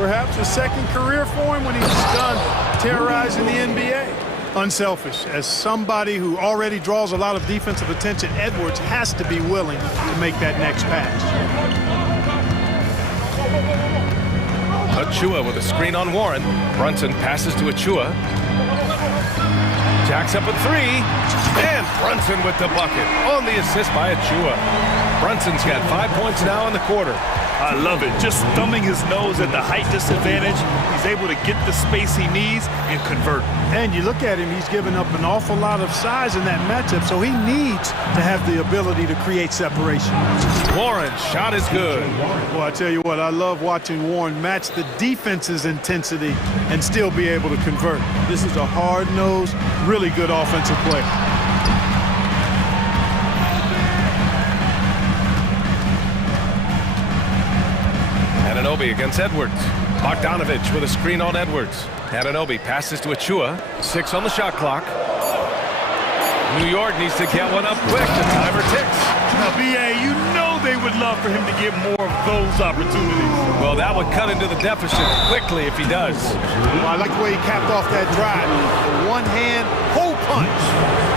Perhaps a second career for him when he was done terrorizing the NBA. Unselfish. As somebody who already draws a lot of defensive attention, Edwards has to be willing to make that next pass. Achua with a screen on Warren. Brunson passes to Achua. Jacks up a 3. And Brunson with the bucket on the assist by Achua. Brunson's got 5 points now in the quarter. I love it. Just thumbing his nose at the height disadvantage. He's able to get the space he needs and convert. And you look at him, he's given up an awful lot of size in that matchup, so he needs to have the ability to create separation. Warren's shot is good. Well, I tell you what, I love watching Warren match the defense's intensity and still be able to convert. This is a hard-nosed, really good offensive player. Anunoby against Edwards. Bogdanovich with a screen on Edwards. Anunoby passes to Achua. 6 on the shot clock. New York needs to get one up quick. The timer ticks. Now, B.A., you know they would love for him to get more of those opportunities. Well, that would cut into the deficit quickly if he does. Well, I like the way he capped off that drive. The one-hand hole punch.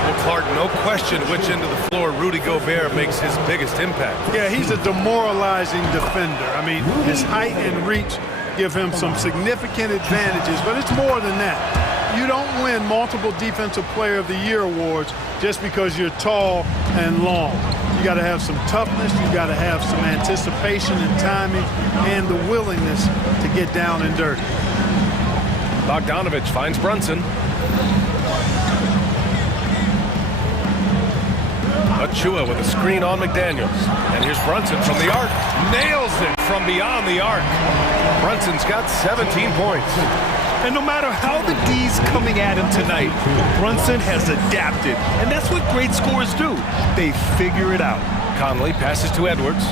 Well, Clark, no question which end of the floor Rudy Gobert makes his biggest impact. Yeah, he's a demoralizing defender. I mean, his height and reach give him some significant advantages, but it's more than that. You don't win multiple Defensive Player of the Year awards just because you're tall and long. You got to have some toughness. You got to have some anticipation and timing and the willingness to get down and dirty. Bogdanovich finds Brunson. Achua with a screen on McDaniels. And here's Brunson from the arc. Nails it from beyond the arc. Brunson's got 17 points. And no matter how the D's coming at him tonight, Brunson has adapted. And that's what great scorers do. They figure it out. Conley passes to Edwards.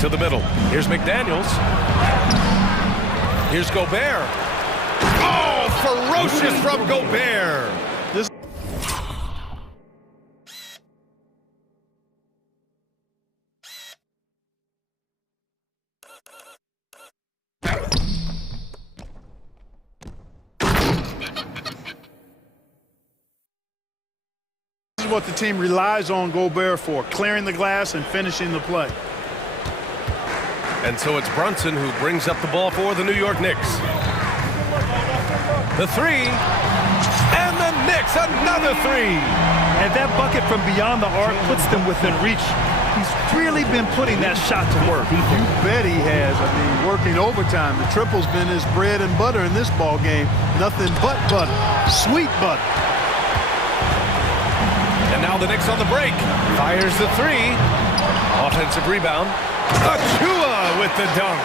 To the middle. Here's McDaniels. Here's Gobert. Oh, ferocious from Gobert. This is what the team relies on Gobert for, clearing the glass and finishing the play. And so it's Brunson who brings up the ball for the New York Knicks. The three, and the Knicks, another three. And that bucket from beyond the arc puts them within reach. He's really been putting that shot to work. You bet he has. I mean, working overtime. The triple's been his bread and butter in this ball game. Nothing but butter. Sweet butter. And now the Knicks on the break. Fires the three. Offensive rebound. Achua with the dunk.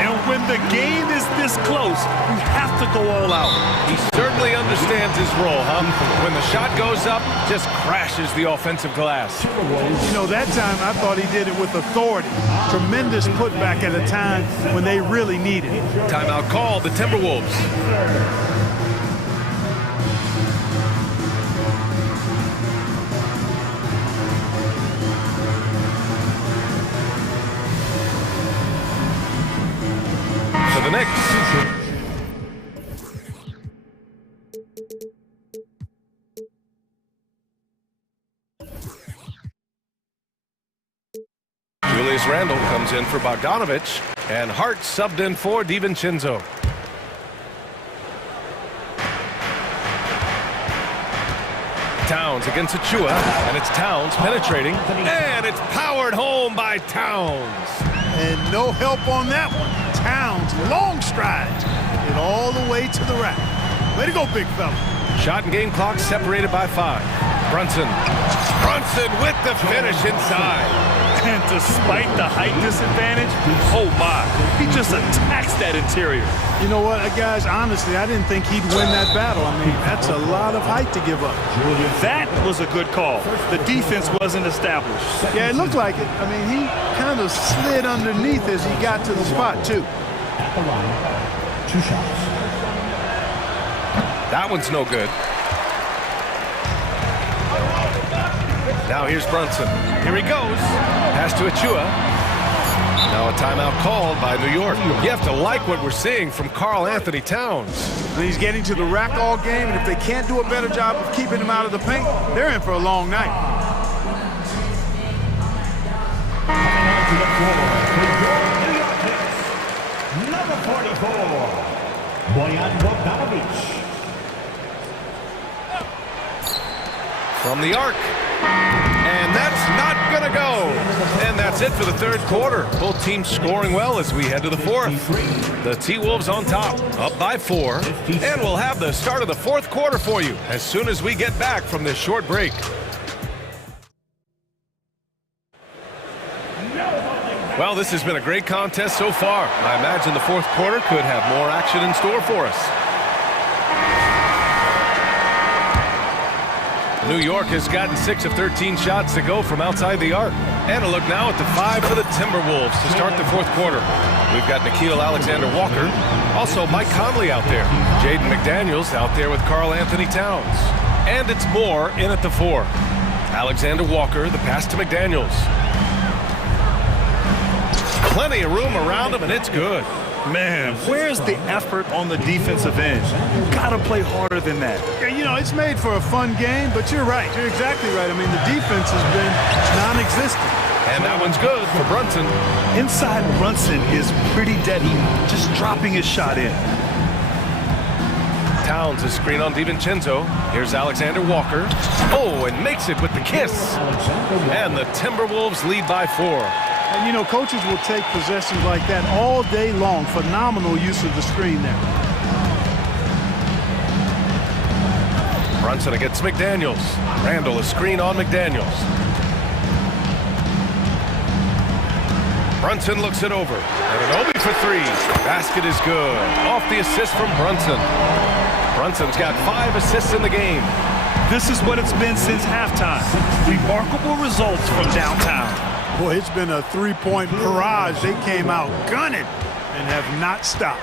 And when the game is this close, you have to go all out. He certainly understands his role, huh? When the shot goes up, just crashes the offensive glass. You know, that time I thought he did it with authority. Tremendous putback at a time when they really need it. Timeout called, the Timberwolves. The Knicks. Julius Randle comes in for Bogdanovich, and Hart subbed in for DiVincenzo. Towns against Achua, and it's Towns penetrating, and it's powered home by Towns. And no help on that one. Towns, long strides, get all the way to the rack. Way to go, big fella. Shot and game clock separated by 5. Brunson with the finish inside. And despite the height disadvantage, oh my, he just attacks that interior. You know what, guys, honestly, I didn't think he'd win that battle. I mean, that's a lot of height to give up. That was a good call. The defense wasn't established. Yeah, it looked like it. I mean, he kind of slid underneath as he got to the spot, too. At the line, 2 shots. That one's no good. Now here's Brunson. Here he goes. Pass to Achua. Now a timeout called by New York. You have to like what we're seeing from Karl Anthony Towns. And he's getting to the rack all game, and if they can't do a better job of keeping him out of the paint, they're in for a long night. Number 44, Bojan Bogdanović. From the arc. And that's not going to go. And that's it for the third quarter. Both teams scoring well as we head to the fourth. The T-Wolves on top, up by 4. And we'll have the start of the fourth quarter for you as soon as we get back from this short break. Well, this has been a great contest so far. I imagine the fourth quarter could have more action in store for us. New York has gotten 6 of 13 shots to go from outside the arc. And a look now at the 5 for the Timberwolves to start the fourth quarter. We've got Nickeil Alexander-Walker, also Mike Conley out there. Jaden McDaniels out there with Karl Anthony Towns. And it's Moore in at the 4. Alexander-Walker, the pass to McDaniels. Plenty of room around him, and it's good. Man, where's the effort on the defensive end? You gotta play harder than that. Yeah, you know, it's made for a fun game, but you're right. You're exactly right. I mean, the defense has been non-existent. And that one's good for Brunson. Inside Brunson is pretty dead. Just dropping his shot in. Towns is screen on DiVincenzo. Here's Alexander Walker. Oh, and makes it with the kiss. And the Timberwolves lead by 4. And, you know, coaches will take possessions like that all day long. Phenomenal use of the screen there. Brunson against McDaniels. Randall, a screen on McDaniels. Brunson looks it over. And an Obi for 3. Basket is good. Off the assist from Brunson. Brunson's got 5 assists in the game. This is what it's been since halftime. Remarkable results from downtown. Boy, it's been a three-point barrage. They came out gunning and have not stopped.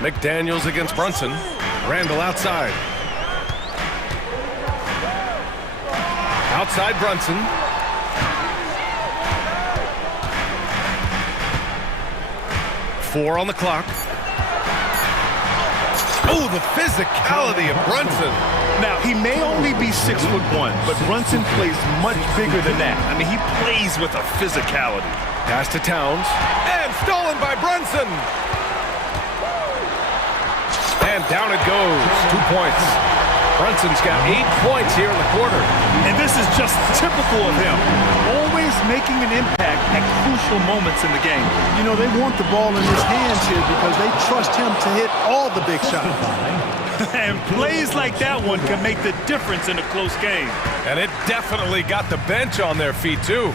McDaniels against Brunson. Randall outside. Outside Brunson. Four on the clock. Oh, the physicality of Brunson. Now, he may only be 6'1", but Brunson plays much bigger than that. I mean, he plays with a physicality. Pass to Towns. And stolen by Brunson. And down it goes. 2 points. Brunson's got 8 points here in the quarter. And this is just typical of him. Always making an impact at crucial moments in the game. You know, they want the ball in his hands here because they trust him to hit all the big shots. And plays like that one can make the difference in a close game. And it definitely got the bench on their feet, too.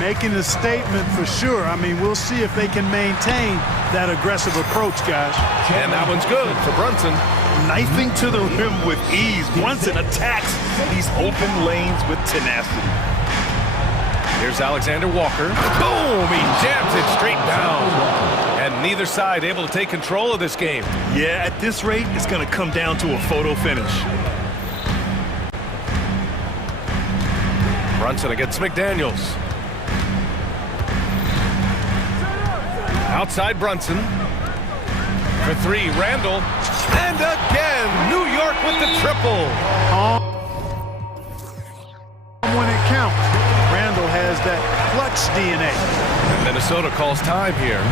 Making a statement for sure. I mean, we'll see if they can maintain that aggressive approach, guys. And that one's good for Brunson. Knifing to the rim with ease. Brunson attacks these open lanes with tenacity. Here's Alexander Walker. Boom! He jams it straight down. And neither side able to take control of this game. Yeah, at this rate, it's going to come down to a photo finish. Brunson against McDaniels. Outside Brunson. For 3, Randall. And again, New York with the triple. When it counts, Randall has that clutch DNA. And Minnesota calls time here.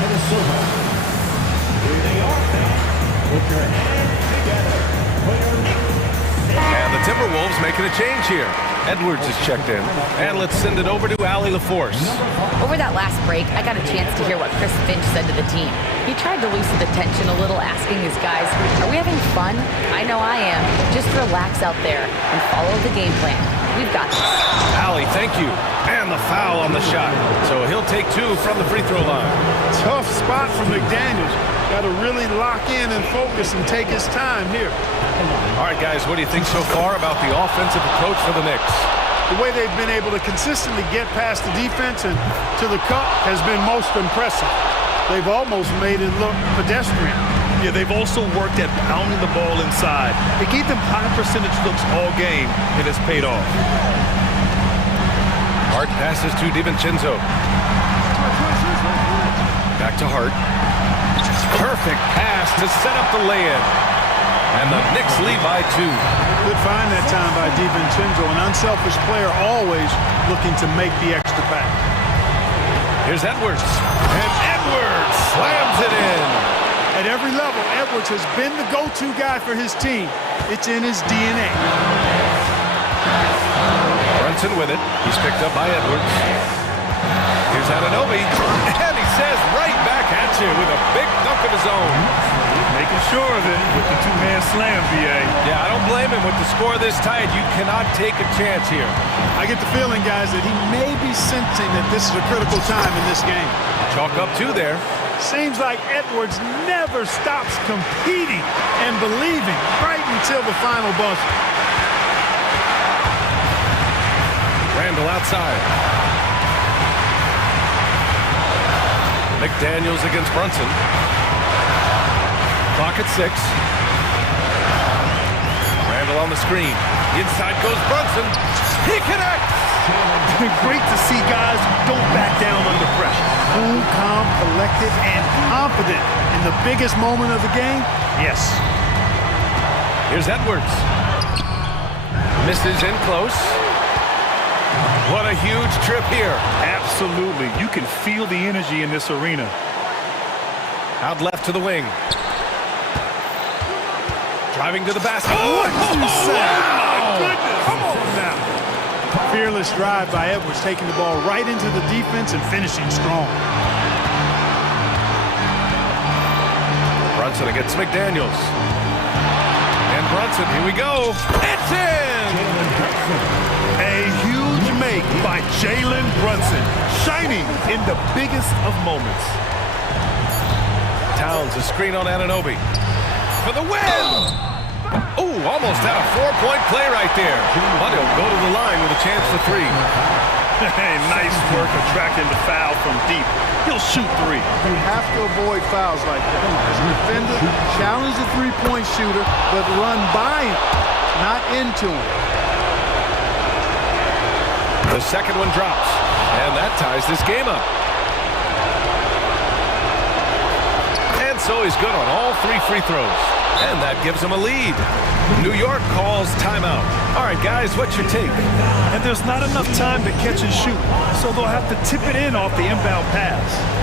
Minnesota. Here they are, fans. Put your hands together. Put your And the Timberwolves making a change here. Edwards is checked in. And let's send it over to Allie LaForce. Over that last break, I got a chance to hear what Chris Finch said to the team. He tried to loosen the tension a little, asking his guys, are we having fun? I know I am. Just relax out there and follow the game plan. We've got this. Allie, thank you. And the foul on the shot. So he'll take 2 from the free throw line. Tough spot for McDaniels. Got to really lock in and focus and take his time here. All right, guys, what do you think so far about the offensive approach for the Knicks? The way they've been able to consistently get past the defense and to the cup has been most impressive. They've almost made it look pedestrian. Yeah, they've also worked at pounding the ball inside. They gave them high percentage looks all game, and it's paid off. Hart passes to DiVincenzo. Back to Hart. Perfect pass to set up the lay-in. And the Knicks lead by 2. Good find that time by DiVincenzo. An unselfish player always looking to make the extra pass. Here's Edwards. And Edwards slams it in. At every level, Edwards has been the go-to guy for his team. It's in his DNA. Brunson with it. He's picked up by Edwards. Here's Anunoby. And he says right back at you with a big dunk of his own. Making sure of it with the 2-man slam, VA. Yeah, I don't blame him. With the score this tight, you cannot take a chance here. I get the feeling, guys, that he may be sensing that this is a critical time in this game. Chalk up 2 there. Seems like Edwards never stops competing and believing right until the final buzzer. Randall outside. McDaniels against Brunson. Clock at 6. Randall on the screen. Inside goes Brunson. He connects. Great to see guys who don't back down under pressure. Cool, calm, collected, and confident in the biggest moment of the game. Yes. Here's Edwards. Misses in close. What a huge trip here. Absolutely. You can feel the energy in this arena. Out left to the wing. Driving to the basket. What did you say? Oh, my goodness. Come on now. Fearless drive by Edwards, taking the ball right into the defense and finishing strong. Brunson against McDaniels. And Brunson, here we go. It's in! A huge make by Jalen Brunson, shining in the biggest of moments. Towns, a screen on Anunoby. For the win! Ooh, almost had a 4-point play right there. But he'll go to the line with a chance for 3. Hey, nice work attracting the foul from deep. He'll shoot 3. You have to avoid fouls like that. As a defender, challenge the three-point shooter, but run by him, not into him. The second one drops, and that ties this game up. And so he's good on all 3 free throws. And that gives him a lead. New York calls timeout. All right, guys, what's your take? And there's not enough time to catch and shoot, so they'll have to tip it in off the inbound pass.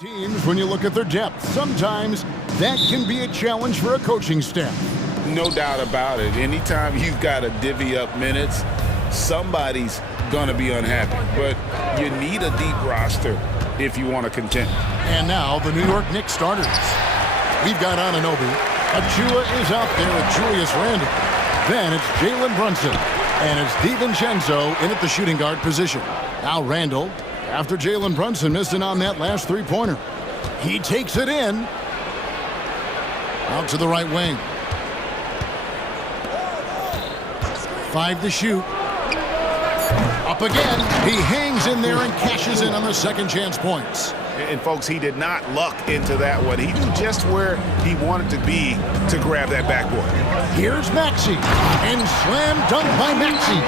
Teams, when you look at their depth, sometimes that can be a challenge for a coaching staff. No doubt about it. Anytime you've got to divvy up minutes, somebody's going to be unhappy. But you need a deep roster if you want to contend. And now the New York Knicks starters. We've got Anunoby. Achua is out there with Julius Randle. Then it's Jalen Brunson. And it's DiVincenzo in at the shooting guard position. Now Randle, after Jalen Brunson missing on that last three-pointer. He takes it in. Out to the right wing. 5 to shoot. Up again. He hangs in there and cashes in on the second chance points. And folks, he did not luck into that one. He knew just where he wanted to be to grab that backboard. Here's Maxey. And slam dunk by Maxey.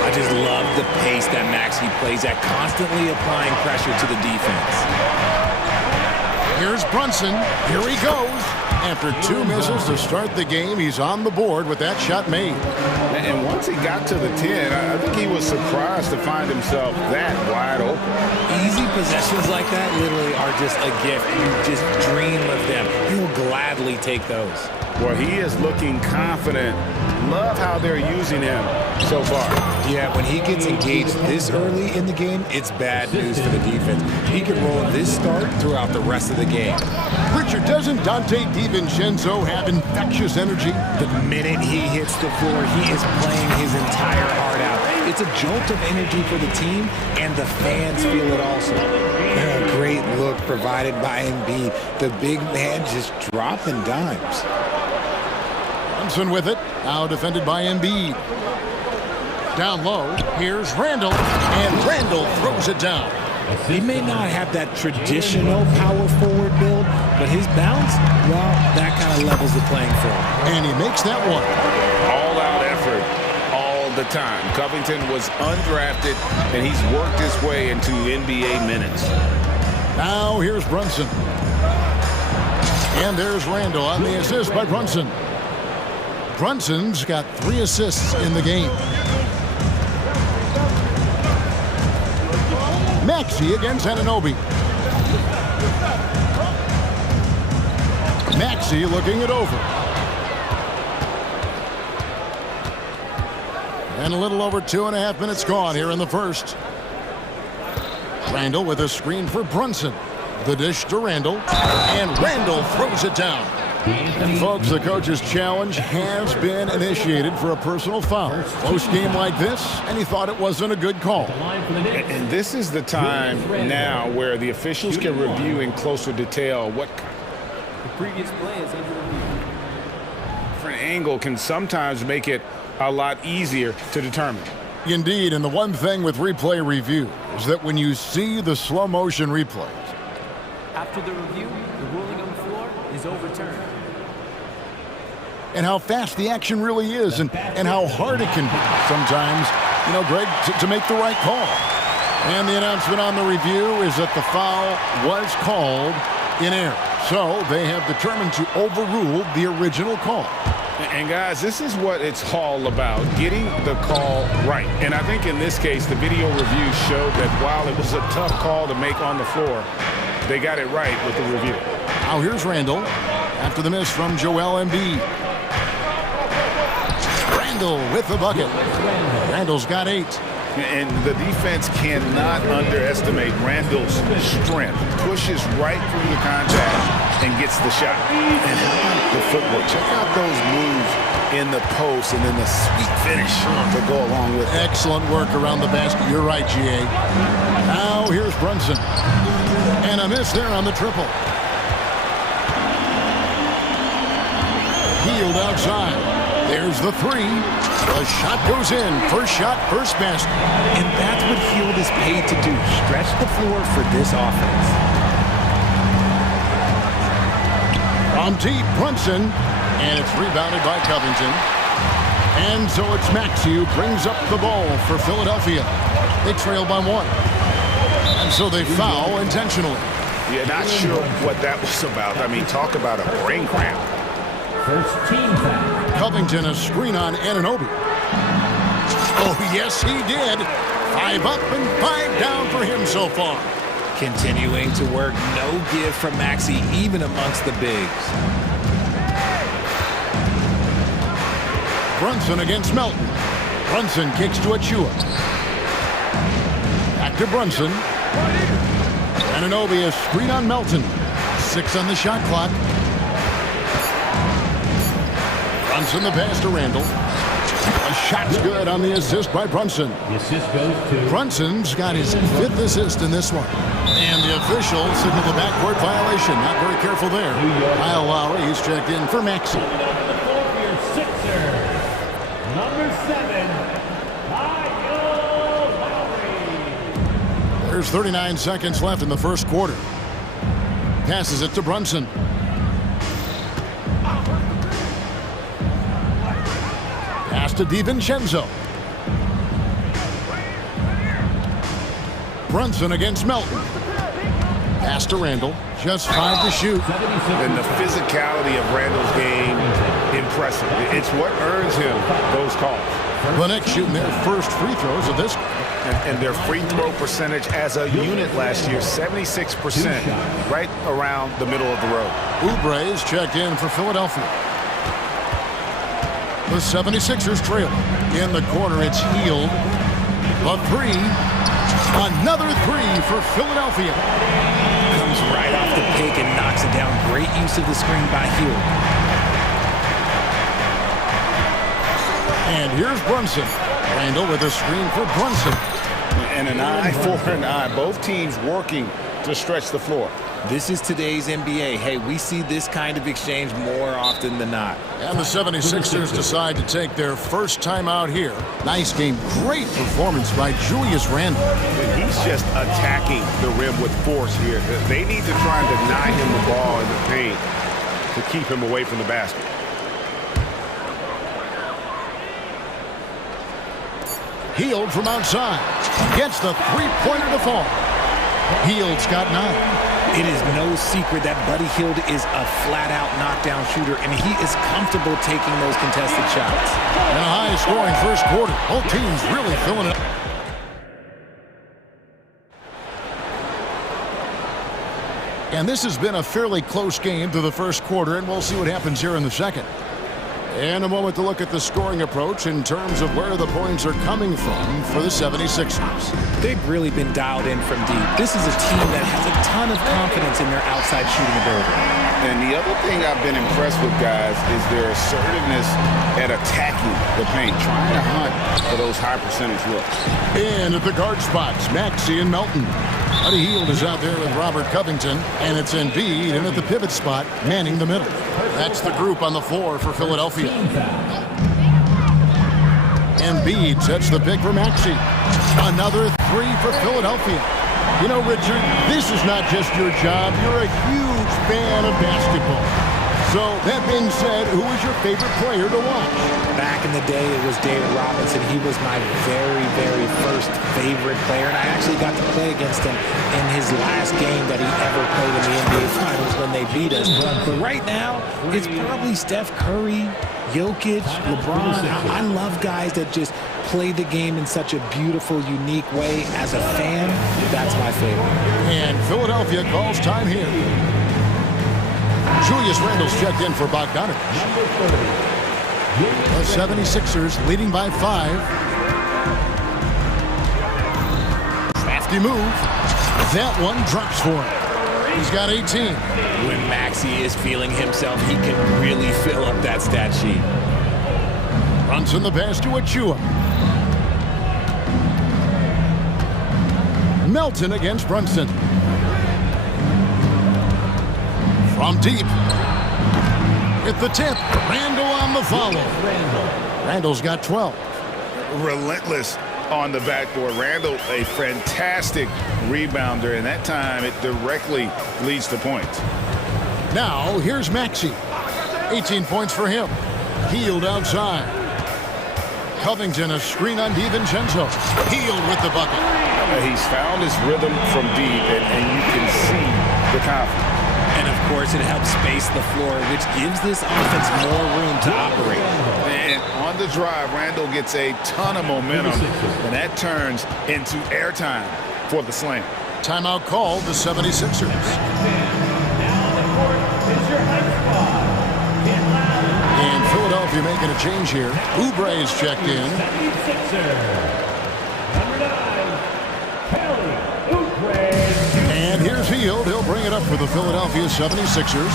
I just love the pace that Maxey plays at, constantly applying pressure to the defense. Here's Brunson. Here he goes. After 2 misses to start the game, he's on the board with that shot made. And once he got to the 10, I think he was surprised to find himself that wide open. Easy possessions like that literally are just a gift. You just dream of them. You'll gladly take those. Well, he is looking confident. Love how they're using him so far. Yeah, when he gets engaged this early in the game, it's bad news for the defense. He can roll this start throughout the rest of the game. Richard, doesn't Dante DiVincenzo have infectious energy? The minute he hits the floor, he is playing his entire heart out. It's a jolt of energy for the team, and the fans feel it also. A great look provided by Embiid. The big man just dropping dimes. Brunson with it. Now defended by Embiid. Down low. Here's Randle. And Randle throws it down. He may not have that traditional power forward build, but his bounce, well, that kind of levels the playing field. And he makes that one. All-out effort all the time. Covington was undrafted, and he's worked his way into NBA minutes. Now here's Brunson. And there's Randle on the assist by Brunson. Brunson's got 3 assists in the game. Maxey against Anunoby. Maxey looking it over. And a little over 2.5 minutes gone here in the first. Randle with a screen for Brunson. The dish to Randle. And Randle throws it down. And folks, the coach's challenge has been initiated for a personal foul. Close game like this, and he thought it wasn't a good call. And this is the time now where the officials can review in closer detail what the previous play is under review. Different angle can sometimes make it a lot easier to determine. Indeed, and the one thing with replay review is that when you see the slow motion replays, after the review, the ruling on the floor is overturned. And how fast the action really is, and how hard it can be sometimes, you know, Greg, to make the right call. And the announcement on the review is that the foul was called in error. So they have determined to overrule the original call. And guys, this is what it's all about, getting the call right. And I think in this case, the video review showed that while it was a tough call to make on the floor, they got it right with the review. Now here's Randle after the miss from Joel Embiid. Randle with the bucket. Randle's got 8. And the defense cannot underestimate Randle's strength. Pushes right through the contact and gets the shot. And how about the footwork? Check out those moves in the post and then the sweet finish to go along with it. Excellent work around the basket. You're right, GA. Now here's Brunson. And a miss there on the triple. Healed outside. There's the 3. The shot goes in. First shot, first basket. And that's what Hield is paid to do. Stretch the floor for this offense. On deep, Brunson. And it's rebounded by Covington. And so it's Maxey who brings up the ball for Philadelphia. They trail by 1. And so they foul intentionally. Yeah, not sure what that was about. I mean, talk about a brain cramp. First team foul. Covington a screen on Anunoby. Oh, yes, he did. 5 up and 5 down for him so far. Continuing to work, no give from Maxey, even amongst the bigs. Brunson against Melton. Brunson kicks to Achua. Back to Brunson. Ananobi, a screen on Melton. 6 on the shot clock. Brunson the pass to Randall. A shot's good on the assist by Brunson. The assist goes to Brunson's got his 5th assist in this one. And the official signaled the backcourt violation. Not very careful there. Kyle Lowry, he's checked in for Maxey. Number 7, Kyle Lowry. There's 39 seconds left in the first quarter. Passes it to Brunson. Pass to DiVincenzo. Brunson against Melton. Pass to Randall. Just 5 to shoot. And the physicality of Randall's game, impressive. It's what earns him those calls. The Knicks shooting their first free throws of this. And their free throw percentage as a unit last year, 76%, right around the middle of the road. Oubre is checked in for Philadelphia. The 76ers trail. In the corner, it's Hield. The 3. Another 3 for Philadelphia. Comes right off the pick and knocks it down. Great use of the screen by Hield. And here's Brunson. Randall with a screen for Brunson. And an eye for an eye. Both teams working to stretch the floor. This is today's NBA. Hey, we see this kind of exchange more often than not. And the 76ers decide to take their first time out here. Nice game. Great performance by Julius Randle. And he's just attacking the rim with force here. They need to try and deny him the ball in the paint to keep him away from the basket. Hield from outside. Gets the three-pointer to fall. Hield's got 9. It is no secret that Buddy Hield is a flat-out knockdown shooter, and he is comfortable taking those contested shots. And a high-scoring first quarter. Both teams really filling it up. And this has been a fairly close game through the first quarter, and we'll see what happens here in the second. And a moment to look at the scoring approach in terms of where the points are coming from for the 76ers. They've really been dialed in from deep. This is a team that has a ton of confidence in their outside shooting ability. And the other thing I've been impressed with, guys, is their assertiveness at attacking the paint, trying to hunt for those high percentage looks. And at the guard spots, Maxey and Melton. Buddy Hield is out there with Robert Covington, and it's Embiid in at the pivot spot, manning the middle. That's the group on the floor for Philadelphia. Embiid sets the pick for Maxey. Another 3 for Philadelphia. You know, Richard, this is not just your job. You're a huge fan of basketball. So, that being said, who is your favorite player to watch? Back in the day, it was David Robinson. He was my very, very first favorite player, and I actually got to play against him in his last game that he ever played in the NBA Finals when they beat us. But right now, it's probably Steph Curry, Jokic, LeBron. I love guys that just play the game in such a beautiful, unique way. As a fan, that's my favorite. And Philadelphia calls time here. Julius Randle's checked in for Bogdanovic. The 76ers leading by 5. Crafty move. That one drops for him. He's got 18. When Maxey is feeling himself, he can really fill up that stat sheet. Brunson the pass to Achua. Melton against Brunson. From deep. With the tip. Randle on the follow. Randle's got 12. Relentless on the backboard. Randle, a fantastic rebounder, and that time it directly leads to points. Now, here's Maxey. 18 points for him. Hield outside. Covington, a screen on DiVincenzo. Hield with the bucket. He's found his rhythm from deep, and you can see the confidence. And, of course, it helps space the floor, which gives this offense more room to operate. And on the drive, Randle gets a ton of momentum, and that turns into airtime for the slam. Timeout called the 76ers. And Philadelphia making a change here. Oubre is checked in. And here's Hield. He'll bring it up for the Philadelphia 76ers.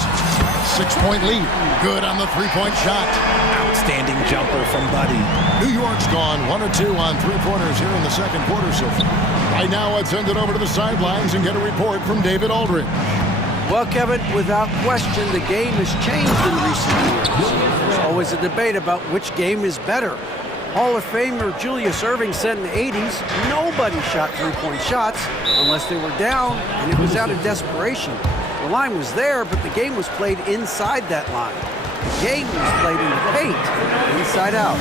6-point lead. Good on the three-point shot. Outstanding jumper from Buddy. New York's gone 1 of 2 on three-pointers here in the second quarter so far. Right now, let's send it over to the sidelines and get a report from David Aldridge. Well, Kevin, without question, the game has changed in recent years. There's always a debate about which game is better. Hall of Famer Julius Erving said in the 80s, nobody shot three-point shots unless they were down, and it was out of desperation. The line was there, but the game was played inside that line. The game was played in the paint, inside out.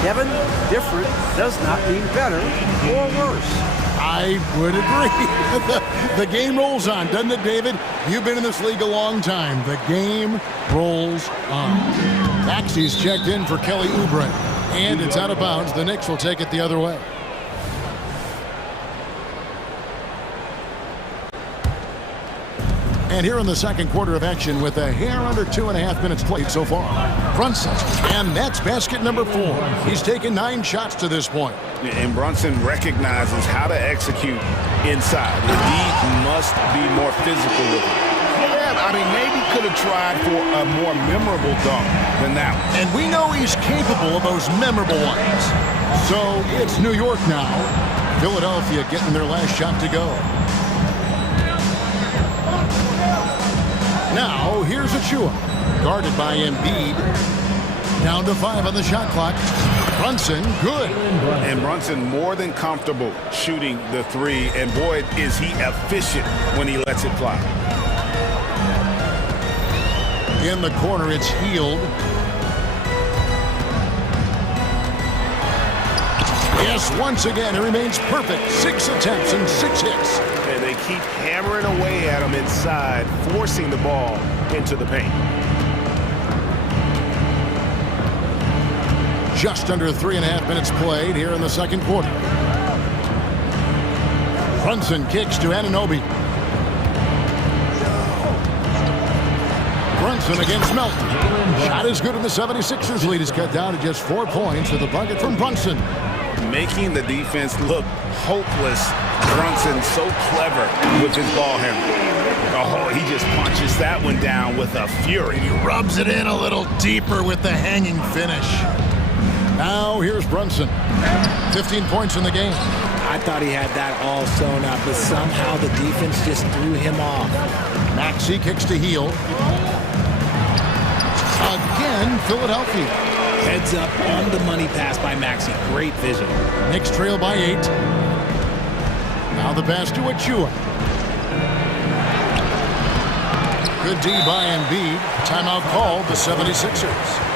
Kevin, different does not mean better or worse. I would agree. The game rolls on, doesn't it, David? You've been in this league a long time. The game rolls on. Maxey's checked in for Kelly Oubre. And it's out of bounds. The Knicks will take it the other way. And here in the second quarter of action with a hair under 2.5 minutes played so far. Brunson, and that's basket number 4. He's taken 9 shots to this point. And Brunson recognizes how to execute inside. The D must be more physical with it. Yeah, I mean, maybe could have tried for a more memorable dunk than that one. And we know he's capable of those memorable ones. So it's New York now. Philadelphia getting their last shot to go. Now, here's Achua, guarded by Embiid. Down to 5 on the shot clock. Brunson, good. And Brunson more than comfortable shooting the 3, and boy, is he efficient when he lets it fly. In the corner, it's Hield. Yes, once again, it remains perfect. 6 attempts and 6 hits. And they keep hammering away at him inside, forcing the ball into the paint. Just under 3.5 minutes played here in the second quarter. Brunson kicks to Anunoby. Brunson against Melton. Shot is good, and the 76ers lead is cut down to just 4 points with a bucket from Brunson. Making the defense look hopeless. Brunson so clever with his ball handling. Oh, he just punches that one down with a fury. He rubs it in a little deeper with the hanging finish. Now here's Brunson. 15 points in the game. I thought he had that all sewn up, but somehow the defense just threw him off. Maxey kicks to Hield. Again, Philadelphia. Heads up on the money pass by Maxey. Great vision. Knicks trail by 8. Now the pass to Achua. Good D by Embiid. Timeout called the 76ers.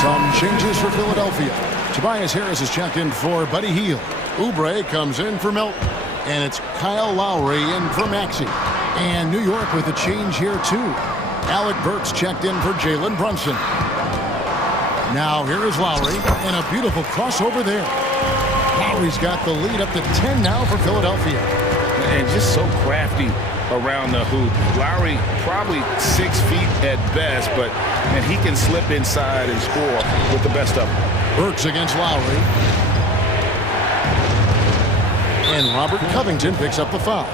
Some changes for Philadelphia. Tobias Harris is checked in for Buddy Hield. Oubre comes in for Melton. And it's Kyle Lowry in for Maxey. And New York with a change here, too. Alec Burks checked in for Jalen Brunson. Now here is Lowry. And a beautiful crossover there. Lowry's got the lead up to 10 now for Philadelphia. And just so crafty around the hoop. Lowry probably 6 feet at best, and he can slip inside and score with the best of them. Burks against Lowry. And Robert Covington picks up the foul.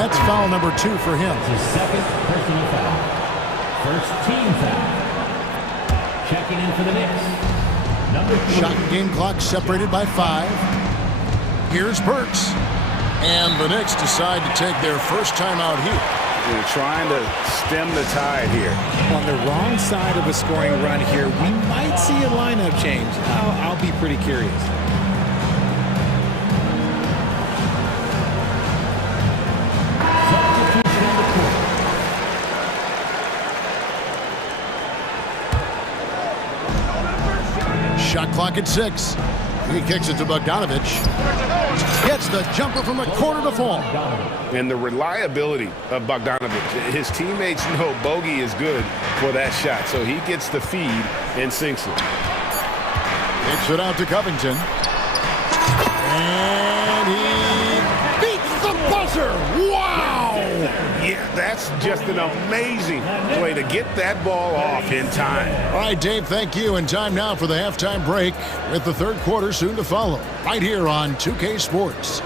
That's foul number 2 for him. His second personal foul. First team foul. Checking in for the Knicks. Number 3. Shot and game clock separated by 5. Here's Burks. And the Knicks decide to take their first time out here. They're trying to stem the tide here. On the wrong side of a scoring run here, we might see a lineup change. I'll be pretty curious. clock at 6. He kicks it to Bogdanovich. Gets the jumper from the corner to fall. And the reliability of Bogdanovich. His teammates know Bogey is good for that shot, so he gets the feed and sinks it. Kicks it out to Covington. And he beats the buzzer. Wow! Yeah, that's just an amazing play to get that ball off in time. All right, Dave, thank you. And time now for the halftime break with the third quarter soon to follow. Right here on 2K Sports.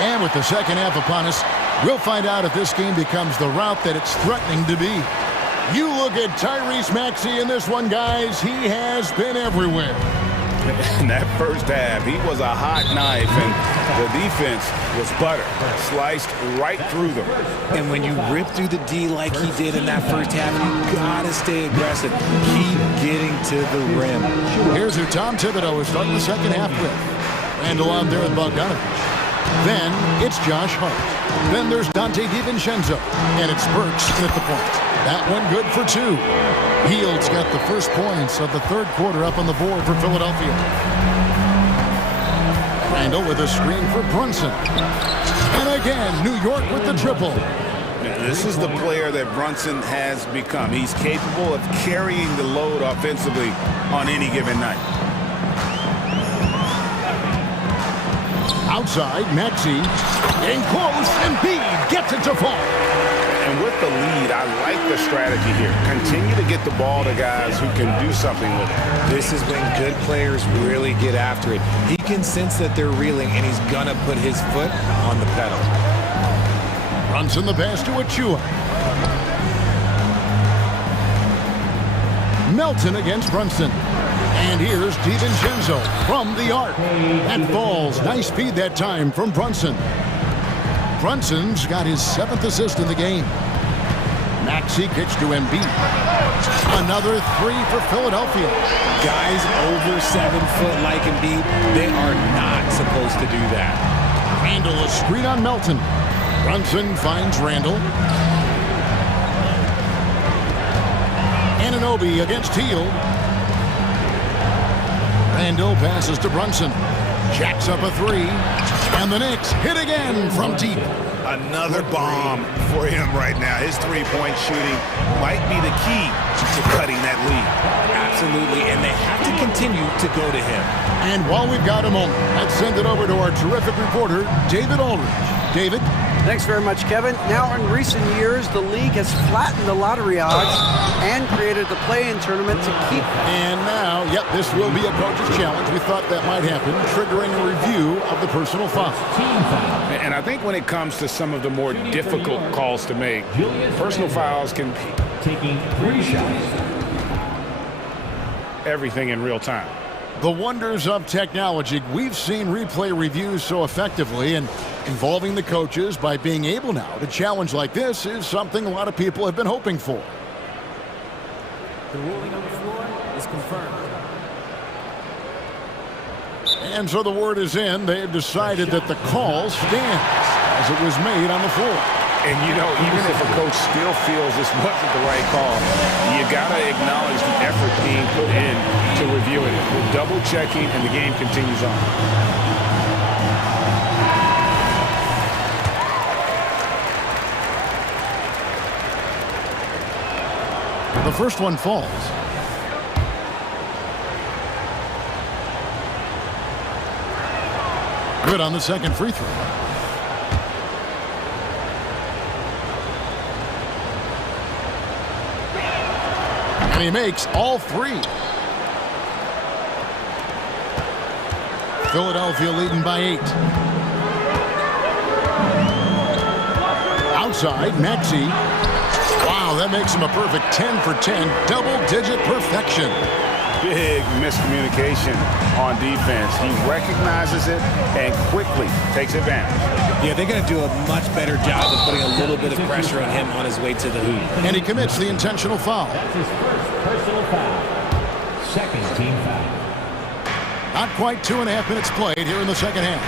And with the second half upon us, we'll find out if this game becomes the route that it's threatening to be. You look at Tyrese Maxey in this one, guys. He has been everywhere. In that first half, he was a hot knife, and the defense was butter, sliced right through them. And when you rip through the D like he did in that first half, you gotta stay aggressive. Keep getting to the rim. Here's who Tom Thibodeau is starting the second half with. Randall on there with Bogdanovich. Then it's Josh Hart. Then there's Dante DiVincenzo. And it's Burks at the point. That one good for 2. Hield's got the first points of the third quarter up on the board for Philadelphia. Randall with a screen for Brunson. And again, New York with the triple. This is the player that Brunson has become. He's capable of carrying the load offensively on any given night. Outside, Maxey. Getting close, Embiid gets it to fall. And with the lead, I like the strategy here. Continue to get the ball to guys who can do something with it. This is when good players really get after it. He can sense that they're reeling, and he's going to put his foot on the pedal. Brunson the pass to Achua. Melton against Brunson. And here's DiVincenzo from the arc. That falls. Nice speed that time from Brunson. Brunson's got his 7th assist in the game. Maxey kicks to Embiid. Another 3 for Philadelphia. Guys over 7 foot like Embiid, they are not supposed to do that. Randall a screen on Melton. Brunson finds Randall. Anunoby against Hield. Randall passes to Brunson. Jacks up a 3. And the Knicks hit again from deep. Another bomb for him right now. His three-point shooting might be the key to cutting that lead. Absolutely, and they have to continue to go to him. And while we've got a moment, let's send it over to our terrific reporter, David Aldridge. David? Thanks very much, Kevin. Now, in recent years, the league has flattened the lottery odds and created the play-in tournament to keep. And now, yep, this will be a coach's challenge. We thought that might happen, triggering a review of the personal foul. And I think when it comes to some of the more difficult calls to make, personal fouls can be taking 3 shots. Everything in real time. The wonders of technology. We've seen replay reviews so effectively, and involving the coaches by being able now to challenge like this is something a lot of people have been hoping for. The ruling on the floor is confirmed. And so the word is in. They've decided that the call stands as it was made on the floor. And, you know, even if a coach still feels this wasn't the right call, you got to acknowledge the effort being put in to reviewing it. We're double-checking, and the game continues on. The first one falls. Good on the second free throw. And he makes all 3. Philadelphia leading by 8. Outside, Maxey. Wow, that makes him a perfect 10 for 10. Double-digit perfection. big miscommunication on defense. He recognizes it and quickly takes advantage. Yeah, they're going to do a much better job of putting a little bit of pressure on him on his way to the hoop. And he commits the intentional foul. That's his first personal foul. Second team foul. Not quite 2.5 minutes played here in the second half.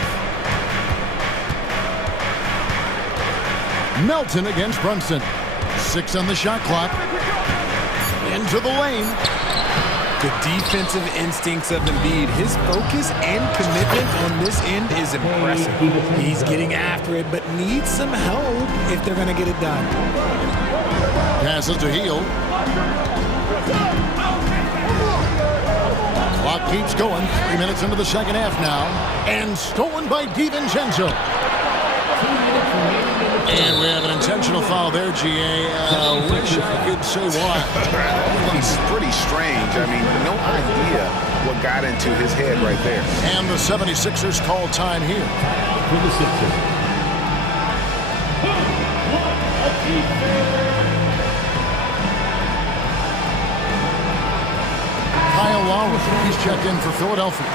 Melton against Brunson. 6 on the shot clock. Into the lane. The defensive instincts of Embiid, his focus and commitment on this end is impressive. He's getting after it, but needs some help if they're going to get it done. Passes to Hield. Clock keeps going. 3 minutes into the second half now. And stolen by DiVincenzo. And we have an intentional foul there, GA. Wish I could say why. He's pretty strange. I mean, no idea what got into his head right there. And the 76ers call time here. For the Sixers. Kyle Lowry, he's checked in for Philadelphia.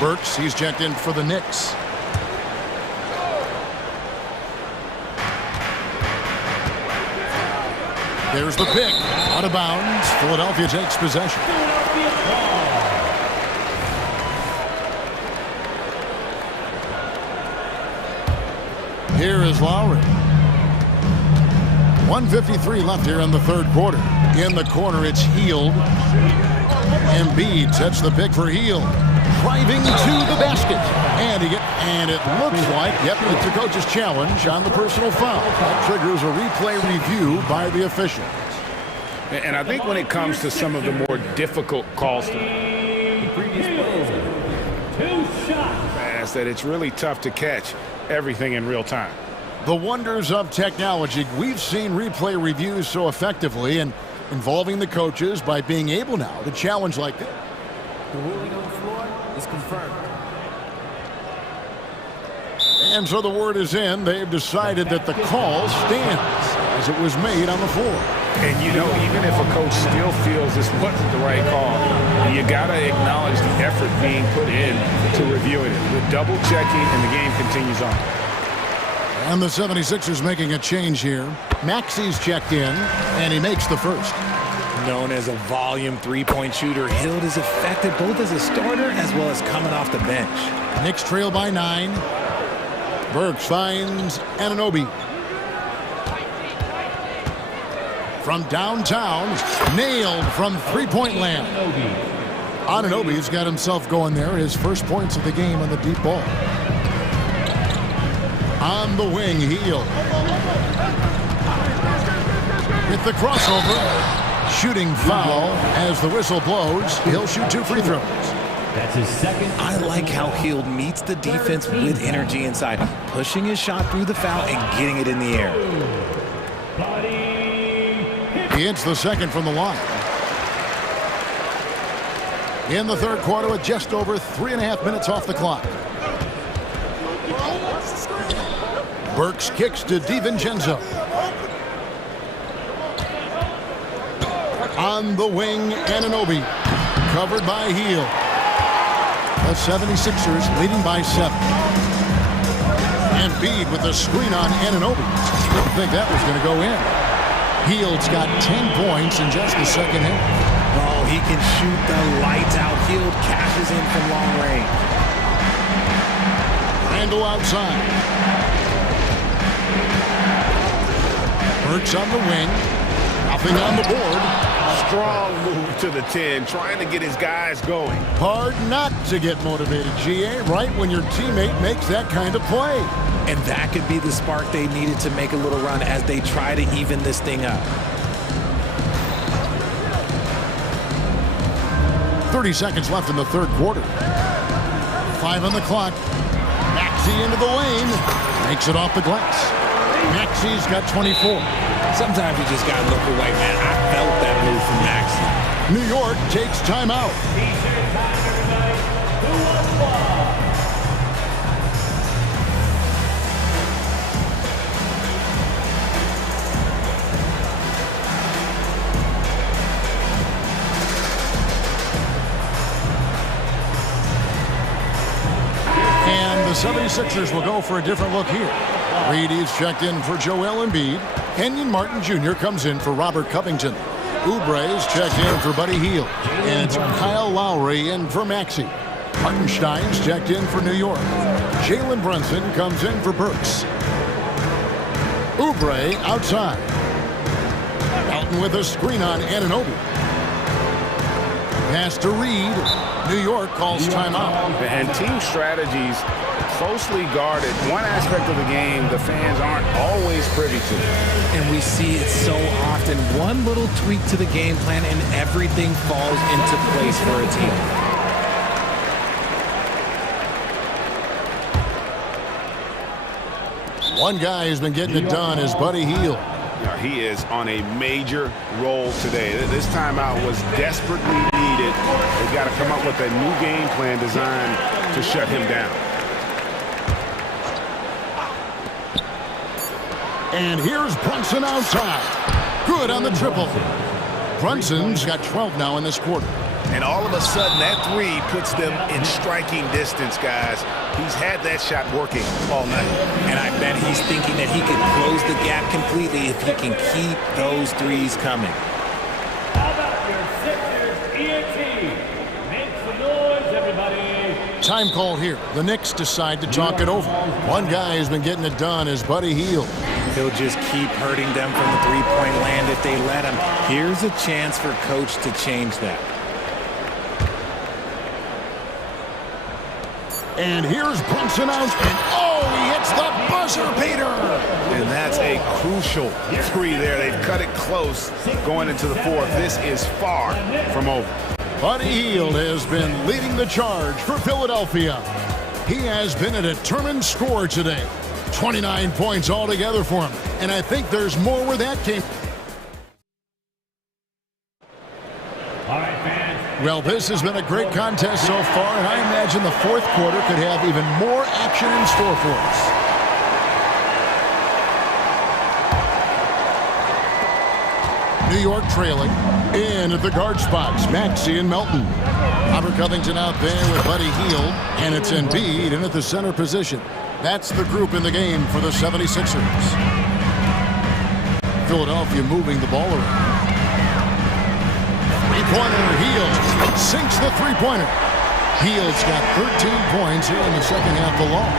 Burks, he's checked in for the Knicks. There's the pick. Out of bounds. Philadelphia takes possession. Here is Lowry. 1:53 left here in the third quarter. In the corner, it's Hield. Embiid sets the pick for Hield. Driving to the basket. And it looks like, yep, it's the coach's challenge on the personal foul. That triggers a replay review by the officials. And I think when it comes to some of the more difficult calls to pass, that it's really tough to catch everything in real time. The wonders of technology. We've seen replay reviews so effectively and involving the coaches by being able now to challenge like this. The ruling on the floor is confirmed. And so the word is in. They've decided that the call stands as it was made on the floor. And you know, even if a coach still feels this wasn't the right call, you got to acknowledge the effort being put in to reviewing it. The double checking and the game continues on. And the 76ers making a change here. Maxi's checked in, and he makes the first. Known as a volume three-point shooter, Hield is effective both as a starter as well as coming off the bench. Knicks trail by 9. Burks finds Anunoby. From downtown, nailed from three-point land. Anunoby's got himself going there. His first points of the game on the deep ball. On the wing, Hield. With the crossover. Shooting foul as the whistle blows. He'll shoot 2 free throws. That's his second. I like how Hield meets the defense with energy inside, pushing his shot through the foul and getting it in the air. He hits the second from the line. In the third quarter with just over 3.5 minutes off the clock. Burks kicks to DiVincenzo. On the wing, Anunoby. Covered by Hield. The 76ers leading by 7. Embiid with the screen on Anunoby. Didn't think that was going to go in. Hield's got 10 points in just the second half. Oh, he can shoot the lights out. Hield cashes in from long range. Randall outside. Burks on the wing. Nothing on the board. Strong move to the 10, trying to get his guys going. Hard not to get motivated, GA, right when your teammate makes that kind of play. And that could be the spark they needed to make a little run as they try to even this thing up. 30 seconds left in the third quarter. 5 on the clock. Maxey into the lane. Makes it off the glass. Maxi's got 24. Sometimes you just got to look away, man. I felt that move from Maxey. New York takes timeout. 76ers will go for a different look here. Reedy's checked in for Joel Embiid. Kenyon Martin Jr. comes in for Robert Covington. Oubre's checked in for Buddy Hield. And it's Kyle Lowry in for Maxey. Hartenstein's checked in for New York. Jalen Brunson comes in for Burks. Oubre outside. Elton with a screen on Anunoby. Pass to Reed. New York calls timeout. And team strategies closely guarded. One aspect of the game the fans aren't always privy to. And we see it so often. One little tweak to the game plan and everything falls into place for a team. One guy who's been getting it done is Buddy Hield. He is on a major role today. This timeout was desperately needed. They've got to come up with a new game plan designed to shut him down. And here's Brunson outside. Good on the triple. Brunson's got 12 now in this quarter. And all of a sudden, that three puts them in striking distance, guys. He's had that shot working all night. And I bet he's thinking that he can close the gap completely if he can keep those threes coming. How about your Sixers ENT? Make some noise, everybody. Time call here. The Knicks decide to talk it over. One guy who's been getting it done is Buddy Hield. He'll just keep hurting them from the three-point land if they let him. Here's a chance for Coach to change that. And here's Brunson out, and oh, he hits the buzzer beater! And that's a crucial three there. They've cut it close going into the fourth. This is far from over. Buddy Hield has been leading the charge for Philadelphia. He has been a determined scorer today. 29 points altogether for him, and I think there's more where that came. All right, fans. Well, this has been a great contest so far, and I imagine the fourth quarter could have even more action in store for us. New York trailing in at the guard spots, Maxey and Melton. Robert Covington out there with Buddy Hield, and it's Embiid in at the center position. That's the group in the game for the 76ers. Philadelphia moving the ball around. Three-pointer, Hield sinks the three-pointer. Hield's got 13 points here in the second half alone.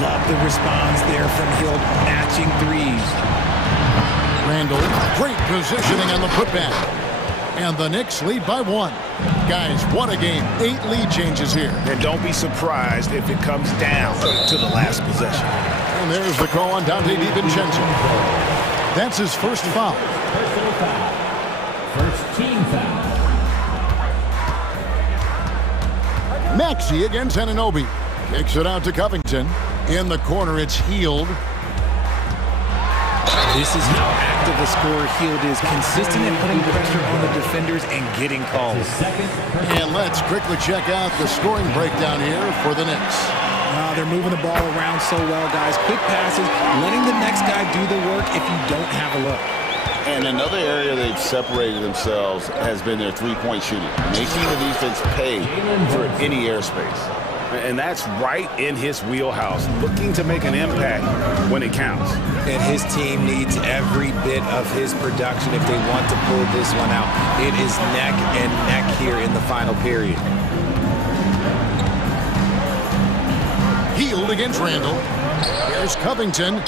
Love the response there from Hield, matching threes. Randall, great positioning on the putback. And the Knicks lead by one. Guys, what a game. 8 lead changes here. And don't be surprised if it comes down to the last possession. And there's the call on Dante DiVincenzo. That's his first foul. Personal foul. First team foul. Maxey against Anunoby. Kicks it out to Covington. In the corner, it's Hield. This is how active a scorer Hield is, consistent in putting pressure on the defenders and getting calls. And let's quickly check out the scoring breakdown here for the Knicks. They're moving the ball around so well, guys. Quick passes, letting the next guy do the work if you don't have a look. And another area they've separated themselves has been their three-point shooting, making the defense pay for any airspace. And that's right in his wheelhouse, looking to make an impact when it counts. And his team needs every bit of his production if they want to pull this one out. It is neck and neck here in the final period. Hield against Randall. Here's Covington.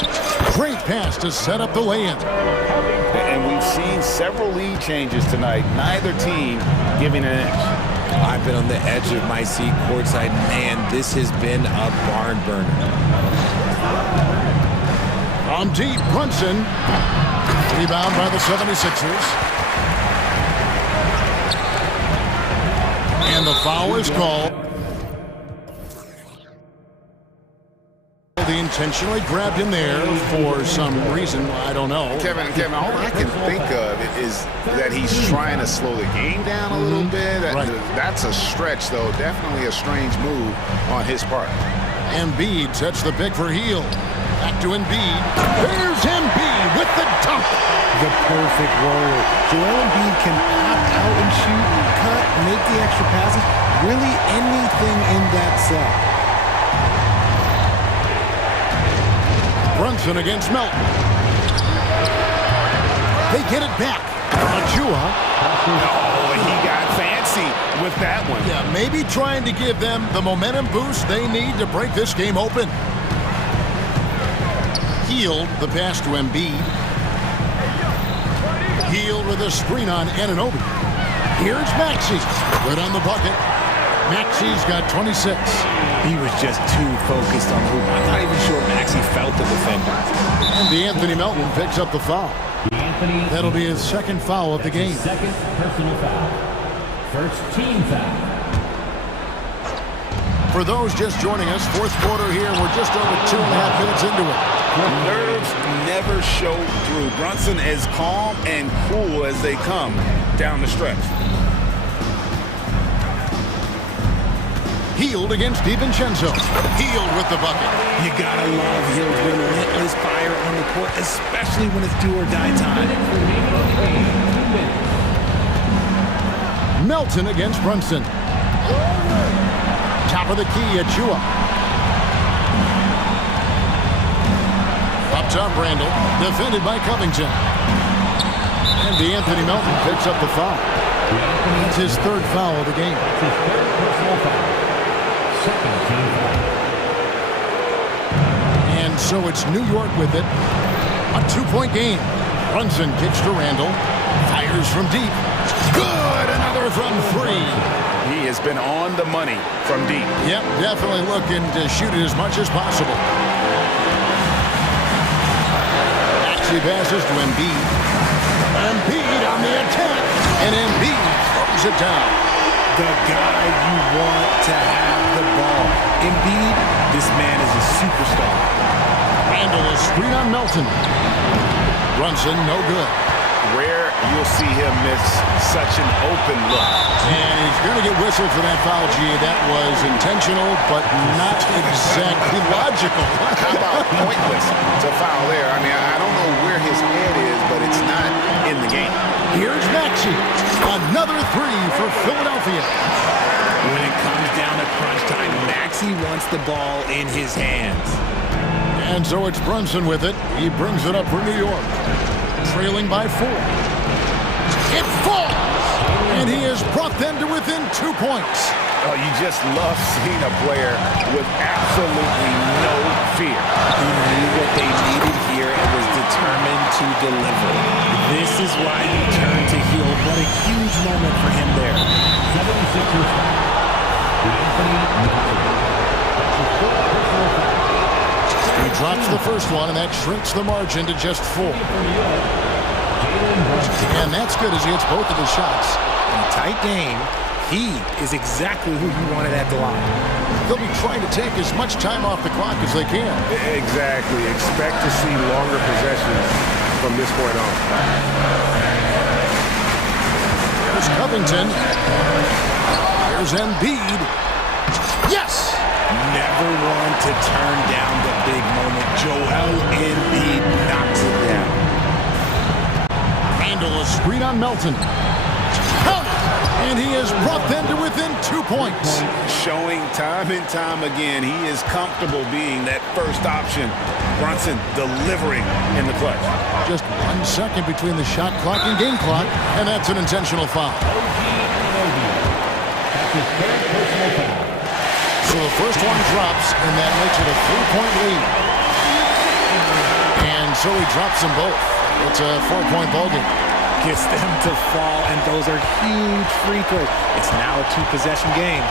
Great pass to set up the lay-in. And we've seen several lead changes tonight, neither team giving an inch. I've been on the edge of my seat courtside. Man, this has been a barn burner. From deep, Brunson. Rebound by the 76ers. And the foul is called. They intentionally grabbed him there for some reason. I don't know. Kevin, all I can think of is that he's trying to slow the game down a little bit. Right. That's a stretch, though. Definitely a strange move on his part. Embiid sets the pick for Hield. Back to Embiid. There's Embiid with the dunk. The perfect roller. Joel Embiid can pop out and shoot, cut, make the extra passes. Really anything in that set. Brunson against Melton. They get it back. Achua. Oh, he got fancy with that one. Yeah, maybe trying to give them the momentum boost they need to break this game open. Healed the pass to Embiid. Healed with a screen on Anunoby. Here's Maxey. Good on the bucket. Maxey's got 26. He was just too focused on the hoop. I'm not even sure Maxey felt the defender. And Anthony Melton picks up the foul. That'll be his second foul of the game. Second personal foul. First team foul. For those just joining us, fourth quarter here. We're just over 2.5 minutes into it. Nerves never show through. Brunson as calm and cool as they come down the stretch. Healed against DiVincenzo. Healed with the bucket. You gotta love Hill's relentless fire on the court, especially when it's do or die time. Melton against Brunson. Top of the key, Achua. Up top, Randall. Defended by Covington. And DeAnthony Melton picks up the foul. That's his third foul of the game. And so it's New York with it. A 2-point game. Brunson kicks to Randall. Fires from deep. Good! Another from 3. He has been on the money from deep. Yep, definitely looking to shoot it as much as possible. Maxey passes to Embiid. Embiid on the attack. And Embiid throws it down. The guy you want to have the ball. Embiid, this man is a superstar. Randall is screen on Melton. Brunson, no good. Rare you'll see him miss such an open look. And he's going to get whistled for that foul, G. That was intentional, but not exactly logical. How about pointless to foul there? I mean, I don't know where his head is, but it's not in the game. Here's Maxey. Another 3 for Philadelphia. When it comes down to crunch time, Maxey wants the ball in his hands. And so it's Brunson with it. He brings it up for New York. Trailing by 4. It falls! And he has brought them to within 2 points. Oh, you just love seeing a player with absolutely no fear. He knew what they needed here and was determined to deliver. This is why he turned to heel. What a huge moment for him there. 76ers foul. He drops the first one, and that shrinks the margin to just 4. And that's good as he hits both of his shots. In a tight game, he is exactly who you wanted at the line. They'll be trying to take as much time off the clock as they can. Exactly. Expect to see longer possessions from this point on. Here's Covington. Here's Embiid. Yes! Never one to turn down the big moment. Joel Embiid knocks it down. Randall, a screen on Melton. And he has brought them to within 2 points. Showing time and time again, he is comfortable being that first option. Brunson delivering in the clutch. Just 1 second between the shot clock and game clock, and that's an intentional foul. So the first one drops, and that makes it a 3-point lead. And so he drops them both. It's a 4-point ballgame. Gets them to fall, and those are huge free throws. It's now a 2-possession game.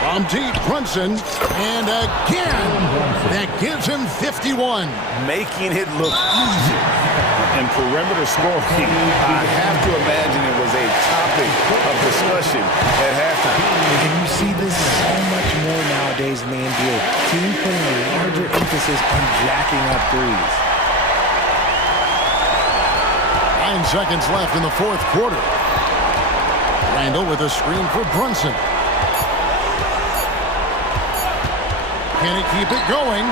From deep, Brunson, and again, that gives him 51. Making it look easy. And perimeter scoring, I have to imagine it was a topic of discussion at halftime. And you see this so much more nowadays in the NBA. Teams putting a larger emphasis on jacking up threes. 9 seconds left in the fourth quarter. Randall with a screen for Brunson. Can he keep it going?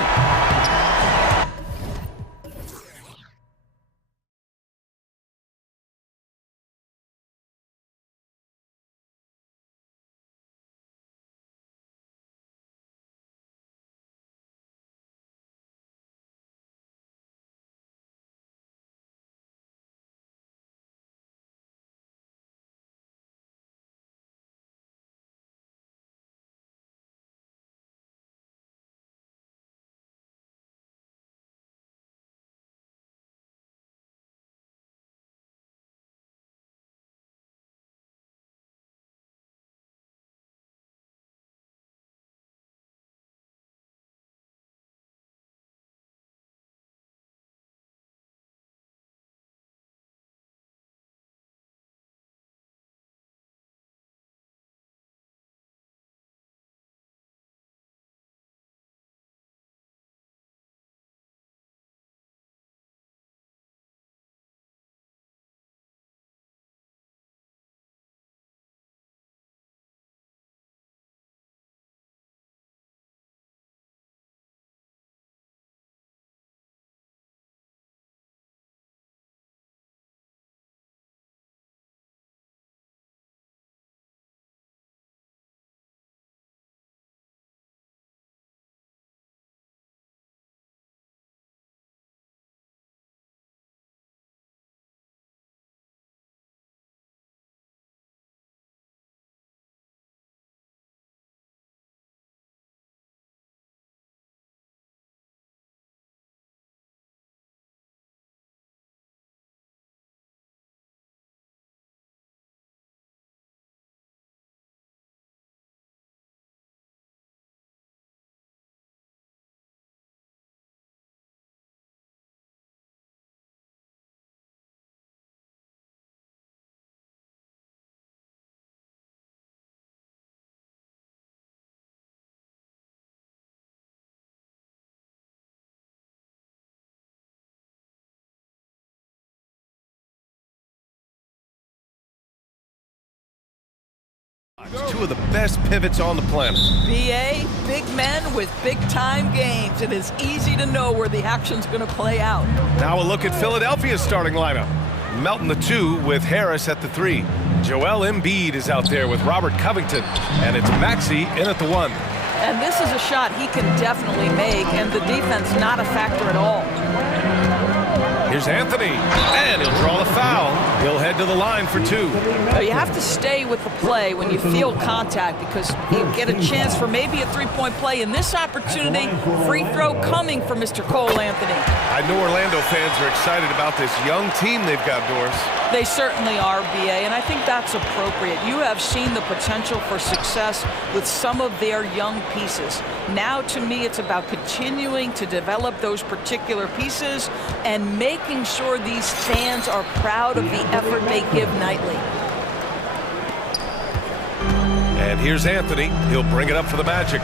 Two of the best pivots on the planet. BA, big men with big-time games. It is easy to know where the action's going to play out. Now a look at Philadelphia's starting lineup. Melton the 2 with Harris at the 3. Joel Embiid is out there with Robert Covington. And it's Maxey in at the 1. And this is a shot he can definitely make, and the defense not a factor at all. Here's Anthony, and he'll draw the foul. He'll head to the line for 2. Now you have to stay with the play when you feel contact, because you get a chance for maybe a three-point play. In this opportunity, free throw coming for Mr. Cole Anthony. I know Orlando fans are excited about this young team they've got, Doris. They certainly are, BA, and I think that's appropriate. You have seen the potential for success with some of their young pieces. Now, to me, it's about continuing to develop those particular pieces and making sure these fans are proud of the effort they give nightly. And here's Anthony. He'll bring it up for the Magic.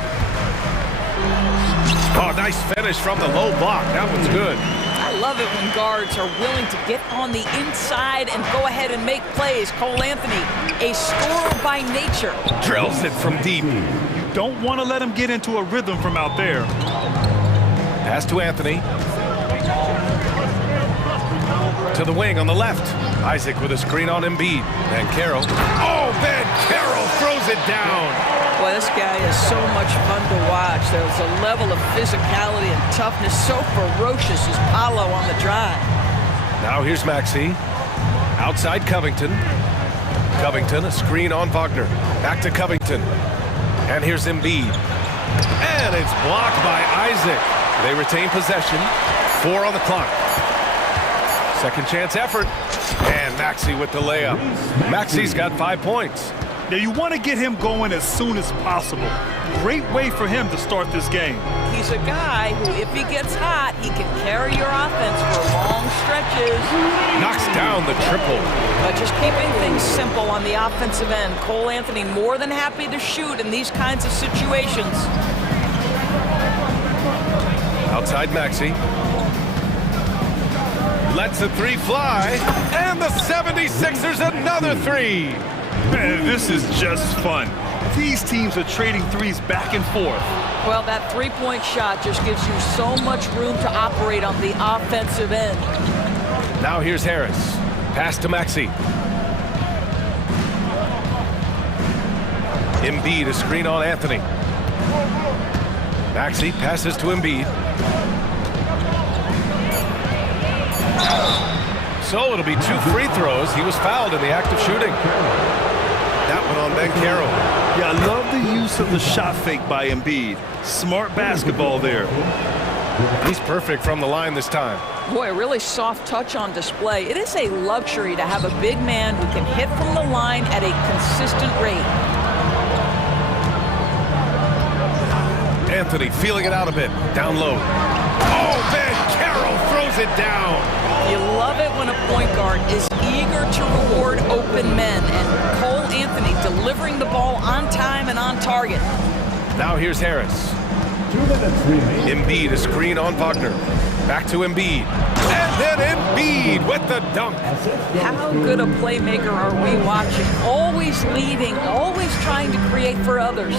Oh, nice finish from the low block. That one's good. I love it when guards are willing to get on the inside and go ahead and make plays. Cole Anthony, a scorer by nature. Drills it from deep. You don't want to let him get into a rhythm from out there. Pass to Anthony. To the wing on the left. Isaac with a screen on Embiid. Van Carroll. Oh, Van Carroll throws it down. Boy, this guy is so much fun to watch. There's a level of physicality and toughness so ferocious as Paolo on the drive. Now here's Maxey. Outside Covington. Covington, a screen on Wagner. Back to Covington. And here's Embiid. And it's blocked by Isaac. They retain possession. 4 on the clock. Second chance effort. And Maxey with the layup. Maxey's got 5 points. Now you want to get him going as soon as possible. Great way for him to start this game. He's a guy who, if he gets hot, he can carry your offense for long stretches. Knocks down the triple. But just keeping things simple on the offensive end. Cole Anthony more than happy to shoot in these kinds of situations. Outside Maxey. Lets the 3 fly. And the 76ers another 3. Man, this is just fun. These teams are trading threes back and forth. Well, that three-point shot just gives you so much room to operate on the offensive end. Now here's Harris. Pass to Maxey. Embiid, a screen on Anthony. Maxey passes to Embiid. So it'll be 2 free throws. He was fouled in the act of shooting. That one on Ben Carroll. Yeah, I love the use of the shot fake by Embiid. Smart basketball there. He's perfect from the line this time. Boy, a really soft touch on display. It is a luxury to have a big man who can hit from the line at a consistent rate. Anthony feeling it out a bit. Down low. Oh, Ben Carroll throws it down. You love it when a point guard is eager to reward open men, and Cole Anthony delivering the ball on time and on target. Now here's Harris. 2 minutes remaining. Embiid, a screen on Wagner. Back to Embiid. And then Embiid with the dunk. How good a playmaker are we watching? Always leading, always trying to create for others.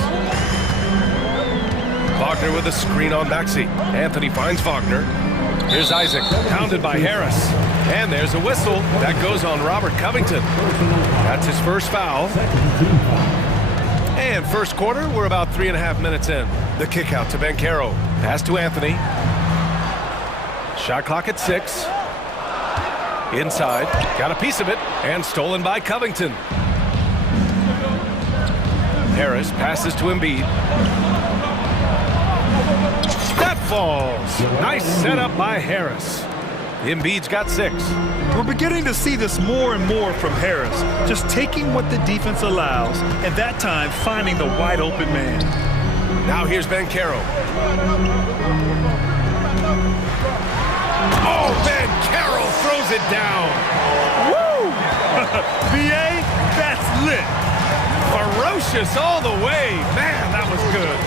Wagner with a screen on Maxey. Anthony finds Wagner. Here's Isaac, pounded by Harris. And there's a whistle. That goes on Robert Covington. That's his first foul. And first quarter, we're about 3.5 minutes in. The kick out to Ben Carroll. Pass to Anthony. Shot clock at 6. Inside, got a piece of it, and stolen by Covington. Harris passes to Embiid. That falls. Nice setup by Harris. Embiid's got 6. We're beginning to see this more and more from Harris. Just taking what the defense allows, and that time finding the wide open man. Now here's Ben Carroll. Oh, Ben Carroll throws it down. Woo! BA, that's lit. Ferocious all the way. Man, that was good.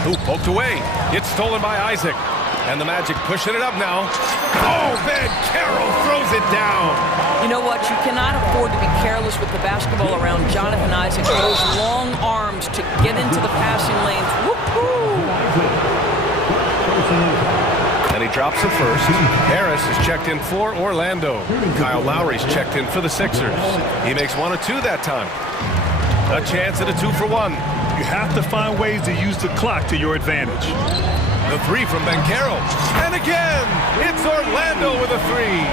Who poked away. It's stolen by Isaac. And the Magic pushing it up now. Oh, Ben Carroll throws it down. You know what? You cannot afford to be careless with the basketball around Jonathan Isaac. Those long arms to get into the passing lanes. Woo-hoo! And he drops it first. Harris is checked in for Orlando. Kyle Lowry's checked in for the Sixers. He makes 1 of 2 that time. A chance at a 2-for-1. You have to find ways to use the clock to your advantage. The 3 from Banchero. And again, it's Orlando with a 3.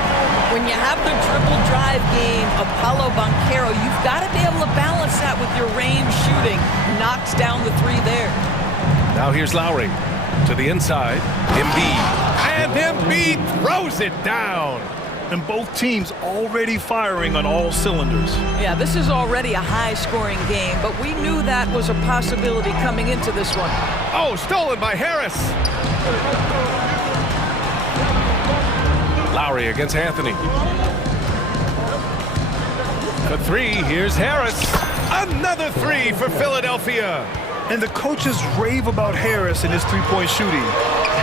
When you have the dribble drive game of Paolo Banchero, you've got to be able to balance that with your range shooting. Knocks down the 3 there. Now here's Lowry to the inside. Embiid. And Embiid throws it down. And both teams already firing on all cylinders. Yeah, this is already a high-scoring game, but we knew that was a possibility coming into this one. Oh, stolen by Harris. Lowry against Anthony. The 3, here's Harris. Another 3 for Philadelphia. And the coaches rave about Harris and his three-point shooting.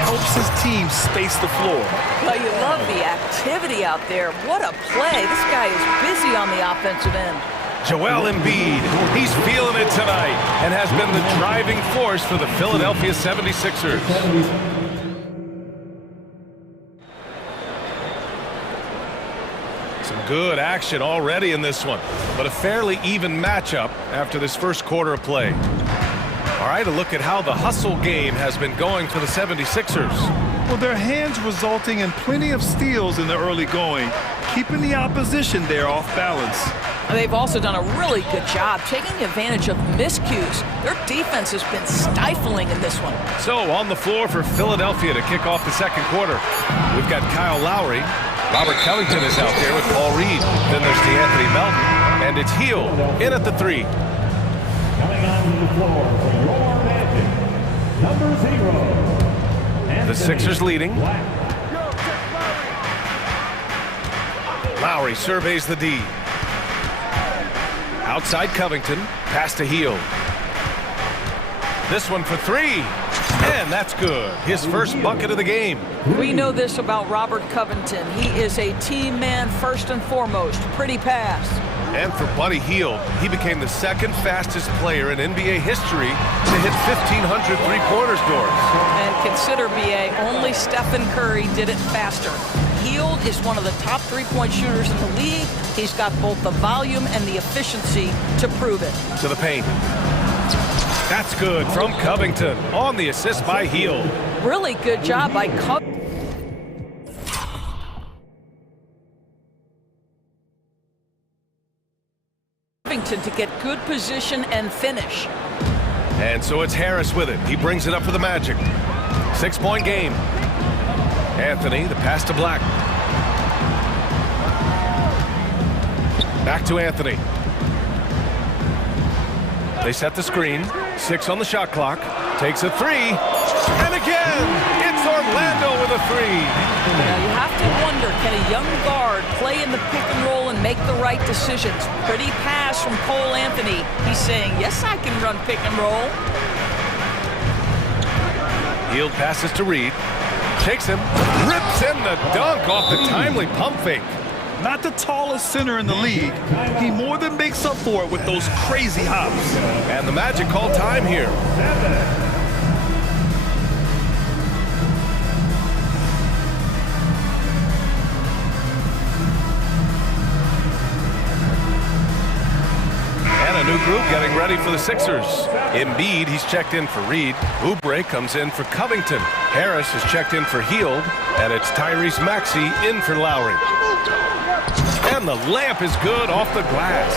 Helps his team space the floor. Well, you love the activity out there. What a play. This guy is busy on the offensive end. Joel Embiid, he's feeling it tonight and has been the driving force for the Philadelphia 76ers. Some good action already in this one, but a fairly even matchup after this first quarter of play. All right, a look at how the hustle game has been going for the 76ers. Well, their hands resulting in plenty of steals in the early going, keeping the opposition there off balance. They've also done a really good job taking advantage of miscues. Their defense has been stifling in this one. So on the floor for Philadelphia to kick off the second quarter, we've got Kyle Lowry. Robert Covington is out there with Paul Reed. Then there's DeAnthony Melton, and it's Hield in at the 3. Coming onto the floor for your Magic, number 0. The Sixers leading. Lowry surveys the D. Outside Covington, pass to Hield. This one for 3. And that's good. His first bucket of the game. We know this about Robert Covington. He is a team man first and foremost. Pretty pass. And for Buddy Hield, he became the second fastest player in NBA history to hit 1,500 three-pointers doors. And consider, BA, only Stephen Curry did it faster. Hield is one of the top three-point shooters in the league. He's got both the volume and the efficiency to prove it. To the paint. That's good from Covington on the assist by Hield. Really good job by Covington. To get good position and finish. And so it's Harris with it. He brings it up for the Magic. 6-point game. Anthony, the pass to Black. Back to Anthony. They set the screen. 6 on the shot clock. Takes a 3. And again, it's Orlando with a 3. Now you have to wonder, can a young guard play in the pick and roll and make the right decisions? Pretty pass from Cole Anthony. He's saying, yes, I can run pick and roll. Hield passes to Reed. Takes him. Rips in the dunk off the timely pump fake. Not the tallest center in the league. He more than makes up for it with those crazy hops. And the Magic call time here. And a new group getting ready for the Sixers. Embiid, he's checked in for Reed. Oubre comes in for Covington. Harris is checked in for Hield. And it's Tyrese Maxey in for Lowry. And the layup is good off the glass.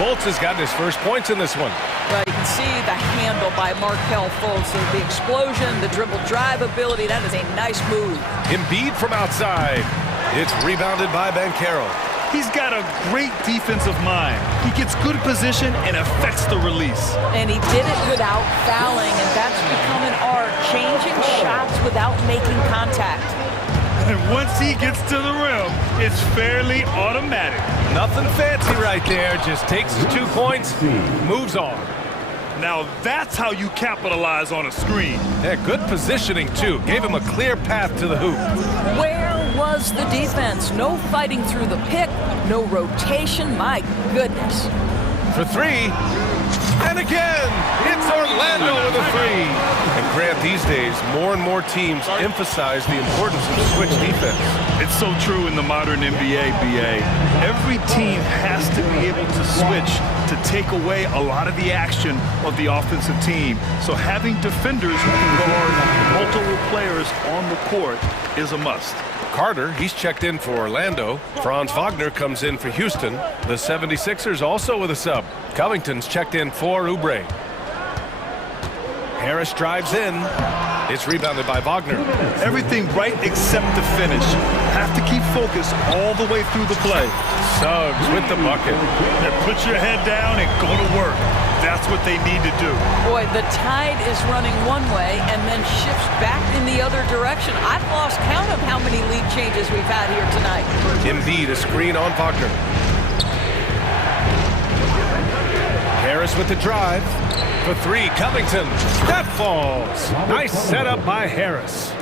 Fultz has gotten his first points in this one. Well, you can see the handle by Markelle Fultz. The explosion, the dribble drive ability, that is a nice move. Embiid from outside. It's rebounded by Banchero. He's got a great defensive mind. He gets good position and affects the release. And he did it without fouling, and that's become an art, changing shots without making contact. And once he gets to the rim, it's fairly automatic. Nothing fancy right there. Just takes his 2 points, moves on. Now that's how you capitalize on a screen. Yeah, good positioning, too. Gave him a clear path to the hoop. Where was the defense. No fighting through the pick, no rotation. My goodness. For three. And again, it's Orlando with a three. And Grant, these days, more and more teams emphasize the importance of switch defense. It's so true in the modern NBA, BA. Every team has to be able to switch to take away a lot of the action of the offensive team. So having defenders who can guard multiple players on the court is a must. Carter, he's checked in for Orlando. Franz Wagner comes in for Houston. The 76ers also with a sub. Covington's checked in for Oubre. Harris drives in. It's rebounded by Wagner. Everything right except the finish. Have to keep focus all the way through the play. Suggs with the bucket. And put your head down and go to work. That's what they need to do. Boy, the tide is running one way and then shifts back in the other direction. I've lost count of how many lead changes we've had here tonight. Embiid, a screen on Wagner. Harris with the drive. For three, Covington. That falls. Nice setup by Harris.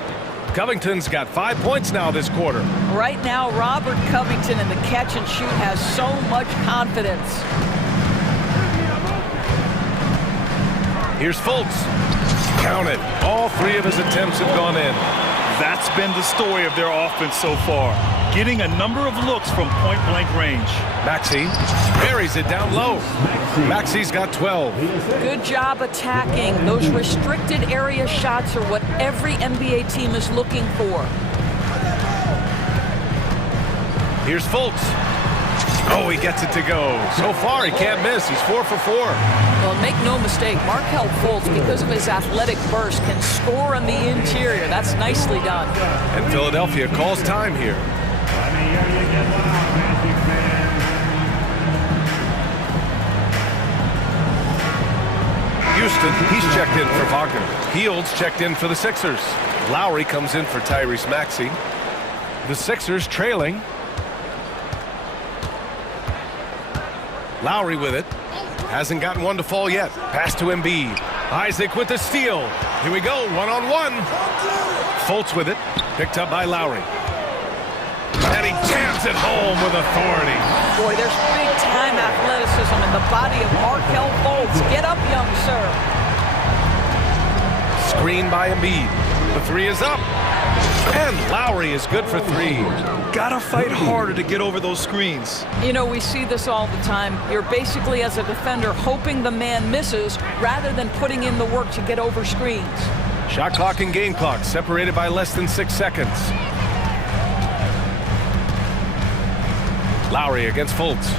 Covington's got 5 points now this quarter. Right now, Robert Covington in the catch and shoot has so much confidence. Here's Fultz. Count it. All three of his attempts have gone in. That's been the story of their offense so far. Getting a number of looks from point-blank range. Maxey buries it down low. Maxey's got 12. Good job attacking. Those restricted area shots are what every NBA team is looking for. Here's Fultz. Oh, he gets it to go. So far, he can't miss. He's 4 for 4. Well, make no mistake, Markelle Fultz, because of his athletic burst, can score on the interior. That's nicely done. And Philadelphia calls time here. Houston, he's checked in for Wagner. Fields checked in for the Sixers. Lowry comes in for Tyrese Maxey. The Sixers trailing. Lowry with it. Hasn't gotten one to fall yet. Pass to Embiid. Isaac with the steal. Here we go, one-on-one. Fultz with it. Picked up by Lowry. And he jams it home with authority. Boy, there's big-time athleticism in the body of Markelle Fultz. Get up, young sir. Screen by Embiid. The three is up. And Lowry is good for three. Gotta fight harder to get over those screens. You know, we see this all the time. You're basically, as a defender, hoping the man misses rather than putting in the work to get over screens. Shot clock and game clock separated by less than 6 seconds. Lowry against Fultz.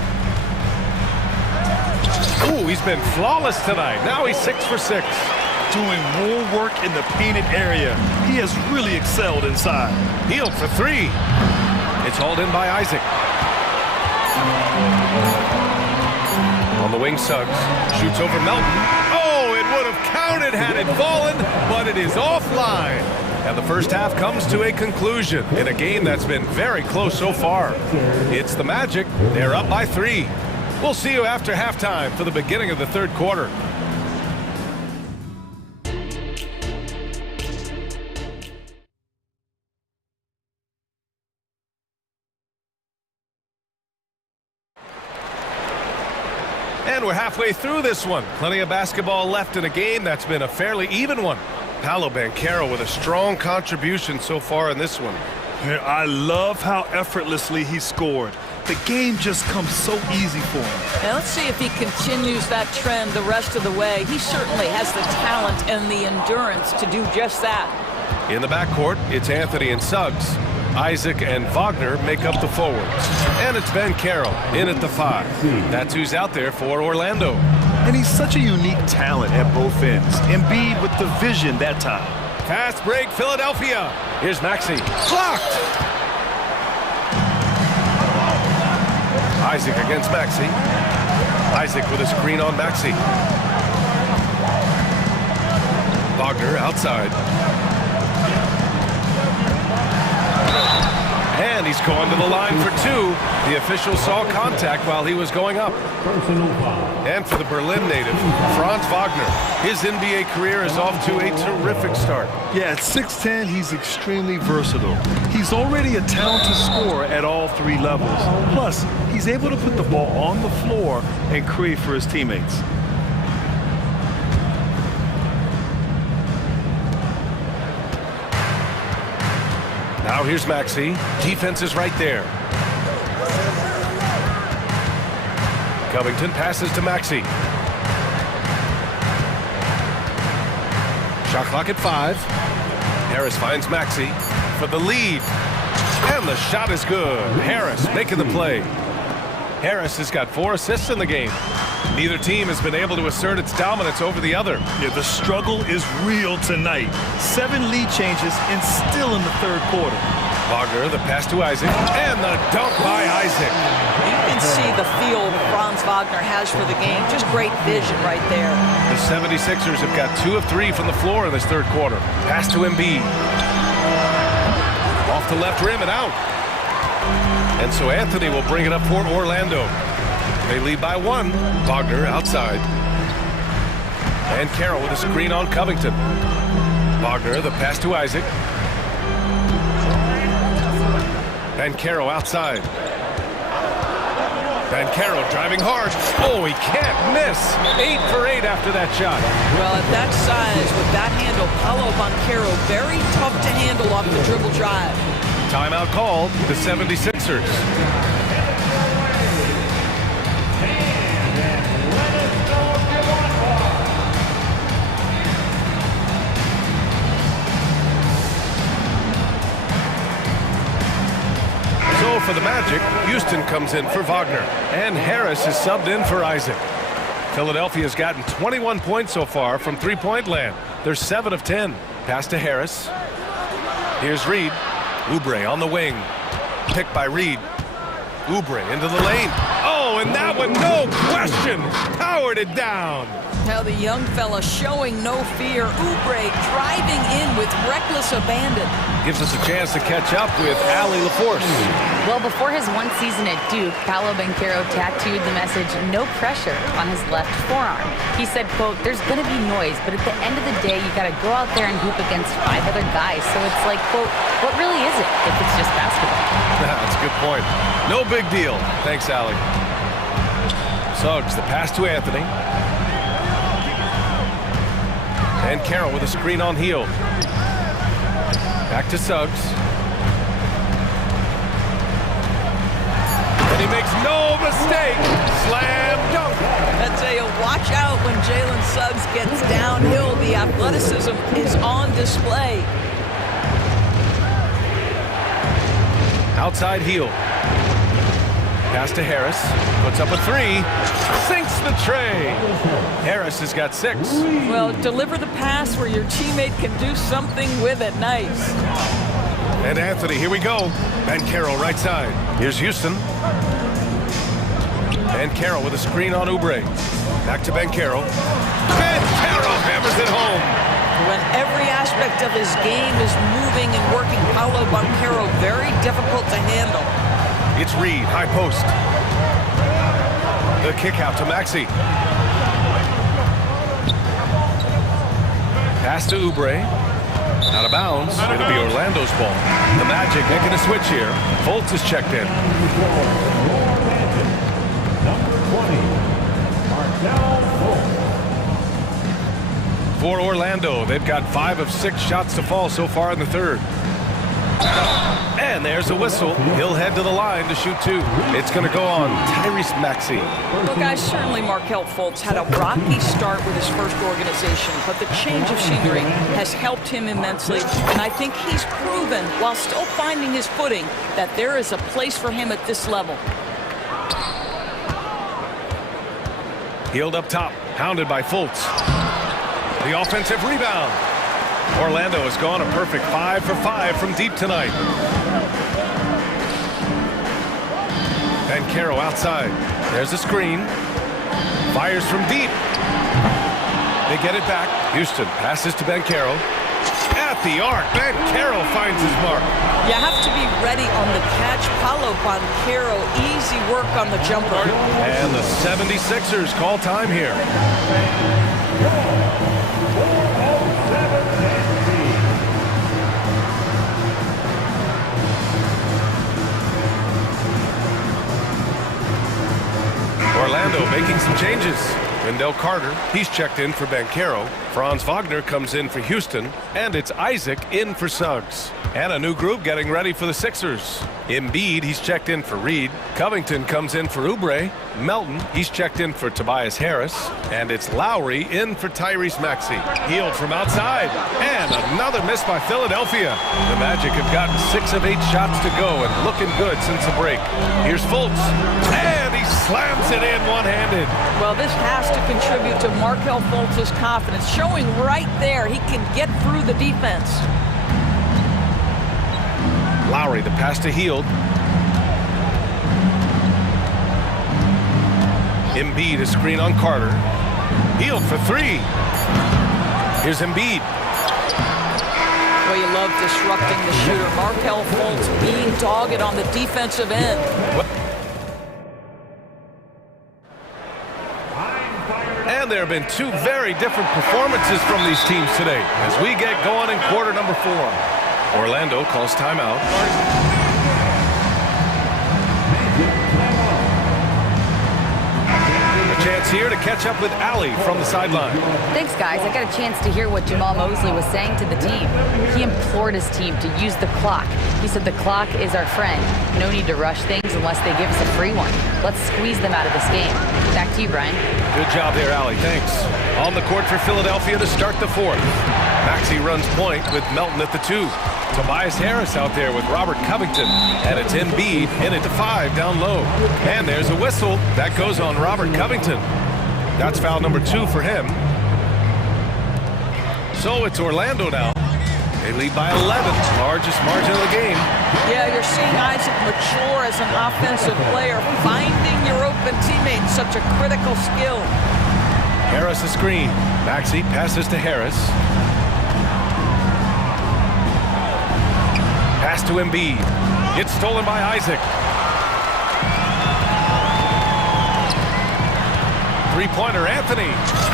Ooh, he's been flawless tonight. Now he's 6 for 6. Doing more work in the painted area. He has really excelled inside. Healed for three. It's hauled in by Isaac. On the wing, Suggs shoots over Melton. Oh, it would have counted had it fallen, but it is offline. And the first half comes to a conclusion in a game that's been very close so far. It's the Magic. They're up by 3. We'll see you after halftime for the beginning of the third quarter. And we're halfway through this one. Plenty of basketball left in a game that's been a fairly even one. Paolo Banchero with a strong contribution so far in this one. I love how effortlessly he scored. The game just comes so easy for him. Now let's see if he continues that trend the rest of the way. He certainly has the talent and the endurance to do just that. In the backcourt, it's Anthony and Suggs. Isaac and Wagner make up the forwards. And it's Banchero in at the 5. That's who's out there for Orlando. And he's such a unique talent at both ends. Embiid with the vision that time. Fast break, Philadelphia. Here's Maxey. Blocked! Isaac against Maxey. Isaac with a screen on Maxey. Wagner outside. And he's gone to the line for two. The official saw contact while he was going up. And for the Berlin native, Franz Wagner, his NBA career is off to a terrific start. Yeah, at 6'10", he's extremely versatile. He's already a talented scorer at all three levels. Plus, he's able to put the ball on the floor and create for his teammates. Now here's Maxey. Defense is right there. Covington passes to Maxey. Shot clock at 5. Harris finds Maxey for the lead. And the shot is good. Harris making the play. Harris has got 4 assists in the game. Neither team has been able to assert its dominance over the other. Yeah, the struggle is real tonight. 7 lead changes and still in the third quarter. Wagner, the pass to Isaac, and the dunk by Isaac. You can see the feel Franz Wagner has for the game. Just great vision right there. The 76ers have got 2 of 3 from the floor in this third quarter. Pass to Embiid. Off the left rim and out. And so Anthony will bring it up for Orlando. They lead by 1. Wagner outside. And Carroll with a screen on Covington. Wagner, the pass to Isaac. Banchero outside. Banchero driving hard. Oh, he can't miss. 8 for 8 after that shot. Well, at that size, with that handle, Paolo Banchero, very tough to handle off the dribble drive. Timeout called, the 76ers. So for the Magic, Houston comes in for Wagner, and Harris is subbed in for Isaac. Philadelphia's gotten 21 points so far from three-point land. They're 7 of 10. Pass to Harris. Here's Reed. Oubre on the wing. Picked by Reed. Oubre into the lane. Oh, and that one, no question, powered it down. Now the young fella showing no fear. Oubre driving in with reckless abandon. Gives us a chance to catch up with Allie LaForce. Well, before his one season at Duke, Paolo Banchero tattooed the message, "No pressure," on his left forearm. He said, quote, "There's going to be noise, but at the end of the day, you got to go out there and hoop against 5 other guys. So it's like, quote, what really is it if it's just basketball?" That's a good point. No big deal. Thanks, Allie. Suggs, the pass to Anthony. And Carroll with a screen on heel. Back to Suggs. And he makes no mistake. Slam dunk. I'd say watch out when Jalen Suggs gets downhill. The athleticism is on display. Outside heel. Pass to Harris. Puts up a 3. Sinks the tray. Harris has got 6. Well, deliver the pass where your teammate can do something with it. Nice. And Anthony, here we go. Banchero right side. Here's Houston. And Carroll with a screen on Oubre. Back to Banchero. Banchero hammers it home. When every aspect of his game is moving and working, Paolo Banchero very difficult to handle. It's Reed, high post. The kick out to Maxey. Pass to Oubre. Out of bounds. It'll be Orlando's ball. The Magic making a switch here. Fultz is checked in. For Orlando, they've got 5 of 6 shots to fall so far in the third. And there's a whistle. He'll head to the line to shoot 2. It's going to go on Tyrese Maxey. Well, guys, certainly Markelle Fultz had a rocky start with his first organization, but the change of scenery has helped him immensely. And I think he's proven, while still finding his footing, that there is a place for him at this level. Healed up top, hounded by Fultz. The offensive rebound. Orlando has gone a perfect 5 for 5 from deep tonight. Banchero outside. There's a screen. Fires from deep. They get it back. Houston passes to Banchero. At the arc, Banchero finds his mark. You have to be ready on the catch. Paulo Banchero, easy work on the jumper. And the 76ers call time here. Orlando making some changes. Wendell Carter, he's checked in for Banchero. Franz Wagner comes in for Houston. And it's Isaac in for Suggs. And a new group getting ready for the Sixers. Embiid, he's checked in for Reed. Covington comes in for Oubre. Melton, he's checked in for Tobias Harris. And it's Lowry in for Tyrese Maxey. Healed from outside. And another miss by Philadelphia. The Magic have gotten 6 of 8 shots to go and looking good since the break. Here's Fultz. And he slams it in one-handed. Well, this has to contribute to Markelle Fultz's confidence. Showing right there he can get through the defense. Lowry, the pass to Hield. Embiid, a screen on Carter. Hield for 3. Here's Embiid. Well, you love disrupting the shooter. Markelle Fultz being dogged on the defensive end. And there have been 2 very different performances from these teams today as we get going in quarter number 4. Orlando calls timeout. A chance here to catch up with Allie from the sideline. Thanks, guys. I got a chance to hear what Jamal Mosley was saying to the team. He implored his team to use the clock. He said the clock is our friend. No need to rush things unless they give us a free one. Let's squeeze them out of this game. Back to you, Brian. Good job there, Allie. Thanks. On the court for Philadelphia to start the 4th. Maxey runs point with Melton at the 2. Tobias Harris out there with Robert Covington. And it's Embiid in at the 5 down low. And there's a whistle. That goes on Robert Covington. That's foul number 2 for him. So it's Orlando now. They lead by 11, largest margin of the game. Yeah, you're seeing Isaac mature as an offensive player. Finding your open teammate, such a critical skill. Harris a screen. Maxey passes to Harris. Pass to Embiid. It's stolen by Isaac. 3-pointer Anthony.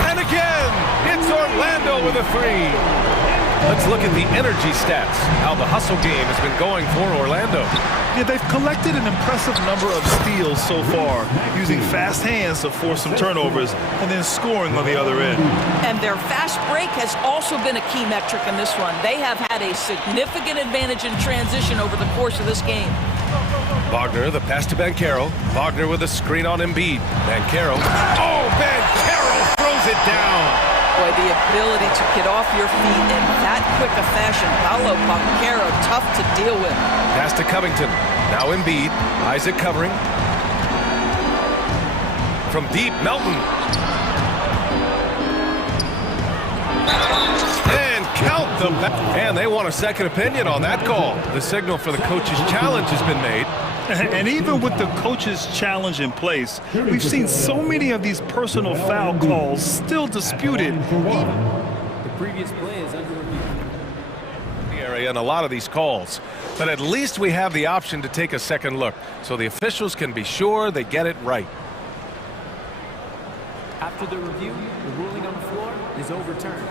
And again, it's Orlando with a 3. Let's look at the energy stats, how the hustle game has been going for Orlando. Yeah, they've collected an impressive number of steals so far, using fast hands to force some turnovers and then scoring on the other end. And their fast break has also been a key metric in this one. They have had a significant advantage in transition over the course of this game. Wagner, the pass to Banchero. Wagner with a screen on Embiid. Banchero. Oh, Banchero throws it down. Boy, the ability to get off your feet in that quick a fashion. Paulo Banchero, tough to deal with. Pass to Covington. Now Embiid. Isaac covering. From deep, Melton. And count them back. And they want a second opinion on that call. The signal for the coach's challenge has been made. And even with the coach's challenge in place, we've seen so many of these personal foul calls still disputed. The previous play is under review. Area and a lot of these calls, but at least we have the option to take a second look so the officials can be sure they get it right. After the review, the ruling on the floor is overturned.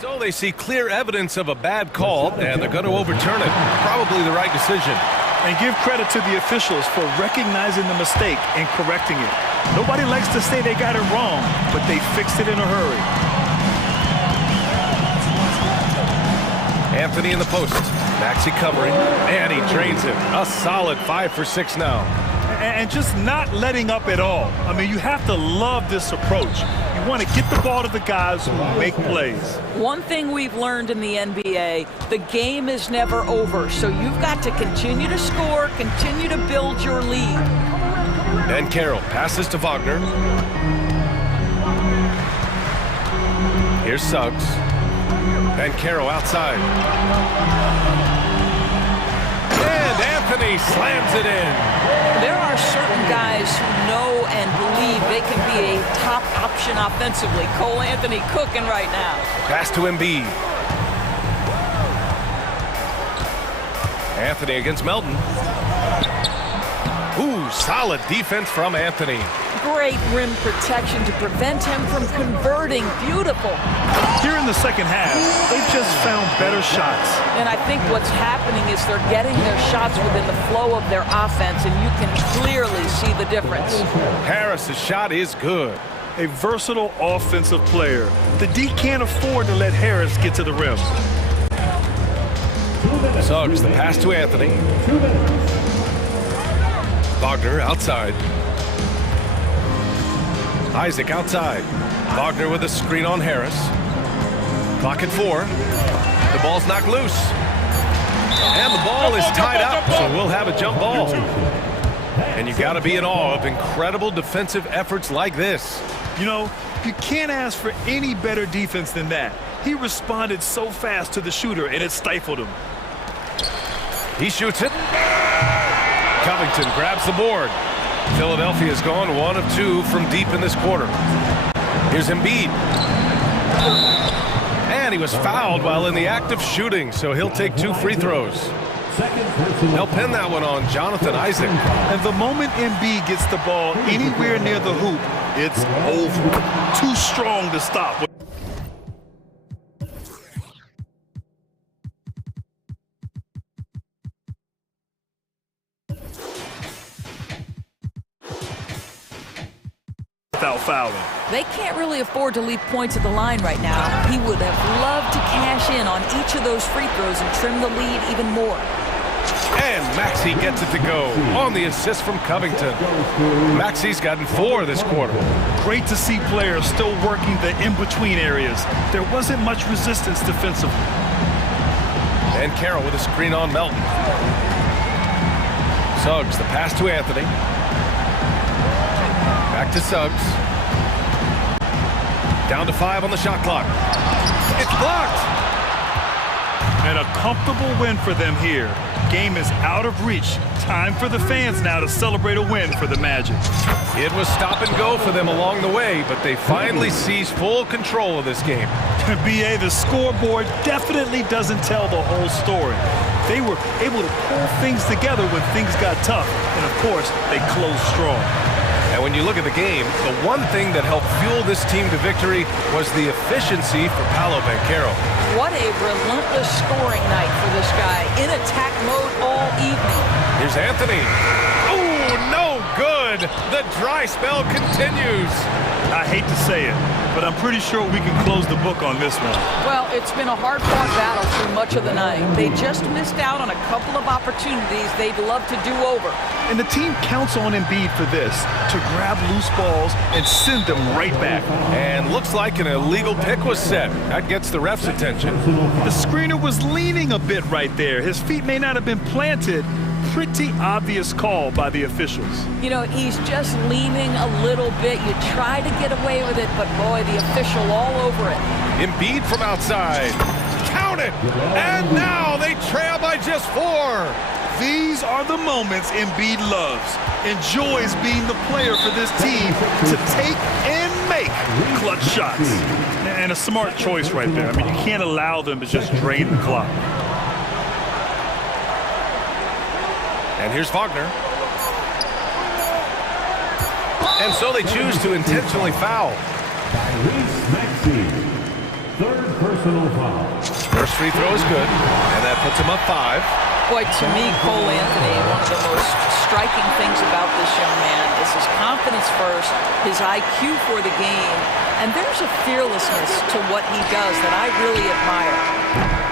So they see clear evidence of a bad call and they're going to overturn it. Probably the right decision. And give credit to the officials for recognizing the mistake and correcting it. Nobody likes to say they got it wrong, but they fixed it in a hurry. Anthony in the post. Maxey covering, and he drains it. A solid 5 for 6 now. And just not letting up at all. I mean, you have to love this approach. You want to get the ball to the guys who make plays. One thing we've learned in the NBA, the game is never over. So you've got to continue to score, continue to build your lead. And Carroll passes to Wagner. Here's Suggs. And Carroll outside. And Anthony slams it in. There are certain guys who know and believe they can be a top option offensively. Cole Anthony cooking right now. Pass to Embiid. Anthony against Melton. Ooh, solid defense from Anthony. Great rim protection to prevent him from converting. Beautiful. Here in the second half, they've just found better shots. And I think what's happening is they're getting their shots within the flow of their offense, and you can clearly see the difference. Harris's shot is good. A versatile offensive player. The D can't afford to let Harris get to the rim. Suggs, the pass to Anthony. Wagner outside. Isaac outside. Wagner with a screen on Harris. Clock at 4. The ball's knocked loose. And the ball is tied up, so we'll have a jump ball. And you got to be in awe of incredible defensive efforts like this. You know, you can't ask for any better defense than that. He responded so fast to the shooter, and it stifled him. He shoots it. Covington grabs the board. Philadelphia's gone 1 of 2 from deep in this quarter. Here's Embiid. And he was fouled while in the act of shooting, so he'll take 2 free throws. They'll pin that one on Jonathan Isaac. And the moment Embiid gets the ball anywhere near the hoop, it's over. Too strong to stop. Without fouling. They can't really afford to leave points at the line right now. He would have loved to cash in on each of those free throws and trim the lead even more. And Maxey gets it to go on the assist from Covington. Maxey's gotten 4 this quarter. Great to see players still working the in-between areas. There wasn't much resistance defensively. And Carroll with a screen on Melton. Suggs, the pass to Anthony. Back to Suggs. Down to 5 on the shot clock. It's blocked! And a comfortable win for them here. Game is out of reach. Time for the fans now to celebrate a win for the Magic. It was stop and go for them along the way, but they finally seized full control of this game. BA, the scoreboard definitely doesn't tell the whole story. They were able to pull things together when things got tough. And of course, they closed strong. And when you look at the game, the one thing that helped fuel this team to victory was the efficiency for Paolo Banchero. What a relentless scoring night for this guy. In attack mode all evening. Here's Anthony. Oh, no good. The dry spell continues. I hate to say it, but I'm pretty sure we can close the book on this one. Well, it's been a hard-fought battle through much of the night. They just missed out on a couple of opportunities they'd love to do over. And the team counts on Embiid for this, to grab loose balls and send them right back. And looks like an illegal pick was set. That gets the ref's attention. The screener was leaning a bit right there. His feet may not have been planted. Pretty obvious call by the officials. You know, he's just leaning a little bit. You try to get away with it, but boy, the official all over it. Embiid from outside. Count it! And now they trail by just 4. These are the moments Embiid loves. Enjoys being the player for this team to take and make clutch shots. And a smart choice right there. I mean, you can't allow them to just drain the clock. And here's Wagner. And so they choose to intentionally foul. Third personal foul. First free throw is good, and that puts him up 5. Boy, to me, Cole Anthony, one of the most striking things about this young man is his confidence first, his IQ for the game, and there's a fearlessness to what he does that I really admire.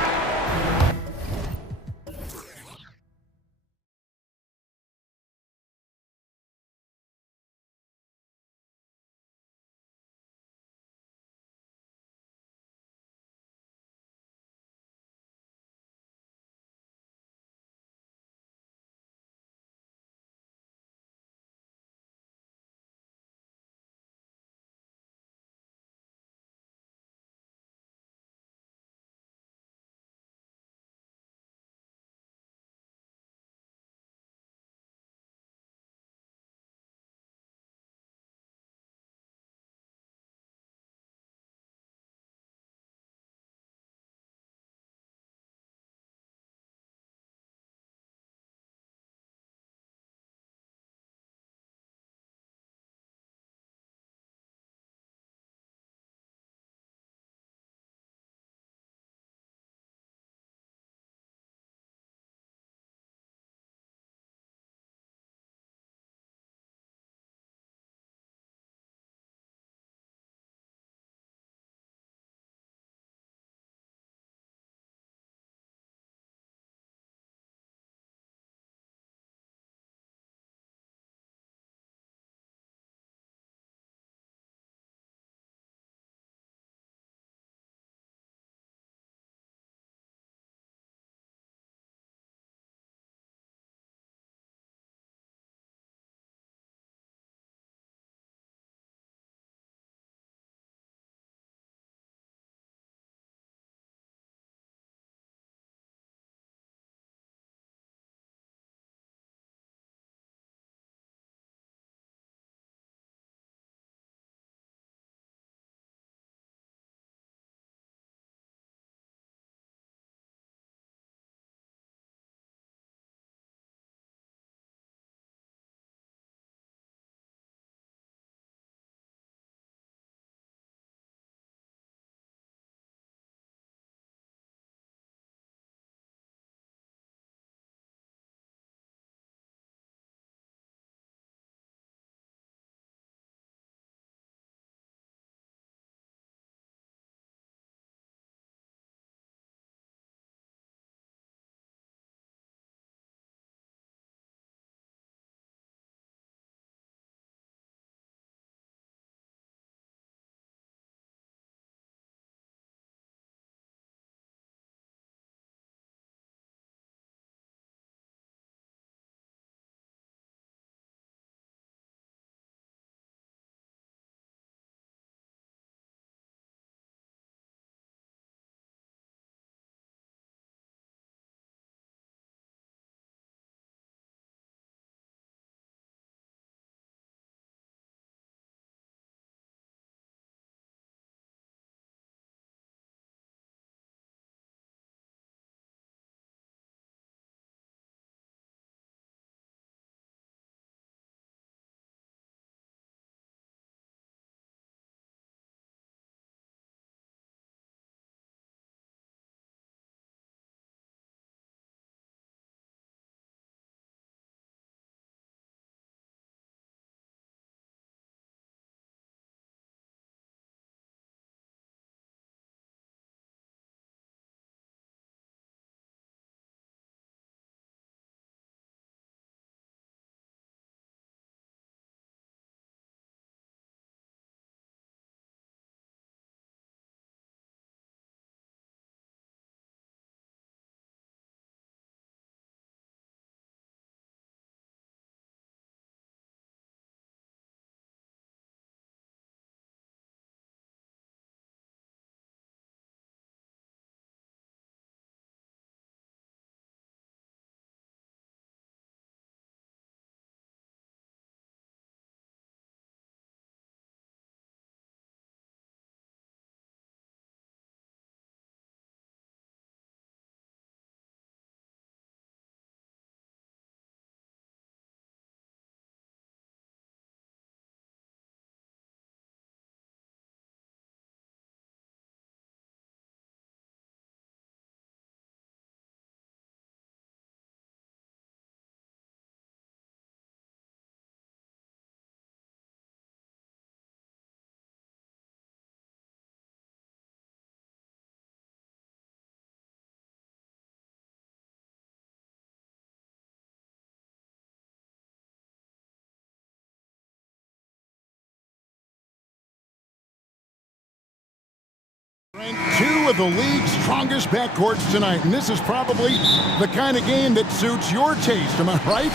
Ranked 2 of the league's strongest backcourts tonight, and this is probably the kind of game that suits your taste, am I right?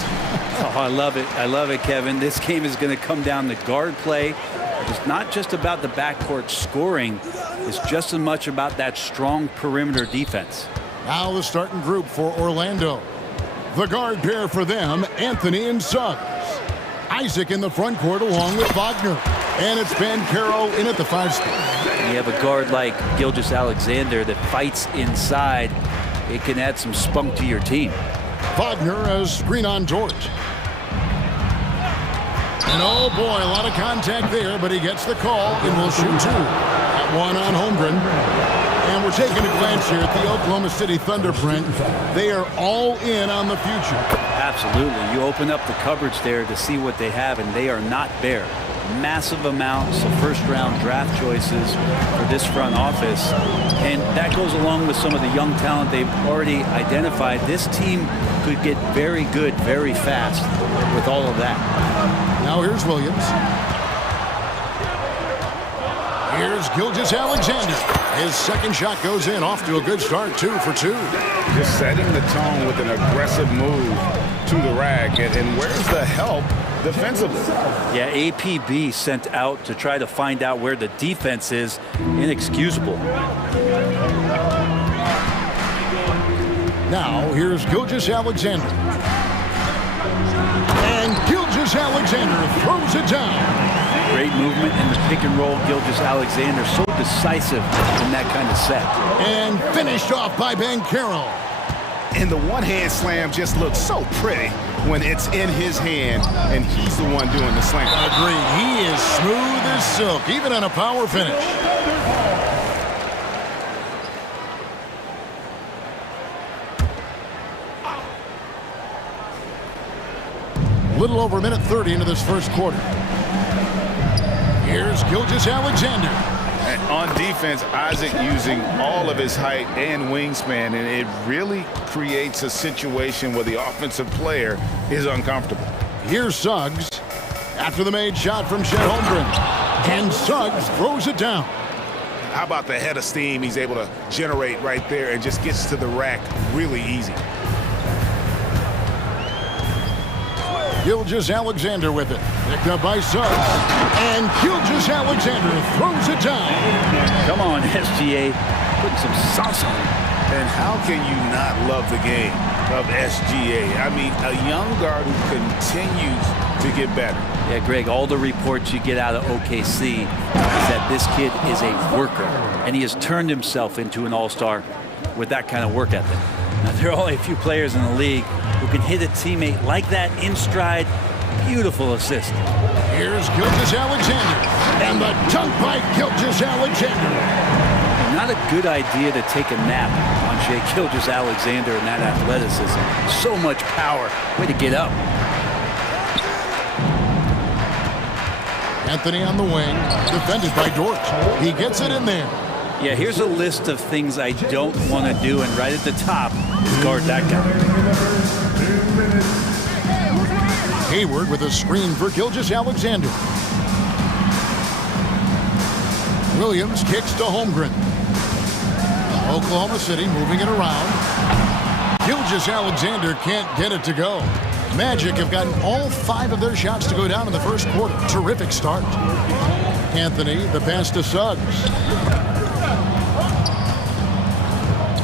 Oh, I love it. I love it, Kevin. This game is going to come down to guard play. It's not just about the backcourt scoring. It's just as much about that strong perimeter defense. Now the starting group for Orlando. The guard pair for them, Anthony and Suggs. Isaac in the front court along with Wagner. And it's Ben Carroll in at the 5 spot. You have a guard like Gilgeous-Alexander that fights inside. It can add some spunk to your team. Wagner as screen on George. And oh boy, a lot of contact there, but he gets the call and will shoot 2. That one on Holmgren. And we're taking a glance here at the Oklahoma City Thunder, Brent. They are all in on the future. Absolutely. You open up the cupboards there to see what they have, and they are not bare. Massive amounts of first-round draft choices for this front office. And that goes along with some of the young talent they've already identified. This team could get very good very fast with all of that. Now here's Williams. Here's Gilgeous-Alexander. His second shot goes in, off to a good start, 2 for 2. Just setting the tone with an aggressive move to the rack. And where's the help defensively? Yeah, APB sent out to try to find out where the defense is. Inexcusable. Now here's Gilgeous-Alexander. And Gilgeous-Alexander throws it down. Great movement in the pick and roll. Gilgeous-Alexander so decisive in that kind of set. And finished off by Ben Carroll. And the one-hand slam just looks so pretty when it's in his hand and he's the one doing the slam. Agreed. He is smooth as silk, even on a power finish. A little over a minute 30 into this first quarter. Here's Gilgeous-Alexander. And on defense, Isaac using all of his height and wingspan, and it really creates a situation where the offensive player is uncomfortable. Here's Suggs after the made shot from Chet Holmgren. And Suggs throws it down. How about the head of steam he's able to generate right there and just gets to the rack really easy. Gilgeous-Alexander with it. Picked up by Suggs. And Gilgeous-Alexander throws it down. Come on, SGA. Putting some sauce on it. And how can you not love the game of SGA? I mean, a young guard who continues to get better. Yeah, Greg, all the reports you get out of OKC is that this kid is a worker. And he has turned himself into an all-star with that kind of work ethic. Now, there are only a few players in the league who can hit a teammate like that in stride. Beautiful assist. Here's Gilgeous-Alexander. And the dunk by Gilgeous-Alexander. Not a good idea to take a nap on Shai Gilgeous-Alexander and that athleticism. So much power. Way to get up. Anthony on the wing. Defended by Dort. He gets it in there. Yeah, here's a list of things I don't want to do, and right at the top is guard that guy. Hayward with a screen for Gilgeous-Alexander. Williams kicks to Holmgren. Oklahoma City moving it around. Gilgeous-Alexander can't get it to go. Magic have gotten all 5 of their shots to go down in the first quarter. Terrific start. Anthony, the pass to Suggs.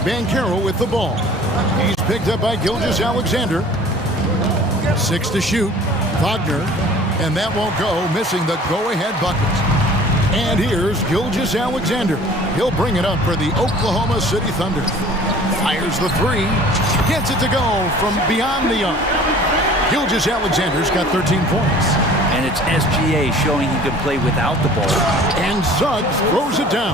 Ben Carroll with the ball. He's picked up by Gilgeous-Alexander. 6 to shoot. Wagner. And that won't go, missing the go-ahead bucket. And here's Gilgeous-Alexander. He'll bring it up for the Oklahoma City Thunder. Fires the 3. Gets it to go from beyond the arc. Gilgeous-Alexander's got 13 points. And it's SGA showing he can play without the ball. And Suggs throws it down.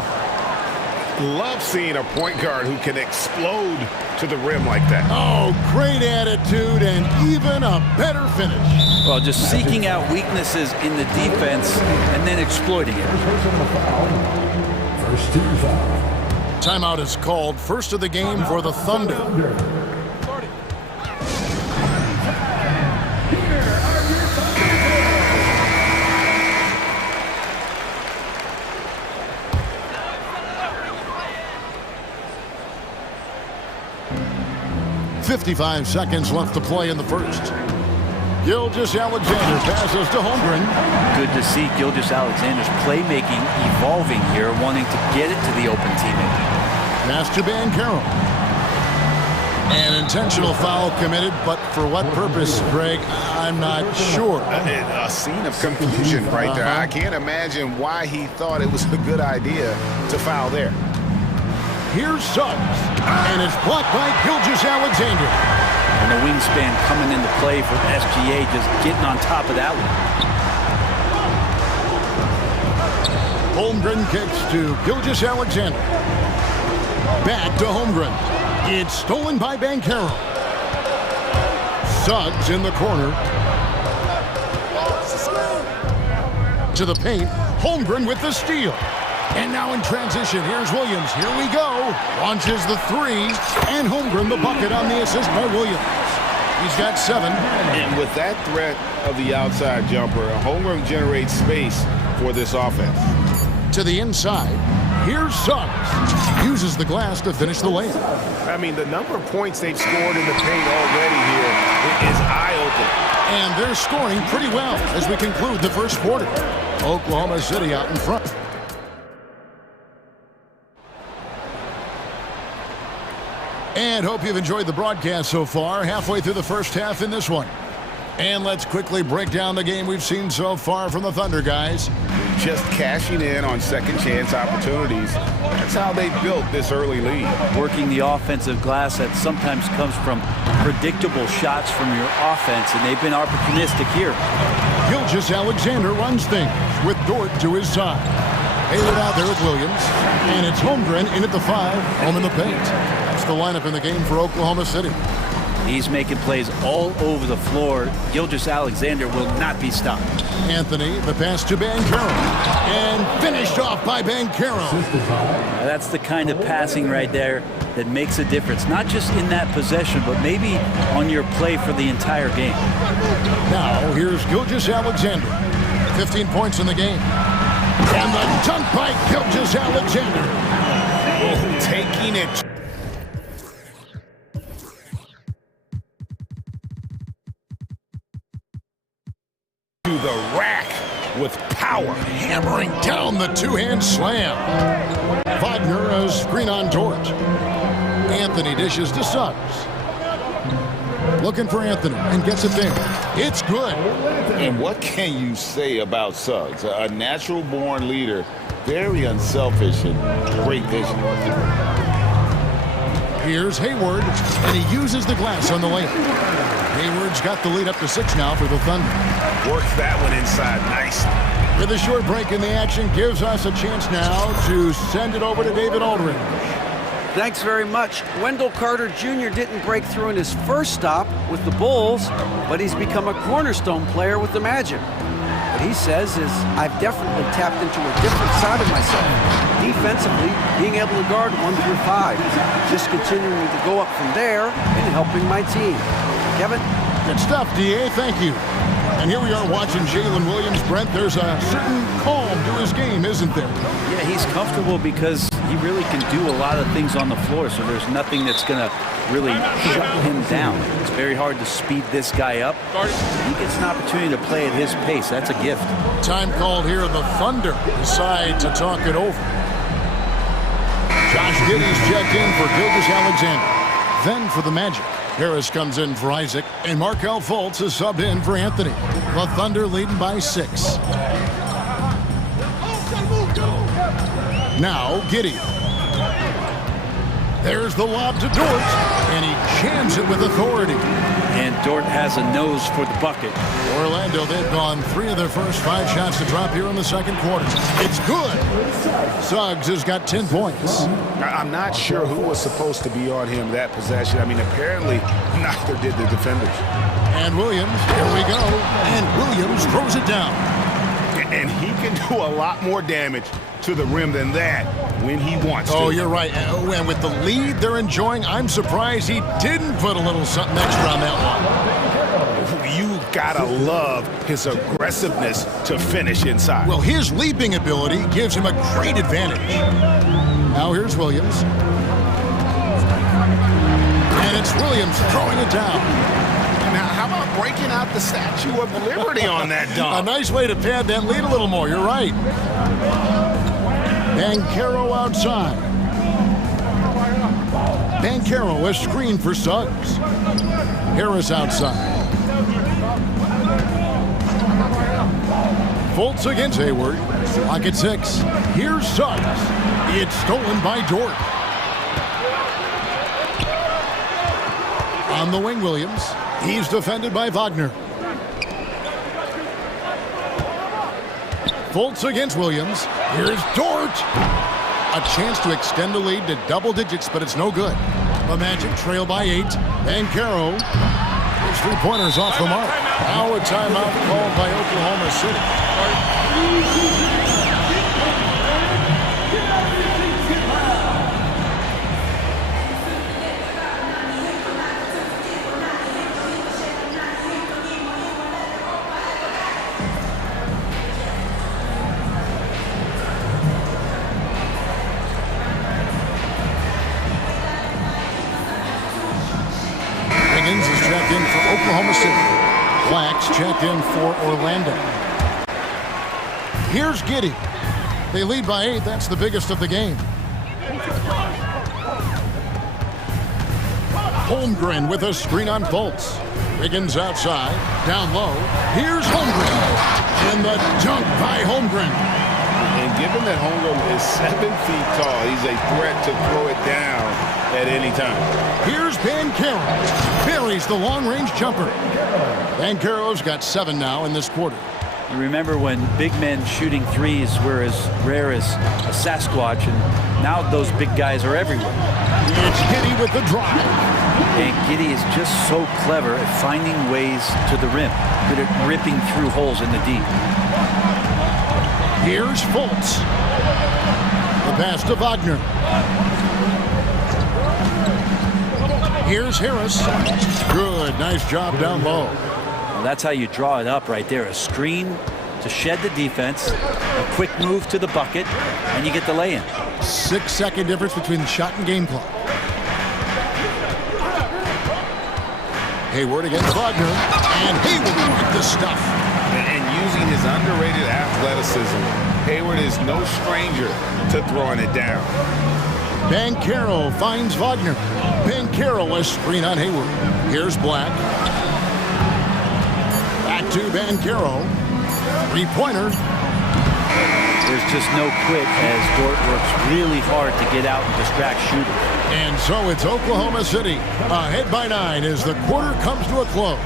Love seeing a point guard who can explode to the rim like that. Oh, great attitude and even a better finish. Well, just seeking out weaknesses in the defense and then exploiting it. First team foul. Timeout is called. First of the game for the Thunder. 55 seconds left to play in the first. Gilgeous-Alexander passes to Holmgren. Good to see Gilgeous-Alexander's playmaking evolving here, wanting to get it to the open teammate. Pass to Banchero. An intentional foul committed, but for what purpose, Greg? I'm not sure. A scene of confusion right there. I can't imagine why he thought it was a good idea to foul there. Here's Suggs, and it's blocked by Gilgeous-Alexander. And the wingspan coming into play for SGA, just getting on top of that one. Holmgren kicks to Gilgeous-Alexander. Back to Holmgren. It's stolen by Banchero. Suggs in the corner. To the paint. Holmgren with the steal. And now in transition, here's Williams. Here we go. Launches the three. And Holmgren the bucket on the assist by Williams. He's got 7. And with that threat of the outside jumper, Holmgren generates space for this offense. To the inside. Here's Suggs. Uses the glass to finish the layup. I mean, the number of points they've scored in the paint already here is eye-opening. And they're scoring pretty well as we conclude the first quarter. Oklahoma City out in front. And hope you've enjoyed the broadcast so far. Halfway through the first half in this one. And let's quickly break down the game we've seen so far from the Thunder, guys. Just cashing in on second chance opportunities. That's how they built this early lead. Working the offensive glass that sometimes comes from predictable shots from your offense, and they've been opportunistic here. Gilgeous-Alexander runs things with Dort to his side. Hayward out there with Williams. And it's Holmgren in at the 5, home in the paint. That's the lineup in the game for Oklahoma City. He's making plays all over the floor. Gilgeous-Alexander will not be stopped. Anthony, the pass to Banchero. And finished off by Banchero. That's the kind of passing right there that makes a difference. Not just in that possession, but maybe on your play for the entire game. Now, here's Gilgeous-Alexander. 15 points in the game. And the dunk by Gilgeous-Alexander. Oh, taking it. To the rack with power. Hammering down the two-hand slam. Wagner a screen on Dort. Anthony dishes to Suggs. Looking for Anthony and gets it there. It's good. And what can you say about Suggs? A natural-born leader, very unselfish and great vision. Here's Hayward, and he uses the glass on the layup. Hayward's got the lead up to 6 now for the Thunder. Works that one inside nicely. With a short break in the action gives us a chance now to send it over to David Aldridge. Thanks very much. Wendell Carter Jr. didn't break through in his first stop with the Bulls, but he's become a cornerstone player with the Magic. What he says is, I've definitely tapped into a different side of myself. Defensively, being able to guard 1 through 5. Just continuing to go up from there and helping my team. Kevin? Good stuff, D.A. Thank you. And here we are watching Jalen Williams. Brent, there's a certain calm to his game, isn't there? Yeah, he's comfortable because he really can do a lot of things on the floor, so there's nothing that's going to really shut him down. It's very hard to speed this guy up. He gets an opportunity to play at his pace. That's a gift. Time called here. The Thunder decide to talk it over. Josh Giddey's checked in for Gilgeous-Alexander. Then for the Magic. Harris comes in for Isaac, and Markelle Fultz is subbed in for Anthony. The Thunder leading by 6. Now Giddey. There's the lob to Dort, and he jams it with authority. And Dort has a nose for the bucket. Orlando, they've gone 3 of their first 5 shots to drop here in the second quarter. It's good. Suggs has got 10 points. I'm not sure who was supposed to be on him that possession. I mean, apparently neither did the defenders. And Williams, here we go. And Williams throws it down. And he can do a lot more damage to the rim than that when he wants to. Oh, you're right. And with the lead they're enjoying, I'm surprised he didn't put a little something extra on that one. You gotta love his aggressiveness to finish inside. Well, his leaping ability gives him a great advantage. Now here's Williams. And It's Williams throwing it down. Now, how about breaking out the Statue of Liberty on that dunk? A nice way to pad that lead a little more. You're right. Banchero outside. Banchero a screen for Suggs. Harris outside. Fultz against Hayward. Clock at 6. Here's Suggs. It's stolen by Dort. On the wing, Williams. He's defended by Wagner. Fultz against Williams. Here's Dort. A chance to extend the lead to double digits, but it's no good. The Magic trail by 8. Banchero. His three-pointers off the mark. Now a timeout called by Oklahoma City. Higgins is checked in for Oklahoma City. Flax checked in for Orlando. Here's Giddey. They lead by 8. That's the biggest of the game. Holmgren with a screen on Fultz. Higgins outside. Down low. Here's Holmgren. And the dunk by Holmgren. And given that Holmgren is 7 feet tall, he's a threat to throw it down at any time. Here's Banchero. Buries the long-range jumper. Banchero's got 7 now in this quarter. You remember when big men shooting threes were as rare as a Sasquatch, and now those big guys are everywhere. It's Giddey with the drive. And Giddey is just so clever at finding ways to the rim, good at ripping through holes in the deep. Here's Fultz. The pass to Wagner. Here's Harris. Good, nice job down low. Well, that's how you draw it up right there. A screen to shed the defense, a quick move to the bucket, and you get the lay-in. 6-second difference between the shot and game clock. Hayward against Wagner, and Hayward with the stuff. And using his underrated athleticism, Hayward is no stranger to throwing it down. Banchero finds Wagner. Banchero a screen on Hayward. Here's Black. Back to Banchero. Three-pointer. There's just no quit as Dort works really hard to get out and distract shooters. And so it's Oklahoma City ahead by 9 as the quarter comes to a close.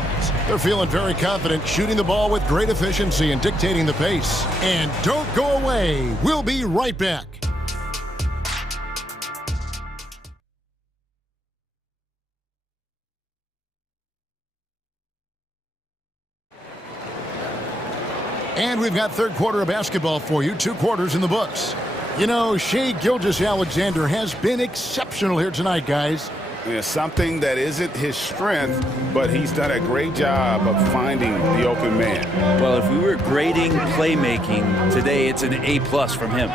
They're feeling very confident, shooting the ball with great efficiency and dictating the pace. And don't go away. We'll be right back. And we've got third quarter of basketball for you. 2 quarters in the books. You know, Shai Gilgeous-Alexander has been exceptional here tonight, guys. Yeah, something that isn't his strength, but he's done a great job of finding the open man. Well, if we were grading playmaking today, it's an A+ from him.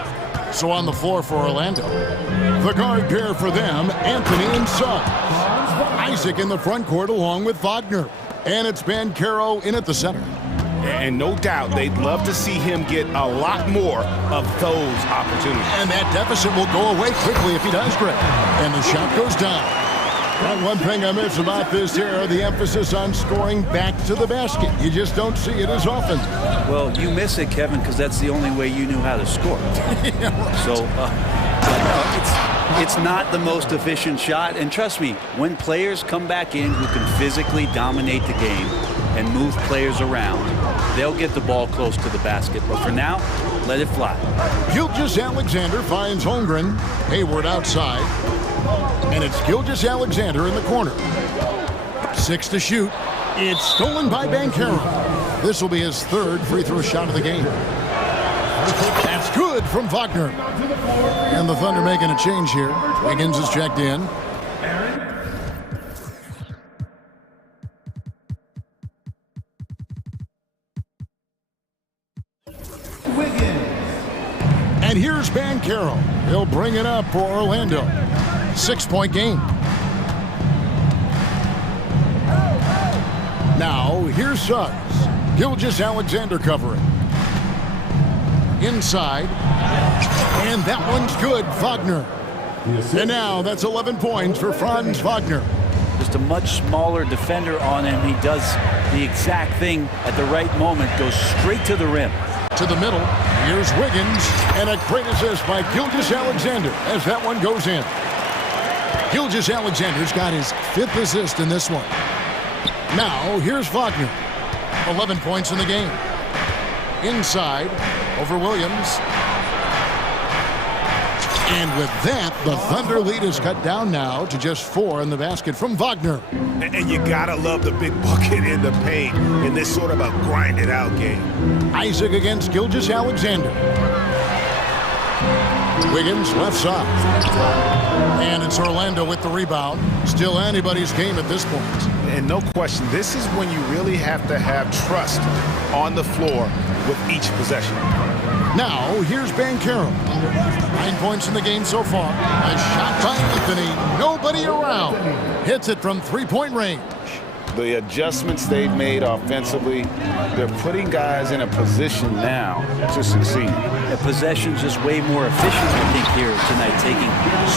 So on the floor for Orlando, the guard pair for them, Anthony and Suggs. Isaac in the front court along with Wagner. And it's Banchero in at the center. And no doubt they'd love to see him get a lot more of those opportunities. And that deficit will go away quickly if he does, Greg. And the shot goes down. And one thing I miss about this era, the emphasis on scoring back to the basket. You just don't see it as often. Well, you miss it, Kevin, because that's the only way you knew how to score. Yeah, right. So it's not the most efficient shot. And trust me, when players come back in who can physically dominate the game and move players around, they'll get the ball close to the basket. But for now, let it fly. Gilgeous-Alexander finds Holmgren. Hayward outside. And it's Gilgeous-Alexander in the corner. 6 to shoot. It's stolen by Banchero. This will be his 3rd free throw shot of the game. That's good from Wagner. And the Thunder making a change here. Higgins is checked in. And here's Banchero. He'll bring it up for Orlando. 6-point game. Now, here's Suggs. Gilgeous Alexander covering. Inside. And that one's good, Wagner. And now that's 11 points for Franz Wagner. Just a much smaller defender on him. He does the exact thing at the right moment, goes straight to the rim. To the middle, here's Wiggins, and a great assist by Gilgeous Alexander as that one goes in. Gilgeous Alexander's got his 5th assist in this one. Now, here's Wagner. 11 points in the game. Inside, over Williams. And with that, the Thunder lead is cut down now to just 4 in the basket from Wagner. And you gotta love the big bucket in the paint in this sort of a grinded-out game. Isaac against Gilgeous Alexander. Wiggins, left side. And it's Orlando with the rebound. Still anybody's game at this point. And no question, this is when you really have to have trust on the floor with each possession. Now, here's Banchero. 9 points in the game so far. A shot by Anthony. Nobody around. Hits it from three-point range. The adjustments they've made offensively, they're putting guys in a position now to succeed. The possession's just way more efficient, I think, here tonight, taking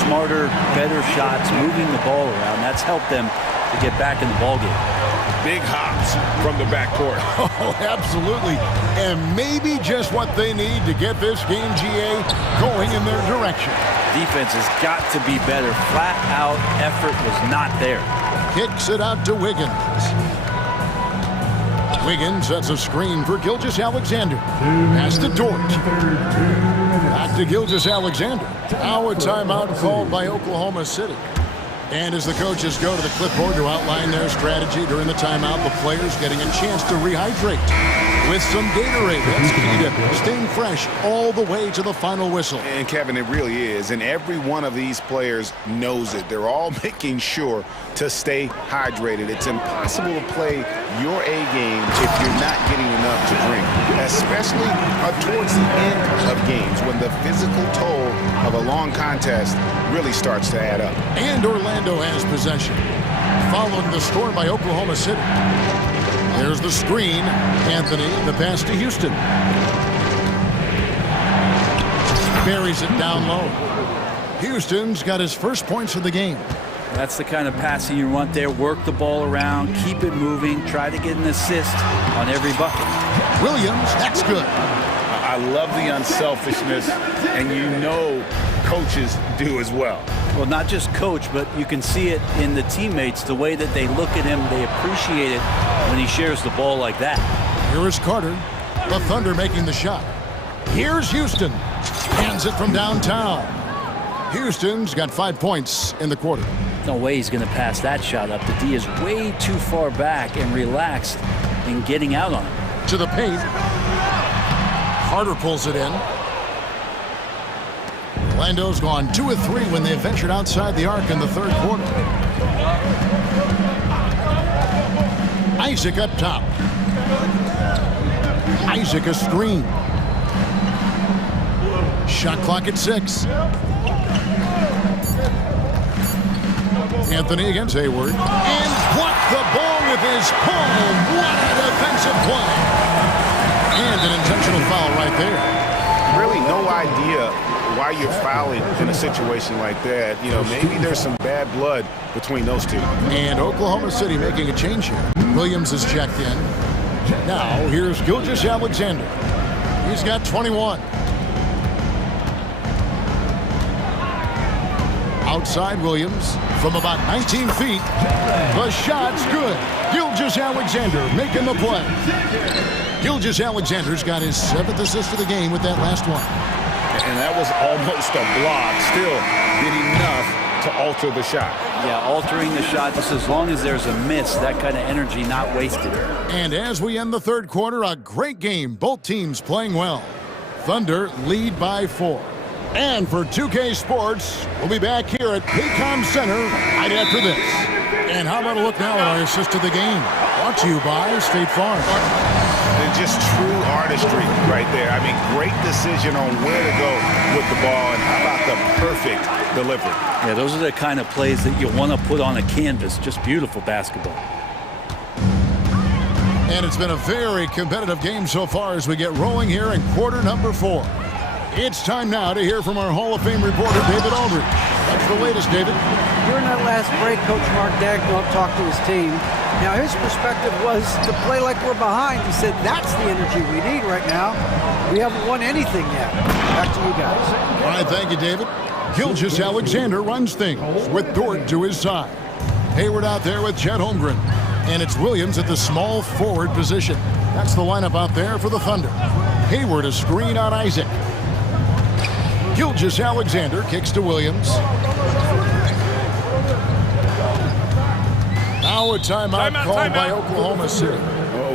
smarter, better shots, moving the ball around. That's helped them to get back in the ballgame. Big hops from the backcourt. Oh, absolutely. And maybe just what they need to get this game, GA, going in their direction. Defense has got to be better. Flat out effort was not there. Kicks it out to Wiggins. Wiggins sets a screen for Gilgeous Alexander. Pass to Dort. Back to Gilgeous Alexander. Now a timeout called by Oklahoma City. And as the coaches go to the clipboard to outline their strategy during the timeout, the players getting a chance to rehydrate with some Gatorade. That's key to staying fresh all the way to the final whistle. And Kevin, it really is. And every one of these players knows it. They're all making sure to stay hydrated. It's impossible to play your A game if you're not getting enough to drink, especially towards the end of games when the physical toll of a long contest really starts to add up. And Orlando has possession. Following the score by Oklahoma City. There's the screen. Anthony, the pass to Houston. Buries it down low. Houston's got his first points of the game. That's the kind of passing you want there. Work the ball around, keep it moving, try to get an assist on every bucket. Williams, that's good. I love the unselfishness, and you know coaches do as well. Well, not just coach, but you can see it in the teammates, the way that they look at him, they appreciate it when he shares the ball like that. Here is Carter, the Thunder making the shot. Here's Houston, hands it from downtown. Houston's got 5 points in the quarter. No way he's going to pass that shot up. The D is way too far back and relaxed in getting out on it. To the paint. Carter pulls it in. Orlando's gone 2 of 3 when they ventured outside the arc in the third quarter. Isaac up top. Isaac a screen. Shot clock at 6. Anthony against Hayward. And blocked the ball with his palm. What a defensive play. And an intentional foul right there. Really no idea why you're fouling in a situation like that. You know, maybe there's some bad blood between those two. And Oklahoma City making a change here. Williams is checked in. Now here's Gilgeous Alexander. He's got 21. Outside Williams from about 19 feet. The shot's good. Gilgeous Alexander making the play. Gilgeous Alexander's got his 7th assist of the game with that last one. And that was almost a block. Still did enough to alter the shot. Yeah, altering the shot just as long as there's a miss, that kind of energy not wasted. And as we end the third quarter, a great game. Both teams playing well. Thunder lead by 4. And for 2K Sports, we'll be back here at Paycom Center right after this. And how about a look now at our assist of the game? Brought to you by State Farm. And just true artistry right there. I mean, great decision on where to go with the ball, and how about the perfect delivery. Yeah, those are the kind of plays that you want to put on a canvas. Just beautiful basketball. And it's been a very competitive game so far as we get rolling here in quarter number 4. It's time now to hear from our Hall of Fame reporter, David Aldridge. That's the latest, David. During that last break, Coach Mark Dagnall talked to his team. Now, his perspective was to play like we're behind. He said, that's the energy we need right now. We haven't won anything yet. Back to you guys. All right, thank you, David. Gilgeous Alexander runs things with Dort to his side. Hayward out there with Chet Holmgren. And it's Williams at the small forward position. That's the lineup out there for the Thunder. Hayward a screen on Isaac. Gilgeous Alexander kicks to Williams. Now a timeout called by Oklahoma City.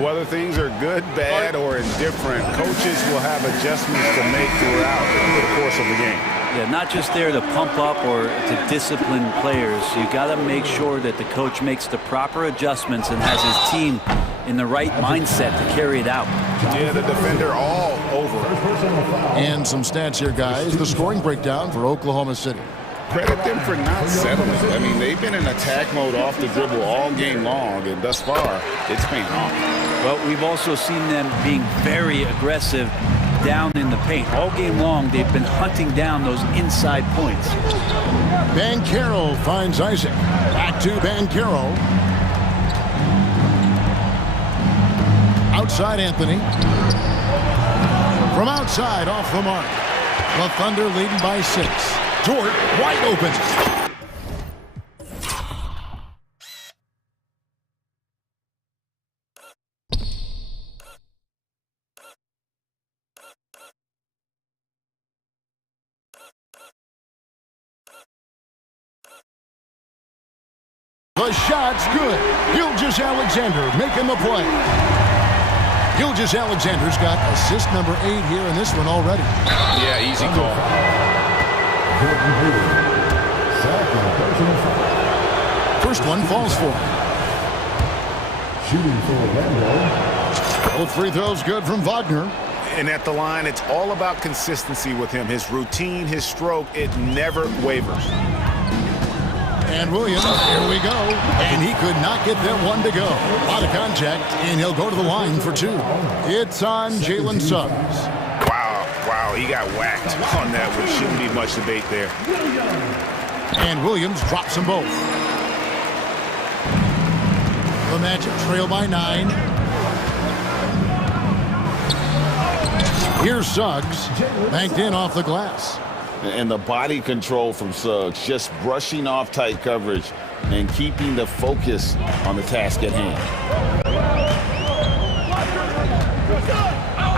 Whether things are good, bad, or indifferent, coaches will have adjustments to make throughout the course of the game. Yeah, not just there to pump up or to discipline players. You got to make sure that the coach makes the proper adjustments and has his team in the right mindset to carry it out. Yeah, the defender all over. And some stats here, guys. The scoring breakdown for Oklahoma City. Credit them for not settling. I mean, they've been in attack mode off the dribble all game long, and thus far, it's paying off. Well, we've also seen them being very aggressive down in the paint. All game long, they've been hunting down those inside points. Banchero finds Isaac. Back to Banchero. Outside Anthony. From outside, off the mark. The Thunder leading by 6. Dort wide open. The shot's good. Gilgeous Alexander making the play. Gilgeous Alexander's got assist number 8 here in this one already. Yeah, easy call. First one falls for him. Shooting for Orlando. Both free throws good from Wagner. And at the line, it's all about consistency with him. His routine, his stroke, it never wavers. And Williams, here we go. And he could not get that one to go. A lot of contact, and he'll go to the line for 2. It's on Jalen Suggs. Wow, he got whacked on that one. Shouldn't be much debate there. And Williams drops them both. The Magic trail by 9. Here's Suggs, banked in off the glass. And the body control from Suggs, just brushing off tight coverage and keeping the focus on the task at hand.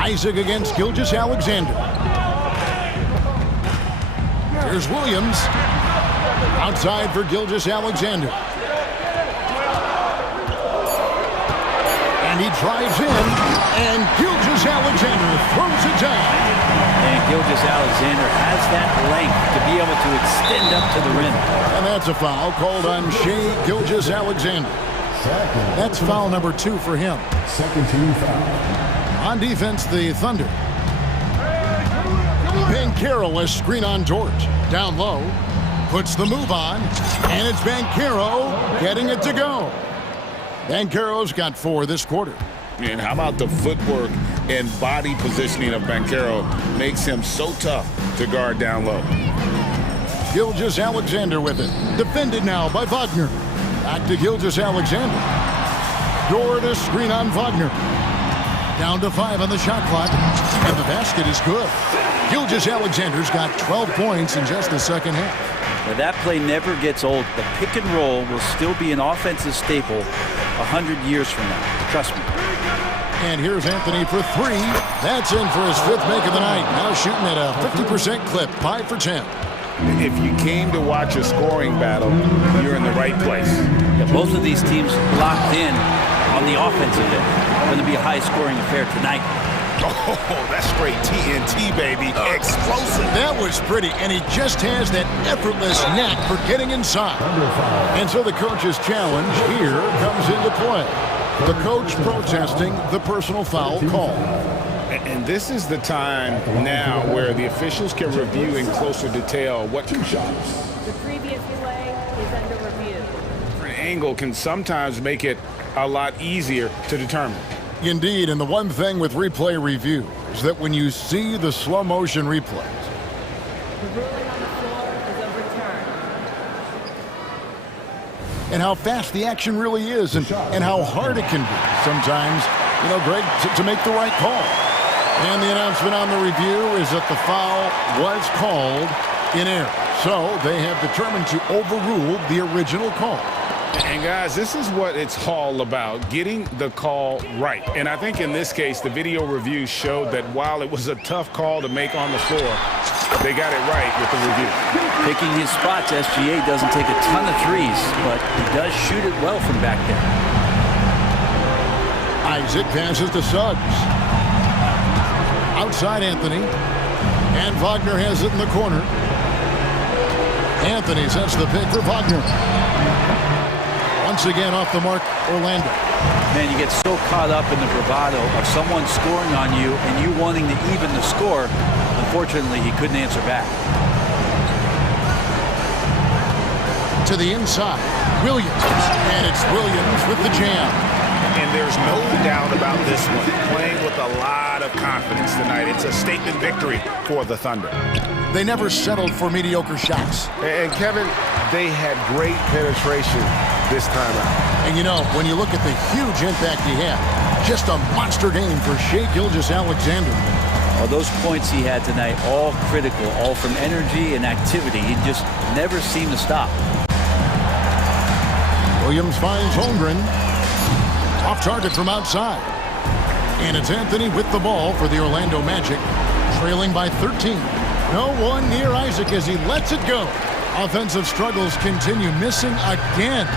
Isaac against Gilgeous Alexander. Here's Williams. Outside for Gilgeous Alexander. And he drives in, and Gilgeous Alexander throws it down. And Gilgeous Alexander has that length to be able to extend up to the rim. And that's a foul called on Shai Gilgeous Alexander. That's foul number 2 for him. Second team foul. On defense, the Thunder. Banchero, a screen on Dort. Down low. Puts the move on. And it's Banchero getting it to go. Banchero's got 4 this quarter. And how about the footwork and body positioning of Banchero makes him so tough to guard down low. Gilgeous Alexander with it. Defended now by Wagner. Back to Gilgeous Alexander. Dort a screen on Wagner. Down to 5 on the shot clock. And the basket is good. Gilgeous Alexander's got 12 points in just the second half. Now that play never gets old. The pick and roll will still be an offensive staple 100 years from now. Trust me. And here's Anthony for 3. That's in for his 5th make of the night. Now shooting at a 50% clip, 5 for 10. If you came to watch a scoring battle, you're in the right place. Yeah, both of these teams locked in on the offensive end. Going to be a high-scoring affair tonight. Oh, that's straight TNT, baby. Explosive. That was pretty, and he just has that effortless knack for getting inside. And so the coach's challenge here comes into play. The coach protesting the personal foul call. And this is the time now where the officials can review in closer detail what 2 shots. The previous play is under review. An angle can sometimes make it a lot easier to determine. Indeed, and the one thing with replay review is that when you see the slow motion replays, The ruling on the floor is overturned. and how fast the action really is, and how hard it can be sometimes, Greg, to make the right call. And the announcement on the review is that the foul was called in error. So they have determined to overrule the original call. And guys, this is what it's all about, getting the call right. And I think in this case, the video review showed that while it was a tough call to make on the floor, they got it right with the review. Picking his spots, SGA doesn't take a ton of threes, but he does shoot it well from back there. Isaac passes to Suggs. Outside Anthony. And Wagner has it in the corner. Anthony sets the pick for Wagner. Once again off the mark, Orlando. Man, you get so caught up in the bravado of someone scoring on you and you wanting to even the score. Unfortunately, he couldn't answer back. To the inside, Williams. And it's Williams with the jam. And there's no doubt about this one. Playing with a lot of confidence tonight. It's a statement victory for the Thunder. They never settled for mediocre shots. And Kevin, they had great penetration this time out. And when you look at the huge impact he had, just a monster game for Shai Gilgeous-Alexander. Well, those points he had tonight, all critical, all from energy and activity. He just never seemed to stop. Williams finds Holmgren. Off target from outside. And it's Anthony with the ball for the Orlando Magic, trailing by 13. No one near Isaac as he lets it go. Offensive struggles continue, missing again.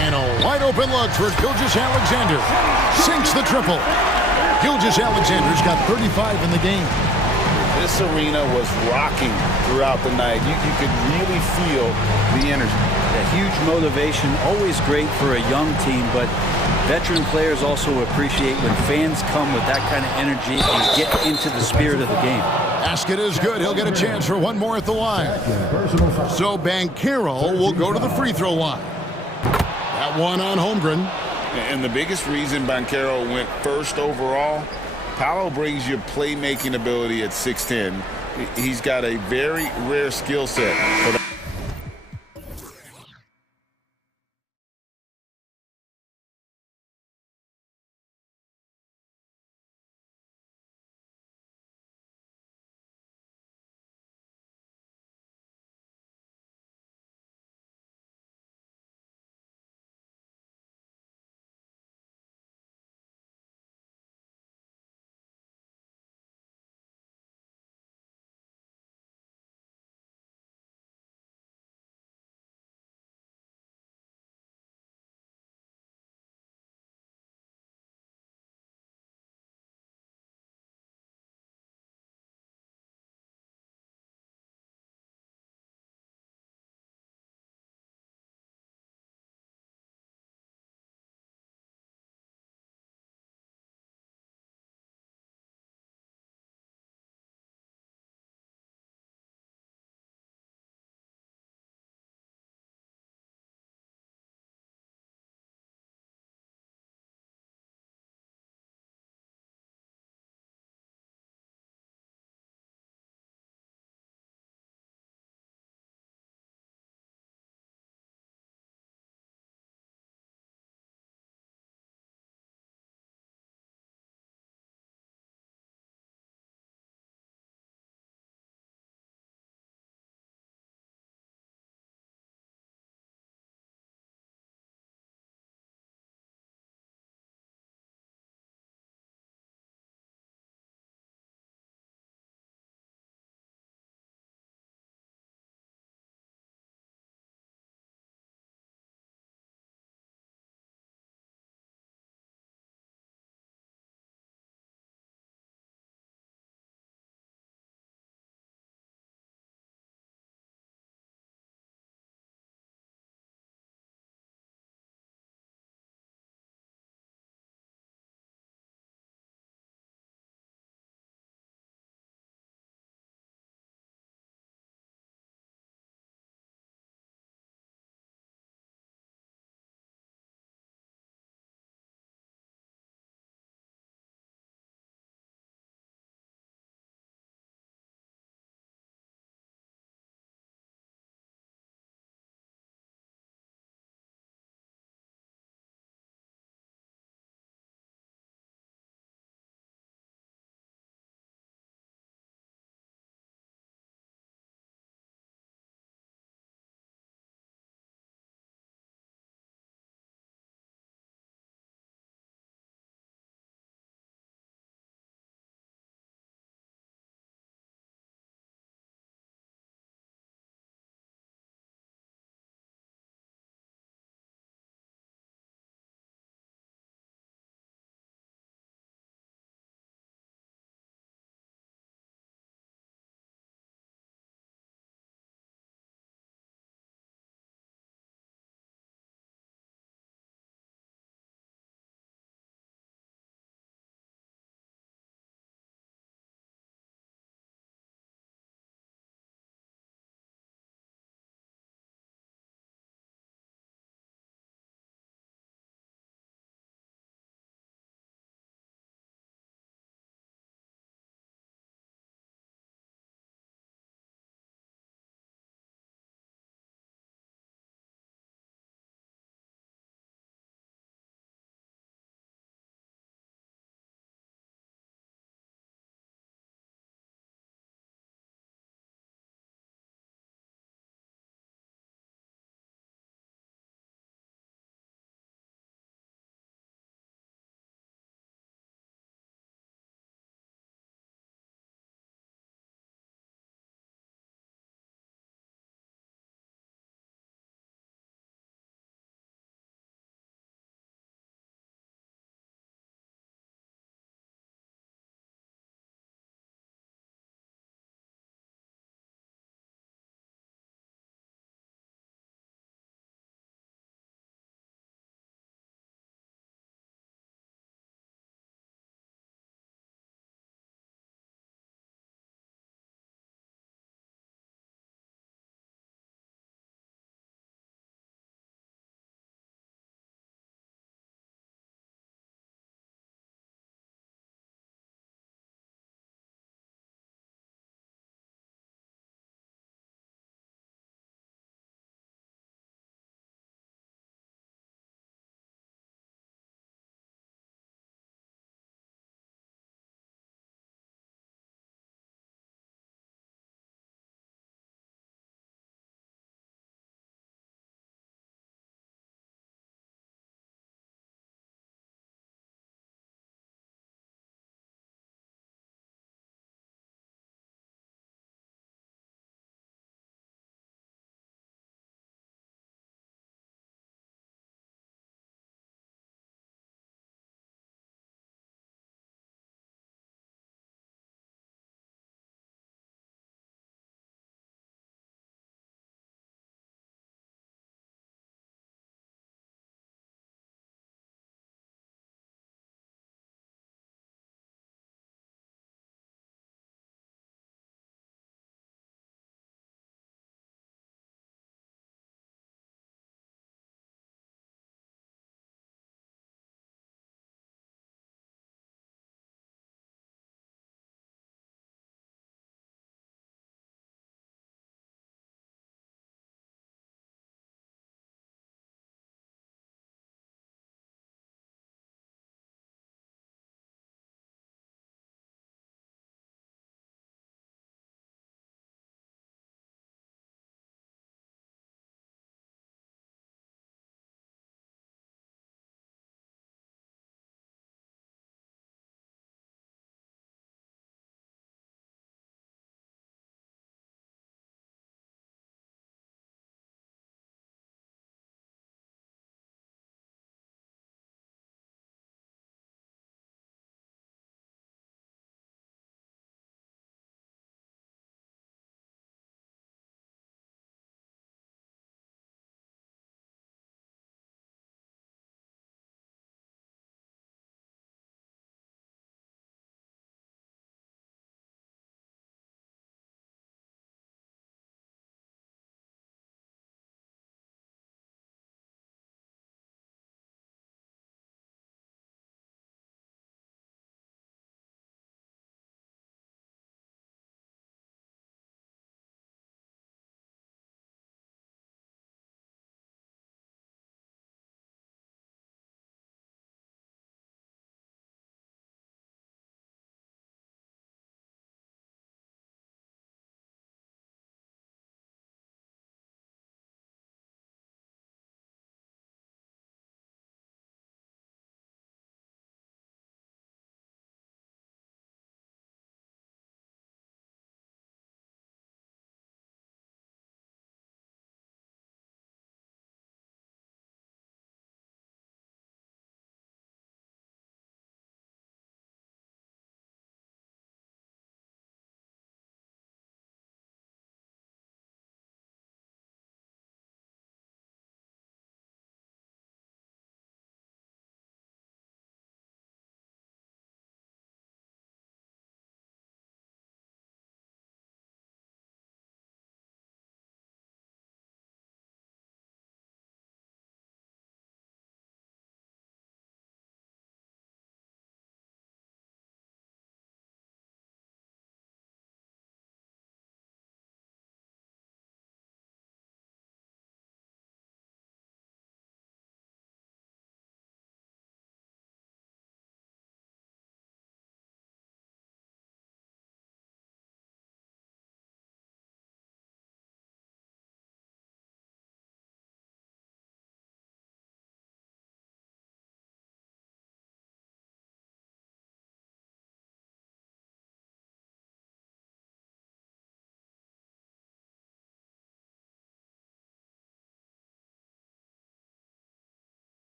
And a wide open look for Gilgeous-Alexander. Sinks the triple. Gilgeous-Alexander's got 35 in the game. This arena was rocking throughout the night. You could really feel the energy. A huge motivation, always great for a young team, but veteran players also appreciate when fans come with that kind of energy and get into the spirit of the game. Basket is good. He'll get a chance for one more at the line. So Banchero will go to the free throw line. That one on Holmgren. And the biggest reason Banchero went first overall, Paolo brings you playmaking ability at 6'10". He's got a very rare skill set for that.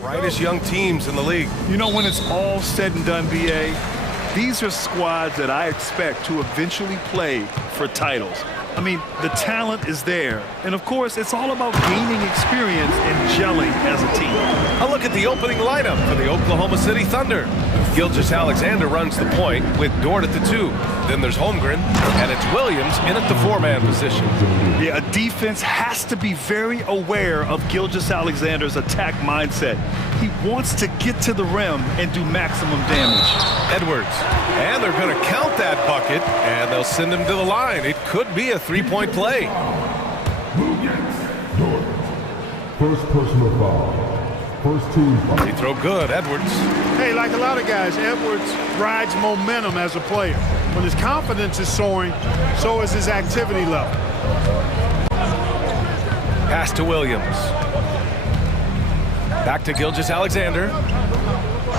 brightest young teams in the league. You know, when it's all said and done, BA, these are squads that I expect to eventually play for titles. I mean, the talent is there. And of course, it's all about gaining experience and gelling as a team. A look at the opening lineup for the Oklahoma City Thunder. Gilgeous-Alexander runs the point with Dort at the 2. Then there's Holmgren, and it's Williams in at the 4-man position. Yeah, a defense has to be very aware of Gilgeous-Alexander's attack mindset. He wants to get to the rim and do maximum damage. Edwards, and they're going to count that bucket, and they'll send him to the line. It could be a 3-point play. First personal foul. First team. They throw good, Edwards. Hey, like a lot of guys, Edwards rides momentum as a player. When his confidence is soaring, so is his activity level. Pass to Williams. Back to Gilgeous-Alexander.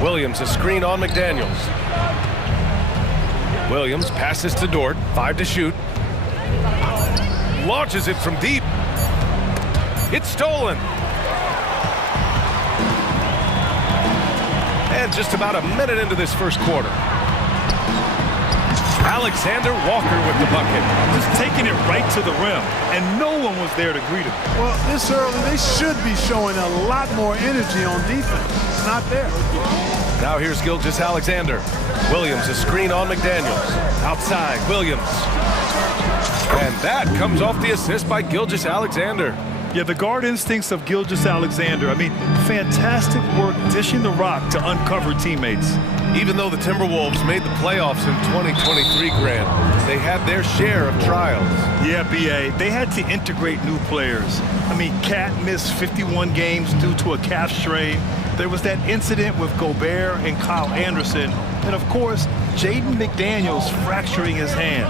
Williams, a screen on McDaniels. Williams passes to Dort, 5 to shoot. Launches it from deep. It's stolen. And just about a minute into this first quarter. Alexander Walker with the bucket. Just taking it right to the rim, and no one was there to greet him. Well, this early, they should be showing a lot more energy on defense. It's not there. Now here's Gilgeous-Alexander. Williams, a screen on McDaniels. Outside, Williams. And that comes off the assist by Gilgeous-Alexander. Yeah, the guard instincts of Gilgeous-Alexander. I mean, fantastic work dishing the rock to uncover teammates. Even though the Timberwolves made the playoffs in 2023, Grant, they had their share of trials. Yeah, BA, they had to integrate new players. I mean, Cat missed 51 games due to a calf strain. There was that incident with Gobert and Kyle Anderson. And of course, Jaden McDaniels fracturing his hand.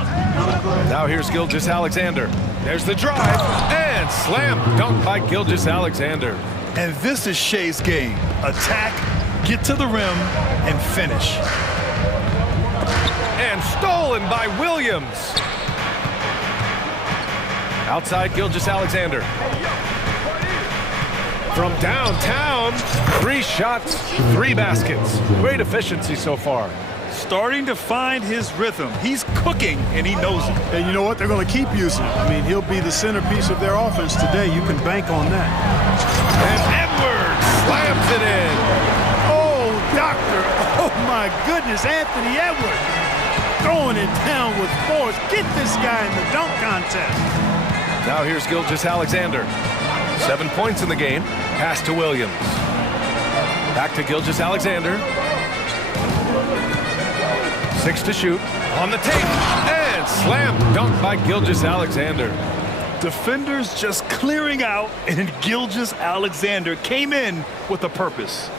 Now here's Gilgeous-Alexander. There's the drive, and slam dunk by Gilgeous-Alexander. And this is Shea's game. Attack, get to the rim, and finish. And stolen by Williams. Outside Gilgeous-Alexander. From downtown, 3 shots, 3 baskets. Great efficiency so far. Starting to find his rhythm. He's cooking, and he knows it. And you know what? They're going to keep using him. I mean, he'll be the centerpiece of their offense today. You can bank on that. And Edwards slams it in. Oh, doctor. Oh, my goodness. Anthony Edwards throwing it down with force. Get this guy in the dunk contest. Now here's Gilgeous-Alexander. 7 points in the game. Pass to Williams. Back to Gilgeous-Alexander. 6 to shoot. On the tape. And slam dunk by Gilgeous-Alexander. Defenders just clearing out, and Gilgeous-Alexander came in with a purpose.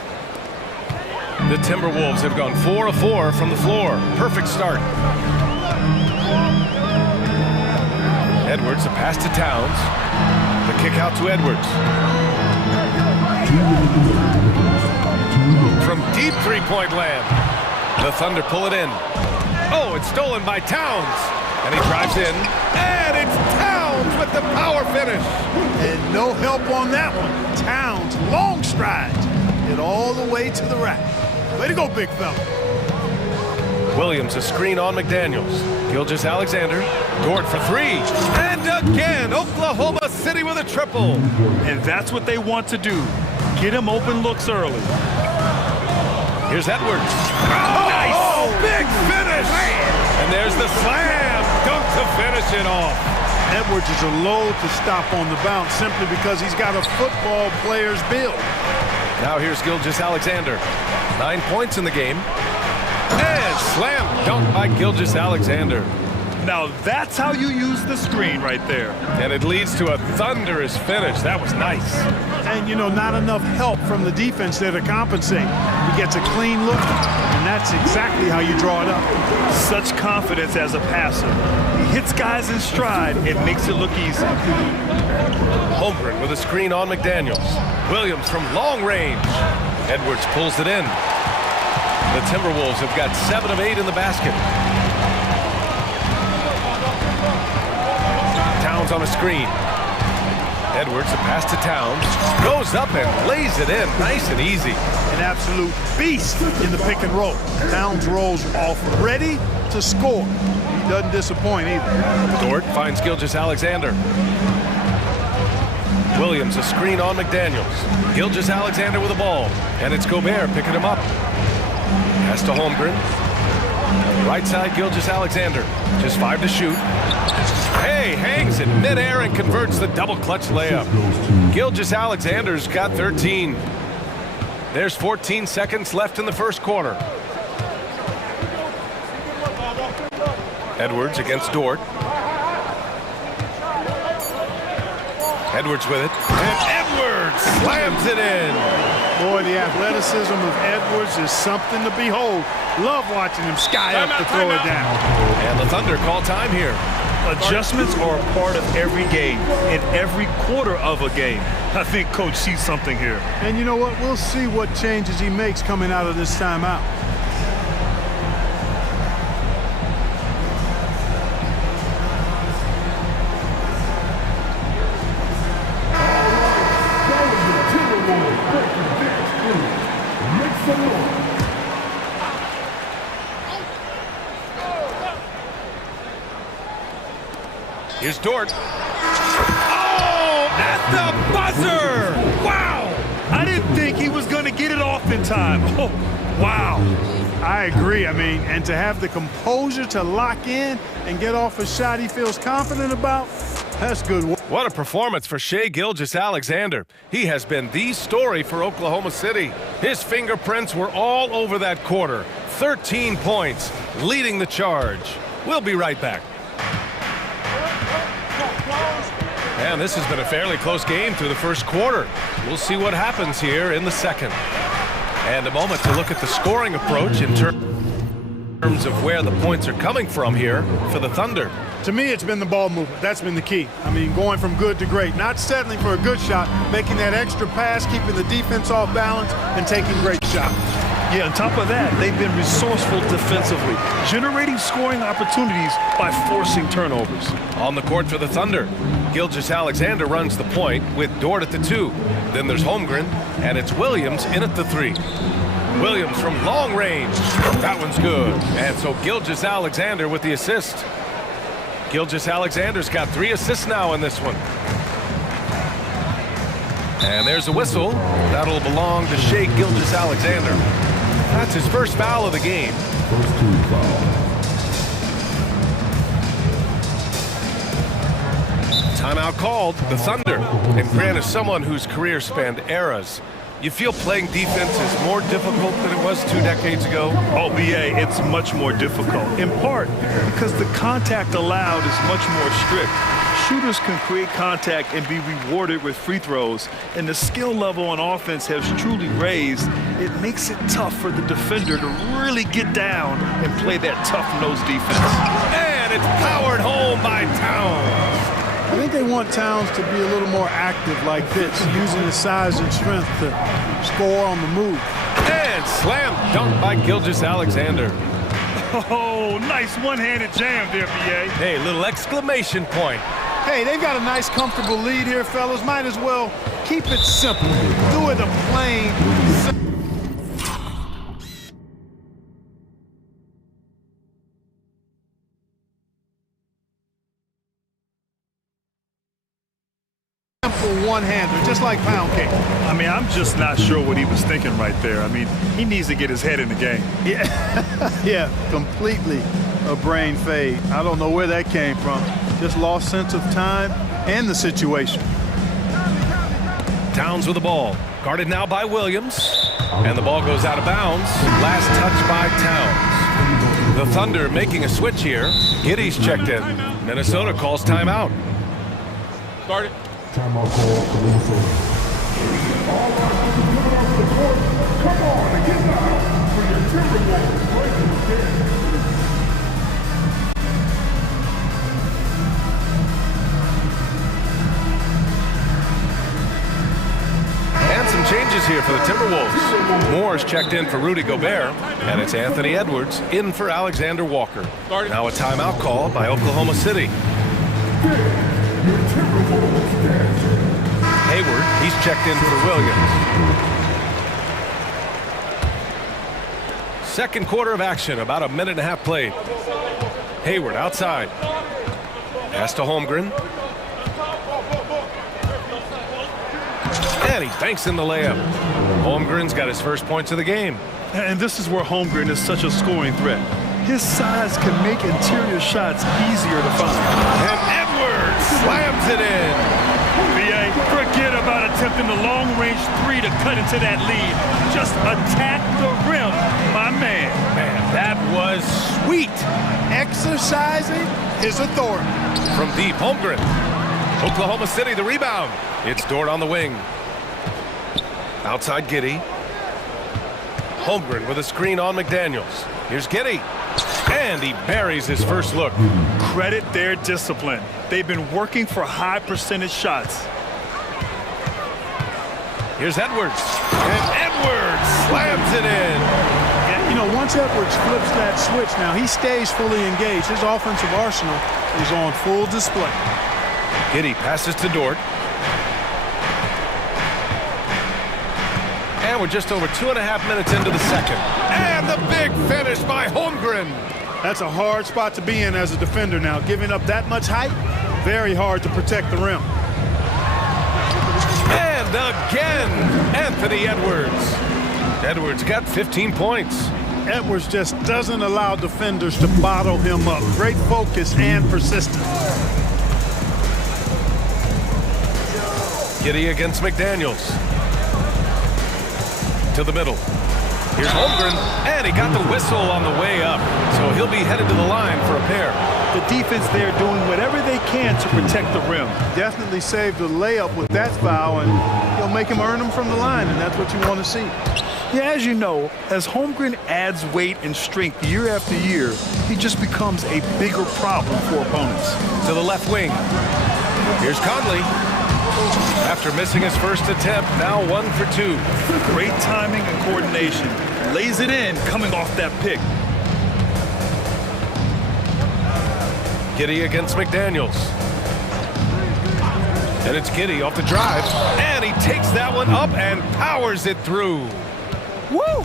The Timberwolves have gone 4 of 4 from the floor. Perfect start. Edwards, a pass to Towns. The kick out to Edwards. From deep 3-point land. The Thunder pull it in. Oh, it's stolen by Towns. And he drives in. And it's Towns with the power finish. And no help on that one. Towns, long strides. Get all the way to the rack. Way to go, big fella. Williams, a screen on McDaniels. Gilgeous-Alexander. Dort for 3. And again, Oklahoma City with a triple. And that's what they want to do. Get him open looks early. Here's Edwards. Oh, nice! Oh, big finish! And there's the slam dunk to finish it off. Edwards is a load to stop on the bounce simply because he's got a football player's build. Now here's Gilgeous-Alexander. 9 points in the game. And slam dunk by Gilgeous-Alexander. Now that's how you use the screen right there. And it leads to a thunderous finish. That was nice. And, you know, not enough help from the defense there to compensate. He gets a clean look, and that's exactly how you draw it up. Such confidence as a passer. He hits guys in stride and makes it look easy. Holmgren with a screen on McDaniels. Williams from long range. Edwards pulls it in. The Timberwolves have got 7 of 8 in the basket. Towns on a screen. Edwards, a pass to Towns. Goes up and lays it in. Nice and easy. An absolute beast in the pick and roll. Towns rolls off ready to score. He doesn't disappoint either. Dort finds Gilgeous-Alexander. Williams, a screen on McDaniels. Gilgeous-Alexander with the ball. And it's Gobert picking him up. Pass to Holmgren. Right side, Gilgeous-Alexander. Just 5 to shoot. Hey, hangs in midair and converts the double clutch layup. Gilgeous-Alexander's got 13. There's 14 seconds left in the first quarter. Edwards against Dort. Edwards with it. And Edwards slams it in. Boy, the athleticism of Edwards is something to behold. Love watching him sky up to throw it down. And the Thunder call time here. Adjustments are a part of every game, in every quarter of a game. I think Coach sees something here. And you know what? We'll see what changes he makes coming out of this timeout. Here's Dort. Oh, at the buzzer! Wow! I didn't think he was going to get it off in time. Oh, wow. I agree. I mean, and to have the composure to lock in and get off a shot he feels confident about, that's good work. What a performance for Shai Gilgeous-Alexander. He has been the story for Oklahoma City. His fingerprints were all over that quarter. 13 points, leading the charge. We'll be right back. And this has been a fairly close game through the first quarter. We'll see what happens here in the second. And a moment to look at the scoring approach in terms of where the points are coming from here for the Thunder. To me, it's been the ball movement. That's been the key. I mean, going from good to great. Not settling for a good shot, making that extra pass, keeping the defense off balance, and taking great shots. Yeah, on top of that, they've been resourceful defensively, generating scoring opportunities by forcing turnovers. On the court for the Thunder, Gilgeous-Alexander runs the point with Dort at the 2. Then there's Holmgren, and it's Williams in at the 3. Williams from long range. That one's good. And so Gilgeous-Alexander with the assist. Gilgeous-Alexander's got 3 assists now in this one. And there's a whistle. That'll belong to Shai Gilgeous-Alexander. That's his first foul of the game. First team foul. Timeout called, the Thunder. And Grant, as someone whose career spanned eras, you feel playing defense is more difficult than it was 2 decades ago? Oh, BA, it's much more difficult, in part because the contact allowed is much more strict. Shooters can create contact and be rewarded with free throws, and the skill level on offense has truly raised. It makes it tough for the defender to really get down and play that tough-nosed defense. And it's powered home by Towns. I think they want Towns to be a little more active like this, using his size and strength to score on the move. And slam dunk by Gilgeous-Alexander. Oh, nice one-handed jam there, BA. Hey, little exclamation point. Hey, they've got a nice, comfortable lead here, fellas. Might as well keep it simple. Do it a plain, simple one-hander, just like pound cake. I mean, I'm just not sure what he was thinking right there. I mean, he needs to get his head in the game. Yeah, yeah, completely a brain fade. I don't know where that came from. Just lost sense of time and the situation. Towns with the ball. Guarded now by Williams. And the ball goes out of bounds. Last touch by Towns. The Thunder making a switch here. Giddey's checked in. Minnesota calls timeout. Start it. Timeout call for Minnesota. All right, get off the court. Come on and get down for your Timberwolves breaking the game. And some changes here for the Timberwolves. Moore's checked in for Rudy Gobert, and it's Anthony Edwards in for Alexander Walker. Now a timeout call by Oklahoma City. Your Timberwolves dancer. Hayward. He's checked in for Williams. Second quarter of action, about a minute and a half played. Hayward outside. Pass to Holmgren. And he banks in the layup. Holmgren's got his first points of the game. And this is where Holmgren is such a scoring threat. His size can make interior shots easier to find. And Edwards slams it in. B.A., forget about attempting the long-range three to cut into that lead. Just attack the rim, my man. Man, that was sweet. Exercising his authority. From deep, Holmgren. Oklahoma City, the rebound. It's Dort on the wing. Outside Giddey. Holmgren with a screen on McDaniels. Here's Giddey. And he buries his first look. Credit their discipline. They've been working for high percentage shots. Here's Edwards. And Edwards slams it in. Yeah, you know, once Edwards flips that switch now, he stays fully engaged. His offensive arsenal is on full display. Giddey passes to Dort. And we're just over 2.5 minutes into the second. And the big finish by Holmgren. That's a hard spot to be in as a defender now. Giving up that much height, very hard to protect the rim. And again, Anthony Edwards. Edwards got 15 points. Edwards just doesn't allow defenders to bottle him up. Great focus and persistence. Giddey against McDaniels. To the middle. Here's Holmgren, and he got the whistle on the way up. So he'll be headed to the line for a pair. The defense there doing whatever they can to protect the rim. Definitely saved the layup with that foul, and he'll make him earn them from the line, and that's what you want to see. Yeah, as you know, as Holmgren adds weight and strength year after year, he just becomes a bigger problem for opponents. To the left wing. Here's Conley. After missing his first attempt, now 1 for 2. Great timing and coordination. Lays it in coming off that pick. Giddey against McDaniels. And it's Giddey off the drive. And he takes that one up and powers it through. Woo!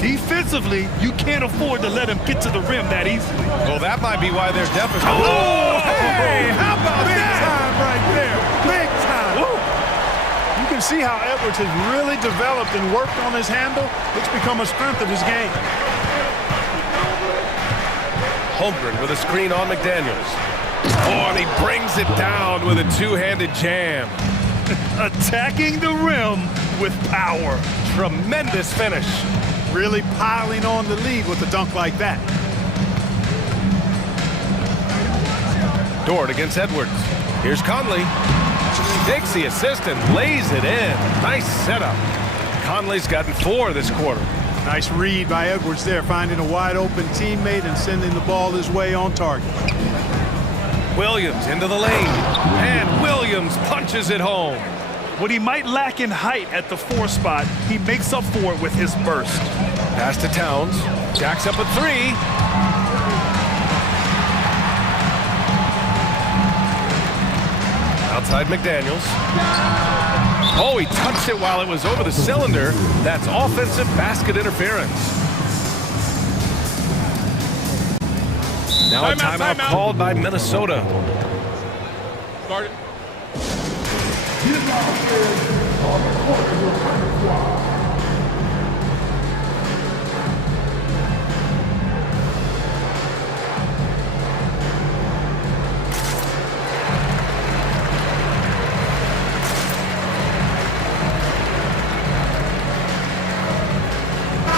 Defensively, you can't afford to let him get to the rim that easily. Well, that might be why they're deficit. Oh, hey! How about Big that? time right there. Big time. Woo! You can see how Edwards has really developed and worked on his handle. It's become a strength of his game. Holmgren with a screen on McDaniels. Oh, and he brings it down with a two-handed jam. Attacking the rim with power. Tremendous finish. Really piling on the lead with a dunk like that. Dort against Edwards. Here's Conley. Takes the assist and lays it in. Nice setup. Conley's gotten 4 this quarter. Nice read by Edwards there, finding a wide open teammate and sending the ball his way on target. Williams into the lane. And Williams punches it home. What he might lack in height at the 4 spot, he makes up for it with his burst. Pass to Towns. Jacks up a 3. Outside McDaniels. Oh, he touched it while it was over the cylinder. That's offensive basket interference. Now a timeout called by Minnesota. Guard it.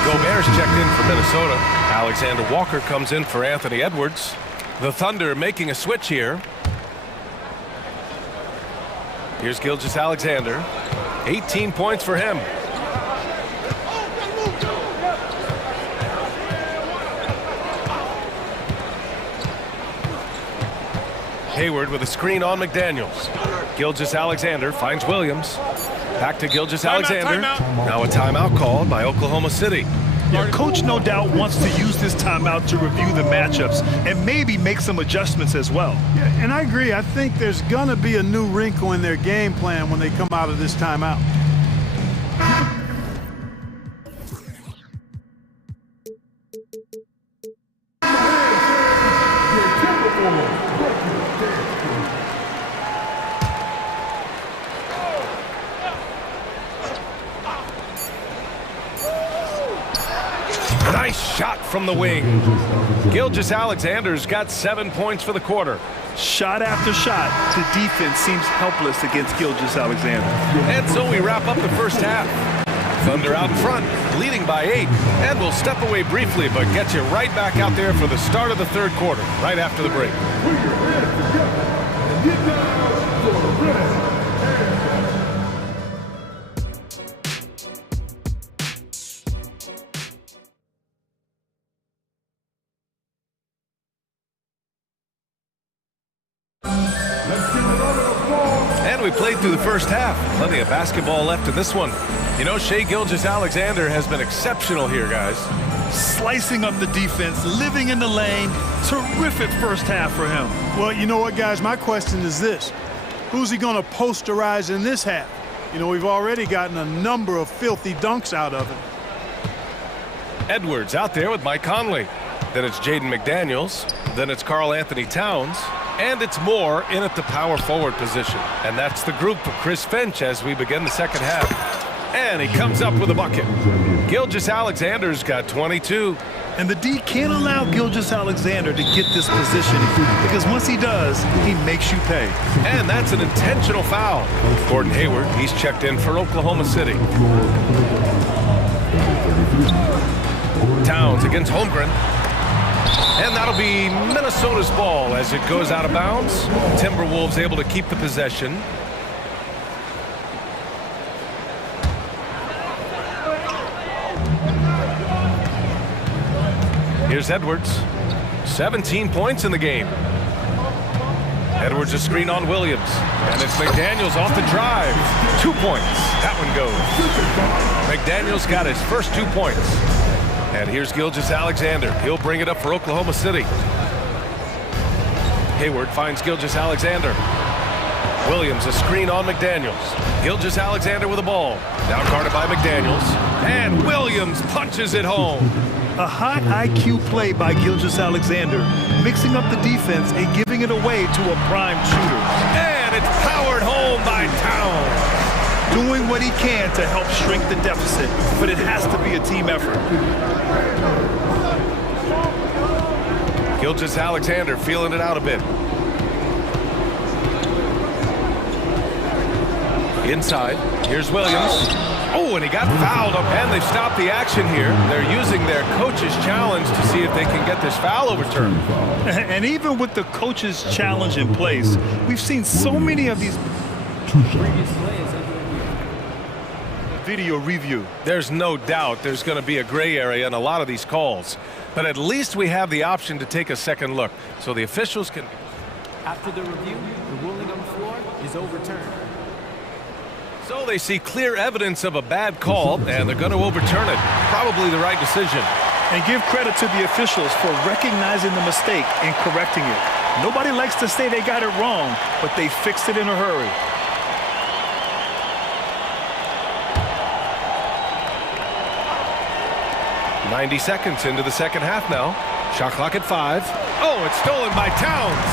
Gobert's checked in for Minnesota. Alexander Walker comes in for Anthony Edwards. The Thunder making a switch here. Here's Gilgeous-Alexander. 18 points for him. Hayward with a screen on McDaniels. Gilgeous-Alexander finds Williams. Back to Gilgeous-Alexander. Now a timeout called by Oklahoma City. Yeah, coach no doubt wants to use this timeout to review the matchups and maybe make some adjustments as well. Yeah, and I agree. I think there's going to be a new wrinkle in their game plan when they come out of this timeout. Nice shot from the wing. Gilgeous-Alexander's got 7 points for the quarter. Shot after shot, the defense seems helpless against Gilgeous-Alexander. And so we wrap up the first half. Thunder out in front, leading by 8. And we'll step away briefly, but get you right back out there for the start of the third quarter, right after the break. Put your hands together and get down for the red. And we played through the first half. Plenty of basketball left in this one. You know, Shai Gilgeous-Alexander has been exceptional here, guys. Slicing up the defense, living in the lane. Terrific first half for him. Well, you know what, guys? My question is this. Who's he going to posterize in this half? You know, we've already gotten a number of filthy dunks out of him. Edwards out there with Mike Conley. Then it's Jaden McDaniels. Then it's Karl Anthony Towns. And it's Moore in at the power forward position. And that's the group for Chris Finch as we begin the second half. And he comes up with a bucket. Gilgeous-Alexander's got 22. And the D can't allow Gilgeous-Alexander to get this position because once he does, he makes you pay. And that's an intentional foul. Gordon Hayward, he's checked in for Oklahoma City. Towns against Holmgren. And that'll be Minnesota's ball as it goes out of bounds. Timberwolves able to keep the possession. Here's Edwards. 17 points in the game. Edwards a screen on Williams. And it's McDaniels off the drive. 2 points. That one goes. McDaniels got his first 2 points. And here's Gilgeous-Alexander. He'll bring it up for Oklahoma City. Hayward finds Gilgeous-Alexander. Williams a screen on McDaniels. Gilgeous-Alexander with the ball. Now guarded by McDaniels. And Williams punches it home. A high IQ play by Gilgeous-Alexander, mixing up the defense and giving it away to a prime shooter. And it's powered home by Towns. Doing what he can to help shrink the deficit, but it has to be a team effort. Gilgeous-Alexander feeling it out a bit. Inside, here's Williams. Oh, and he got fouled up, and they've stopped the action here. They're using their coach's challenge to see if they can get this foul overturned. And even with the coach's challenge in place, we've seen so many of these video review. There's no doubt there's going to be a gray area in a lot of these calls, but at least we have the option to take a second look so the officials can. After the review, the ruling on the floor is overturned. So they see clear evidence of a bad call, and they're going to overturn it. Probably the right decision. And give credit to the officials for recognizing the mistake and correcting it. Nobody likes to say they got it wrong, but they fixed it in a hurry. .90 seconds into the second half now. Shot clock at 5. Oh, it's stolen by Towns.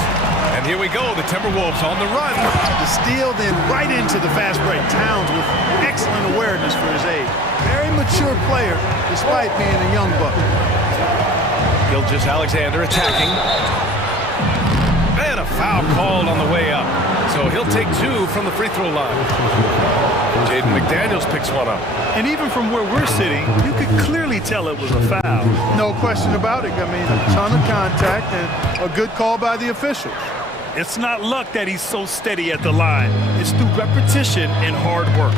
And here we go, the Timberwolves on the run. The steal, then right into the fast break. Towns with excellent awareness for his age. Very mature player, despite being a young buck. Gilgeous-Alexander attacking. And a foul called on the way up. So he'll take 2 from the free throw line. Jaden McDaniels picks one up. And even from where we're sitting, you could clearly tell it was a foul. No question about it. I mean, a ton of contact and a good call by the officials. It's not luck that he's so steady at the line. It's through repetition and hard work.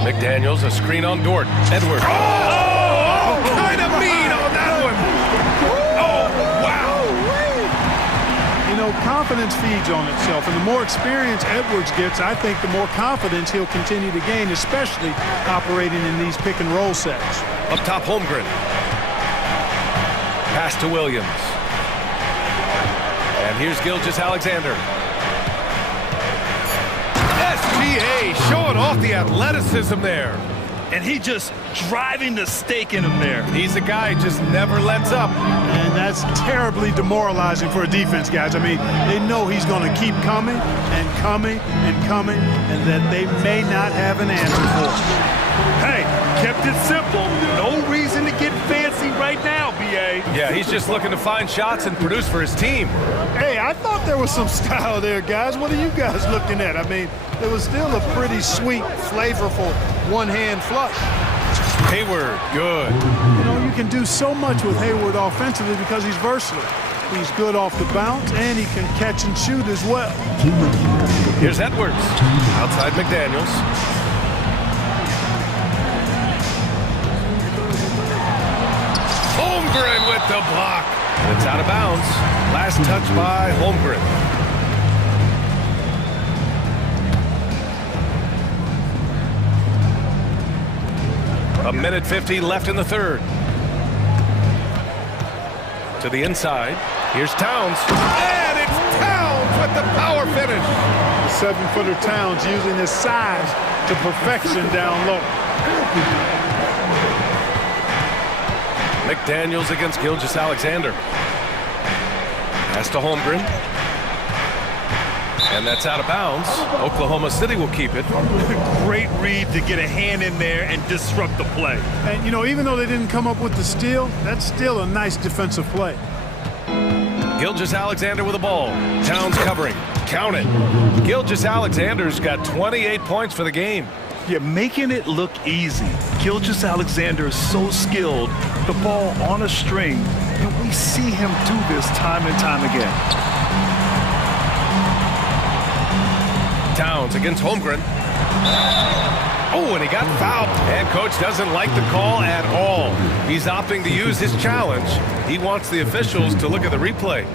McDaniels, a screen on Gordon. Edwards. Oh, kind of mean on that one. Oh, wow. You know, confidence confidence feeds on itself, and the more experience Edwards gets, I think the more confidence he'll continue to gain, especially operating in these pick and roll sets. Up top, Holmgren. Pass to Williams. And here's Gilgeous-Alexander. SGA showing off the athleticism there. And he just driving the stake in him there. He's a guy who just never lets up. And that's terribly demoralizing for a defense, guys. I mean, they know he's going to keep coming and coming and coming, and that they may not have an answer for him. Hey, kept it simple. No reason to get fancy right now, B.A. Yeah, he's just looking to find shots and produce for his team. Hey, I thought there was some style there, guys. What are you guys looking at? I mean, there was still a pretty sweet, flavorful one-hand flush. Hayward, good. You know, you can do so much with Hayward offensively because he's versatile. He's good off the bounce, and he can catch and shoot as well. Here's Edwards. Outside McDaniels. Holmgren with the block. It's out of bounds. Last touch by Holmgren. A minute 50 left in the third. To the inside. Here's Towns. And it's Towns with the power finish. The 7-footer Towns using his size to perfection down low. McDaniels against Gilgeous-Alexander. Pass to Holmgren. And that's out of bounds. Oklahoma City will keep it. Great read to get a hand in there and disrupt the play. And, you know, even though they didn't come up with the steal, that's still a nice defensive play. Gilgeous-Alexander with the ball. Towns covering. Count it. Gilgeous-Alexander's got 28 points for the game. Yeah, making it look easy. Gilgeous-Alexander is so skilled. The ball on a string, and we see him do this time and time again. Towns against Holmgren. Oh, and he got fouled. And coach doesn't like the call at all. He's opting to use his challenge. He wants the officials to look at the replay.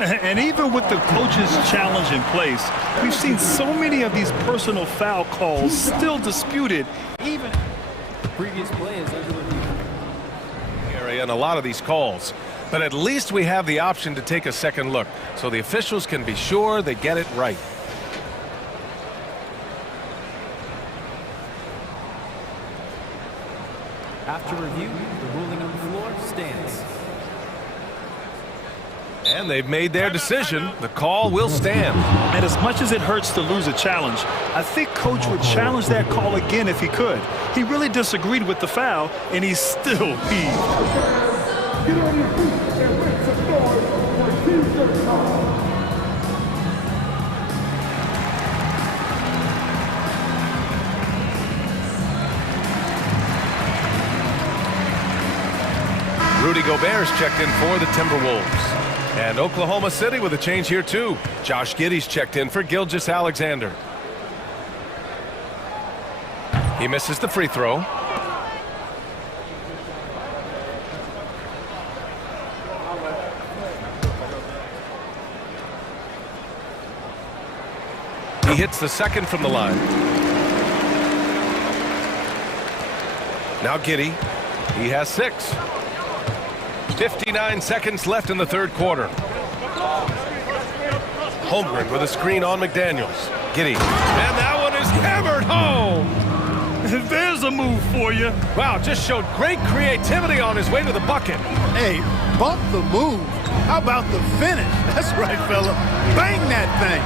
And even with the coach's challenge in place, we've seen so many of these personal foul calls still disputed. Even the previous play is under review. Area and a lot of these calls. But at least we have the option to take a second look, so the officials can be sure they get it right. After review, the ruling on the floor stands. And they've made their decision. The call will stand. And as much as it hurts to lose a challenge, I think coach would challenge that call again if he could. He really disagreed with the foul, and he's still peeved. Get on your feet and make some noise for T-shirt time. Rudy Gobert's checked in for the Timberwolves. And Oklahoma City with a change here too. Josh Giddey's checked in for Gilgeous-Alexander. He misses the free throw. He hits the second from the line. Now Giddey. He has 6. 59 seconds left in the third quarter. Holmgren with a screen on McDaniels. Giddey. And that one is hammered home. There's a move for you. Wow, just showed great creativity on his way to the bucket. Hey, bump the move. How about the finish? That's right, fella. Bang that thing.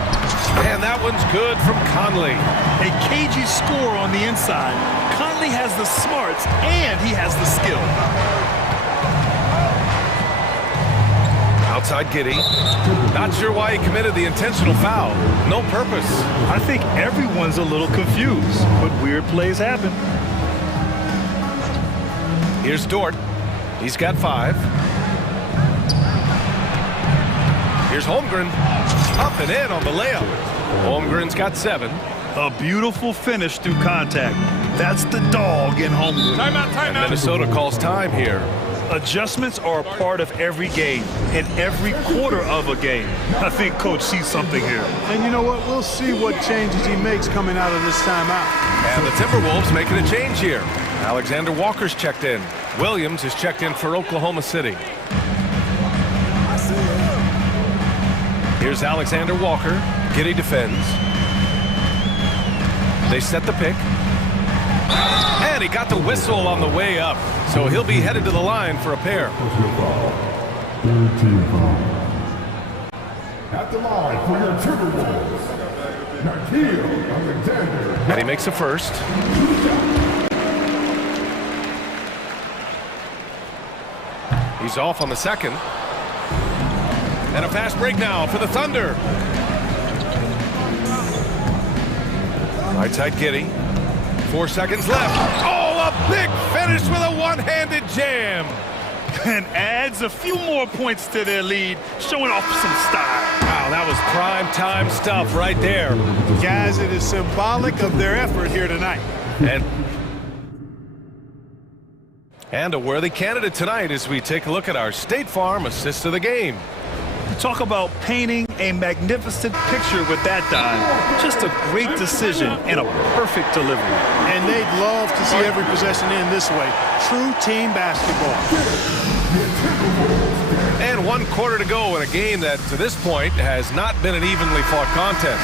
And that one's good from Conley. A cagey score on the inside. Conley has the smarts and he has the skill. Outside Giddey. Not sure why he committed the intentional foul. No purpose. I think everyone's a little confused, but weird plays happen. Here's Dort. He's got 5. Here's Holmgren. Up and in on the layup. Holmgren's got 7. A beautiful finish through contact. That's the dog in Holmgren. And Minnesota calls time here. Adjustments are a part of every game and every quarter of a game. I think Coach sees something here. And you know what? We'll see what changes he makes coming out of this timeout. And the Timberwolves making a change here. Alexander Walker's checked in. Williams is checked in for Oklahoma City. Here's Alexander Walker. Giddey defends. They set the pick. And he got the whistle on the way up. So he'll be headed to the line for a pair. Third team foul. At the line for your Timberwolves, Alexander. And he makes a first. He's off on the second. And a fast break now for the Thunder. Right side Giddey. 4 seconds left. Oh, a big finish with a one-handed jam. And adds a few more points to their lead, showing off some style. Wow, that was prime time stuff right there. Guys, it is symbolic of their effort here tonight. And a worthy candidate tonight as we take a look at our State Farm assist of the game. Talk about painting a magnificent picture with that dive. Just a great decision and a perfect delivery. And they'd love to see every possession end this way. True team basketball. And 1 quarter to go in a game that, to this point, has not been an evenly fought contest.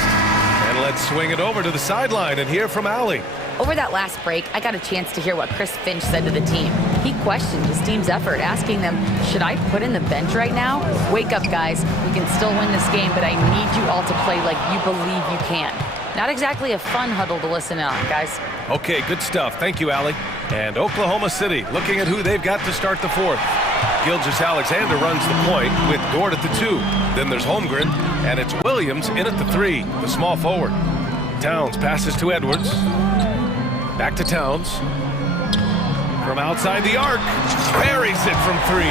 And let's swing it over to the sideline and hear from Allie. Over that last break, I got a chance to hear what Chris Finch said to the team. He questioned his team's effort, asking them, should I put in the bench right now? Wake up, guys. We can still win this game, but I need you all to play like you believe you can. Not exactly a fun huddle to listen in on, guys. Okay, good stuff. Thank you, Allie. And Oklahoma City looking at who they've got to start the fourth. Gilgeous-Alexander runs the point with Dort at the 2. Then there's Holmgren, and it's Williams in at the 3, the small forward. Towns passes to Edwards. Back to Towns. From outside the arc, buries it from 3.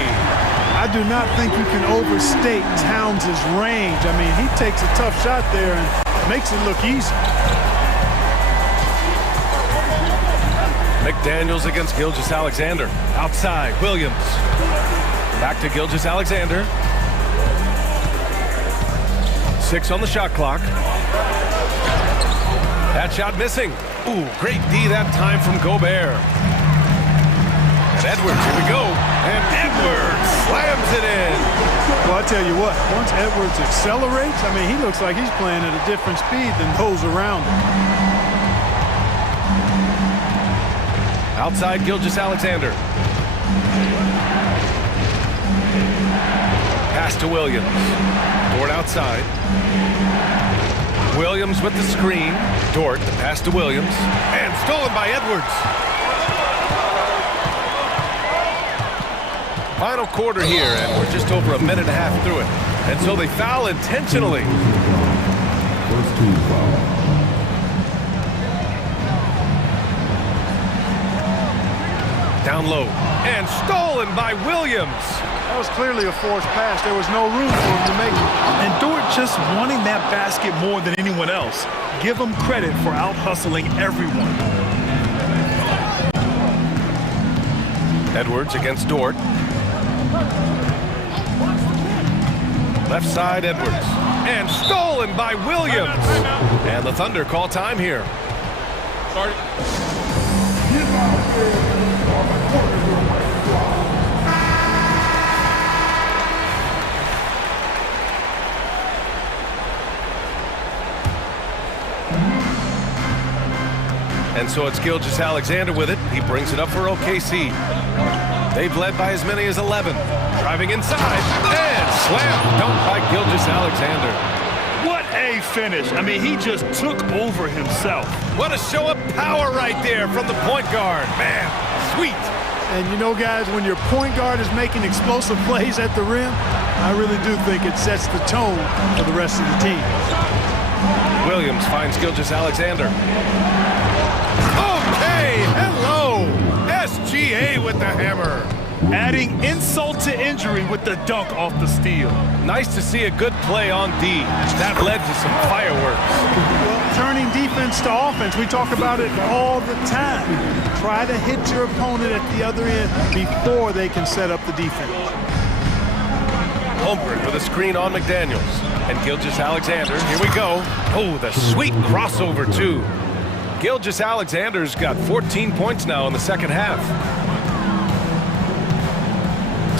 I do not think you can overstate Towns' range. I mean, he takes a tough shot there and makes it look easy. McDaniels against Gilgeous-Alexander. Outside, Williams. Back to Gilgeous-Alexander. 6 on the shot clock. That shot missing. Ooh, great D that time from Gobert. And Edwards, here we go. And Edwards slams it in. Well, I tell you what, once Edwards accelerates, I mean, he looks like he's playing at a different speed than those around him. Outside Gilgeous-Alexander. Pass to Williams. Dort outside. Williams with the screen. Dort, the pass to Williams. And stolen by Edwards. Final quarter here, and we're just over a minute and a half through it. And so they foul intentionally. First team foul. Down low. And stolen by Williams. That was clearly a forced pass. There was no room for him to make it. And Dort just wanting that basket more than anyone else. Give him credit for out-hustling everyone. Edwards against Dort. Left side, Edwards. And stolen by Williams. And the Thunder call time here. Sorry. And so it's Gilgeous-Alexander with it. He brings it up for OKC. They've led by as many as 11. Driving inside. And slam dunked by Gilgeous-Alexander. What a finish. I mean, he just took over himself. What a show of power right there from the point guard. Man, sweet. And you know, guys, when your point guard is making explosive plays at the rim, I really do think it sets the tone for the rest of the team. Williams finds Gilgeous-Alexander. Okay, hello. SGA with the hammer. Adding insult to injury with the dunk off the steal. Nice to see a good play on D. That led to some fireworks. Well, turning defense to offense, we talk about it all the time. Try to hit your opponent at the other end before they can set up the defense. Holmgren with a screen on McDaniels. And Gilgeous-Alexander, here we go. Oh, the sweet crossover, too. Gilgeous-Alexander's got 14 points now in the second half.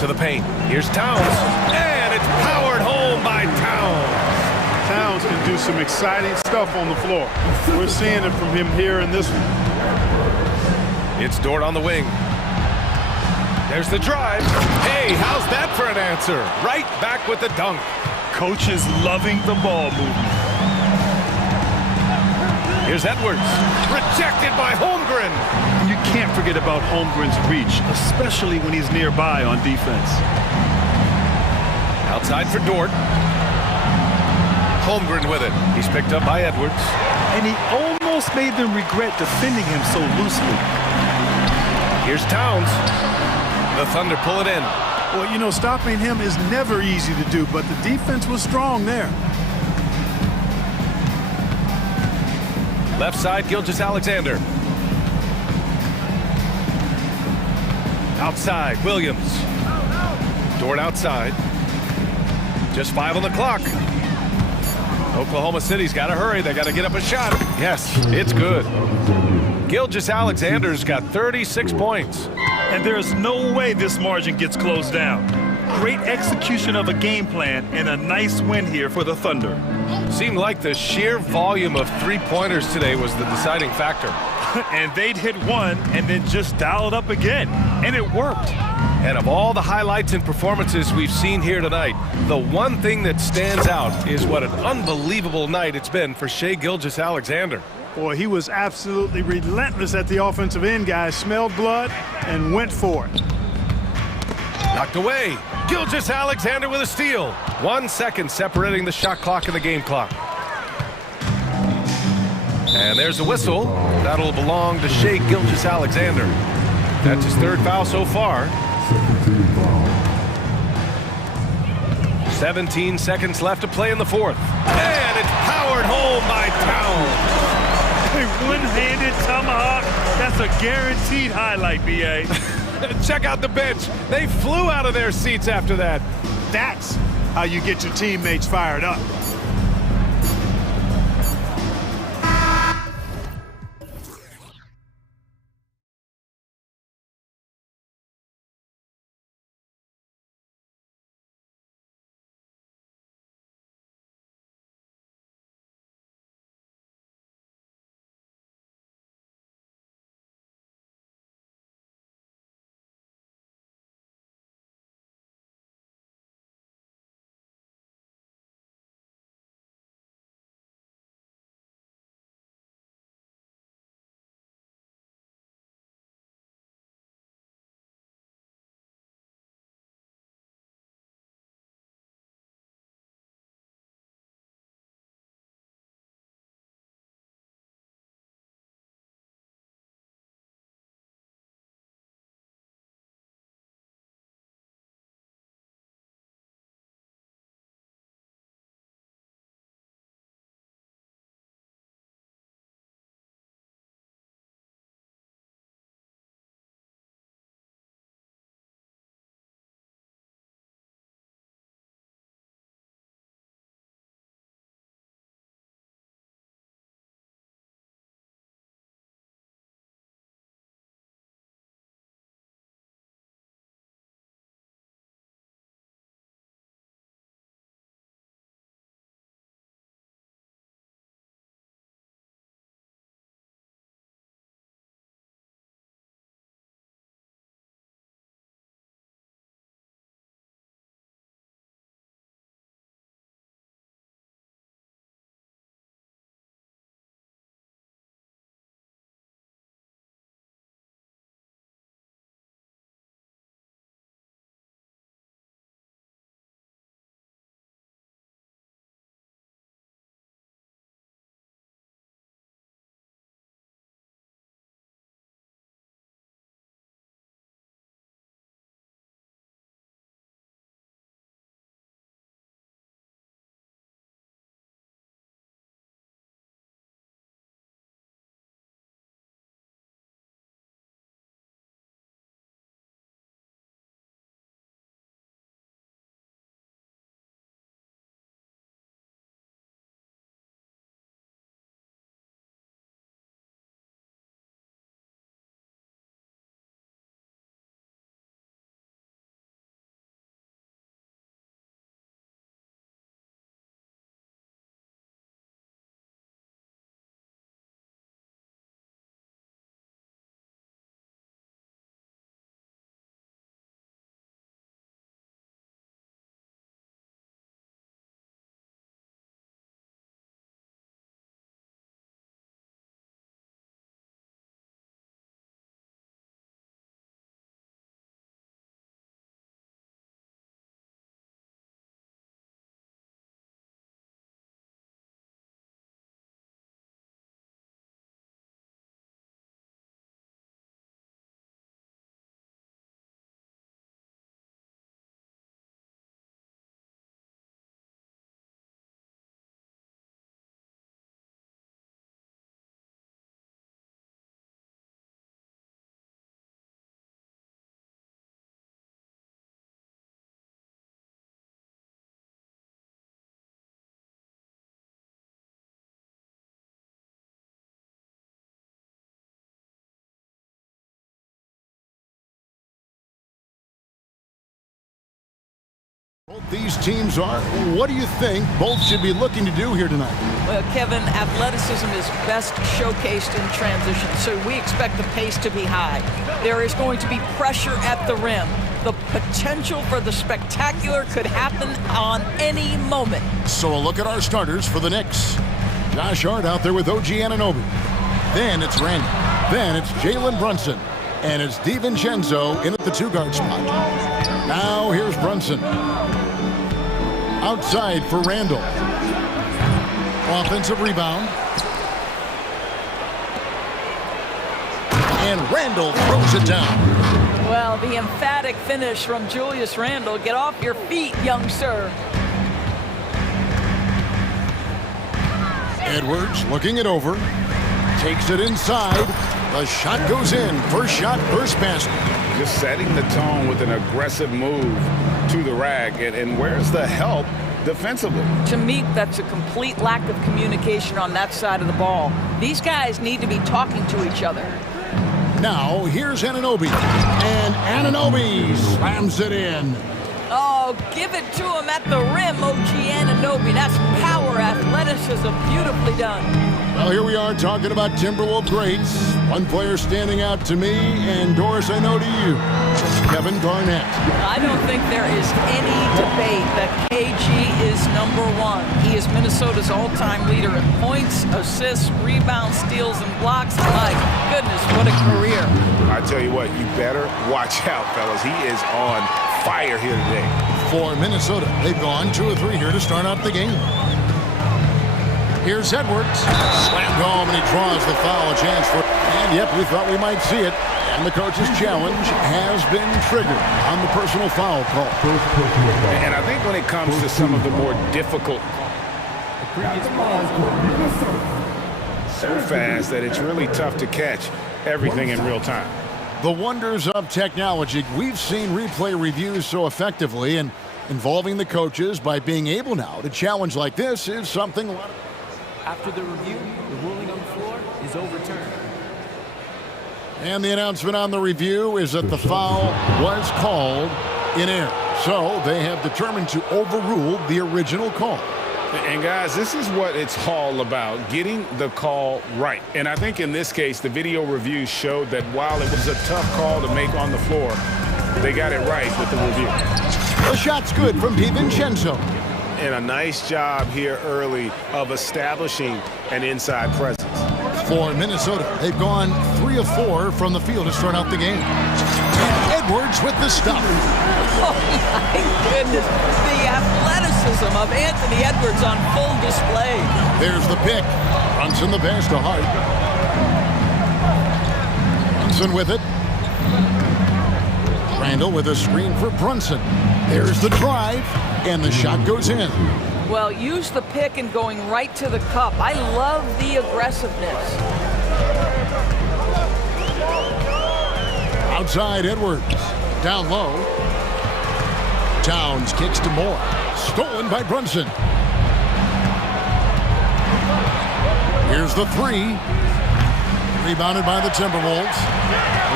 To the paint. Here's Towns. And it's powered home by Towns. Towns can do some exciting stuff on the floor. We're seeing it from him here in this one. It's Dort on the wing. There's the drive. Hey, how's that for an answer? Right back with the dunk. Coach is loving the ball movement. Here's Edwards. Rejected by Holmgren. You can't forget about Holmgren's reach, especially when he's nearby on defense. Outside for Dort. Holmgren with it. He's picked up by Edwards. And he almost made them regret defending him so loosely. Here's Towns. The Thunder pull it in. Well, you know, stopping him is never easy to do, but the defense was strong there. Left side, Gilgeous-Alexander. Outside, Williams. Dort outside. Just 5 on the clock. Oklahoma City's got to hurry. They got to get up a shot. Yes, it's good. Gilgeous-Alexander's got 36 points. And there's no way this margin gets closed down. Great execution of a game plan and a nice win here for the Thunder. Seemed like the sheer volume of three-pointers today was the deciding factor. And they'd hit one and then just dial it up again. And it worked. And of all the highlights and performances we've seen here tonight, the one thing that stands out is what an unbelievable night it's been for Shai Gilgeous-Alexander. Boy, he was absolutely relentless at the offensive end, guys. Smelled blood and went for it. Knocked away. Gilgeous-Alexander with a steal. 1 second separating the shot clock and the game clock. And there's a whistle. That'll belong to Shai Gilgeous-Alexander. That's his third foul so far. 17 seconds left to play in the fourth. And it's powered home by Towns. A one-handed tomahawk. That's a guaranteed highlight, B.A. Check out the bench. They flew out of their seats after that. That's how you get your teammates fired up. Both these teams are. What do you think both should be looking to do here tonight? Well, Kevin, athleticism is best showcased in transition, so we expect the pace to be high. There is going to be pressure at the rim. The potential for the spectacular could happen on any moment. So a look at our starters for the Knicks. Josh Hart out there with OG Anunoby. Then it's Randy. Then it's Jalen Brunson. And it's DiVincenzo in at the two-guard spot. Now here's Brunson. Outside for Randall. Offensive rebound. And Randall throws it down. Well, the emphatic finish from Julius Randle. Get off your feet, young sir. Edwards looking it over. Takes it inside. The shot goes in. First shot, first basket. Just setting the tone with an aggressive move to the rack. And where's the help defensively? To me, that's a complete lack of communication on that side of the ball. These guys need to be talking to each other. Now, here's Anunoby. And Anunoby slams it in. Oh, give it to him at the rim, OG Anunoby. That's power, athleticism, beautifully done. Well, here we are talking about Timberwolves greats. One player standing out to me, and Doris, I know to you, Kevin Garnett. I don't think there is any debate that KG is #1. He is Minnesota's all-time leader in points, assists, rebounds, steals, and blocks. My goodness, what a career. I tell you what, you better watch out, fellas. He is on fire here today. For Minnesota, they've gone 2 of 3 here to start out the game. Here's Edwards. Slammed home, and he draws the foul. A chance for... And, yep, we thought we might see it. And the coach's challenge has been triggered on the personal foul call. And I think when it comes to some of the more difficult... So fast that it's really tough to catch everything in real time. The wonders of technology. We've seen replay reviews so effectively, and involving the coaches by being able now to challenge like this is something a lot of... After the review, the ruling on the floor is overturned. And the announcement on the review is that the foul was called in error. So they have determined to overrule the original call. And guys, this is what it's all about, getting the call right. And I think in this case, the video review showed that while it was a tough call to make on the floor, they got it right with the review. The shot's good from DiVincenzo. And a nice job here early of establishing an inside presence. For Minnesota, they've gone 3 of 4 from the field to start out the game. And Edwards with the stuff. Oh, my goodness. The athleticism of Anthony Edwards on full display. There's the pick. Brunson the pass to Hart. Brunson with it. Randall with a screen for Brunson. There's the drive, and the shot goes in. Well, use the pick and going right to the cup. I love the aggressiveness. Outside Edwards. Down low. Towns kicks to Moore. Stolen by Brunson. Here's the 3. Rebounded by the Timberwolves.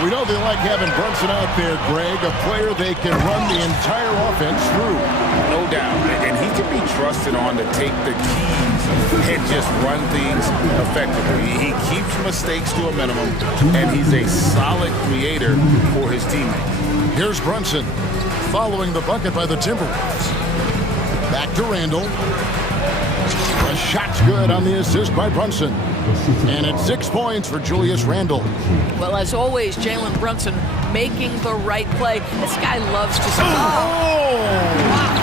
We know they like having Brunson out there, Greg, a player they can run the entire offense through. No doubt. And he can be trusted on to take the keys and just run things effectively. He keeps mistakes to a minimum, and he's a solid creator for his teammates. Here's Brunson following the bucket by the Timberwolves. Back to Randall. The shot's good on the assist by Brunson. And it's 6 points for Julius Randle. Well, as always, Jalen Brunson making the right play. This guy loves to... Oh! Wow.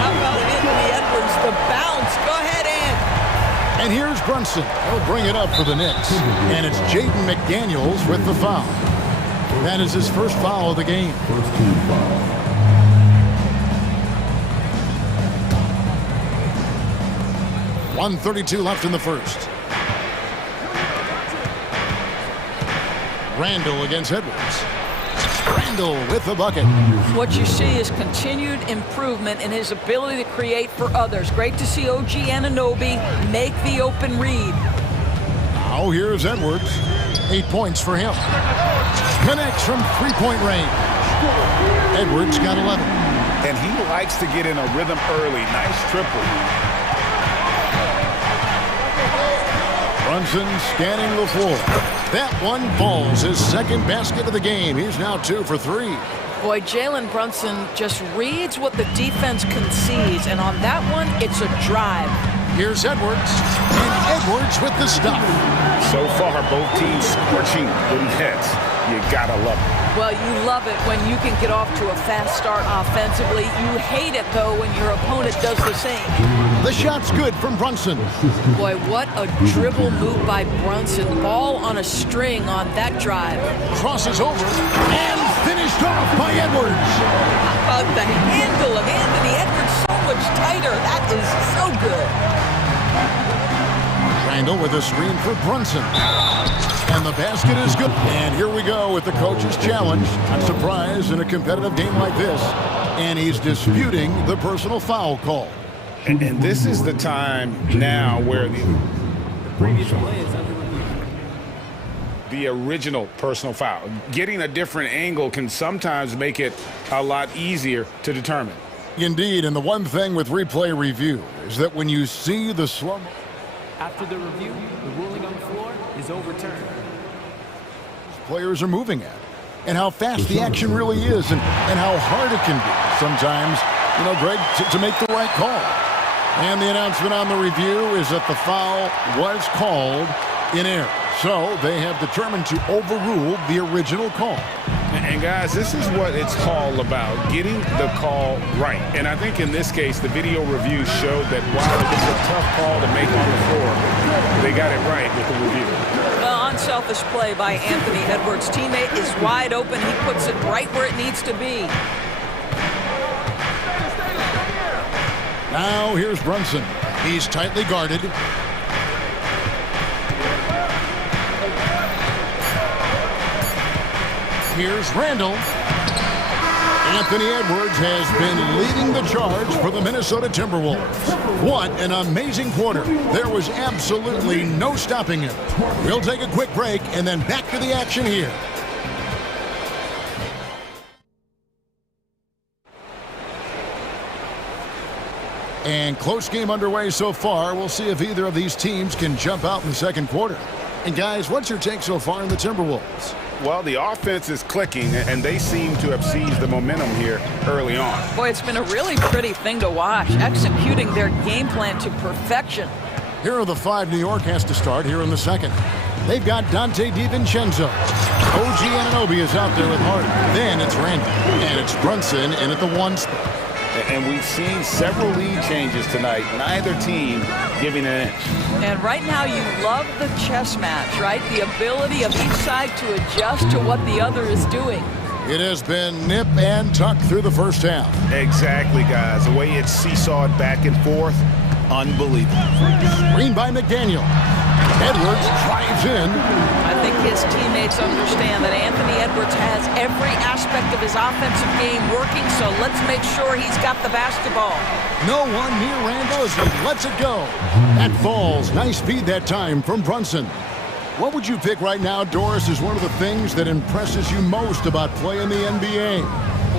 How about Anthony Edwards? The bounce. Go ahead, Ant. And here's Brunson. He'll bring it up for the Knicks. And it's Jaden McDaniels with the foul. That is his first foul of the game. 1:32 left in the first. Randall against Edwards. Randall with the bucket. What you see is continued improvement in his ability to create for others. Great to see OG Anunoby make the open read. Now here's Edwards. 8 points for him. Connects from three-point range. Edwards got 11. And he likes to get in a rhythm early. Nice triple. Brunson scanning the floor. That one falls. His second basket of the game. He's now 2 for 3. Boy, Jalen Brunson just reads what the defense concedes, and on that one, it's a drive. Here's Edwards, and Edwards with the stop. So far, both teams scorching the nets. You gotta love it. Well, you love it when you can get off to a fast start offensively. You hate it, though, when your opponent does the same. The shot's good from Brunson. Boy, what a dribble move by Brunson. Ball on a string on that drive. Crosses over and finished off by Edwards. How about the handle of Anthony Edwards? So much tighter. That is so good. Randall with a screen for Brunson. And the basket is good. And here we go with the coach's challenge. I'm surprised in a competitive game like this. And he's disputing the personal foul call. And this is the time now where the previous play is under review. The original personal foul. Getting a different angle can sometimes make it a lot easier to determine. Indeed, and the one thing with replay review is that when you see the slow... After the review, the ruling on the floor is overturned. Players are moving at, and how fast the action really is, and how hard it can be sometimes, you know, Greg, to make the right call. And the announcement on the review is that the foul was called in error. So they have determined to overrule the original call. And guys, this is what it's all about, getting the call right. And I think in this case, the video review showed that while it was a tough call to make on the floor, they got it right with the review. The unselfish play by Anthony Edwards' teammate is wide open. He puts it right where it needs to be. Now here's Brunson. He's tightly guarded. Here's Randall. Anthony Edwards has been leading the charge for the Minnesota Timberwolves. What an amazing quarter. There was absolutely no stopping him. We'll take a quick break and then back to the action here. And close game underway so far. We'll see if either of these teams can jump out in the second quarter. And guys, what's your take so far in the Timberwolves? Well, the offense is clicking, and they seem to have seized the momentum here early on. Boy, it's been a really pretty thing to watch, executing their game plan to perfection. Here are the 5 New York has to start here in the second. They've got Dante DiVincenzo. OG Anunoby is out there with Harden. Then it's Randall. And it's Brunson in at the 1 spot. And we've seen several lead changes tonight. Neither team giving an inch. And right now you love the chess match, right? The ability of each side to adjust to what the other is doing. It has been nip and tuck through the first half. Exactly, guys. The way it's seesawed back and forth, unbelievable. Screen by McDaniel. Edwards drives in. I think his teammates understand that Anthony Edwards has every aspect of his offensive game working, so let's make sure he's got the basketball. No one near Randall as he lets it go. That falls. Nice feed that time from Brunson. What would you pick right now, Doris, is one of the things that impresses you most about playing the NBA?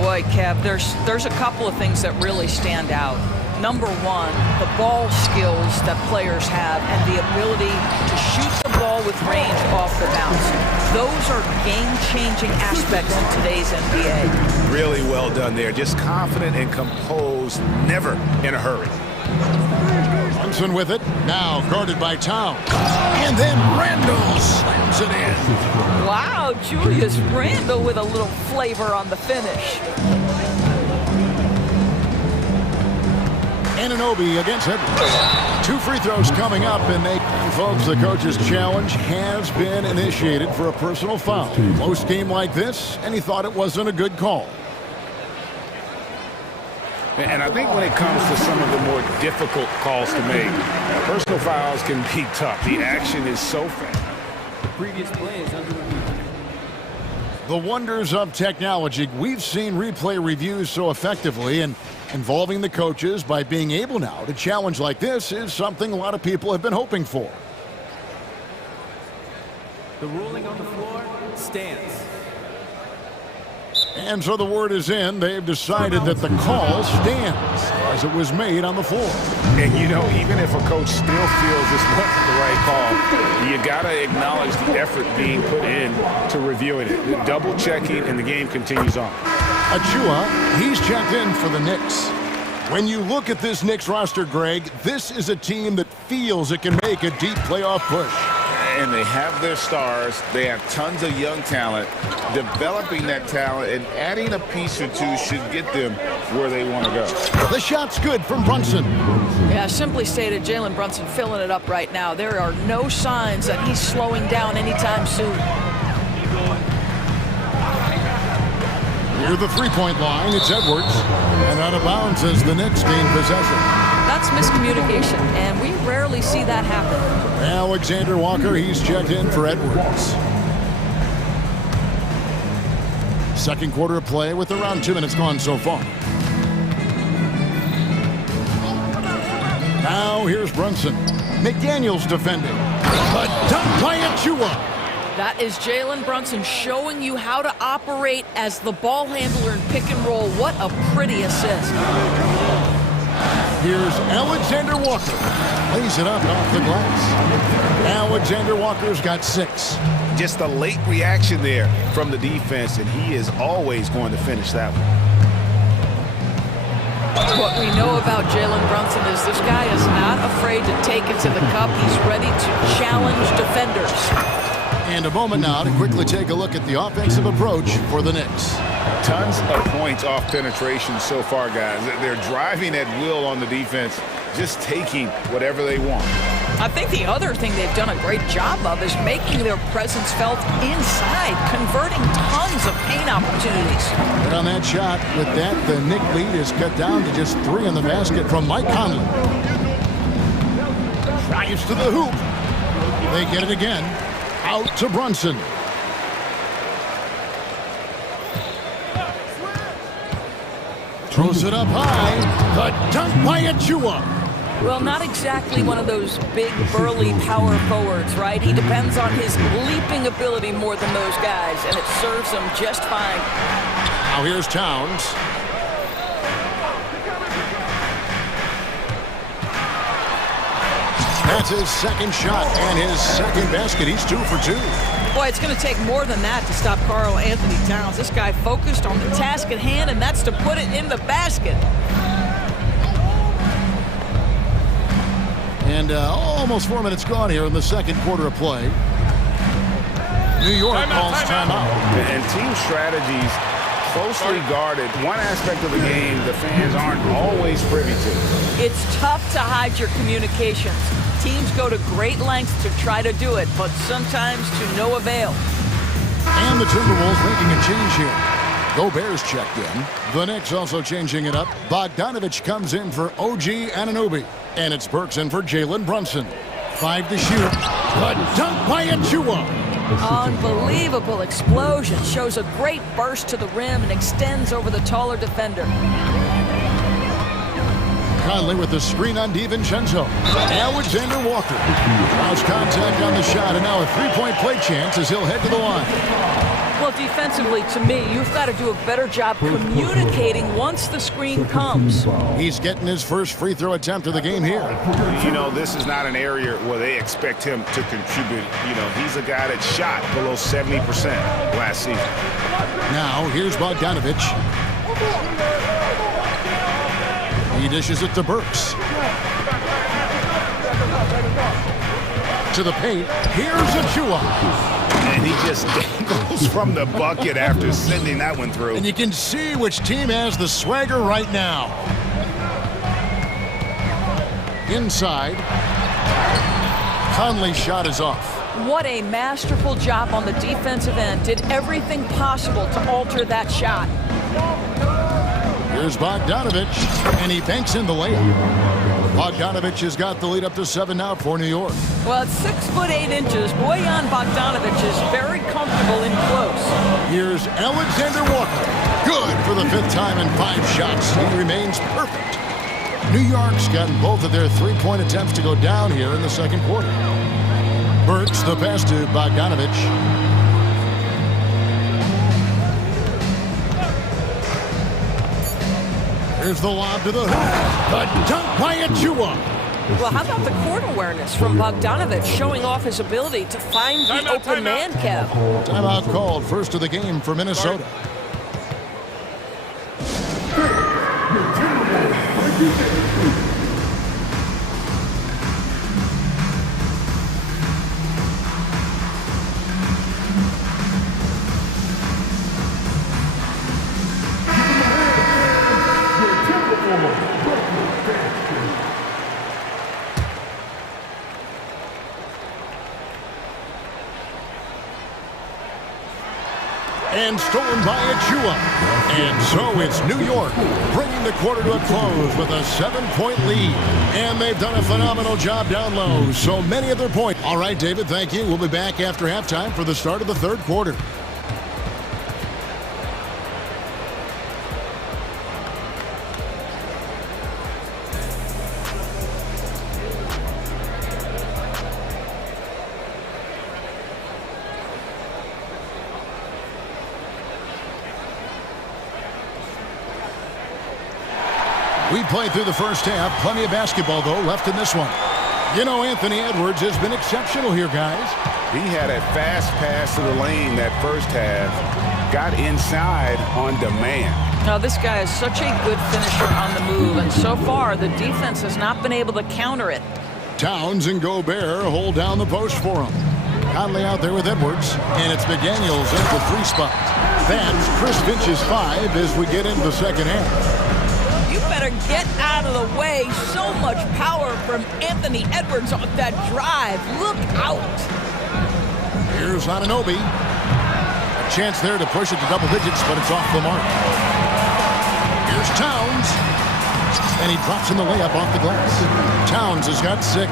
Boy, Kev, there's a couple of things that really stand out. Number one, the ball skills that players have and the ability to shoot the ball with range off the bounce. Those are game-changing aspects in today's NBA. Really well done there. Just confident and composed, never in a hurry. Brunson with it, now guarded by Towns. And then Randall slams it in. Wow, Julius Randall with a little flavor on the finish. Anunoby against Edwards. 2 free throws coming up, and folks, the coach's challenge has been initiated for a personal foul. Close game like this, and he thought it wasn't a good call. And I think when it comes to some of the more difficult calls to make, personal fouls can be tough. The action is so fast. The previous play is under review. The wonders of technology. We've seen replay reviews so effectively, and involving the coaches by being able now to challenge like this is something a lot of people have been hoping for. The ruling on the floor stands. And so the word is in. They've decided that the call stands as it was made on the floor. And, you know, even if a coach still feels this wasn't the right call, you got to acknowledge the effort being put in to reviewing it. Double checking, and the game continues on. Achua, he's checked in for the Knicks. When you look at this Knicks roster, Greg, this is a team that feels it can make a deep playoff push. And they have their stars. They have tons of young talent. Developing that talent and adding a piece or two should get them where they want to go. The shot's good from Brunson. Yeah, simply stated, Jalen Brunson filling it up right now. There are no signs that he's slowing down anytime soon. Near the three-point line, it's Edwards. And out of bounds as the Knicks gain possession. That's miscommunication, and we rarely see that happen. Alexander Walker, he's checked in for Edwards. Second quarter of play with around 2 minutes gone so far. Now here's Brunson. McDaniels defending. A dunk by Achua. That is Jalen Brunson showing you how to operate as the ball handler in pick and roll. What a pretty assist. Here's Alexander Walker. Lays it up off the glass. Alexander Walker's got 6. Just a late reaction there from the defense, and he is always going to finish that one. What we know about Jalen Brunson is this guy is not afraid to take it to the cup. He's ready to challenge defenders. And a moment now to quickly take a look at the offensive approach for the Knicks. Tons of points off penetration so far, guys. They're driving at will on the defense, just taking whatever they want. I think the other thing they've done a great job of is making their presence felt inside, converting tons of paint opportunities. But on that shot, with that, the Knick lead is cut down to just 3 in the basket from Mike Conley. Drives to the hoop. They get it again. Out to Brunson. Throws it up high. The dunk by Achua. Well, not exactly one of those big, burly power forwards, right? He depends on his leaping ability more than those guys, and it serves him just fine. Now here's Towns. That's his second shot and his second basket. He's 2 for 2. Boy, it's going to take more than that to stop Karl Anthony Towns. This guy focused on the task at hand, and that's to put it in the basket. And almost 4 minutes gone here in the second quarter of play. New York calls timeout. And team strategies closely guarded. One aspect of the game the fans aren't always privy to. It's tough to hide your communications. Teams go to great lengths to try to do it, but sometimes to no avail. And the Timberwolves making a change here. Gobert's checked in. The Knicks also changing it up. Bogdanovich comes in for OG Anunoby. And it's Burks in for Jalen Brunson. 5 to shoot. A dunk by Achua. Unbelievable explosion. Shows a great burst to the rim and extends over the taller defender. Conley with the screen on DiVincenzo. Alexander Walker draws contact on the shot, and now a three-point play chance as he'll head to the line. Well, defensively, to me, you've got to do a better job communicating once the screen comes. He's getting his first free throw attempt of the game here. You know, this is not an area where they expect him to contribute. You know, he's a guy that shot below 70% last season. Now, here's Bogdanovich. He dishes it to Burks. To the paint. Here's Achua. And he just dangles from the bucket after sending that one through. And you can see which team has the swagger right now. Inside. Conley's shot is off. What a masterful job on the defensive end. Did everything possible to alter that shot. Here's Bogdanovich, and he banks in the layup. Bogdanovich has got the lead up to 7 now for New York. Well, it's 6 foot 8 inches. Bojan Bogdanovich is very comfortable in close. Here's Alexander Walker. Good for the 5th time in 5 shots. He remains perfect. New York's gotten both of their three-point attempts to go down here in the second quarter. Burks the pass to Bogdanovich. Here's the lob to the hoop. The dunk by Achua. Well, how about the court awareness from Bogdanovic showing off his ability to find the open man, Kev? Timeout called. First of the game for Minnesota. And stolen by Achua. And so it's New York bringing the quarter to a close with a 7-point lead. And they've done a phenomenal job down low. So many of their points. All right, David, thank you. We'll be back after halftime for the start of the third quarter. We played through the first half. Plenty of basketball, though, left in this one. You know, Anthony Edwards has been exceptional here, guys. He had a fast pass to the lane that first half. Got inside on demand. Now, this guy is such a good finisher on the move, and so far, the defense has not been able to counter it. Towns and Gobert hold down the post for him. Conley out there with Edwards, and it's McDaniels at the 3 spot. That's Chris Finch's 5 as we get into the second half. You better get out of the way. So much power from Anthony Edwards on that drive. Look out. Here's Anunoby. A chance there to push it to double digits, but it's off the mark. Here's Towns. And he drops in the layup off the glass. Towns has got 6.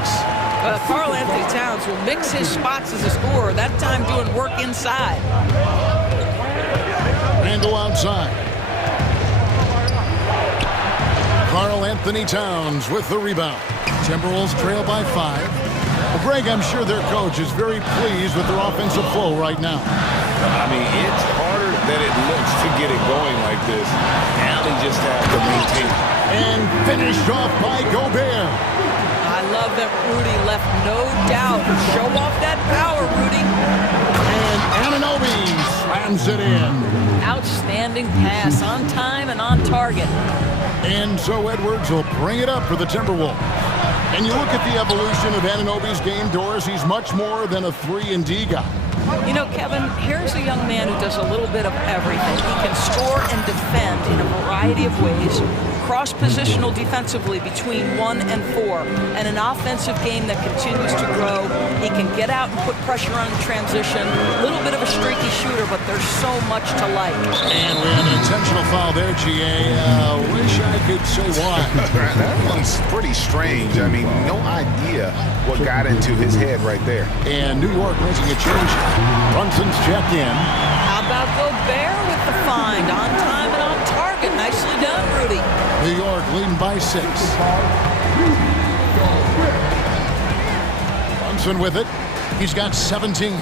Karl Anthony Towns will mix his spots as a scorer, that time doing work inside. Randall outside. Karl Anthony Towns with the rebound. Timberwolves trail by 5. Well, Greg, I'm sure their coach is very pleased with their offensive flow right now. I mean, it's harder than it looks to get it going like this. Now they just have to maintain it. And finished off by Gobert. I love that Rudy left no doubt. Show off that power, Rudy. And Anunoby slams it in. Outstanding pass, on time and on target. And so Edwards will bring it up for the Timberwolves. And you look at the evolution of Anunoby's game, Doris, he's much more than a 3-and-D guy. You know, Kevin, here's a young man who does a little bit of everything. He can score and defend in a variety of ways, cross-positional defensively between 1 and 4, and an offensive game that continues to grow. He can get out and put pressure on the transition. A little bit of a streaky shooter, but there's so much to like. And we have an intentional foul there, GA. Wish I could say why. That one's pretty strange. I mean, no idea what got into his head right there. And New York making a change. Brunson's checked in. How about Gobert with the find? On time and on target. Nicely done, Rudy. New York leading by 6. Brunson with it. He's got 17.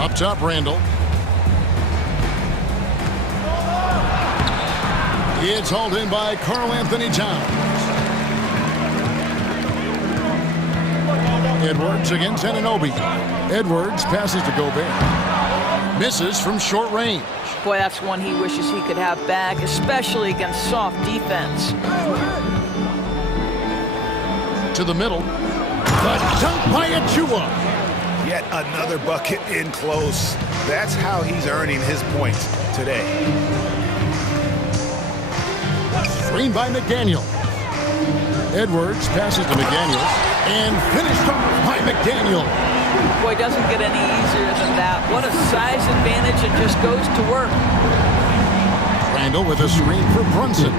Up top, Randall. It's hauled in by Karl Anthony Towns. Edwards against Anunoby. Edwards passes to Gobert. Misses from short range. Boy, that's one he wishes he could have back, especially against soft defense. To the middle. The dunk by Achua. Yet another bucket in close. That's how he's earning his points today. Screen by McDaniel. Edwards passes to McDaniel. And finished off by McDaniel. Boy, doesn't get any easier than that. What a size advantage. It just goes to work. Randall with a screen for Brunson.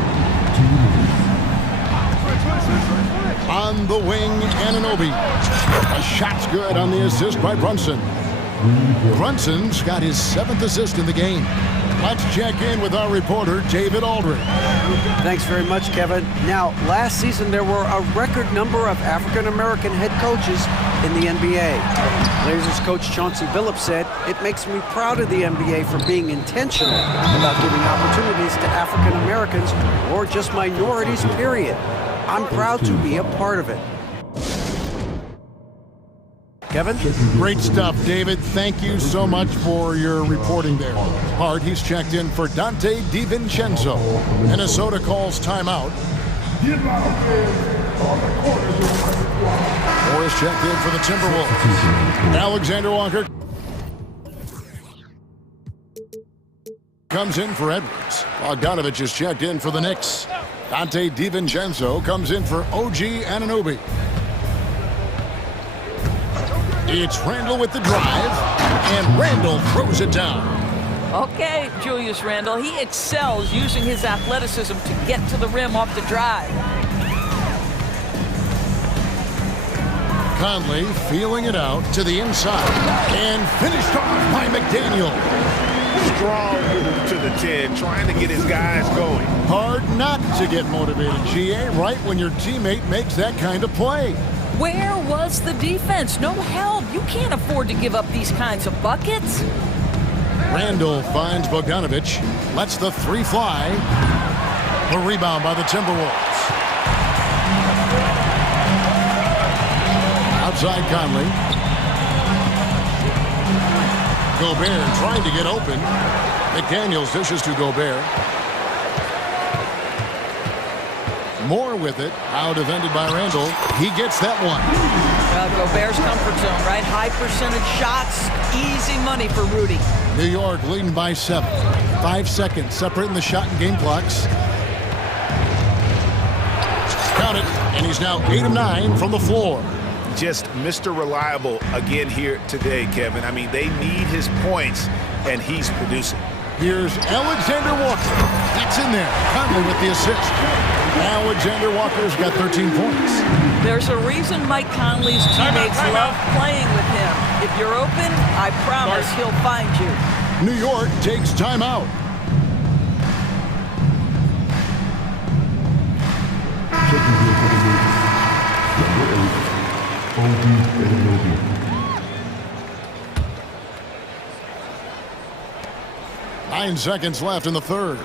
On the wing, Anunoby. A shot's good on the assist by Brunson. Brunson's got his 7th assist in the game. Let's check in with our reporter, David Aldridge. Thanks very much, Kevin. Now, last season there were a record number of African-American head coaches in the NBA. Blazers coach Chauncey Billups said, "It makes me proud of the NBA for being intentional about giving opportunities to African-Americans or just minorities, period. I'm proud to be a part of it." Kevin? Great stuff, David. Thank you so much for your reporting there. Hard, he's checked in for Dante DiVincenzo. Minnesota calls timeout. Morris checked in for the Timberwolves. Alexander Walker comes in for Edwards. Bogdanovich is checked in for the Knicks. Dante DiVincenzo comes in for OG Anunoby. It's Randall with the drive, and Randall throws it down. Okay, Julius Randle, he excels using his athleticism to get to the rim off the drive. Conley feeling it out to the inside, and finished off by McDaniel. Strong move to the 10, trying to get his guys going. Hard not to get motivated, GA, right when your teammate makes that kind of play. Where was the defense? No help. You can't afford to give up these kinds of buckets. Randall finds Bogdanovich, lets the 3 fly. The rebound by the Timberwolves. Outside Conley. Gobert trying to get open. McDaniels dishes to Gobert. Moore with it, out defended by Randall. He gets that one. Gobert's comfort zone, right? High percentage shots, easy money for Rudy. New York leading by 7. 5 seconds separating the shot and game clocks. Count it, and he's now 8 of 9 from the floor. Just Mr. Reliable again here today, Kevin. I mean, they need his points, and he's producing. Here's Alexander Walker. That's in there. Conley with the assist. Alexander Walker's got 13 points. There's a reason Mike Conley's teammates love playing with him. If you're open, I promise he'll find you. New York takes timeout. Nine seconds left in the third.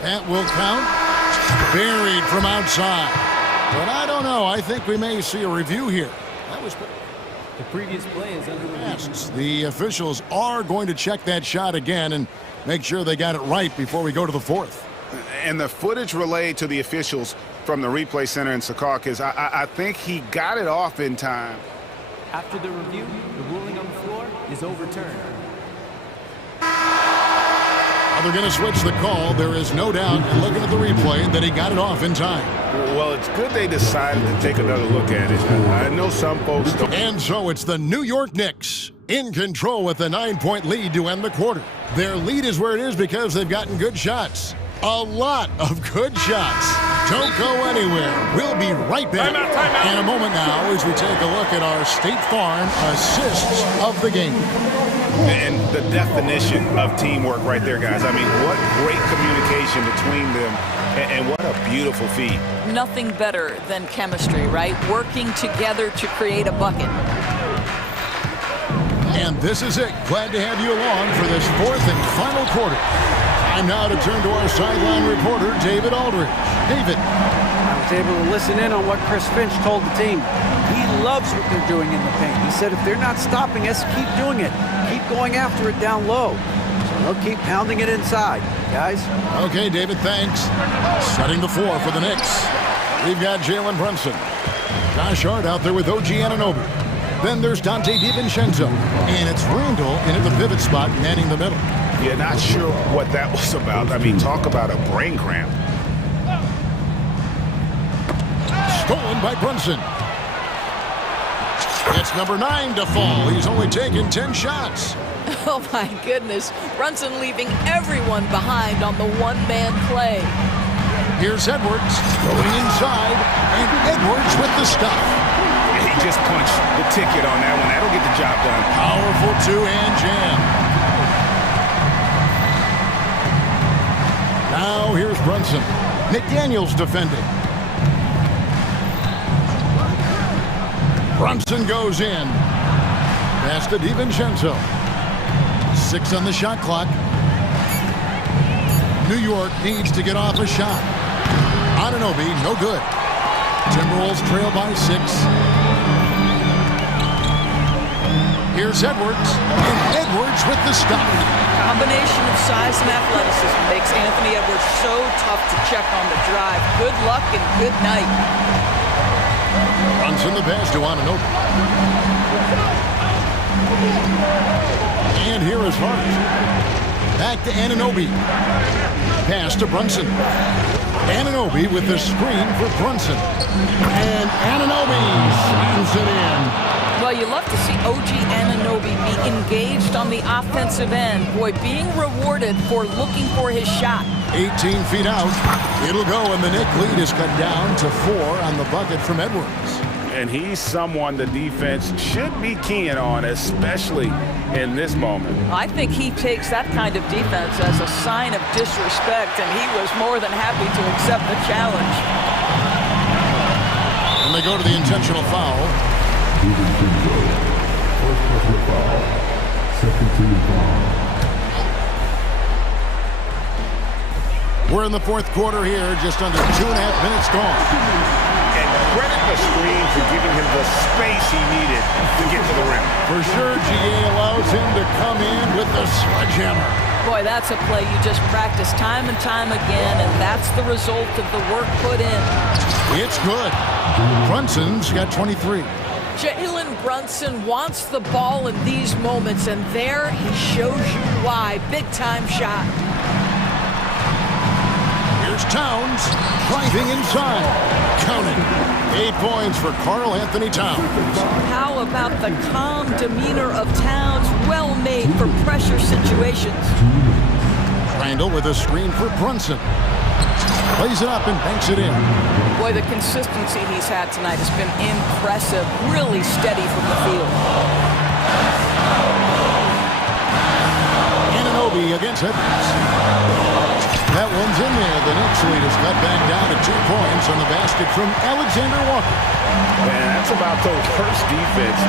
That will count. Buried from outside. But I don't know. I think we may see a review here. That was the previous play is under review. The officials are going to check that shot again and make sure they got it right before we go to the fourth. And the footage relayed to the officials from the replay center in Secaucus, I think he got it off in time. After the review, the ruling on the floor is overturned. They're going to switch the call. There is no doubt, in looking at the replay, that he got it off in time. Well, it's good they decided to take another look at it. I know some folks don't. And so it's the New York Knicks in control with a 9-point lead to end the quarter. Their lead is where it is because they've gotten good shots. A lot of good shots. Don't go anywhere. We'll be right back in a moment now as we take a look at our State Farm assists of the game. And the definition of teamwork right there, guys. I mean, what great communication between them, and what a beautiful feat. Nothing better than chemistry, right? Working together to create a bucket. And this is it. Glad to have you along for this fourth and final quarter. Time now to turn to our sideline reporter, David Aldridge. David. I was able to listen in on what Chris Finch told the team. He loves what they're doing in the paint. He said, if they're not stopping us, keep doing it. Keep going after it down low. So they'll keep pounding it inside, guys. Okay, David, thanks. Setting the floor for the Knicks. We've got Jalen Brunson. Josh Hart out there with OG Anunoby. Then there's Dante DiVincenzo. And it's Randall in at the pivot spot, manning the middle. Yeah, not sure what that was about. I mean, talk about a brain cramp. Stolen by Brunson. It's number 9 to fall. He's only taken 10 shots. Oh, my goodness. Brunson leaving everyone behind on the one-man play. Here's Edwards going inside, and Edwards with the stuff. He just punched the ticket on that one. That'll get the job done. Powerful two-hand jam. Now here's Brunson. McDaniels defending. Brunson goes in. Pass to DiVincenzo. 6 on the shot clock. New York needs to get off a shot. Anunoby, no good. Timberwolves trail by 6. Here's Edwards, and Edwards with the stop. Combination of size and athleticism makes Anthony Edwards so tough to check on the drive. Good luck and good night. Brunson the pass to Anunoby. And here is Hart. Back to Anunoby. Pass to Brunson. Anunoby with the screen for Brunson. And Anunoby slams it in. Well, you love to see OG Anunoby be engaged on the offensive end. Boy, being rewarded for looking for his shot. 18 feet out. It'll go, and the Knick lead is cut down to 4 on the bucket from Edwards. And he's someone the defense should be keying on, especially in this moment. I think he takes that kind of defense as a sign of disrespect, and he was more than happy to accept the challenge. And they go to the intentional foul. First personal foul. Second team foul. We're in the 4th quarter here, just under 2.5 minutes gone. And credit the screen for giving him the space he needed to get to the rim. For sure, GA allows him to come in with the sledgehammer. Boy, that's a play you just practice time and time again, and that's the result of the work put in. It's good. Brunson's got 23. Jalen Brunson wants the ball in these moments, and there he shows you why. Big-time shot. Here's Towns, driving inside. Counting. 8 points for Karl Anthony Towns. How about the calm demeanor of Towns? Well made for pressure situations. Randall with a screen for Brunson. Plays it up and banks it in. Boy, the consistency he's had tonight has been impressive. Really steady from the field. Anunoby against Edwards. That one's in there. The Knicks lead is cut back down to 2 points on the basket from Alexander Walker. And that's about the worst defense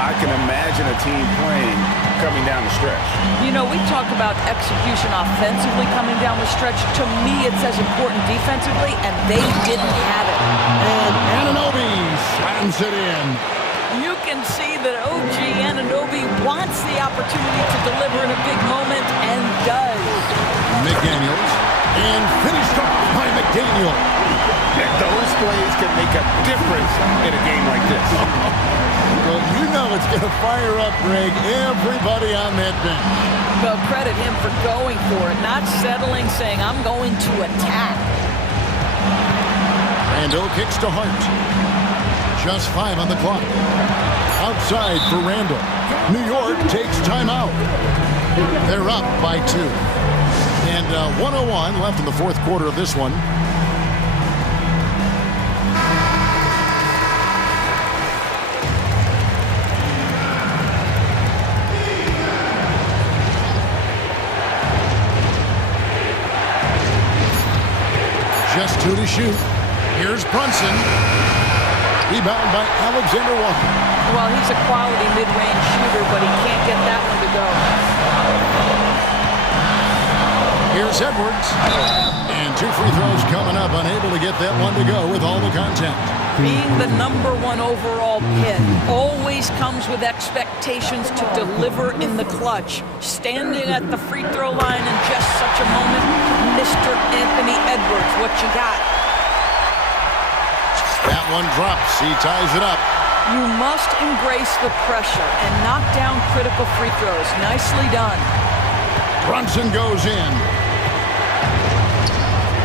I can imagine a team playing coming down the stretch. You know, we talk about execution offensively coming down the stretch. To me, it's as important defensively, and they didn't have it. And Anunoby slams it in. You can see that OG Anunoby wants the opportunity to deliver in a big moment, and does. McDaniels, and finished off by McDaniel. Those plays can make a difference in a game like this. Well, you know it's going to fire up, Greg, everybody on that bench. Well, credit him for going for it, not settling, saying, I'm going to attack. Randall kicks to Hart. Just 5 on the clock. Outside for Randall. New York takes timeout. They're up by 2. And 1:01 left in the 4th quarter of this one. Just 2 to shoot. Here's Brunson. Rebound by Alexander Walker. Well, he's a quality mid-range shooter, but he can't get that one to go. Here's Edwards. And 2 free throws coming up. Unable to get that one to go with all the contact. Being the #1 overall pick always comes with expectations to deliver in the clutch. Standing at the free throw line in just such a moment, Mr. Anthony Edwards, what you got? That one drops. He ties it up. You must embrace the pressure and knock down critical free throws. Nicely done. Brunson goes in.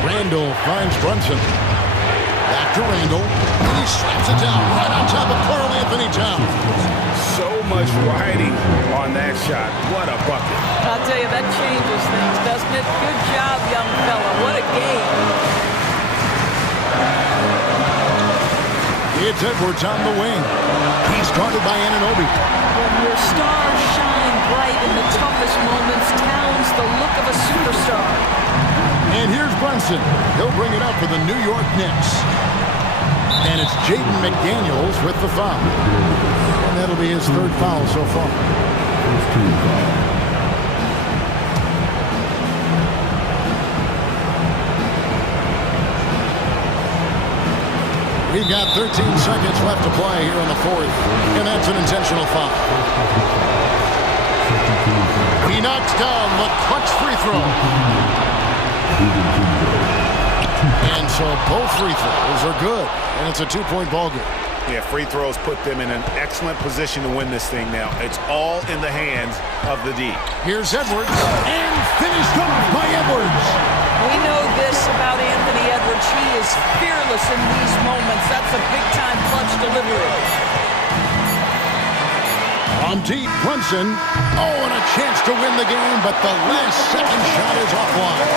Randall finds Brunson. Back to Randall. And he slaps it down right on top of Karl Anthony Towns. So much riding on that shot. What a bucket. I'll tell you, that changes things, doesn't it? Good job, young fella. What a game. It's Edwards on the wing. He's guarded by Anunoby. When your stars shine bright in the toughest moments, Towns the look of a superstar. And here's Brunson. He'll bring it up for the New York Knicks. And it's Jaden McDaniels with the foul. And that'll be his third foul so far. We've got 13 seconds left to play here in the fourth. And that's an intentional foul. He knocks down the clutch free throw. And so both free throws are good. And it's a two-point ball game. Yeah, free throws put them in an excellent position to win this thing now. It's all in the hands of the D. Here's Edwards. And finished off by Edwards. We know this about Anthony Edwards. He is fearless in these moments. That's a big-time clutch delivery. From deep, Brunson. Oh, and a chance to win the game, but the last second shot is offline.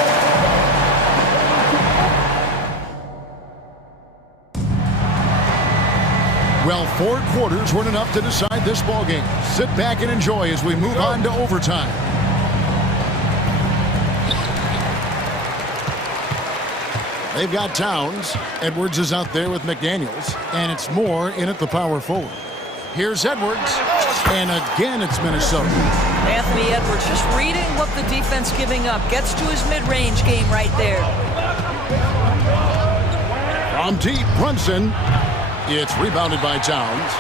Well, 4 quarters weren't enough to decide this ball game. Sit back and enjoy as we move on to overtime. They've got Towns. Edwards is out there with McDaniels, and it's Moore in at the power forward. Here's Edwards, and again it's Minnesota. Anthony Edwards just reading what the defense giving up. Gets to his mid-range game right there. From deep, Brunson. It's rebounded by Towns.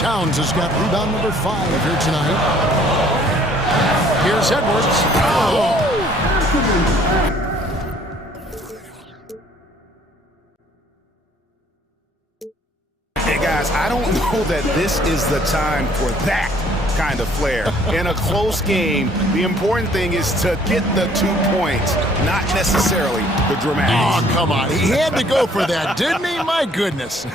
Towns has got rebound number 5 here tonight. Here's Edwards. Oh! Hey, guys, I don't know that this is the time for that kind of flair. In a close game, the important thing is to get the 2 points, not necessarily the dramatics. Oh, come on. He had to go for that, didn't he? My goodness.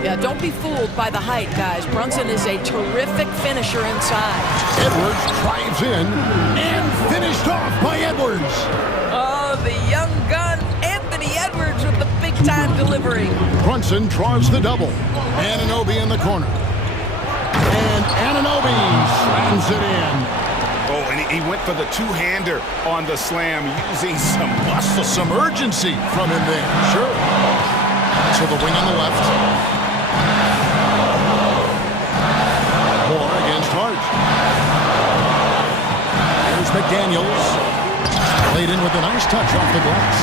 Yeah, don't be fooled by the height, guys. Brunson is a terrific finisher inside. Edwards drives in and finished off by Edwards. Oh, the young gun, Anthony Edwards with the big-time delivery. Brunson draws the double. Anunoby in the corner. And Anunoby slams it in. Oh, and he went for the two-hander on the slam, using some muscle. Some urgency from him there. Sure. So the wing on the left. Moore against Hart. Here's McDaniels. Played in with a nice touch off the glass.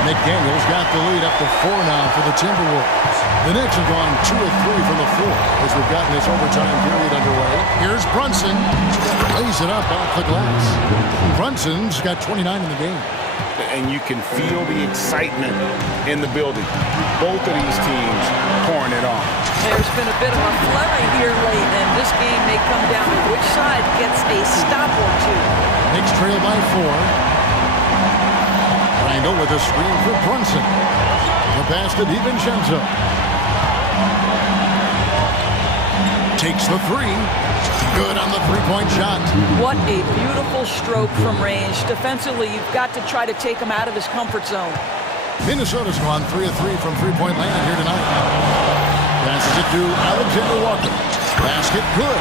McDaniels got the lead up to 4 now for the Timberwolves. The Knicks have gone 2 of 3 from the floor as we've gotten this overtime period underway. Here's Brunson. Lays it up off the glass. Brunson's got 29 in the game. And you can feel the excitement in the building. Both of these teams pouring it on. There's been a bit of a flurry here late, and this game may come down to which side gets a stop or two. Knicks trail by 4. Randall with a screen for Brunson. The pass to DiVincenzo. Takes the 3. Good on the 3-point shot. What a beautiful stroke from range. Defensively, you've got to try to take him out of his comfort zone. Minnesota's gone 3 of 3 from 3-point land here tonight. Passes it to Alexander Walker. Basket good.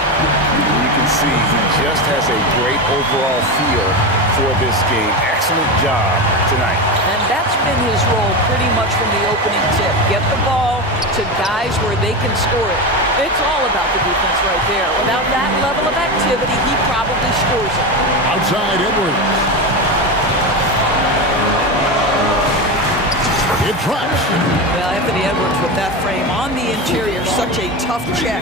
You can see he just has a great overall feel for this game. Excellent job tonight. And that's been his role pretty much from the opening tip. Get the ball to guys where they can score it. It's all about the defense right there. Without that level of activity, he probably scores it. Outside Edwards. It drops. Well, Anthony Edwards with that frame on the interior, such a tough check.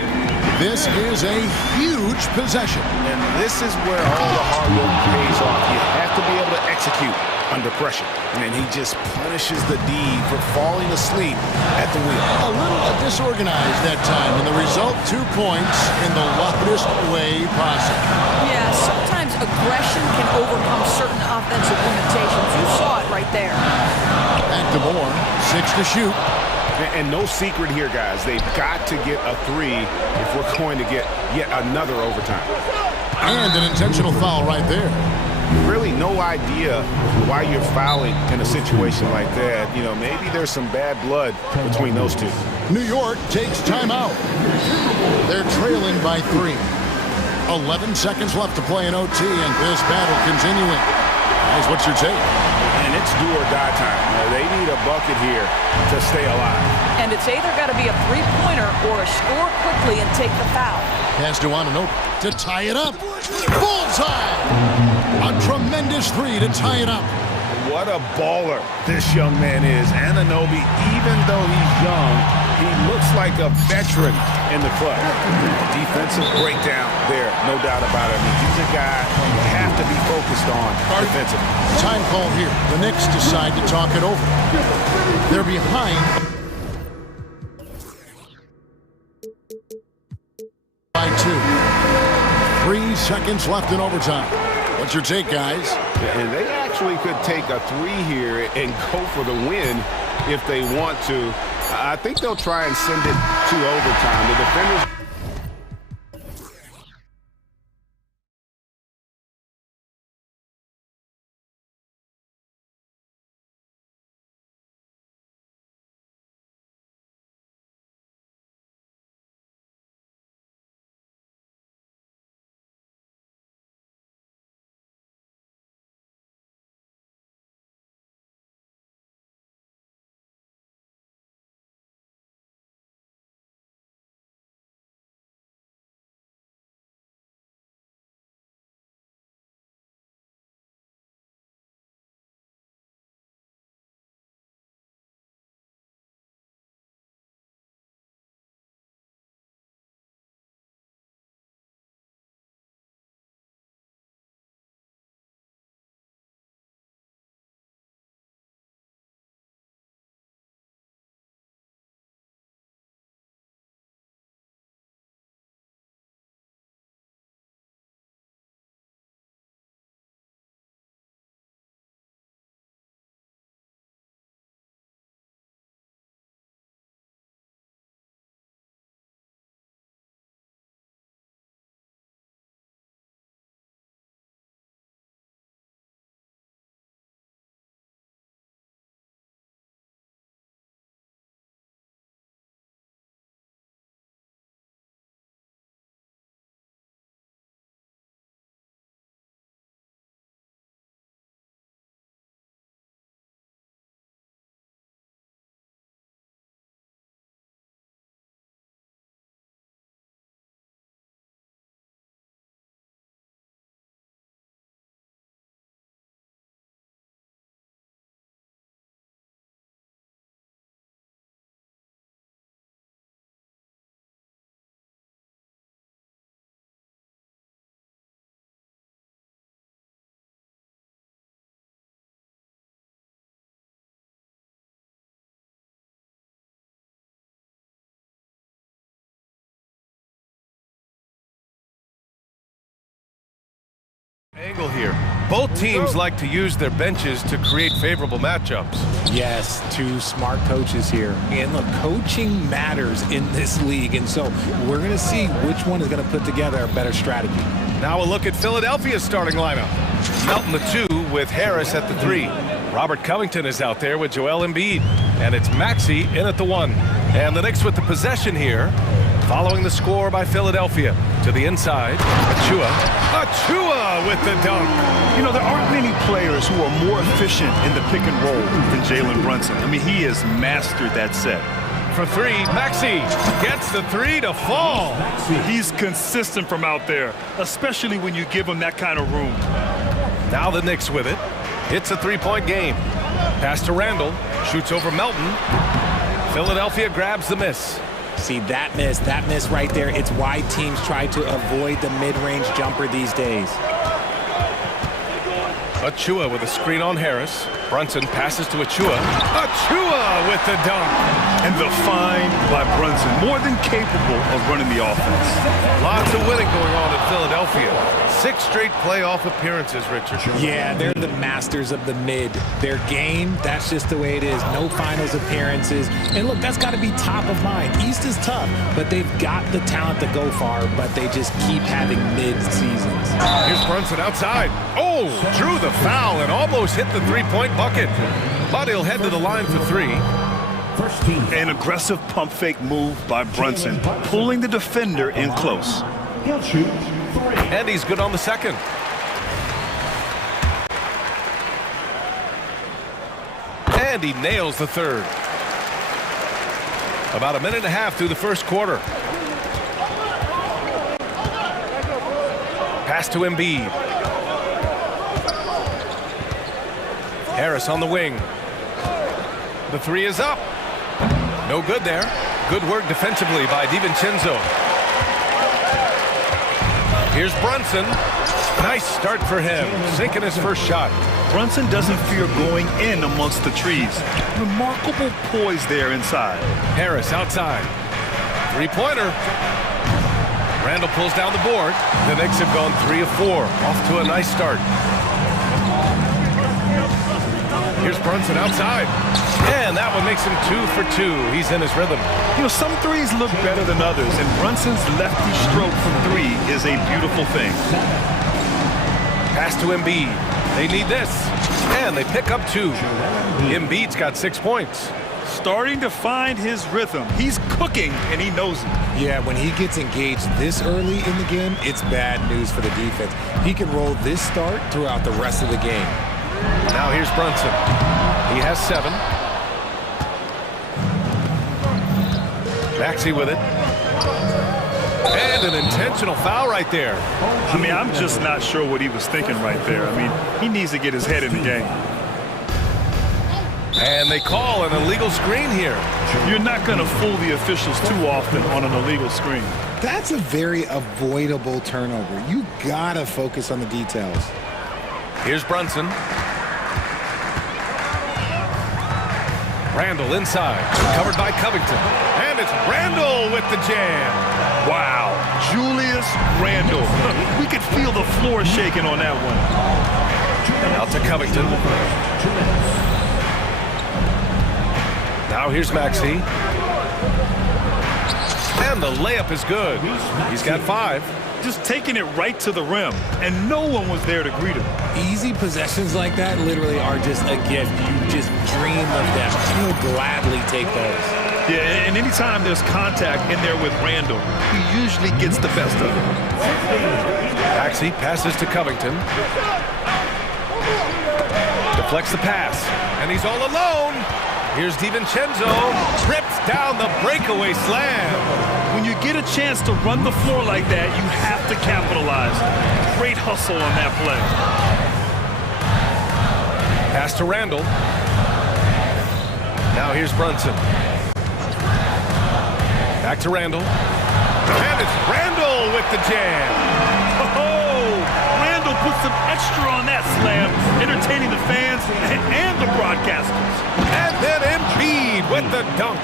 This is a huge possession. And this is where all the hard work pays off. You have to be able to execute under pressure. And he just punishes the D for falling asleep at the wheel. A little disorganized that time, and the result 2 points in the loudest way possible. Yeah, sometimes aggression can overcome certain offensive limitations. You saw it right there. Back to Moore, 6 to shoot. And no secret here, guys. They've got to get a 3 if we're going to get yet another overtime. And an intentional foul right there. Really no idea why you're fouling in a situation like that. You know, maybe there's some bad blood between those two. New York takes timeout. They're trailing by 3. 11 seconds left to play in OT, and this battle continuing. Guys, what's your take? And it's do or die time. They need a bucket here to stay alive. And it's either got to be a three-pointer or a score quickly and take the foul. Pass to Ananobi to tie it up. Bullseye! A tremendous 3 to tie it up. What a baller this young man is. Ananobi, even though he's young, he looks like a veteran in the club. Defensive breakdown there, no doubt about it. I mean, he's a guy you have to be focused on defensively. Time call here. The Knicks decide to talk it over. They're behind by 2. 3 seconds left in overtime. What's your take, guys? And they actually could take a 3 here and go for the win if they want to. I think they'll try and send it to overtime. The defenders... Angle here. Both teams like to use their benches to create favorable matchups. Yes, 2 smart coaches here. And look, coaching matters in this league, and so we're going to see which one is going to put together a better strategy. Now a look at Philadelphia's starting lineup. Melton the 2 with Harris at the 3. Robert Covington is out there with Joel Embiid. And it's Maxey in at the 1. And the Knicks with the possession here, following the score by Philadelphia. To the inside, Achua with the dunk. You know, there aren't many players who are more efficient in the pick and roll than Jalen Brunson. I mean, he has mastered that set. For 3, Maxey gets the 3 to fall. He's consistent from out there, especially when you give him that kind of room. Now the Knicks with it. It's a 3-point game. Pass to Randall, shoots over Melton. Philadelphia grabs the miss. See, that miss right there, it's why teams try to avoid the mid-range jumper these days. Achua with a screen on Harris. Brunson passes to Achua. Achua with the dunk. And the find by Brunson, more than capable of running the offense. Lots of winning going on in Philadelphia. 6 straight playoff appearances, Richard. Yeah, they're the masters of the mid. Their game, that's just the way it is. No finals appearances. And look, that's got to be top of mind. East is tough, but they've got the talent to go far, but they just keep having mid-seasons. Here's Brunson outside. Oh, drew the foul and almost hit the three-point bucket. But he'll head to the line for 3. An aggressive pump fake move by Brunson, pulling the defender in close. And he's good on the second. And he nails the third. About a minute and a half through the first quarter. Pass to Embiid. Harris on the wing. The 3 is up. No good there. Good work defensively by DiVincenzo. Here's Brunson. Nice start for him. Sinking his first shot. Brunson doesn't fear going in amongst the trees. Remarkable poise there inside. Harris outside. 3-pointer. Randall pulls down the board. The Knicks have gone 3 of 4. Off to a nice start. Here's Brunson outside. And that one makes him 2 for 2. He's in his rhythm. You know, some threes look better than others, and Brunson's lefty stroke from 3 is a beautiful thing. Pass to Embiid. They need this. And they pick up 2. Embiid's got 6 points. Starting to find his rhythm. He's cooking, and he knows it. Yeah, when he gets engaged this early in the game, it's bad news for the defense. He can roll this start throughout the rest of the game. Now here's Brunson. He has 7. Maxey with it. And an intentional foul right there. I mean, I'm just not sure what he was thinking right there. I mean, he needs to get his head in the game. And they call an illegal screen here. You're not going to fool the officials too often on an illegal screen. That's a very avoidable turnover. You gotta focus on the details. Here's Brunson. Randall inside, covered by Covington. And it's Randall with the jam. Wow, Julius Randall. We could feel the floor shaking on that one. Out to Covington. Now here's Maxey. And the layup is good. He's got 5. Just taking it right to the rim, and no one was there to greet him. Easy possessions like that literally are just a gift. You just dream of them. You'll gladly take those. Yeah, and anytime there's contact in there with Randall, he usually gets the best of it. Maxey passes to Covington. Deflects the pass, and he's all alone. Here's DiVincenzo. Rips down the breakaway slam. When you get a chance to run the floor like that, you have to capitalize. Great hustle on that play. Pass to Randall. Now here's Brunson. Back to Randall. And it's Randall with the jam. Oh, Randall put some extra on that slam, entertaining the fans and the broadcasters. And then Embiid with the dunk.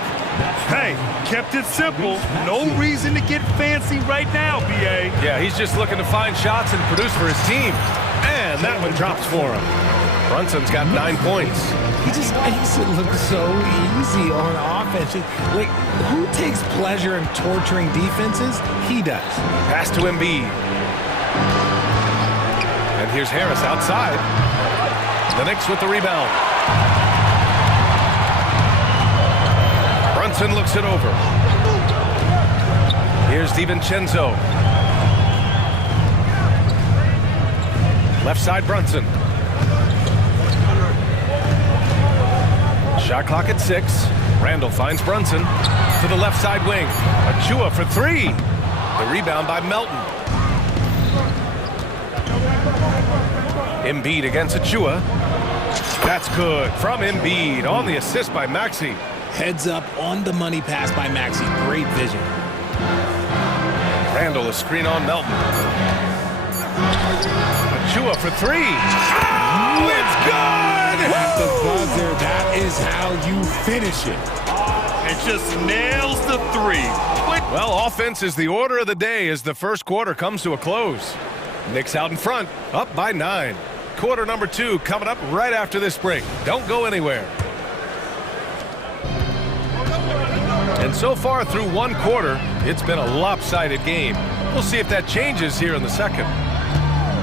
Hey, kept it simple. No reason to get fancy right now, B.A. Yeah, he's just looking to find shots and produce for his team. And that one drops for him. Brunson's got 9 points. He just makes it look so easy on offense. Like, who takes pleasure in torturing defenses? He does. Pass to Embiid. And here's Harris outside. The Knicks with the rebound. Brunson looks it over. Here's DiVincenzo. Left side Brunson. Shot clock at 6. Randall finds Brunson to the left side wing. Achua for 3. The rebound by Melton. Embiid against Achua. That's good from Embiid on the assist by Maxey. Heads up on the money pass by Maxey. Great vision. Randall a screen on Melton. Achua for 3. Oh, it's good! At the buzzer, that is how you finish it. And just nails the three. Well, offense is the order of the day as the first quarter comes to a close. Knicks out in front, up by 9. Quarter number 2 coming up right after this break. Don't go anywhere. And so far through one quarter, it's been a lopsided game. We'll see if that changes here in the second.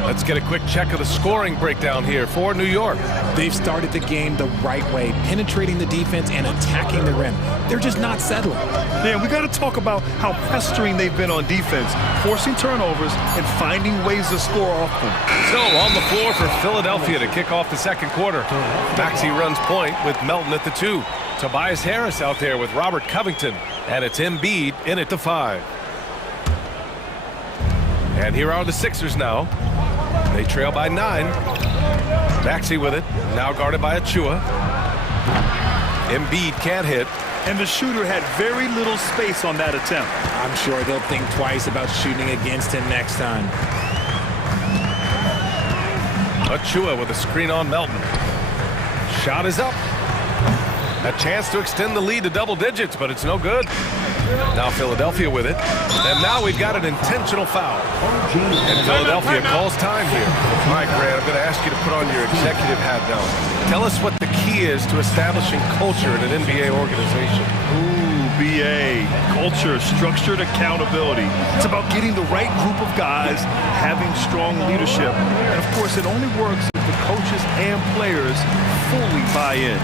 Let's get a quick check of the scoring breakdown here for New York. They've started the game the right way, penetrating the defense and attacking the rim. They're just not settling. Man, we got to talk about how pestering they've been on defense, forcing turnovers and finding ways to score off them. So on the floor for Philadelphia to kick off the second quarter. Maxey runs point with Melton at the 2. Tobias Harris out there with Robert Covington. And it's Embiid in at the 5. And here are the Sixers now. They trail by 9. Maxey with it, now guarded by Achua. Embiid can't hit. And the shooter had very little space on that attempt. I'm sure they'll think twice about shooting against him next time. Achua with a screen on Melton. Shot is up. A chance to extend the lead to double digits, but it's no good. Now Philadelphia with it. And now we've got an intentional foul. And Philadelphia calls time here. All right, Grant, I'm going to ask you to put on your executive hat now. Tell us what the key is to establishing culture in an NBA organization. Ooh, BA. Culture, structured accountability. It's about getting the right group of guys, having strong leadership. And, of course, it only works if the coaches and players fully buy in.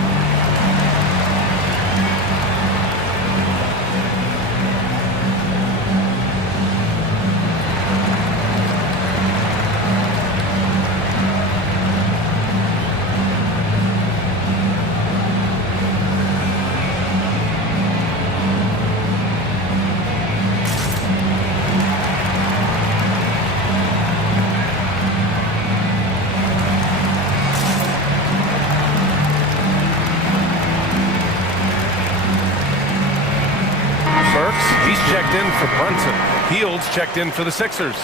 Checked in for Brunson. Fields checked in for the Sixers.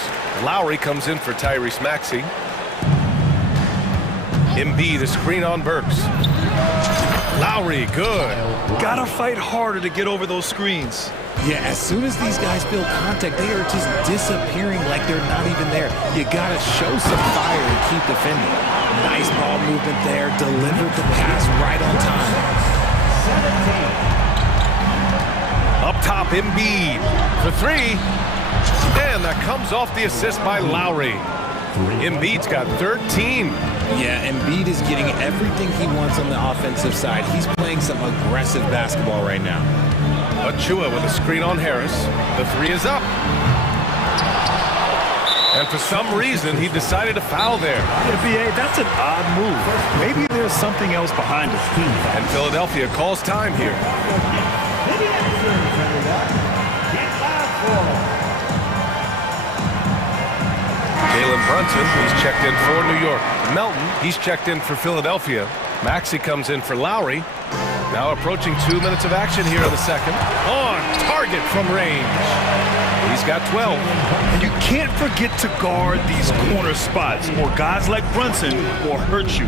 Lowry comes in for Tyrese Maxey. Embiid, a screen on Burks. Lowry, good. Gotta fight harder to get over those screens. Yeah, as soon as these guys feel contact, they are just disappearing like they're not even there. You gotta show some fire and keep defending. Nice ball movement there. Delivered the pass right on time. 17. Up top, Embiid for 3. And that comes off the assist by Lowry. Embiid's got 13. Yeah, Embiid is getting everything he wants on the offensive side. He's playing some aggressive basketball right now. Achua with a screen on Harris. The 3 is up. And for some reason, he decided to foul there. Yeah, BA, that's an odd move. Maybe there's something else behind it. And Philadelphia calls time here. Jalen Brunson, he's checked in for New York. Melton, he's checked in for Philadelphia. Maxey comes in for Lowry. Now approaching 2 minutes of action here in the second. On target from range. He's got 12. And you can't forget to guard these corner spots, or guys like Brunson will hurt you.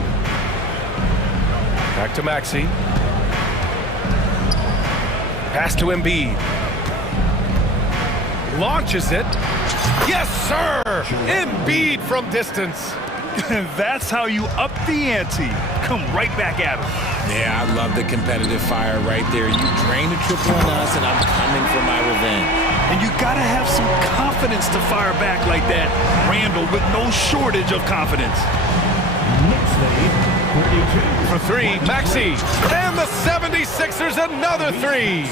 Back to Maxey. Pass to Embiid. Launches it. Yes, sir! Embiid from distance. That's how you up the ante. Come right back at him. Yeah, I love the competitive fire right there. You drain a triple on us, and I'm coming for my revenge. And you gotta have some confidence to fire back like that. Randall with no shortage of confidence. Next lead. For 3, Maxey. And the 76ers another 3.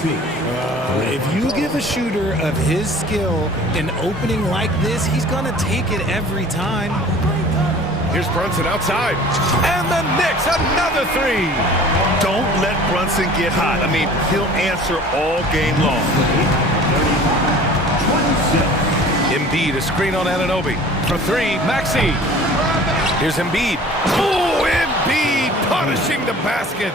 If you give a shooter of his skill an opening like this, he's going to take it every time. Here's Brunson outside. And the Knicks another 3. Don't let Brunson get hot. I mean, he'll answer all game long. 26. Embiid, a screen on Anunoby. For 3, Maxey. Here's Embiid. Oh, Embiid punishing the basket.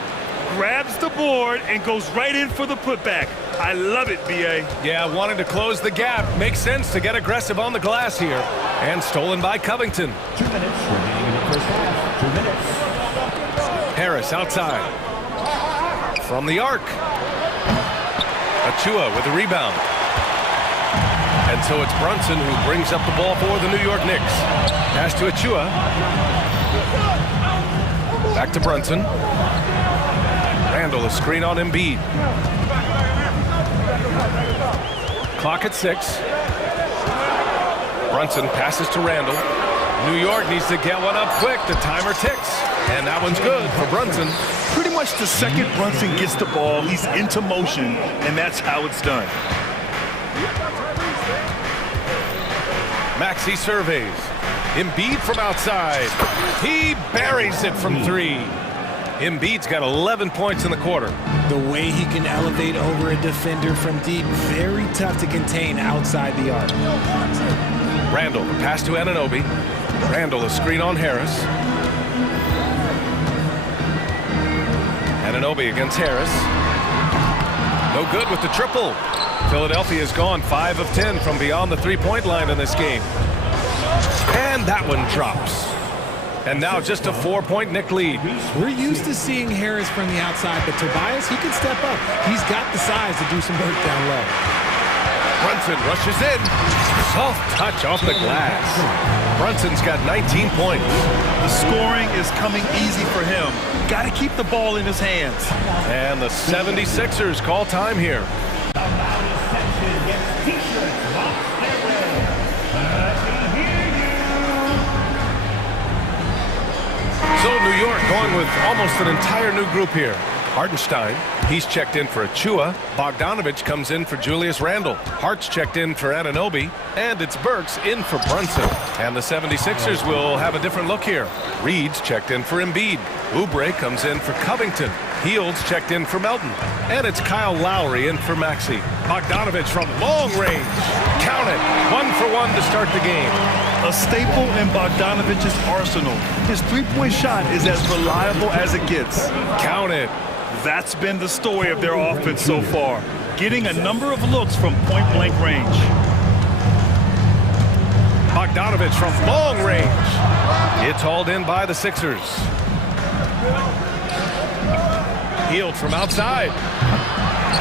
Grabs the board and goes right in for the putback. I love it, BA. Yeah, wanted to close the gap. Makes sense to get aggressive on the glass here. And stolen by Covington. 2 minutes remaining in the first half. 2 minutes. Harris Harris outside. From the arc. Achua with the rebound. And so it's Brunson who brings up the ball for the New York Knicks. Pass to Achua. Back to Brunson. Randall, a screen on Embiid. Clock at 6. Brunson passes to Randall. New York needs to get one up quick. The timer ticks. And that one's good for Brunson. Pretty much the second Brunson gets the ball, he's into motion, and that's how it's done. Maxey surveys. Embiid from outside. He buries it from 3. Embiid's got 11 points in the quarter. The way he can elevate over a defender from deep, very tough to contain outside the arc. Randall, the pass to Anunoby. Randall, a screen on Harris. Anunoby against Harris. No good with the triple. Philadelphia's gone 5 of 10 from beyond the three-point line in this game. And that one drops. And now just a 4-point Knick lead. We're used to seeing Harris from the outside, but Tobias, he can step up. He's got the size to do some work down low. Brunson rushes in. Soft touch off the glass. Brunson's got 19 points. The scoring is coming easy for him. Got to keep the ball in his hands. And the 76ers call time here. So New York going with almost an entire new group here. Hartenstein, he's checked in for Achua. Bogdanovich comes in for Julius Randle. Hart's checked in for Anunoby. And it's Burks in for Brunson. And the 76ers will have a different look here. Reed's checked in for Embiid. Oubre comes in for Covington. Heald's checked in for Melton. And it's Kyle Lowry in for Maxey. Bogdanovich from long range. Count it. 1 for 1 to start the game. A staple in Bogdanovich's arsenal. His three-point shot is as reliable as it gets. Count it. That's been the story of their offense so far. Getting a number of looks from point-blank range. Bogdanovich from long range. It's hauled in by the Sixers. Hield from outside.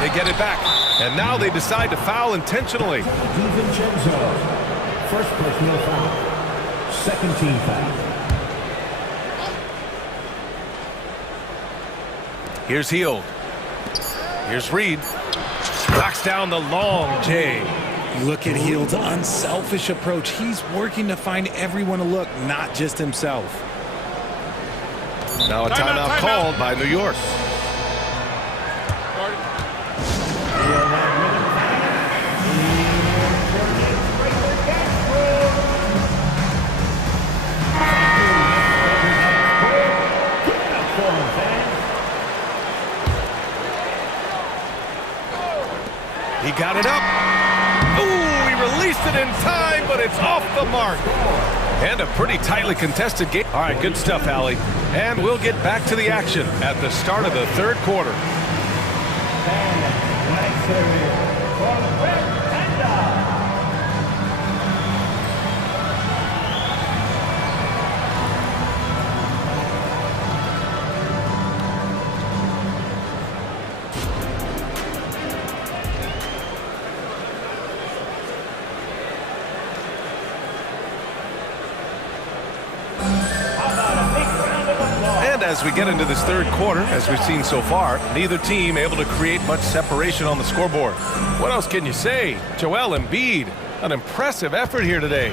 They get it back. And now they decide to foul intentionally. DiVincenzo. First personal foul. Second team foul. Here's Hield. Here's Reed. Knocks down the long J. Look at Hield's unselfish approach. He's working to find everyone to look, not just himself. Now a timeout called by New York. He got it up. Ooh, he released it in time, but it's off the mark. And a pretty tightly contested game. All right, good stuff, Allie. And we'll get back to the action at the start of the third quarter. As we get into this third quarter, as we've seen so far, neither team able to create much separation on the scoreboard. What else can you say? Joel Embiid, an impressive effort here today.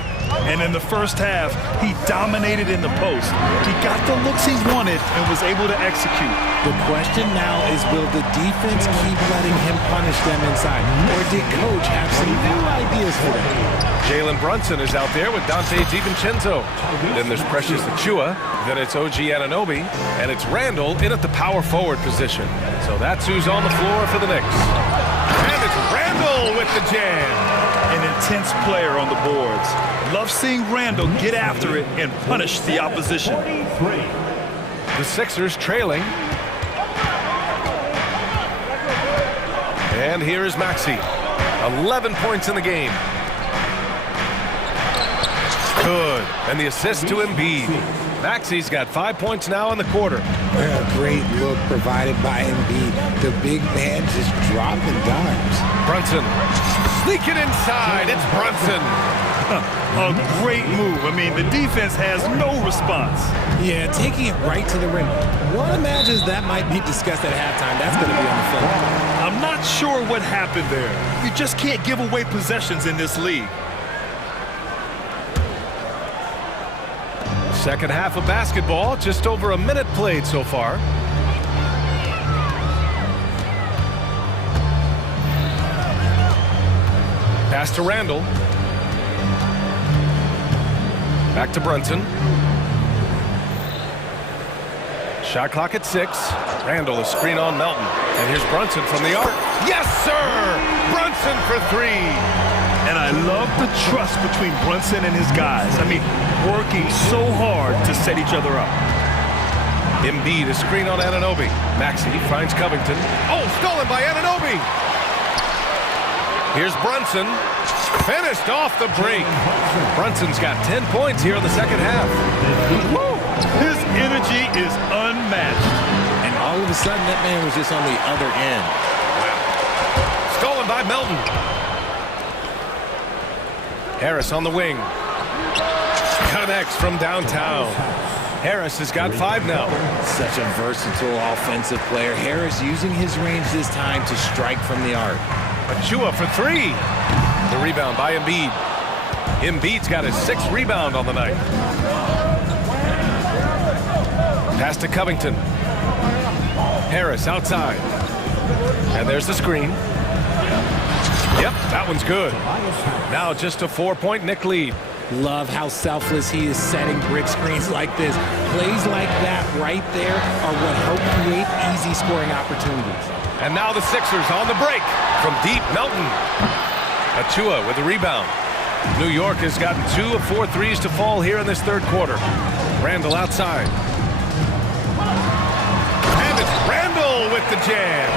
And in the first half, he dominated in the post. He got the looks he wanted and was able to execute. The question now is, will the defense keep letting him punish them inside? Or did coach have some new ideas for them? Jalen Brunson is out there with Dante DiVincenzo. Then there's Precious Achua. Then it's OG Anunoby. And it's Randall in at the power forward position. So that's who's on the floor for the Knicks. And it's Randall with the jam. An intense player on the boards. Love seeing Randall get after it and punish the opposition. The Sixers trailing. And here is Maxey. 11 points in the game. Good. And the assist to Embiid. Maxi's got 5 points now in the quarter. A great look provided by Embiid. The big man just dropping dimes. Brunson sneaking inside. It's Brunson. A great move. I mean, the defense has no response. Yeah, taking it right to the rim. One imagines that might be discussed at halftime. That's going to be on the film. I'm not sure what happened there. You just can't give away possessions in this league. Second half of basketball, just over a minute played so far. Pass to Randall. Back to Brunson. Shot clock at 6. Randall is screen on Melton. And here's Brunson from the arc. Yes, sir! Brunson for 3. And I love the trust between Brunson and his guys. I mean, working so hard to set each other up. Embiid is screen on Anunoby. Maxey finds Covington. Oh, stolen by Anunoby! Here's Brunson. Finished off the break. Brunson's got 10 points here in the second half. Woo! His energy is unmatched. And all of a sudden, that man was just on the other end. Wow. Stolen by Melton. Harris on the wing. Connects from downtown. Harris has got 5 now. Such a versatile offensive player. Harris using his range this time to strike from the arc. Achua for 3. The rebound by Embiid. Embiid's got his 6th rebound on the night. Pass to Covington. Harris outside. And there's the screen. Yep, that one's good. Now just a 4-point Knick lead. Love how selfless he is setting brick screens like this. Plays like that right there are what help create easy scoring opportunities. And now the Sixers on the break from deep. Melton. Achua with the rebound. New York has gotten 2 of 4 threes to fall here in this third quarter. Randall outside. And it's Randall with the jam.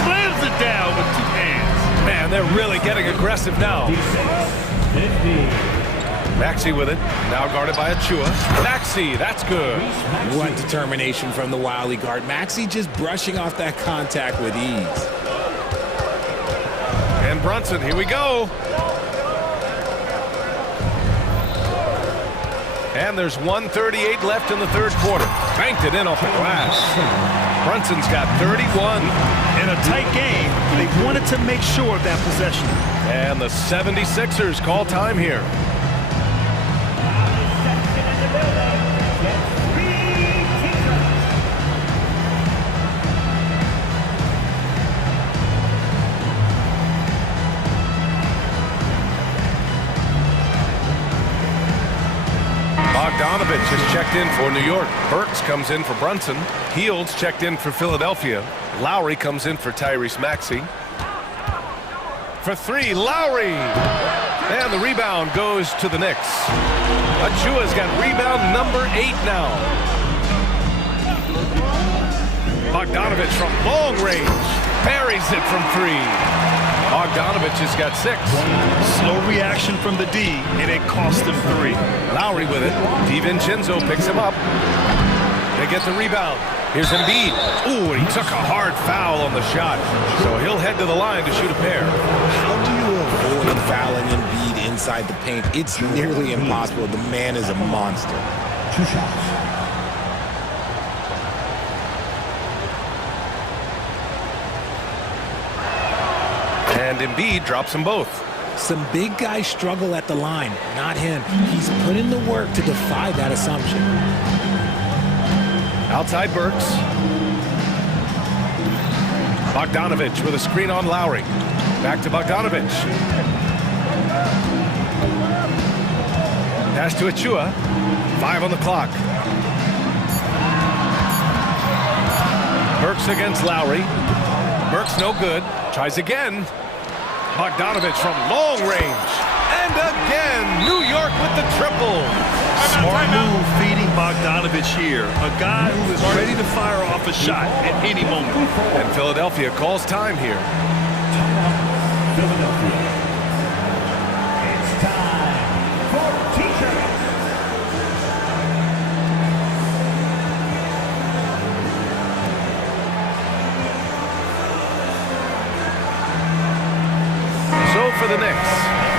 Slams it down with 2 hands. Man, they're really getting aggressive now. Maxey with it. Now guarded by Achua. Maxey, that's good. What determination from the wily guard. Maxey just brushing off that contact with ease. And Brunson, here we go. And there's 1:38 left in the third quarter. Banked it in off the glass. Brunson's got 31. In a tight game, they wanted to make sure of that possession. And the 76ers call time here. Bogdanovich has checked in for New York. Burks comes in for Brunson. Heald's checked in for Philadelphia. Lowry comes in for Tyrese Maxey. For 3, Lowry. And the rebound goes to the Knicks. Achua's got rebound number 8 now. Bogdanovich from long range. Buries it from 3. Bogdanovich has got 6. Slow reaction from the D, and it cost him 3. Lowry with it. DiVincenzo picks him up. They get the rebound. Here's Embiid. Ooh, he took a hard foul on the shot. So he'll head to the line to shoot a pair. How do you avoid fouling Embiid inside the paint? It's nearly impossible. The man is a monster. 2 shots. And Embiid drops them both. Some big guys struggle at the line, not him. He's put in the work to defy that assumption. Outside Burks. Bogdanovich with a screen on Lowry. Back to Bogdanovich. Pass to Achua. 5 on the clock. Burks against Lowry. Burks no good. Tries again. Bogdanovich from long range. And again, New York with the triple. Smart move feeding Bogdanovich here. A guy who is ready to fire off a shot at any moment. And Philadelphia calls time here. Philadelphia. It's time for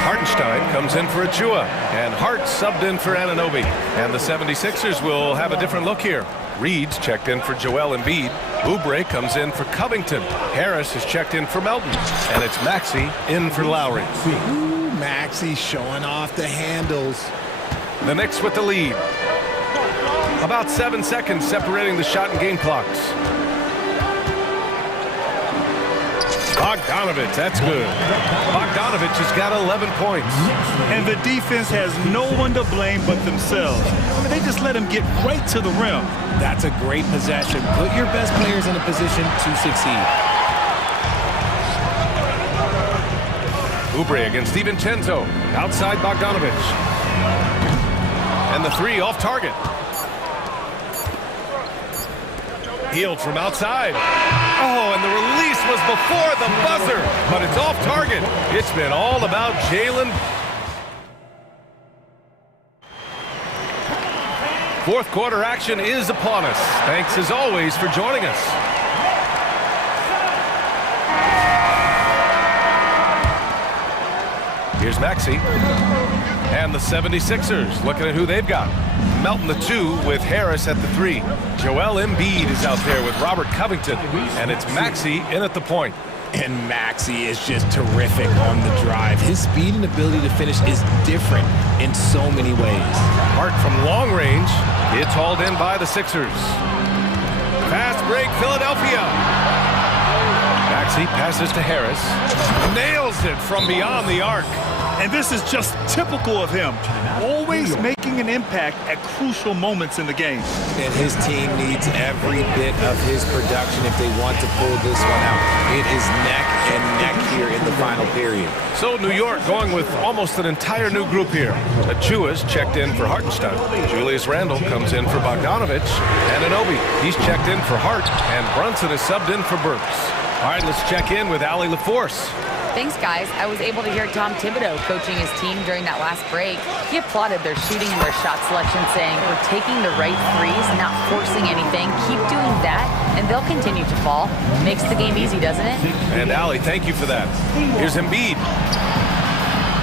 Hartenstein comes in for Achua, and Hart subbed in for Anunoby. And the 76ers will have a different look here. Reed's checked in for Joel Embiid. Oubre comes in for Covington. Harris is checked in for Melton. And it's Maxey in for Lowry. Ooh, Maxey showing off the handles. The Knicks with the lead. About 7 seconds separating the shot and game clocks. Bogdanovich, that's good. Bogdanovich has got 11 points. And the defense has no one to blame but themselves. I mean, they just let him get right to the rim. That's a great possession. Put your best players in a position to succeed. Oubre against DiVincenzo. Outside Bogdanovich. And the three off target. Healed from outside. Oh, and the release was before the buzzer, but it's off target. It's been all about Jalen. Fourth quarter action is upon us. Thanks as always for joining us. Here's Maxey. And the 76ers looking at who they've got. Melton the 2 with Harris at the 3. Joel Embiid is out there with Robert Covington. And it's Maxey in at the point. And Maxey is just terrific on the drive. His speed and ability to finish is different in so many ways. Hart from long range. It's hauled in by the Sixers. Fast break, Philadelphia. Maxey passes to Harris. Nails it from beyond the arc. And this is just typical of him. Always making an impact at crucial moments in the game. And his team needs every bit of his production if they want to pull this one out. It is neck and neck here in the final period. So New York going with almost an entire new group here. Achua's checked in for Hartenstein. Julius Randle comes in for Bogdanovich. Anunoby, he's checked in for Hart. And Brunson is subbed in for Burks. All right, let's check in with Allie LaForce. Thanks, guys. I was able to hear Tom Thibodeau coaching his team during that last break. He applauded their shooting and their shot selection, saying, we're taking the right threes, not forcing anything. Keep doing that, and they'll continue to fall. Makes the game easy, doesn't it? And Allie, thank you for that. Here's Embiid.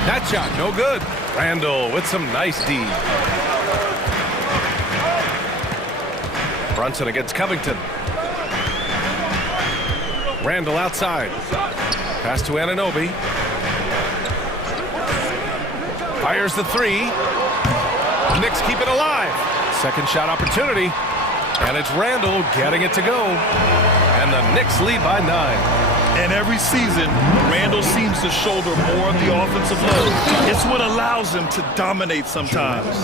That shot, no good. Randle with some nice D. Brunson against Covington. Randle outside. Pass to Anunoby. Fires the 3. Knicks keep it alive. Second shot opportunity. And it's Randle getting it to go. And the Knicks lead by 9. And every season, Randle seems to shoulder more of the offensive load. It's what allows him to dominate sometimes.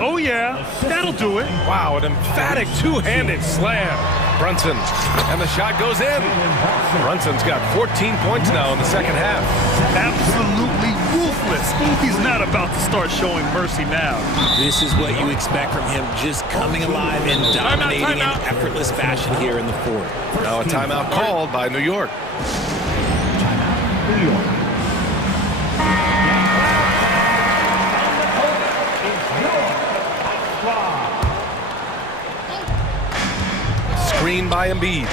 Oh, yeah, that'll do it. Wow, an emphatic two-handed slam. Brunson, and the shot goes in. Brunson's got 14 points now in the second half. Absolutely ruthless. He's not about to start showing mercy now. This is what you expect from him, just coming alive and dominating in effortless fashion here in the fourth. Now a timeout called by New York. New York. Screen by Embiid.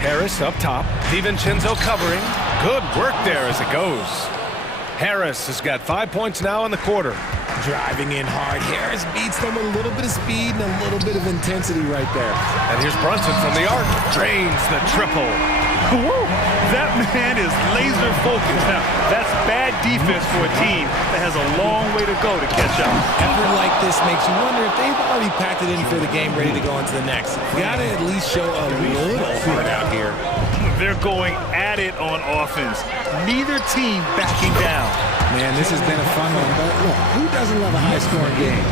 Harris up top. DiVincenzo covering. Good work there as it goes. Harris has got 5 points now in the quarter. Driving in hard. Harris beats them with a little bit of speed and a little bit of intensity right there. And here's Brunson from the arc. Drains the triple. Woo! That man is laser focused. Now, that's bad defense for a team that has a long way to go to catch up. Effort like this makes you wonder if they've already packed it in for the game, ready to go into the next. You gotta at least show a little effort out here. They're going at it on offense. Neither team backing down. Man, this has been a fun one, but look, who doesn't love a high-scoring game?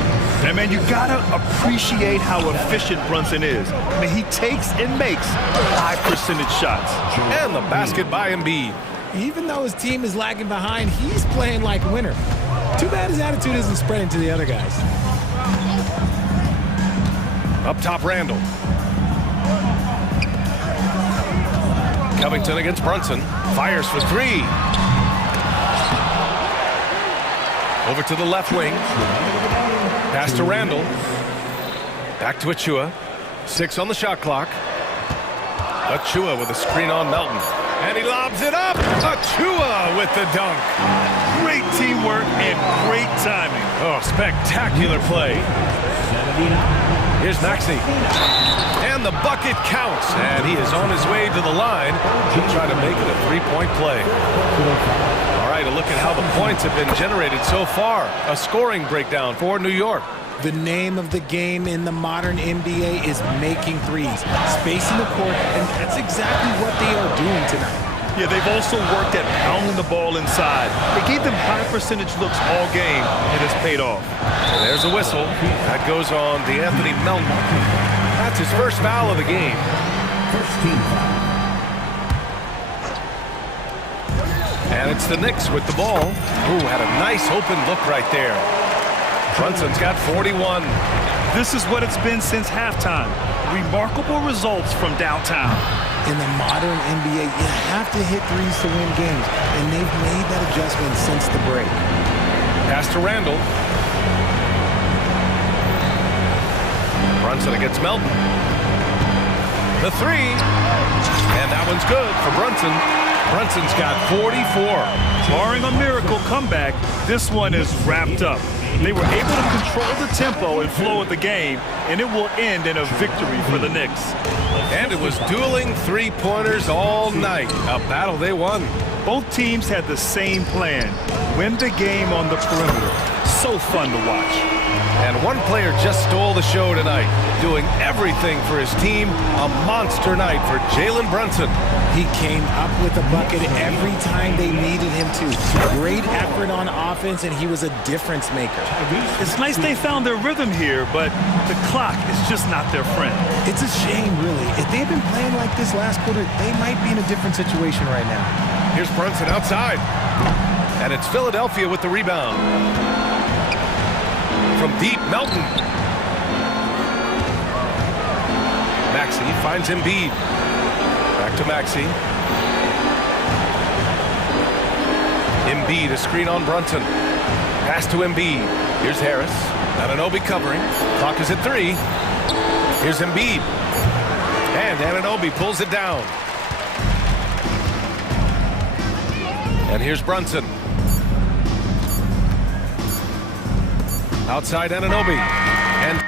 And man, you gotta appreciate how efficient Brunson is. I mean, he takes and makes high-percentage shots. And the basket by Embiid. Even though his team is lagging behind, he's playing like a winner. Too bad his attitude isn't spreading to the other guys. Up top, Randle. Covington against Brunson. Fires for 3. Over to the left wing. Pass to Randle. Back to Achua. 6 on the shot clock. Achua with a screen on Melton. And he lobs it up. Achua with the dunk. Great teamwork and great timing. Oh, spectacular play. Here's Maxey. And the bucket counts. And he is on his way to the line to try to make it a three-point play. All right, a look at how the points have been generated so far. A scoring breakdown for New York. The name of the game in the modern NBA is making threes, spacing the court, and that's exactly what they are doing tonight. Yeah, they've also worked at pounding the ball inside. They gave them high percentage looks all game, and it's paid off. There's a whistle. That goes on D'Anthony Melton. That's his first foul of the game. First team foul. And it's the Knicks with the ball. Ooh, had a nice open look right there. Brunson's got 41. This is what it's been since halftime. Remarkable results from downtown. In the modern NBA, you have to hit threes to win games, and they've made that adjustment since the break. Pass to Randall. Brunson against Melton. The three. And that one's good for Brunson. Brunson's got 44. Barring a miracle comeback, this one is wrapped up. They were able to control the tempo and flow of the game, and it will end in a victory for the Knicks. And it was dueling three-pointers all night. A battle they won. Both teams had the same plan. Win the game on the perimeter. So fun to watch. And one player just stole the show tonight, doing everything for his team. A monster night for Jalen Brunson. He came up with a bucket every time they needed him to. Great effort on offense, and he was a difference maker. It's nice they found their rhythm here, but the clock is just not their friend. It's a shame, really. If they'd been playing like this last quarter, they might be in a different situation right now. Here's Brunson outside. And it's Philadelphia with the rebound. From deep, Melton. Maxey finds Embiid. Back to Maxey. Embiid, a screen on Brunson. Pass to Embiid. Here's Harris. Anunoby covering. Clock is at 3. Here's Embiid. And Anunoby pulls it down. And here's Brunson. Outside Anunoby. And